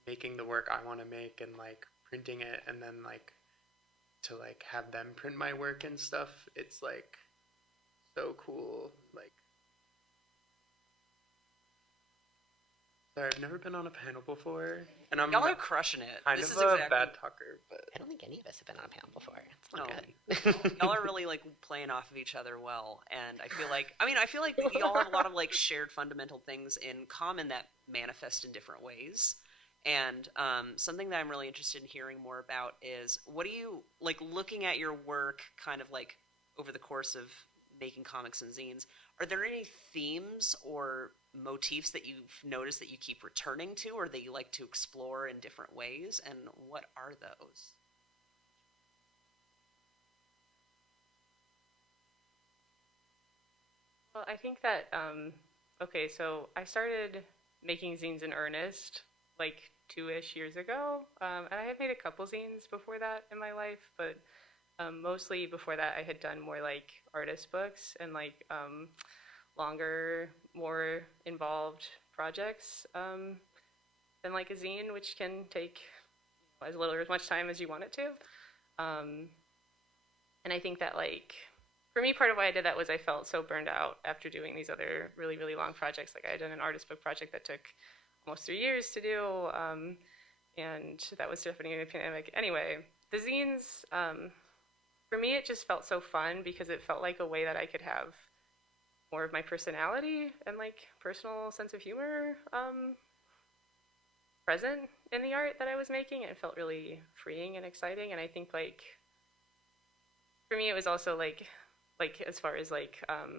making the work I want to make and like printing it, and then like to like have them print my work and stuff. It's like so cool. Like, sorry, I've never been on a panel before, and I'm Y'all are crushing it. kind This of is a exactly... bad talker, but I don't think any of us have been on a panel before. It's No. not good. Y'all are really like playing off of each other well, and I feel like y'all have a lot of like shared fundamental things in common that manifest in different ways. And something that I'm really interested in hearing more about is, what do you like looking at your work kind of like over the course of making comics and zines? Are there any themes or motifs that you've noticed that you keep returning to, or that you like to explore in different ways? And what are those? Well, I think that, okay, so I started making zines in earnest like 2-ish years ago. And I had made a couple zines before that in my life, but mostly before that I had done more like artist books and like longer, more involved projects than like a zine, which can take as little or as much time as you want it to. And I think that like, for me, part of why I did that was I felt so burned out after doing these other really, really long projects. Like I had done an artist book project that took almost 3 years to do, and that was happening in the pandemic. Anyway, the zines, for me, it just felt so fun because it felt like a way that I could have more of my personality and like personal sense of humor present in the art that I was making. It felt really freeing and exciting, and I think like for me, it was also like as far as like that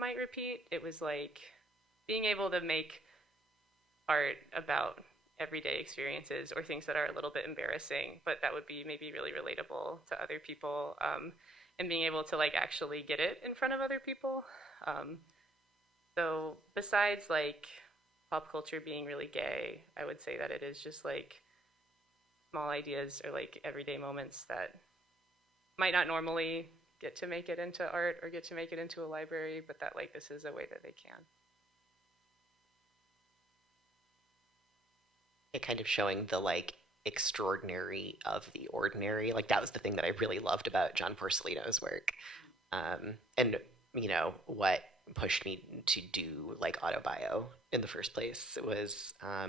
might repeat, it was like being able to make art about everyday experiences or things that are a little bit embarrassing, but that would be maybe really relatable to other people, and being able to like actually get it in front of other people. So besides like pop culture being really gay, I would say that it is just like small ideas or like everyday moments that might not normally get to make it into art or get to make it into a library, but that like this is a way that they can. It kind of showing the like extraordinary of the ordinary. Like that was the thing that I really loved about John Porcelino's work. And you know, what pushed me to do like autobio in the first place was I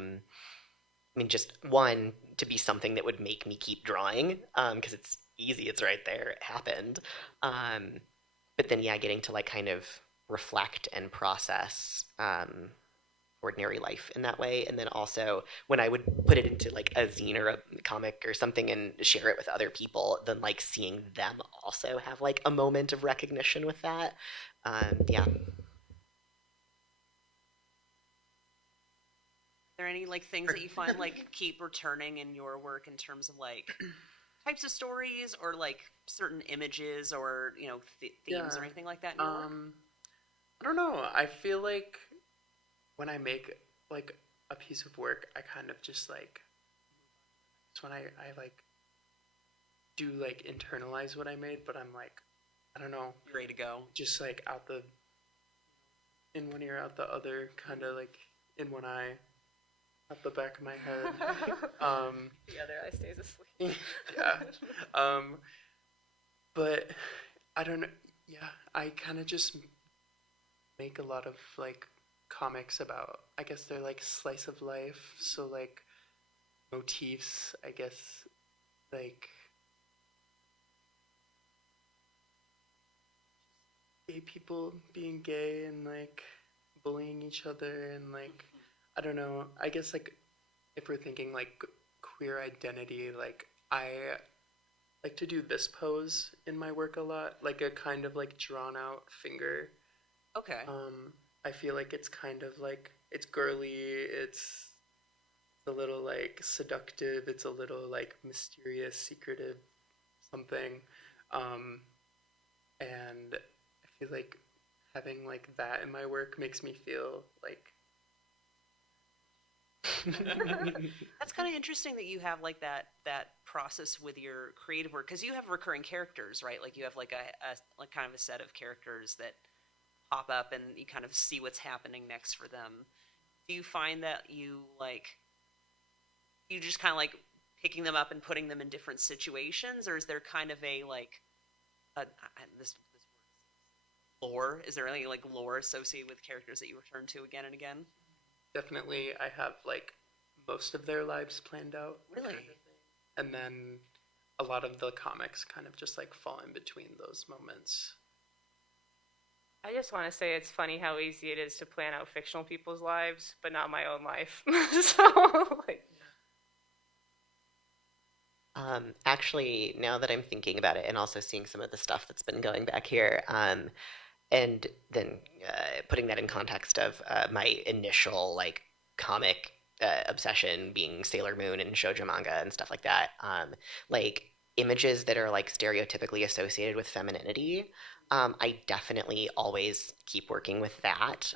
mean, just one, to be something that would make me keep drawing, because it's easy, it's right there, it happened. But then yeah, getting to like kind of reflect and process ordinary life in that way. And then also when I would put it into like a zine or a comic or something and share it with other people, then like seeing them also have like a moment of recognition with that. Yeah. Are there any like things that you find like keep returning in your work in terms of like types of stories or like certain images or, you know, themes or anything like that in your work? I don't know. I feel like when I make like a piece of work, I kind of just like, it's when I like do like internalize what I made, but I'm like, I don't know, ready to go, just like out the, in one ear out the other, kind of like in one eye out the back of my head. The other eye stays asleep. Yeah. But I don't know. Yeah, I kind of just make a lot of like comics about, I guess they're like slice of life, so like motifs, I guess, like gay people being gay and like bullying each other and like, I don't know, I guess like if we're thinking like queer identity, like I like to do this pose in my work a lot, like a kind of like drawn out finger. Okay. I feel like it's kind of like, it's girly, it's a little like seductive, it's a little like mysterious, secretive something. And I feel like having like that in my work makes me feel like That's kind of interesting that you have like that process with your creative work, because you have recurring characters, right? Like you have like a like kind of a set of characters that pop up and you kind of see what's happening next for them. Do you find that you just kind of like picking them up and putting them in different situations, or is there kind of a like this lore? Is there any like lore associated with characters that you return to again and again? definitely I have like most of their lives planned out. Really? And then a lot of the comics kind of just like fall in between those moments. I just want to say it's funny how easy it is to plan out fictional people's lives, but not my own life. Actually, now that I'm thinking about it, and also seeing some of the stuff that's been going back here, and then putting that in context of my initial like comic obsession being Sailor Moon and shoujo manga and stuff like that, like images that are like stereotypically associated with femininity. I definitely always keep working with that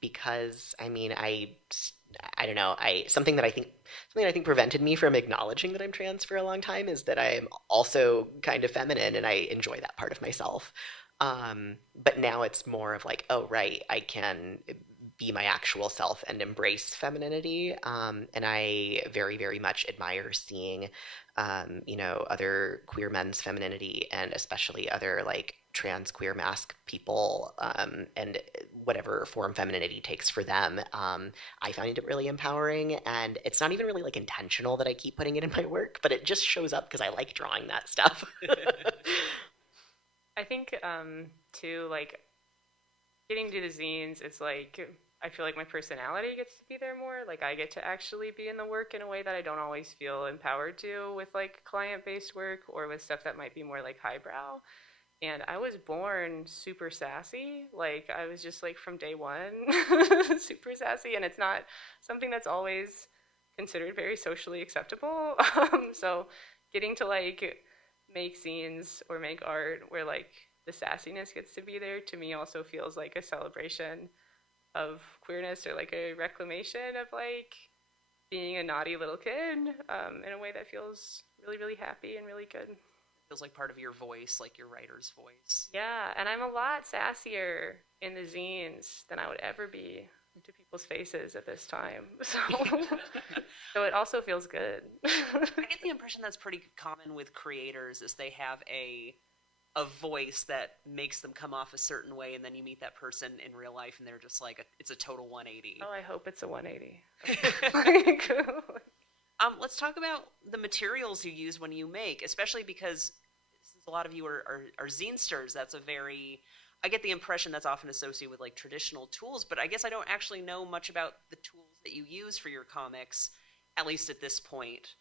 because I mean I don't know, something that I think prevented me from acknowledging that I'm trans for a long time is that I'm also kind of feminine and I enjoy that part of myself. But now it's more of like, oh right, I can be my actual self and embrace femininity. And I very, very much admire seeing, other queer men's femininity and especially other like trans queer masc people and whatever form femininity takes for them. I find it really empowering, and it's not even really like intentional that I keep putting it in my work, but it just shows up because I like drawing that stuff. I think too, like getting to the zines, it's like I feel like my personality gets to be there more. Like I get to actually be in the work in a way that I don't always feel empowered to with like client-based work or with stuff that might be more like highbrow. And I was born super sassy. Like I was just like from day one super sassy, and it's not something that's always considered very socially acceptable. So getting to like make zines or make art where like the sassiness gets to be there, to me also feels like a celebration of queerness or like a reclamation of like being a naughty little kid in a way that feels really, really happy and really good. Feels like part of your voice, like your writer's voice. Yeah, and I'm a lot sassier in the zines than I would ever be to people's faces at this time. So it also feels good. I get the impression that's pretty common with creators, is they have a voice that makes them come off a certain way, and then you meet that person in real life and they're just like it's a total 180. Oh, I hope it's a 180. Let's talk about the materials you use when you make, especially because since a lot of you are zinesters. That's I get the impression that's often associated with like traditional tools, but I guess I don't actually know much about the tools that you use for your comics, at least at this point.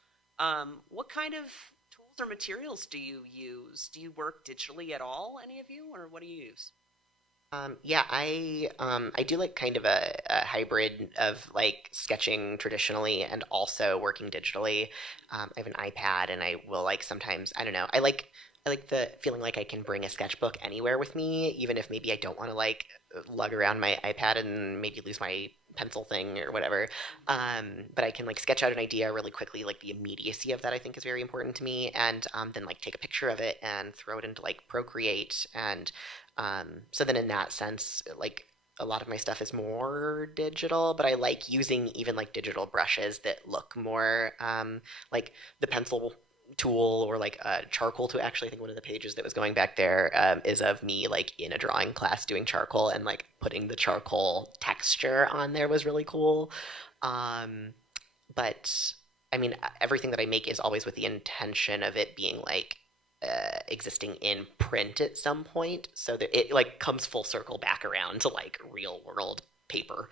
What kind of tools or materials do you use? Do you work digitally at all, any of you, or what do you use? Yeah, I do like kind of a hybrid of like sketching traditionally and also working digitally. I have an iPad, and I will like sometimes, I don't know, I like the feeling like I can bring a sketchbook anywhere with me, even if maybe I don't want to like lug around my iPad and maybe lose my pencil thing or whatever. But I can like sketch out an idea really quickly. Like the immediacy of that I think is very important to me, and then like take a picture of it and throw it into like Procreate. And so then in that sense, like a lot of my stuff is more digital, but I like using even like digital brushes that look more like the pencil tool or like a charcoal tool. Actually, I think one of the pages that was going back there is of me like in a drawing class doing charcoal, and like putting the charcoal texture on there was really cool. But I mean, everything that I make is always with the intention of it being like existing in print at some point, so that it like comes full circle back around to like real world paper.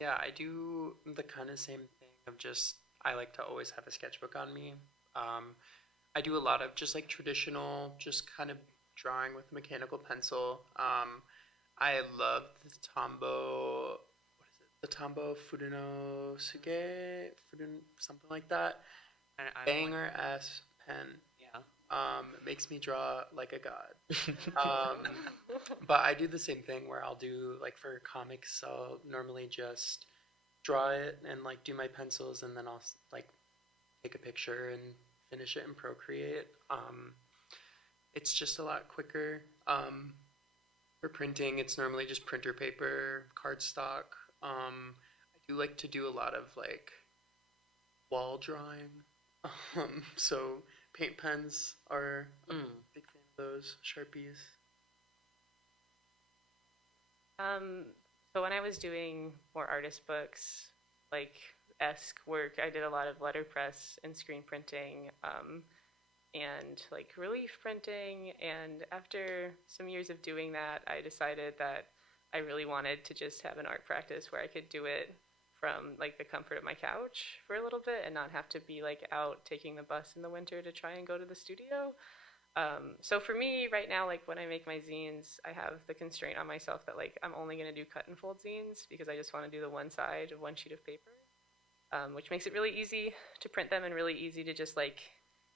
Yeah, I do the kind of same thing of just, I like to always have a sketchbook on me. I do a lot of just like traditional, just kind of drawing with a mechanical pencil. I love the Tombow, what is it? The Tombow Furunosuke, something like that. Banger ass pen. It makes me draw like a god. But I do the same thing where I'll do, like for comics, I'll normally just draw it and like do my pencils, and then I'll like take a picture and finish it in Procreate. It's just a lot quicker. For printing, it's normally just printer paper, cardstock. I do like to do a lot of like wall drawing. So paint pens are a big fan of those, Sharpies. So when I was doing more artist books, like esque work, I did a lot of letterpress and screen printing, and like relief printing. And after some years of doing that, I decided that I really wanted to just have an art practice where I could do it from like the comfort of my couch for a little bit and not have to be like out taking the bus in the winter to try and go to the studio. So for me right now, like when I make my zines, I have the constraint on myself that like I'm only going to do cut and fold zines because I just want to do the one side of one sheet of paper, which makes it really easy to print them and really easy to just like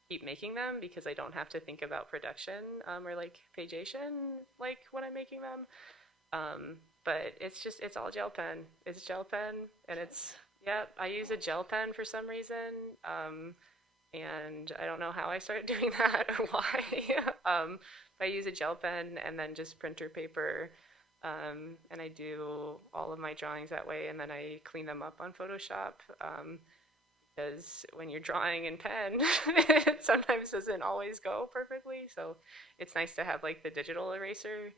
keep making them because I don't have to think about production or like pageation like when I'm making them. But it's all gel pen. It's gel pen, and I use a gel pen for some reason. And I don't know how I started doing that or why. But I use a gel pen and then just printer paper, and I do all of my drawings that way, and then I clean them up on Photoshop, because when you're drawing in pen, it sometimes doesn't always go perfectly, so it's nice to have like the digital eraser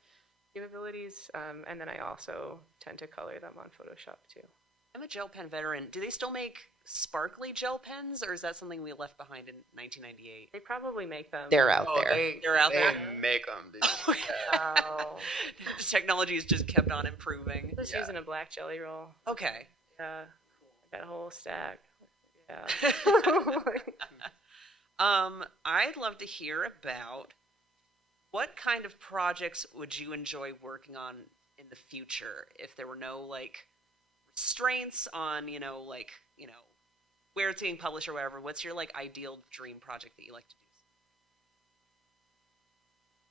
capabilities, and then I also tend to color them on Photoshop too. I'm a gel pen veteran. Do they still make sparkly gel pens, or is that something we left behind in 1998? They probably make them. They're out there. They're out there. They make them, dude. Oh. This technology has just kept on improving. Just using a black jelly roll. Okay. Yeah. I got a whole stack. Yeah. I'd love to hear about what kind of projects would you enjoy working on in the future if there were no like restraints on, where it's being published or whatever. What's your like ideal dream project that you like to do?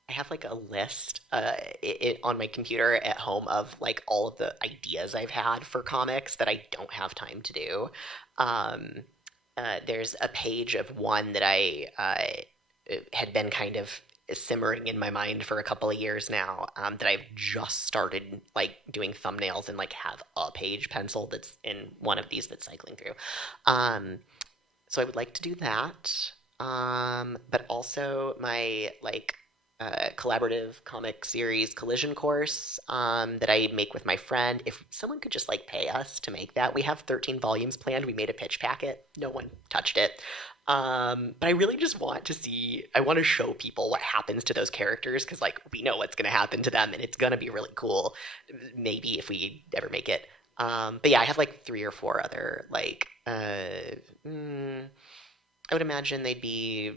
I have like a list on my computer at home of like all of the ideas I've had for comics that I don't have time to do. There's a page of one that I had been kind of simmering in my mind for a couple of years now, that I've just started like doing thumbnails and like have a page pencil that's in one of these that's cycling through. So I would like to do that. But also my like collaborative comic series Collision Course that I make with my friend. If someone could just like pay us to make that. We have 13 volumes planned. We made a pitch packet. No one touched it. But I really just want to show people what happens to those characters, because like we know what's going to happen to them and it's going to be really cool, maybe if we ever make it. But yeah, I have like 3 or 4 other like I would imagine they'd be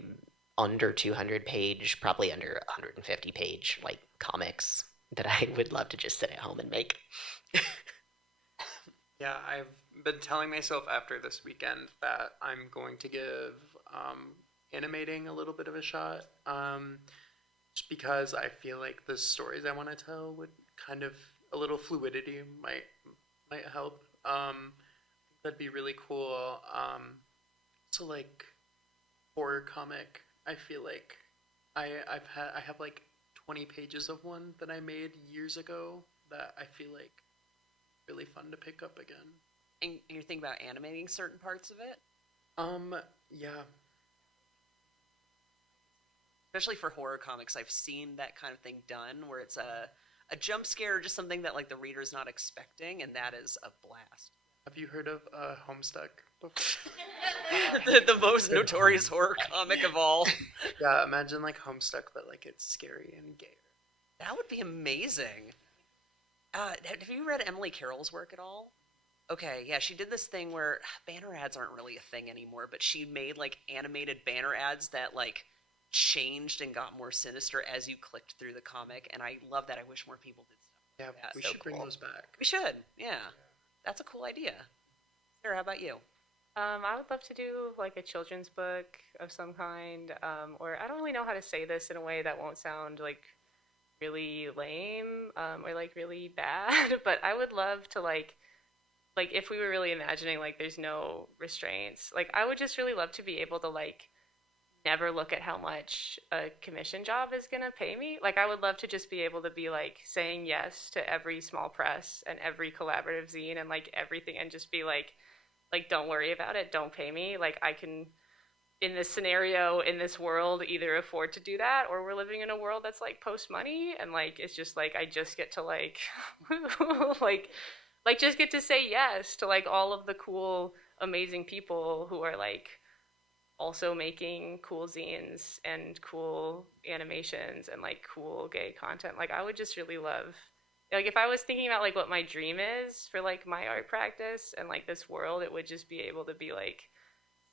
under 200 page, probably under 150 page like comics that I would love to just sit at home and make. Yeah, I've been telling myself after this weekend that I'm going to give animating a little bit of a shot, just because I feel like the stories I want to tell would kind of, a little fluidity might help. That'd be really cool. So like horror comic, I feel like I have like 20 pages of one that I made years ago that I feel like really fun to pick up again. And you're thinking about animating certain parts of it? Yeah. Especially for horror comics, I've seen that kind of thing done where it's a jump scare or just something that like the reader's not expecting, and that is a blast. Have you heard of Homestuck before? the most notorious horror comic of all. Yeah, imagine like Homestuck, but like it's scary and gay. That would be amazing. Have you read Emily Carroll's work at all? Okay, yeah, she did this thing where banner ads aren't really a thing anymore, but she made like animated banner ads that like changed and got more sinister as you clicked through the comic, and I love that. I wish more people did stuff Yeah, like that. we So should bring cool. those back. We should, yeah. That's a cool idea. Sarah, how about you? I would love to do like a children's book of some kind, or I don't really know how to say this in a way that won't sound like really lame or like really bad, but I would love to like if we were really imagining like there's no restraints, like I would just really love to be able to like never look at how much a commission job is going to pay me. Like I would love to just be able to be like saying yes to every small press and every collaborative zine and like everything, and just be like don't worry about it, don't pay me. Like I can, in this scenario, in this world, either afford to do that, or we're living in a world that's like post money, and like it's just like I just get to like like just get to say yes to like all of the cool amazing people who are like also making cool zines and cool animations and like cool gay content. Like I would just really love, like if I was thinking about like what my dream is for like my art practice and like this world, it would just be able to be like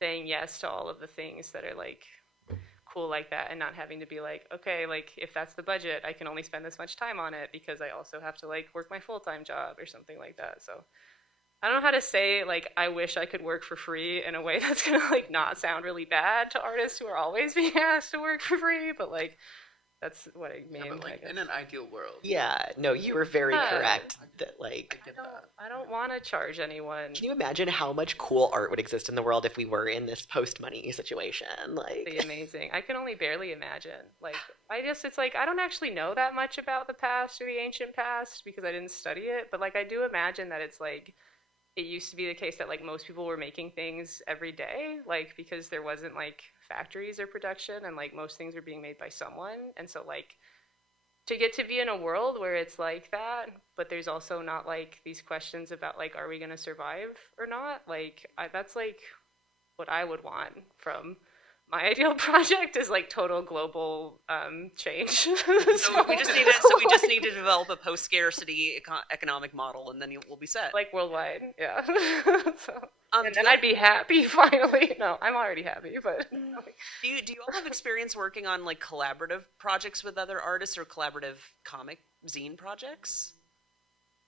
saying yes to all of the things that are like cool like that, and not having to be like, okay, like if that's the budget, I can only spend this much time on it because I also have to like work my full-time job or something like that. So I don't know how to say like I wish I could work for free in a way that's gonna like not sound really bad to artists who are always being asked to work for free, but like that's what I mean. Yeah, but like in an ideal world. Yeah, no, you were very correct. That like I don't want to charge anyone. Can you imagine how much cool art would exist in the world if we were in this post-money situation? Like, It'd be amazing. I can only barely imagine. Like, it's like I don't actually know that much about the past or the ancient past because I didn't study it. But like, I do imagine that it's like it used to be the case that like most people were making things every day, like because there wasn't like factories or production, and like most things were being made by someone, and so like to get to be in a world where it's like that, but there's also not like these questions about like are we going to survive or not, like that's like what I would want from my ideal project is like total global change. So we just need to develop a post-scarcity economic model, and then we'll be set. Like worldwide, yeah. So, and then I'd be happy finally. No, I'm already happy, but do you all have experience working on like collaborative projects with other artists or collaborative comic zine projects?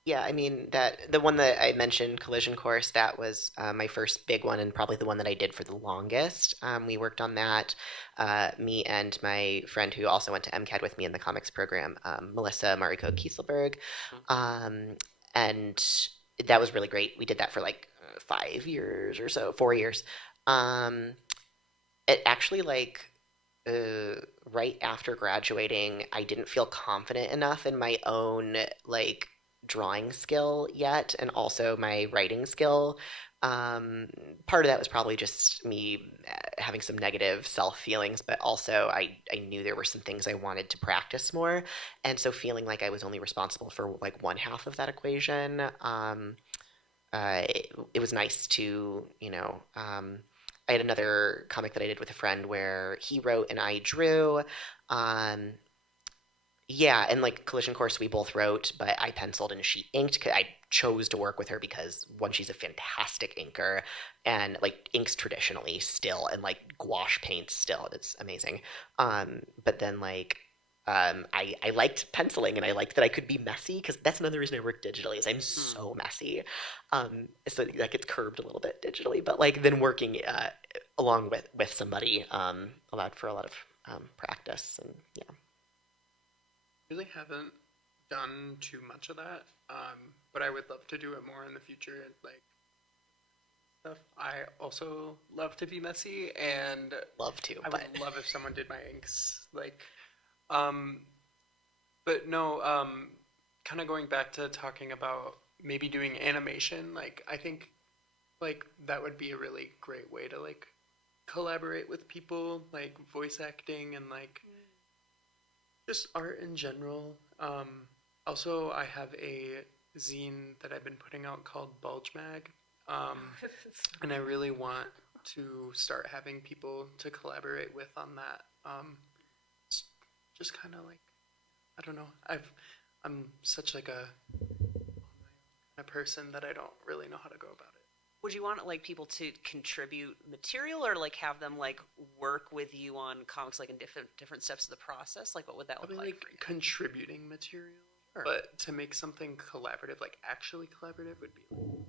yeah, I mean the one that I mentioned, Collision Course, that was my first big one and probably the one that I did for the longest. We worked on that, me and my friend who also went to MCAD with me in the comics program, Melissa Mariko Kieselberg, and that was really great. We did that for like 5 years or so, 4 years. It actually like right after graduating, I didn't feel confident enough in my own like drawing skill yet, and also my writing skill. Part of that was probably just me having some negative self feelings, but also I knew there were some things I wanted to practice more, and so feeling like I was only responsible for like one half of that equation, it was nice to, I had another comic that I did with a friend where he wrote and I drew. Yeah, and like Collision Course, we both wrote, but I penciled and she inked. I chose to work with her because one, she's a fantastic inker, and like inks traditionally still, and like gouache paints still. It's amazing. But then like I liked penciling, and I liked that I could be messy, because that's another reason I work digitally is I'm so messy. So like it's curved a little bit digitally, but like then working along with somebody allowed for a lot of practice, and yeah. Really haven't done too much of that, but I would love to do it more in the future. Like stuff. I also love to be messy, and love to. I would love if someone did my inks, like. But no. Kind of going back to talking about maybe doing animation. Like I think, like that would be a really great way to like collaborate with people, like voice acting and like. Just art in general. Also, I have a zine that I've been putting out called Bulge Mag, and I really want to start having people to collaborate with on that. Just kind of like, I don't know. I'm such like a of person that I don't really know how to go about it. Would you want like people to contribute material, or like have them like work with you on comics, like in different steps of the process? Like, what would that look Probably like? like contributing material, Sure. but to make something collaborative, like actually collaborative, would be really.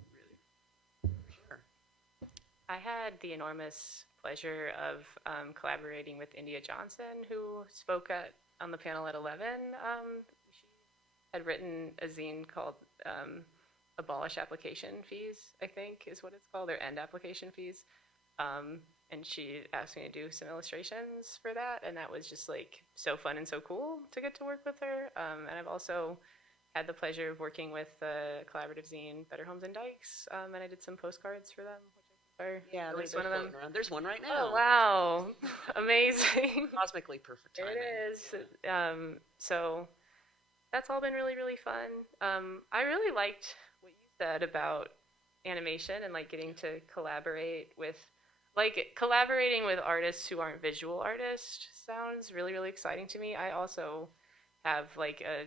I had the enormous pleasure of collaborating with India Johnson, who spoke on the panel at 11. She had written a zine called Abolish Application Fees, I think is what it's called, or End Application Fees. And she asked me to do some illustrations for that, and that was just like so fun and so cool to get to work with her. And I've also had the pleasure of working with the collaborative zine Better Homes and Dykes, and I did some postcards for them. Yeah, at there's least one of them. There's one right now. Oh wow, amazing! Cosmically perfect timing. It is. So that's all been really, really fun. I really liked what you said about animation and like getting to collaborating with artists who aren't visual artists. Sounds really, really exciting to me. I also have like a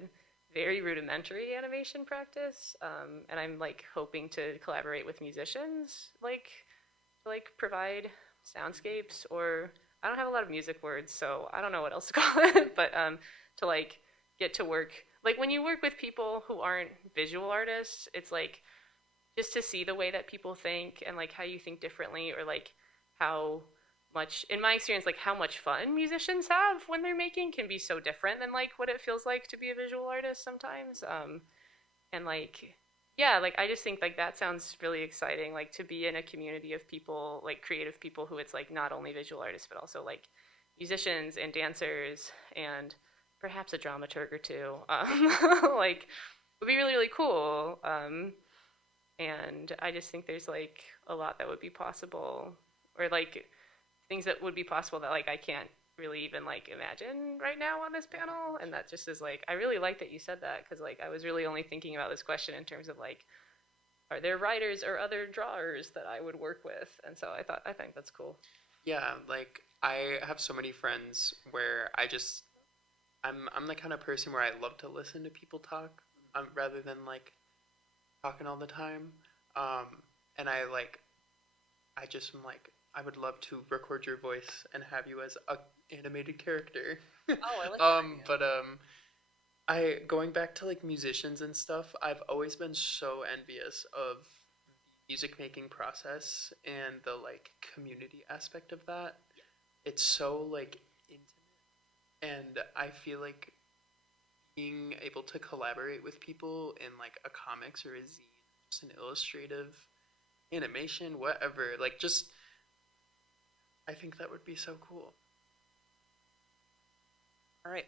very rudimentary animation practice, and I'm like hoping to collaborate with musicians, like provide soundscapes, or I don't have a lot of music words, so I don't know what else to call it, but to like get to work, like when you work with people who aren't visual artists, it's like just to see the way that people think and like how you think differently, or like how much, in my experience, like how much fun musicians have when they're making can be so different than like what it feels like to be a visual artist sometimes. And like, yeah, like I just think like that sounds really exciting, like to be in a community of people, like creative people who it's like not only visual artists, but also like musicians and dancers and perhaps a dramaturg or two, like would be really, really cool. And I just think there's like a lot that would be possible, or like things that would be possible that like I can't really even like imagine right now on this panel. And that just is like, I really like that you said that, because like I was really only thinking about this question in terms of like, are there writers or other drawers that I would work with? And so I think that's cool. Yeah, like I have so many friends where I'm the kind of person where I love to listen to people talk, rather than like talking all the time. And I just am like, I would love to record your voice and have you as a animated character. Oh, I like that idea. But I going back to like musicians and stuff, I've always been so envious of the music making process and the like community aspect of that. It's so like intimate, and I feel like being able to collaborate with people in like a comics or a zine, just an illustrative animation, whatever, like just I think that would be so cool. All right.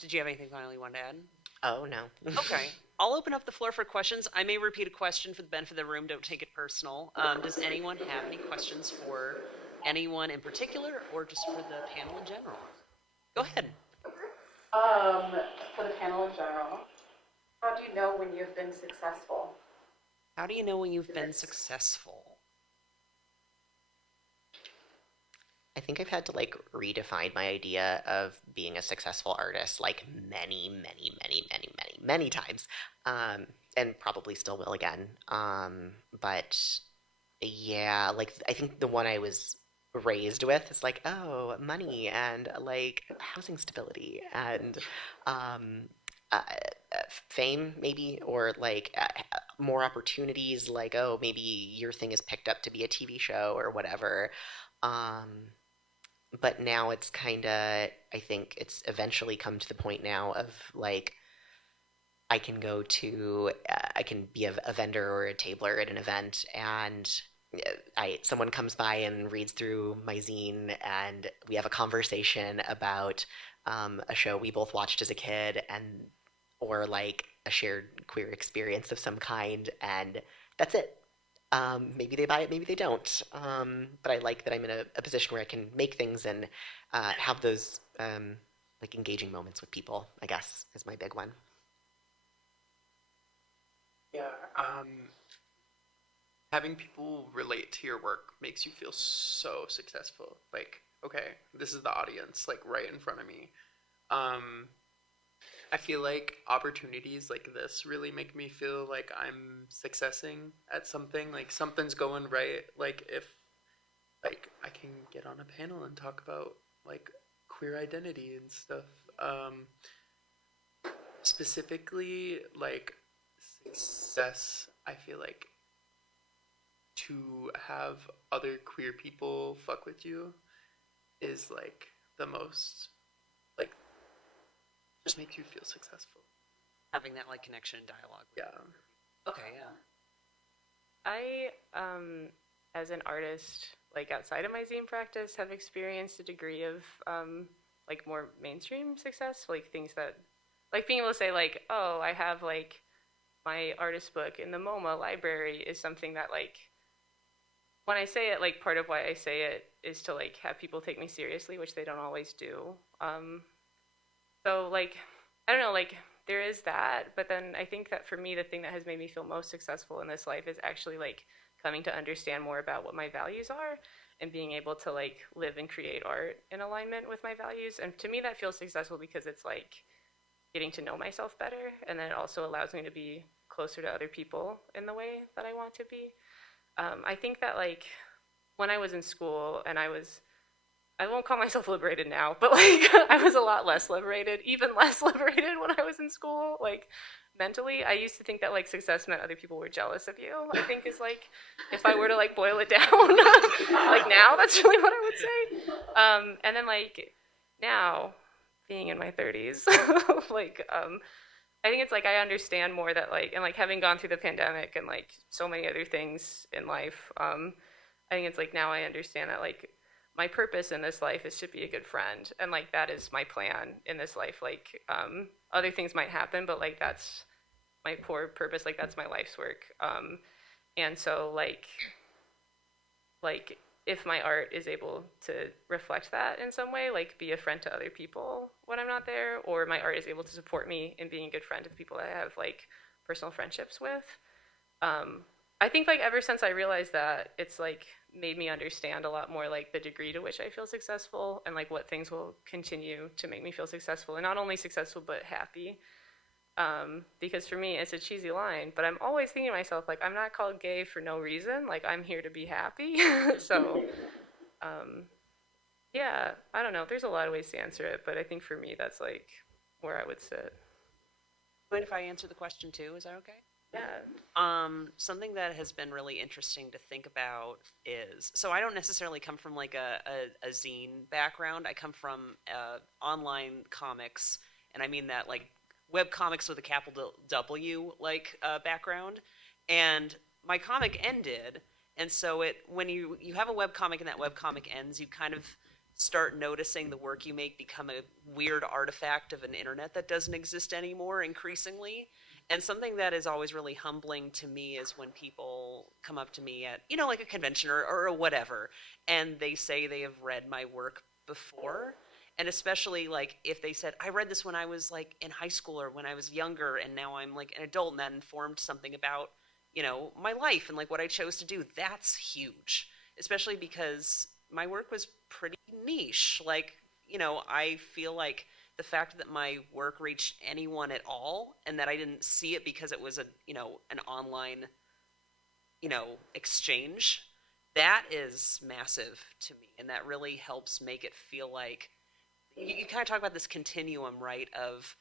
Did you have anything finally you wanted to add? Oh, no. Okay. I'll open up the floor for questions. I may repeat a question for the benefit of the room. Don't take it personal. Does anyone have any questions for anyone in particular, or just for the panel in general? Go ahead. For the panel in general, how do you know when you've been successful? How do you know when you've been successful? I think I've had to like redefine my idea of being a successful artist like many times, and probably still will again. But yeah, like I think the one I was raised with is like, oh, money and like housing stability and fame maybe, or like more opportunities, like, oh, maybe your thing is picked up to be a TV show or whatever. But now it's kind of, I think it's eventually come to the point now of like, I can go to, I can be a vendor or a tabler at an event, and someone comes by and reads through my zine, and we have a conversation about a show we both watched as a kid, or like a shared queer experience of some kind, and that's it. Maybe they buy it, maybe they don't. But I like that I'm in a position where I can make things and have those like engaging moments with people, I guess, is my big one. Yeah. Having people relate to your work makes you feel so successful. Like, okay, this is the audience, like right in front of me. I feel like opportunities like this really make me feel like I'm successing at something, like something's going right. Like if like I can get on a panel and talk about like queer identity and stuff. Specifically like success, I feel like to have other queer people fuck with you is like the most, like, just makes you feel successful. Having that like connection and dialogue. Yeah. Okay, yeah. I, as an artist, like outside of my zine practice, have experienced a degree of like more mainstream success, like things that, like being able to say like, oh, I have like my artist book in the MoMA library is something that like, when I say it, like part of why I say it is to like have people take me seriously, which they don't always do. So like, I don't know, like there is that, but then I think that for me, the thing that has made me feel most successful in this life is actually like coming to understand more about what my values are and being able to like live and create art in alignment with my values. And to me, that feels successful because it's like getting to know myself better, and then it also allows me to be closer to other people in the way that I want to be. I think that like when I was in school and I won't call myself liberated now, but like I was a lot less liberated, even less liberated when I was in school, like mentally. I used to think that like success meant other people were jealous of you, I think is like, if I were to like boil it down, like now that's really what I would say. And then like now, being in my 30s, like I think it's like I understand more that like, and like having gone through the pandemic and like so many other things in life, I think it's like now I understand that like my purpose in this life is to be a good friend, and like that is my plan in this life. Like other things might happen, but like that's my core purpose, like that's my life's work. And so like if my art is able to reflect that in some way, like be a friend to other people when I'm not there, or my art is able to support me in being a good friend to the people that I have like personal friendships with. I think like ever since I realized that, it's like made me understand a lot more like the degree to which I feel successful and like what things will continue to make me feel successful, and not only successful but happy. Because for me, it's a cheesy line, but I'm always thinking to myself, like, I'm not called gay for no reason. Like, I'm here to be happy. So, yeah, I don't know. There's a lot of ways to answer it, but I think for me, that's like where I would sit. Mind if I answer the question too? Is that okay? Yeah. Something that has been really interesting to think about is, so I don't necessarily come from like a zine background. I come from online comics, and I mean that like web comics with a capital W like background. And my comic ended, and so when you have a web comic and that web comic ends, you kind of start noticing the work you make become a weird artifact of an internet that doesn't exist anymore increasingly. And something that is always really humbling to me is when people come up to me at, like a convention or whatever, and they say they have read my work before. And especially like if they said, I read this when I was like in high school or when I was younger, and now I'm like an adult, and that informed something about, my life and like what I chose to do. That's huge, especially because my work was pretty niche. Like, I feel like the fact that my work reached anyone at all, and that I didn't see it because it was an online, exchange, that is massive to me. And that really helps make it feel like, you kind of talk about this continuum, right, of,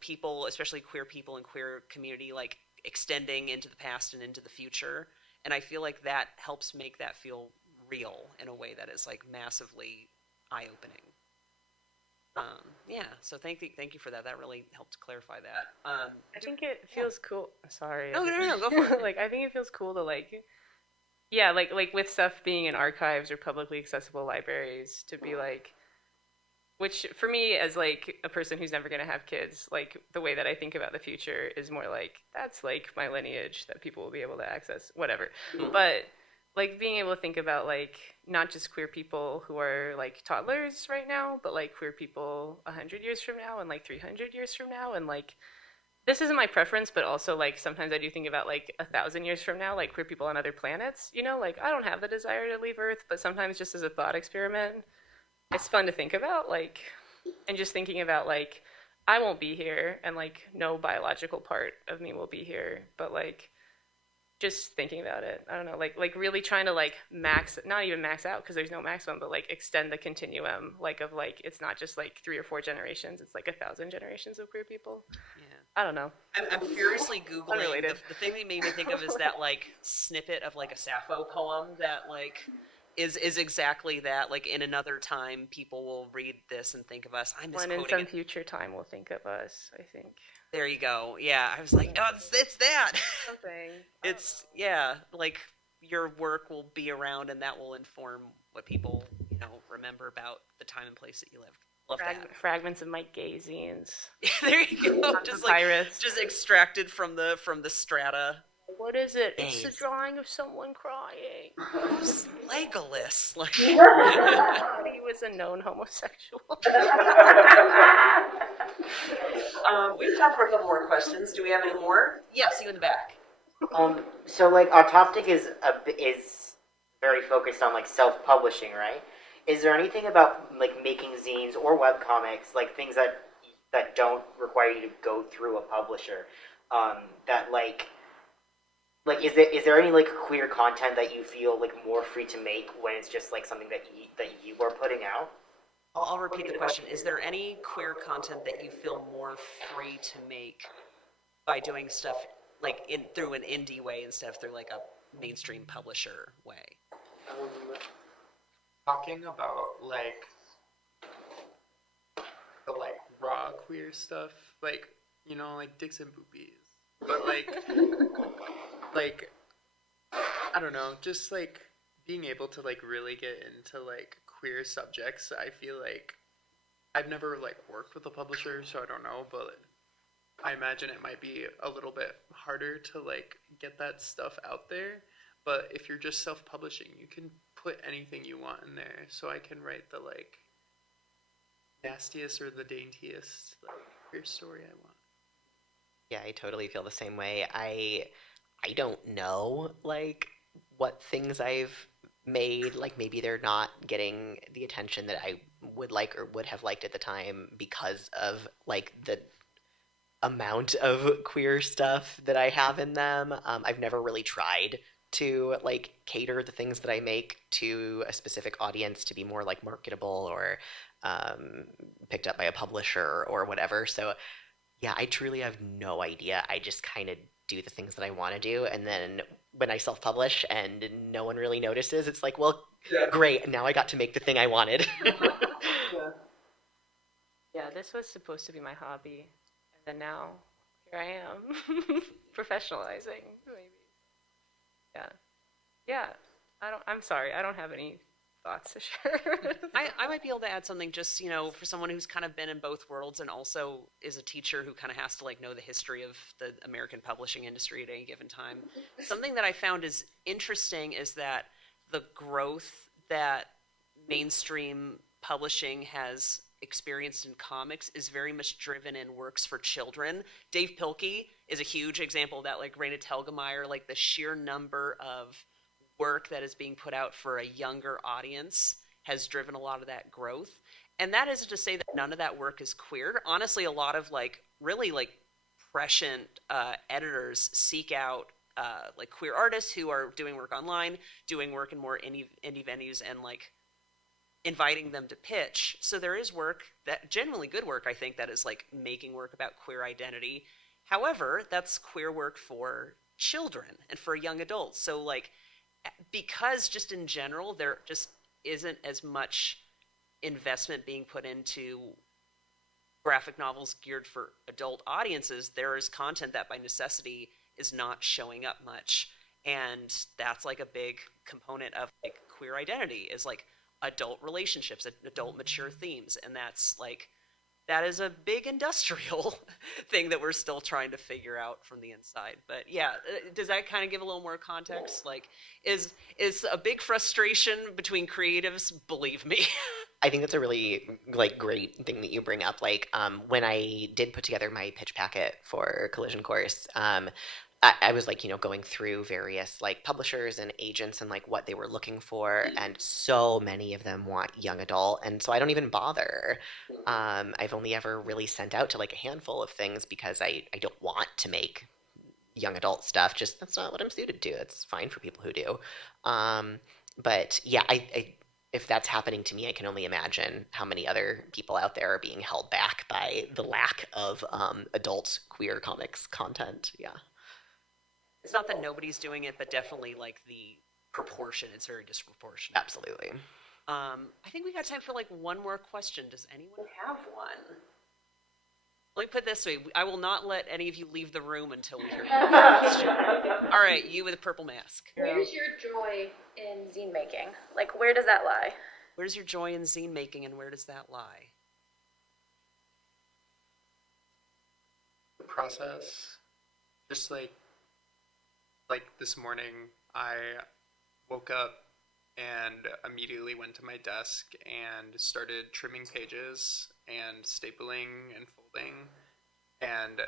people, especially queer people and queer community, like extending into the past and into the future. And I feel like that helps make that feel real in a way that is like massively eye-opening. Yeah, so thank you for that. That really helped clarify that. I think it feels cool. Sorry. No, go for it. Like, I think it feels cool to like, yeah, like with stuff being in archives or publicly accessible libraries, to be like, which for me as like a person who's never going to have kids, like the way that I think about the future is more like, that's like my lineage that people will be able to access, whatever. Mm-hmm. But like being able to think about like not just queer people who are like toddlers right now, but like queer people 100 years from now and like 300 years from now. And like, this isn't my preference, but also like sometimes I do think about like 1,000 years from now, like queer people on other planets, like I don't have the desire to leave Earth, but sometimes just as a thought experiment, it's fun to think about, like, and just thinking about like I won't be here, and like no biological part of me will be here, but like just thinking about it, I don't know, like really trying to like not even max out because there's no maximum, but like extend the continuum, like of like it's not just like 3 or 4 generations, it's like 1,000 generations of queer people. Yeah. I don't know. I'm furiously Googling. Unrelated. The thing that made me think of is that like snippet of like a Sappho poem that like is exactly that. Like in another time, people will read this and think of us. I'm When misquoting in some it. future time we'll think of us, I think. There you go. Yeah, I was like, oh, it's that. Something. It's yeah, like your work will be around, and that will inform what people remember about the time and place that you lived. Love that. Fragments of my gay zines. There you go. Just like just extracted from the strata. What is it? It's a drawing of someone crying. Who's Legolas? Like He was a known homosexual. We have time for a couple more questions. Do we have any more? Yes, you in the back. So like Autoptic is very focused on like self-publishing, right? Is there anything about like making zines or webcomics, like things that don't require you to go through a publisher, that like is there any like queer content that you feel like more free to make when it's just like something that you are putting out? I'll repeat the question. Is there any queer content that you feel more free to make by doing stuff like through an indie way instead of through like a mainstream publisher way? Talking about like the like raw queer stuff, like like dicks and boobies, but like I don't know, just like being able to like really get into like queer subjects. I feel like I've never like worked with a publisher, so I don't know, but I imagine it might be a little bit harder to like get that stuff out there. But if you're just self-publishing, you can put anything you want in there. So I can write the like nastiest or the daintiest like queer story I want. Yeah, I totally feel the same way. I don't know like what things I've made, like maybe they're not getting the attention that I would like or would have liked at the time because of like the amount of queer stuff that I have in them. I've never really tried to like cater the things that I make to a specific audience to be more like marketable or picked up by a publisher or whatever. So yeah, I truly have no idea. I just kind of do the things that I want to do, and then when I self-publish and no one really notices, it's like, well, great, now I got to make the thing I wanted. Yeah, this was supposed to be my hobby, and then now here I am, professionalizing, maybe. Yeah. I'm sorry, I don't have any thoughts to share. I might be able to add something just, for someone who's kind of been in both worlds and also is a teacher who kind of has to like know the history of the American publishing industry at any given time. Something that I found is interesting is that the growth that mainstream publishing has experienced in comics is very much driven in works for children. Dave Pilkey is a huge example of that, like Raina Telgemeier, like the sheer number of work that is being put out for a younger audience has driven a lot of that growth. And that isn't to say that none of that work is queer. Honestly, a lot of like really like prescient editors seek out like queer artists who are doing work online, doing work in more indie venues, and like inviting them to pitch. So there is work, that genuinely good work, I think, that is like making work about queer identity. However, that's queer work for children and for young adults. So like, because just in general, there just isn't as much investment being put into graphic novels geared for adult audiences, there is content that by necessity is not showing up much. And that's like a big component of like queer identity, is like adult relationships, adult mature themes. And that's like, that is a big industrial thing that we're still trying to figure out from the inside. But yeah, does that kind of give a little more context? Like, is a big frustration between creatives, believe me. I think that's a really like great thing that you bring up. Like when I did put together my pitch packet for Collision Course, I was like, going through various like publishers and agents and like what they were looking for, and so many of them want young adult, and so I don't even bother. I've only ever really sent out to like a handful of things because I don't want to make young adult stuff. Just that's not what I'm suited to. It's fine for people who do. But yeah, I if that's happening to me, I can only imagine how many other people out there are being held back by the lack of adult queer comics content. Yeah. It's not that nobody's doing it, but definitely like the proportion, it's very disproportionate. Absolutely. I think we got time for like one more question. Does anyone have one? Let me put it this way. I will not let any of you leave the room until we hear your question. All right, you with the purple mask. Where's your joy in zine making? Like, where does that lie? Where's your joy in zine making, and where does that lie? The process. Just like this morning, I woke up and immediately went to my desk and started trimming pages and stapling and folding, and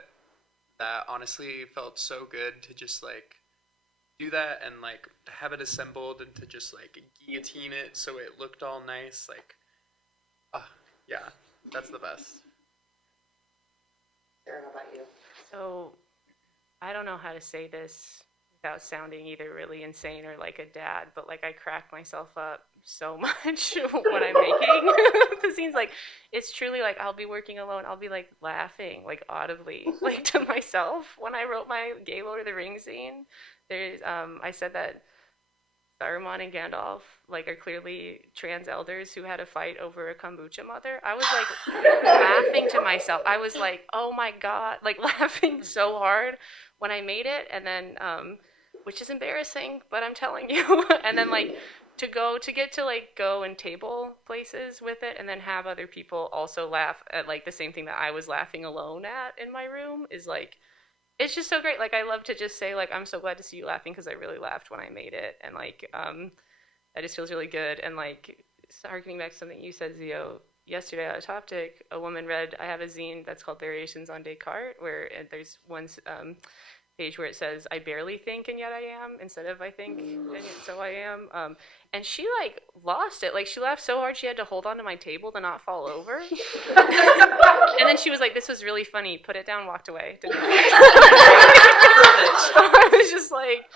that honestly felt so good to just like do that and like to have it assembled and to just like guillotine it so it looked all nice. Like, yeah, that's the best. Sarah, how about you? So, I don't know how to say this without sounding either really insane or like a dad, but like I crack myself up so much when I'm making the scenes. Like, it's truly like I'll be working alone, I'll be like laughing like audibly like to myself. When I wrote my gay Lord of the Rings scene, there's I said that Saruman and Gandalf like are clearly trans elders who had a fight over a kombucha mother. I was like laughing to myself. I was like, oh my god, like laughing so hard when I made it, and then which is embarrassing, but I'm telling you. And then like to get to like go and table places with it and then have other people also laugh at like the same thing that I was laughing alone at in my room is like, it's just so great. Like, I love to just say, like, I'm so glad to see you laughing because I really laughed when I made it. And, like, that just feels really good. And, like, harkening back to something you said, Zio, yesterday at Autoptic, a woman read, I have a zine that's called Variations on Descartes, where there's one page where it says, I barely think and yet I am, instead of I think and yet so I am. And she, like, lost it. Like, she laughed so hard she had to hold onto my table to not fall over. And then she was like, this was really funny. Put it down, walked away. I was just like,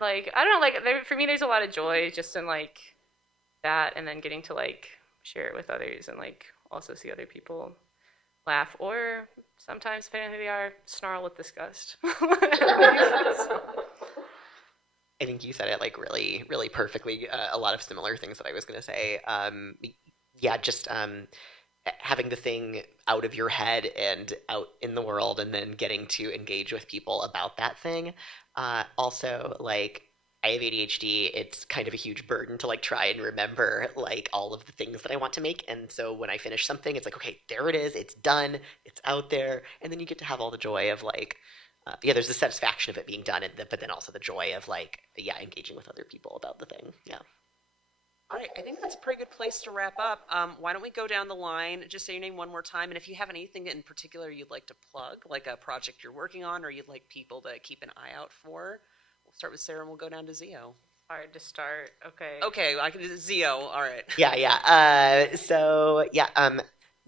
I don't know, like, for me, there's a lot of joy just in, like, that, and then getting to, like, share it with others and, like, also see other people laugh, or sometimes, depending on who they are, snarl with disgust. I think you said it like really, really perfectly. A lot of similar things that I was going to say. Yeah, just having the thing out of your head and out in the world, and then getting to engage with people about that thing. Also, like, I have ADHD. It's kind of a huge burden to like try and remember like all of the things that I want to make. And so when I finish something, it's like, okay, there it is. It's done. It's out there. And then you get to have all the joy of like, there's the satisfaction of it being done, but then also the joy of like, engaging with other people about the thing. Yeah. All right, I think that's a pretty good place to wrap up. Why don't we go down the line, just say your name one more time, and if you have anything in particular you'd like to plug, like a project you're working on or you'd like people to keep an eye out for, we'll start with Sarah and we'll go down to Zio. Hard to start. Okay. Okay, I can do Zio. All right. Yeah. So yeah,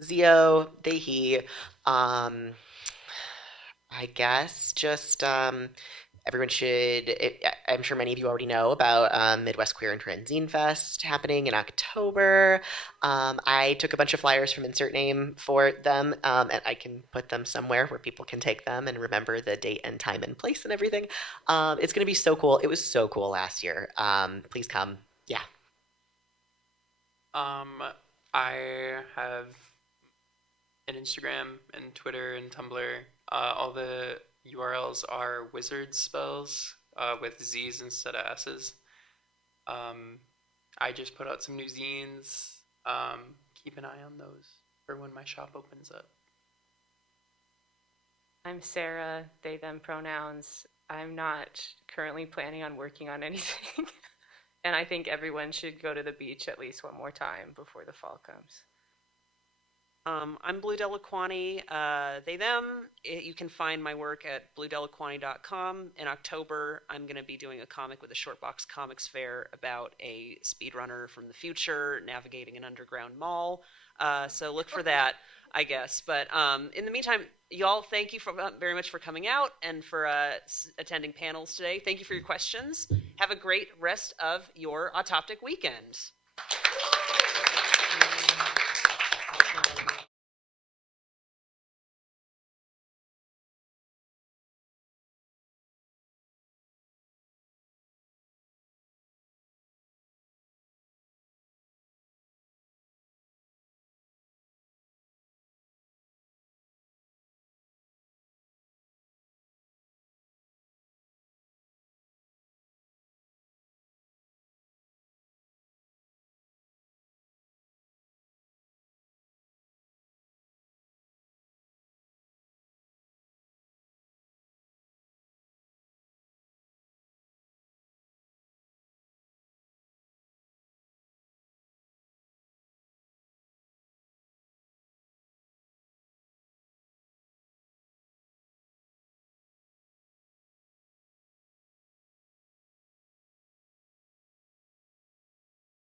Zio, they, he. I guess just everyone should. I'm sure many of you already know about Midwest Queer and Trans Zine Fest happening in October. I took a bunch of flyers from Insert Name for them, and I can put them somewhere where people can take them and remember the date and time and place and everything. It's going to be so cool. It was so cool last year. Please come. Yeah. I have an Instagram and Twitter and Tumblr. All the URLs are wizard spells with Z's instead of S's. I just put out some new zines. Keep an eye on those for when my shop opens up. I'm Sarah, they, them pronouns. I'm not currently planning on working on anything. And I think everyone should go to the beach at least one more time before the fall comes. I'm Blue Delaquani, they, them. You can find my work at bluedelaquani.com. In October, I'm going to be doing a comic with a Shortbox Comics Fair about a speedrunner from the future navigating an underground mall. So look for that, I guess. But in the meantime, y'all, thank you very much for coming out and for attending panels today. Thank you for your questions. Have a great rest of your Autoptic weekend.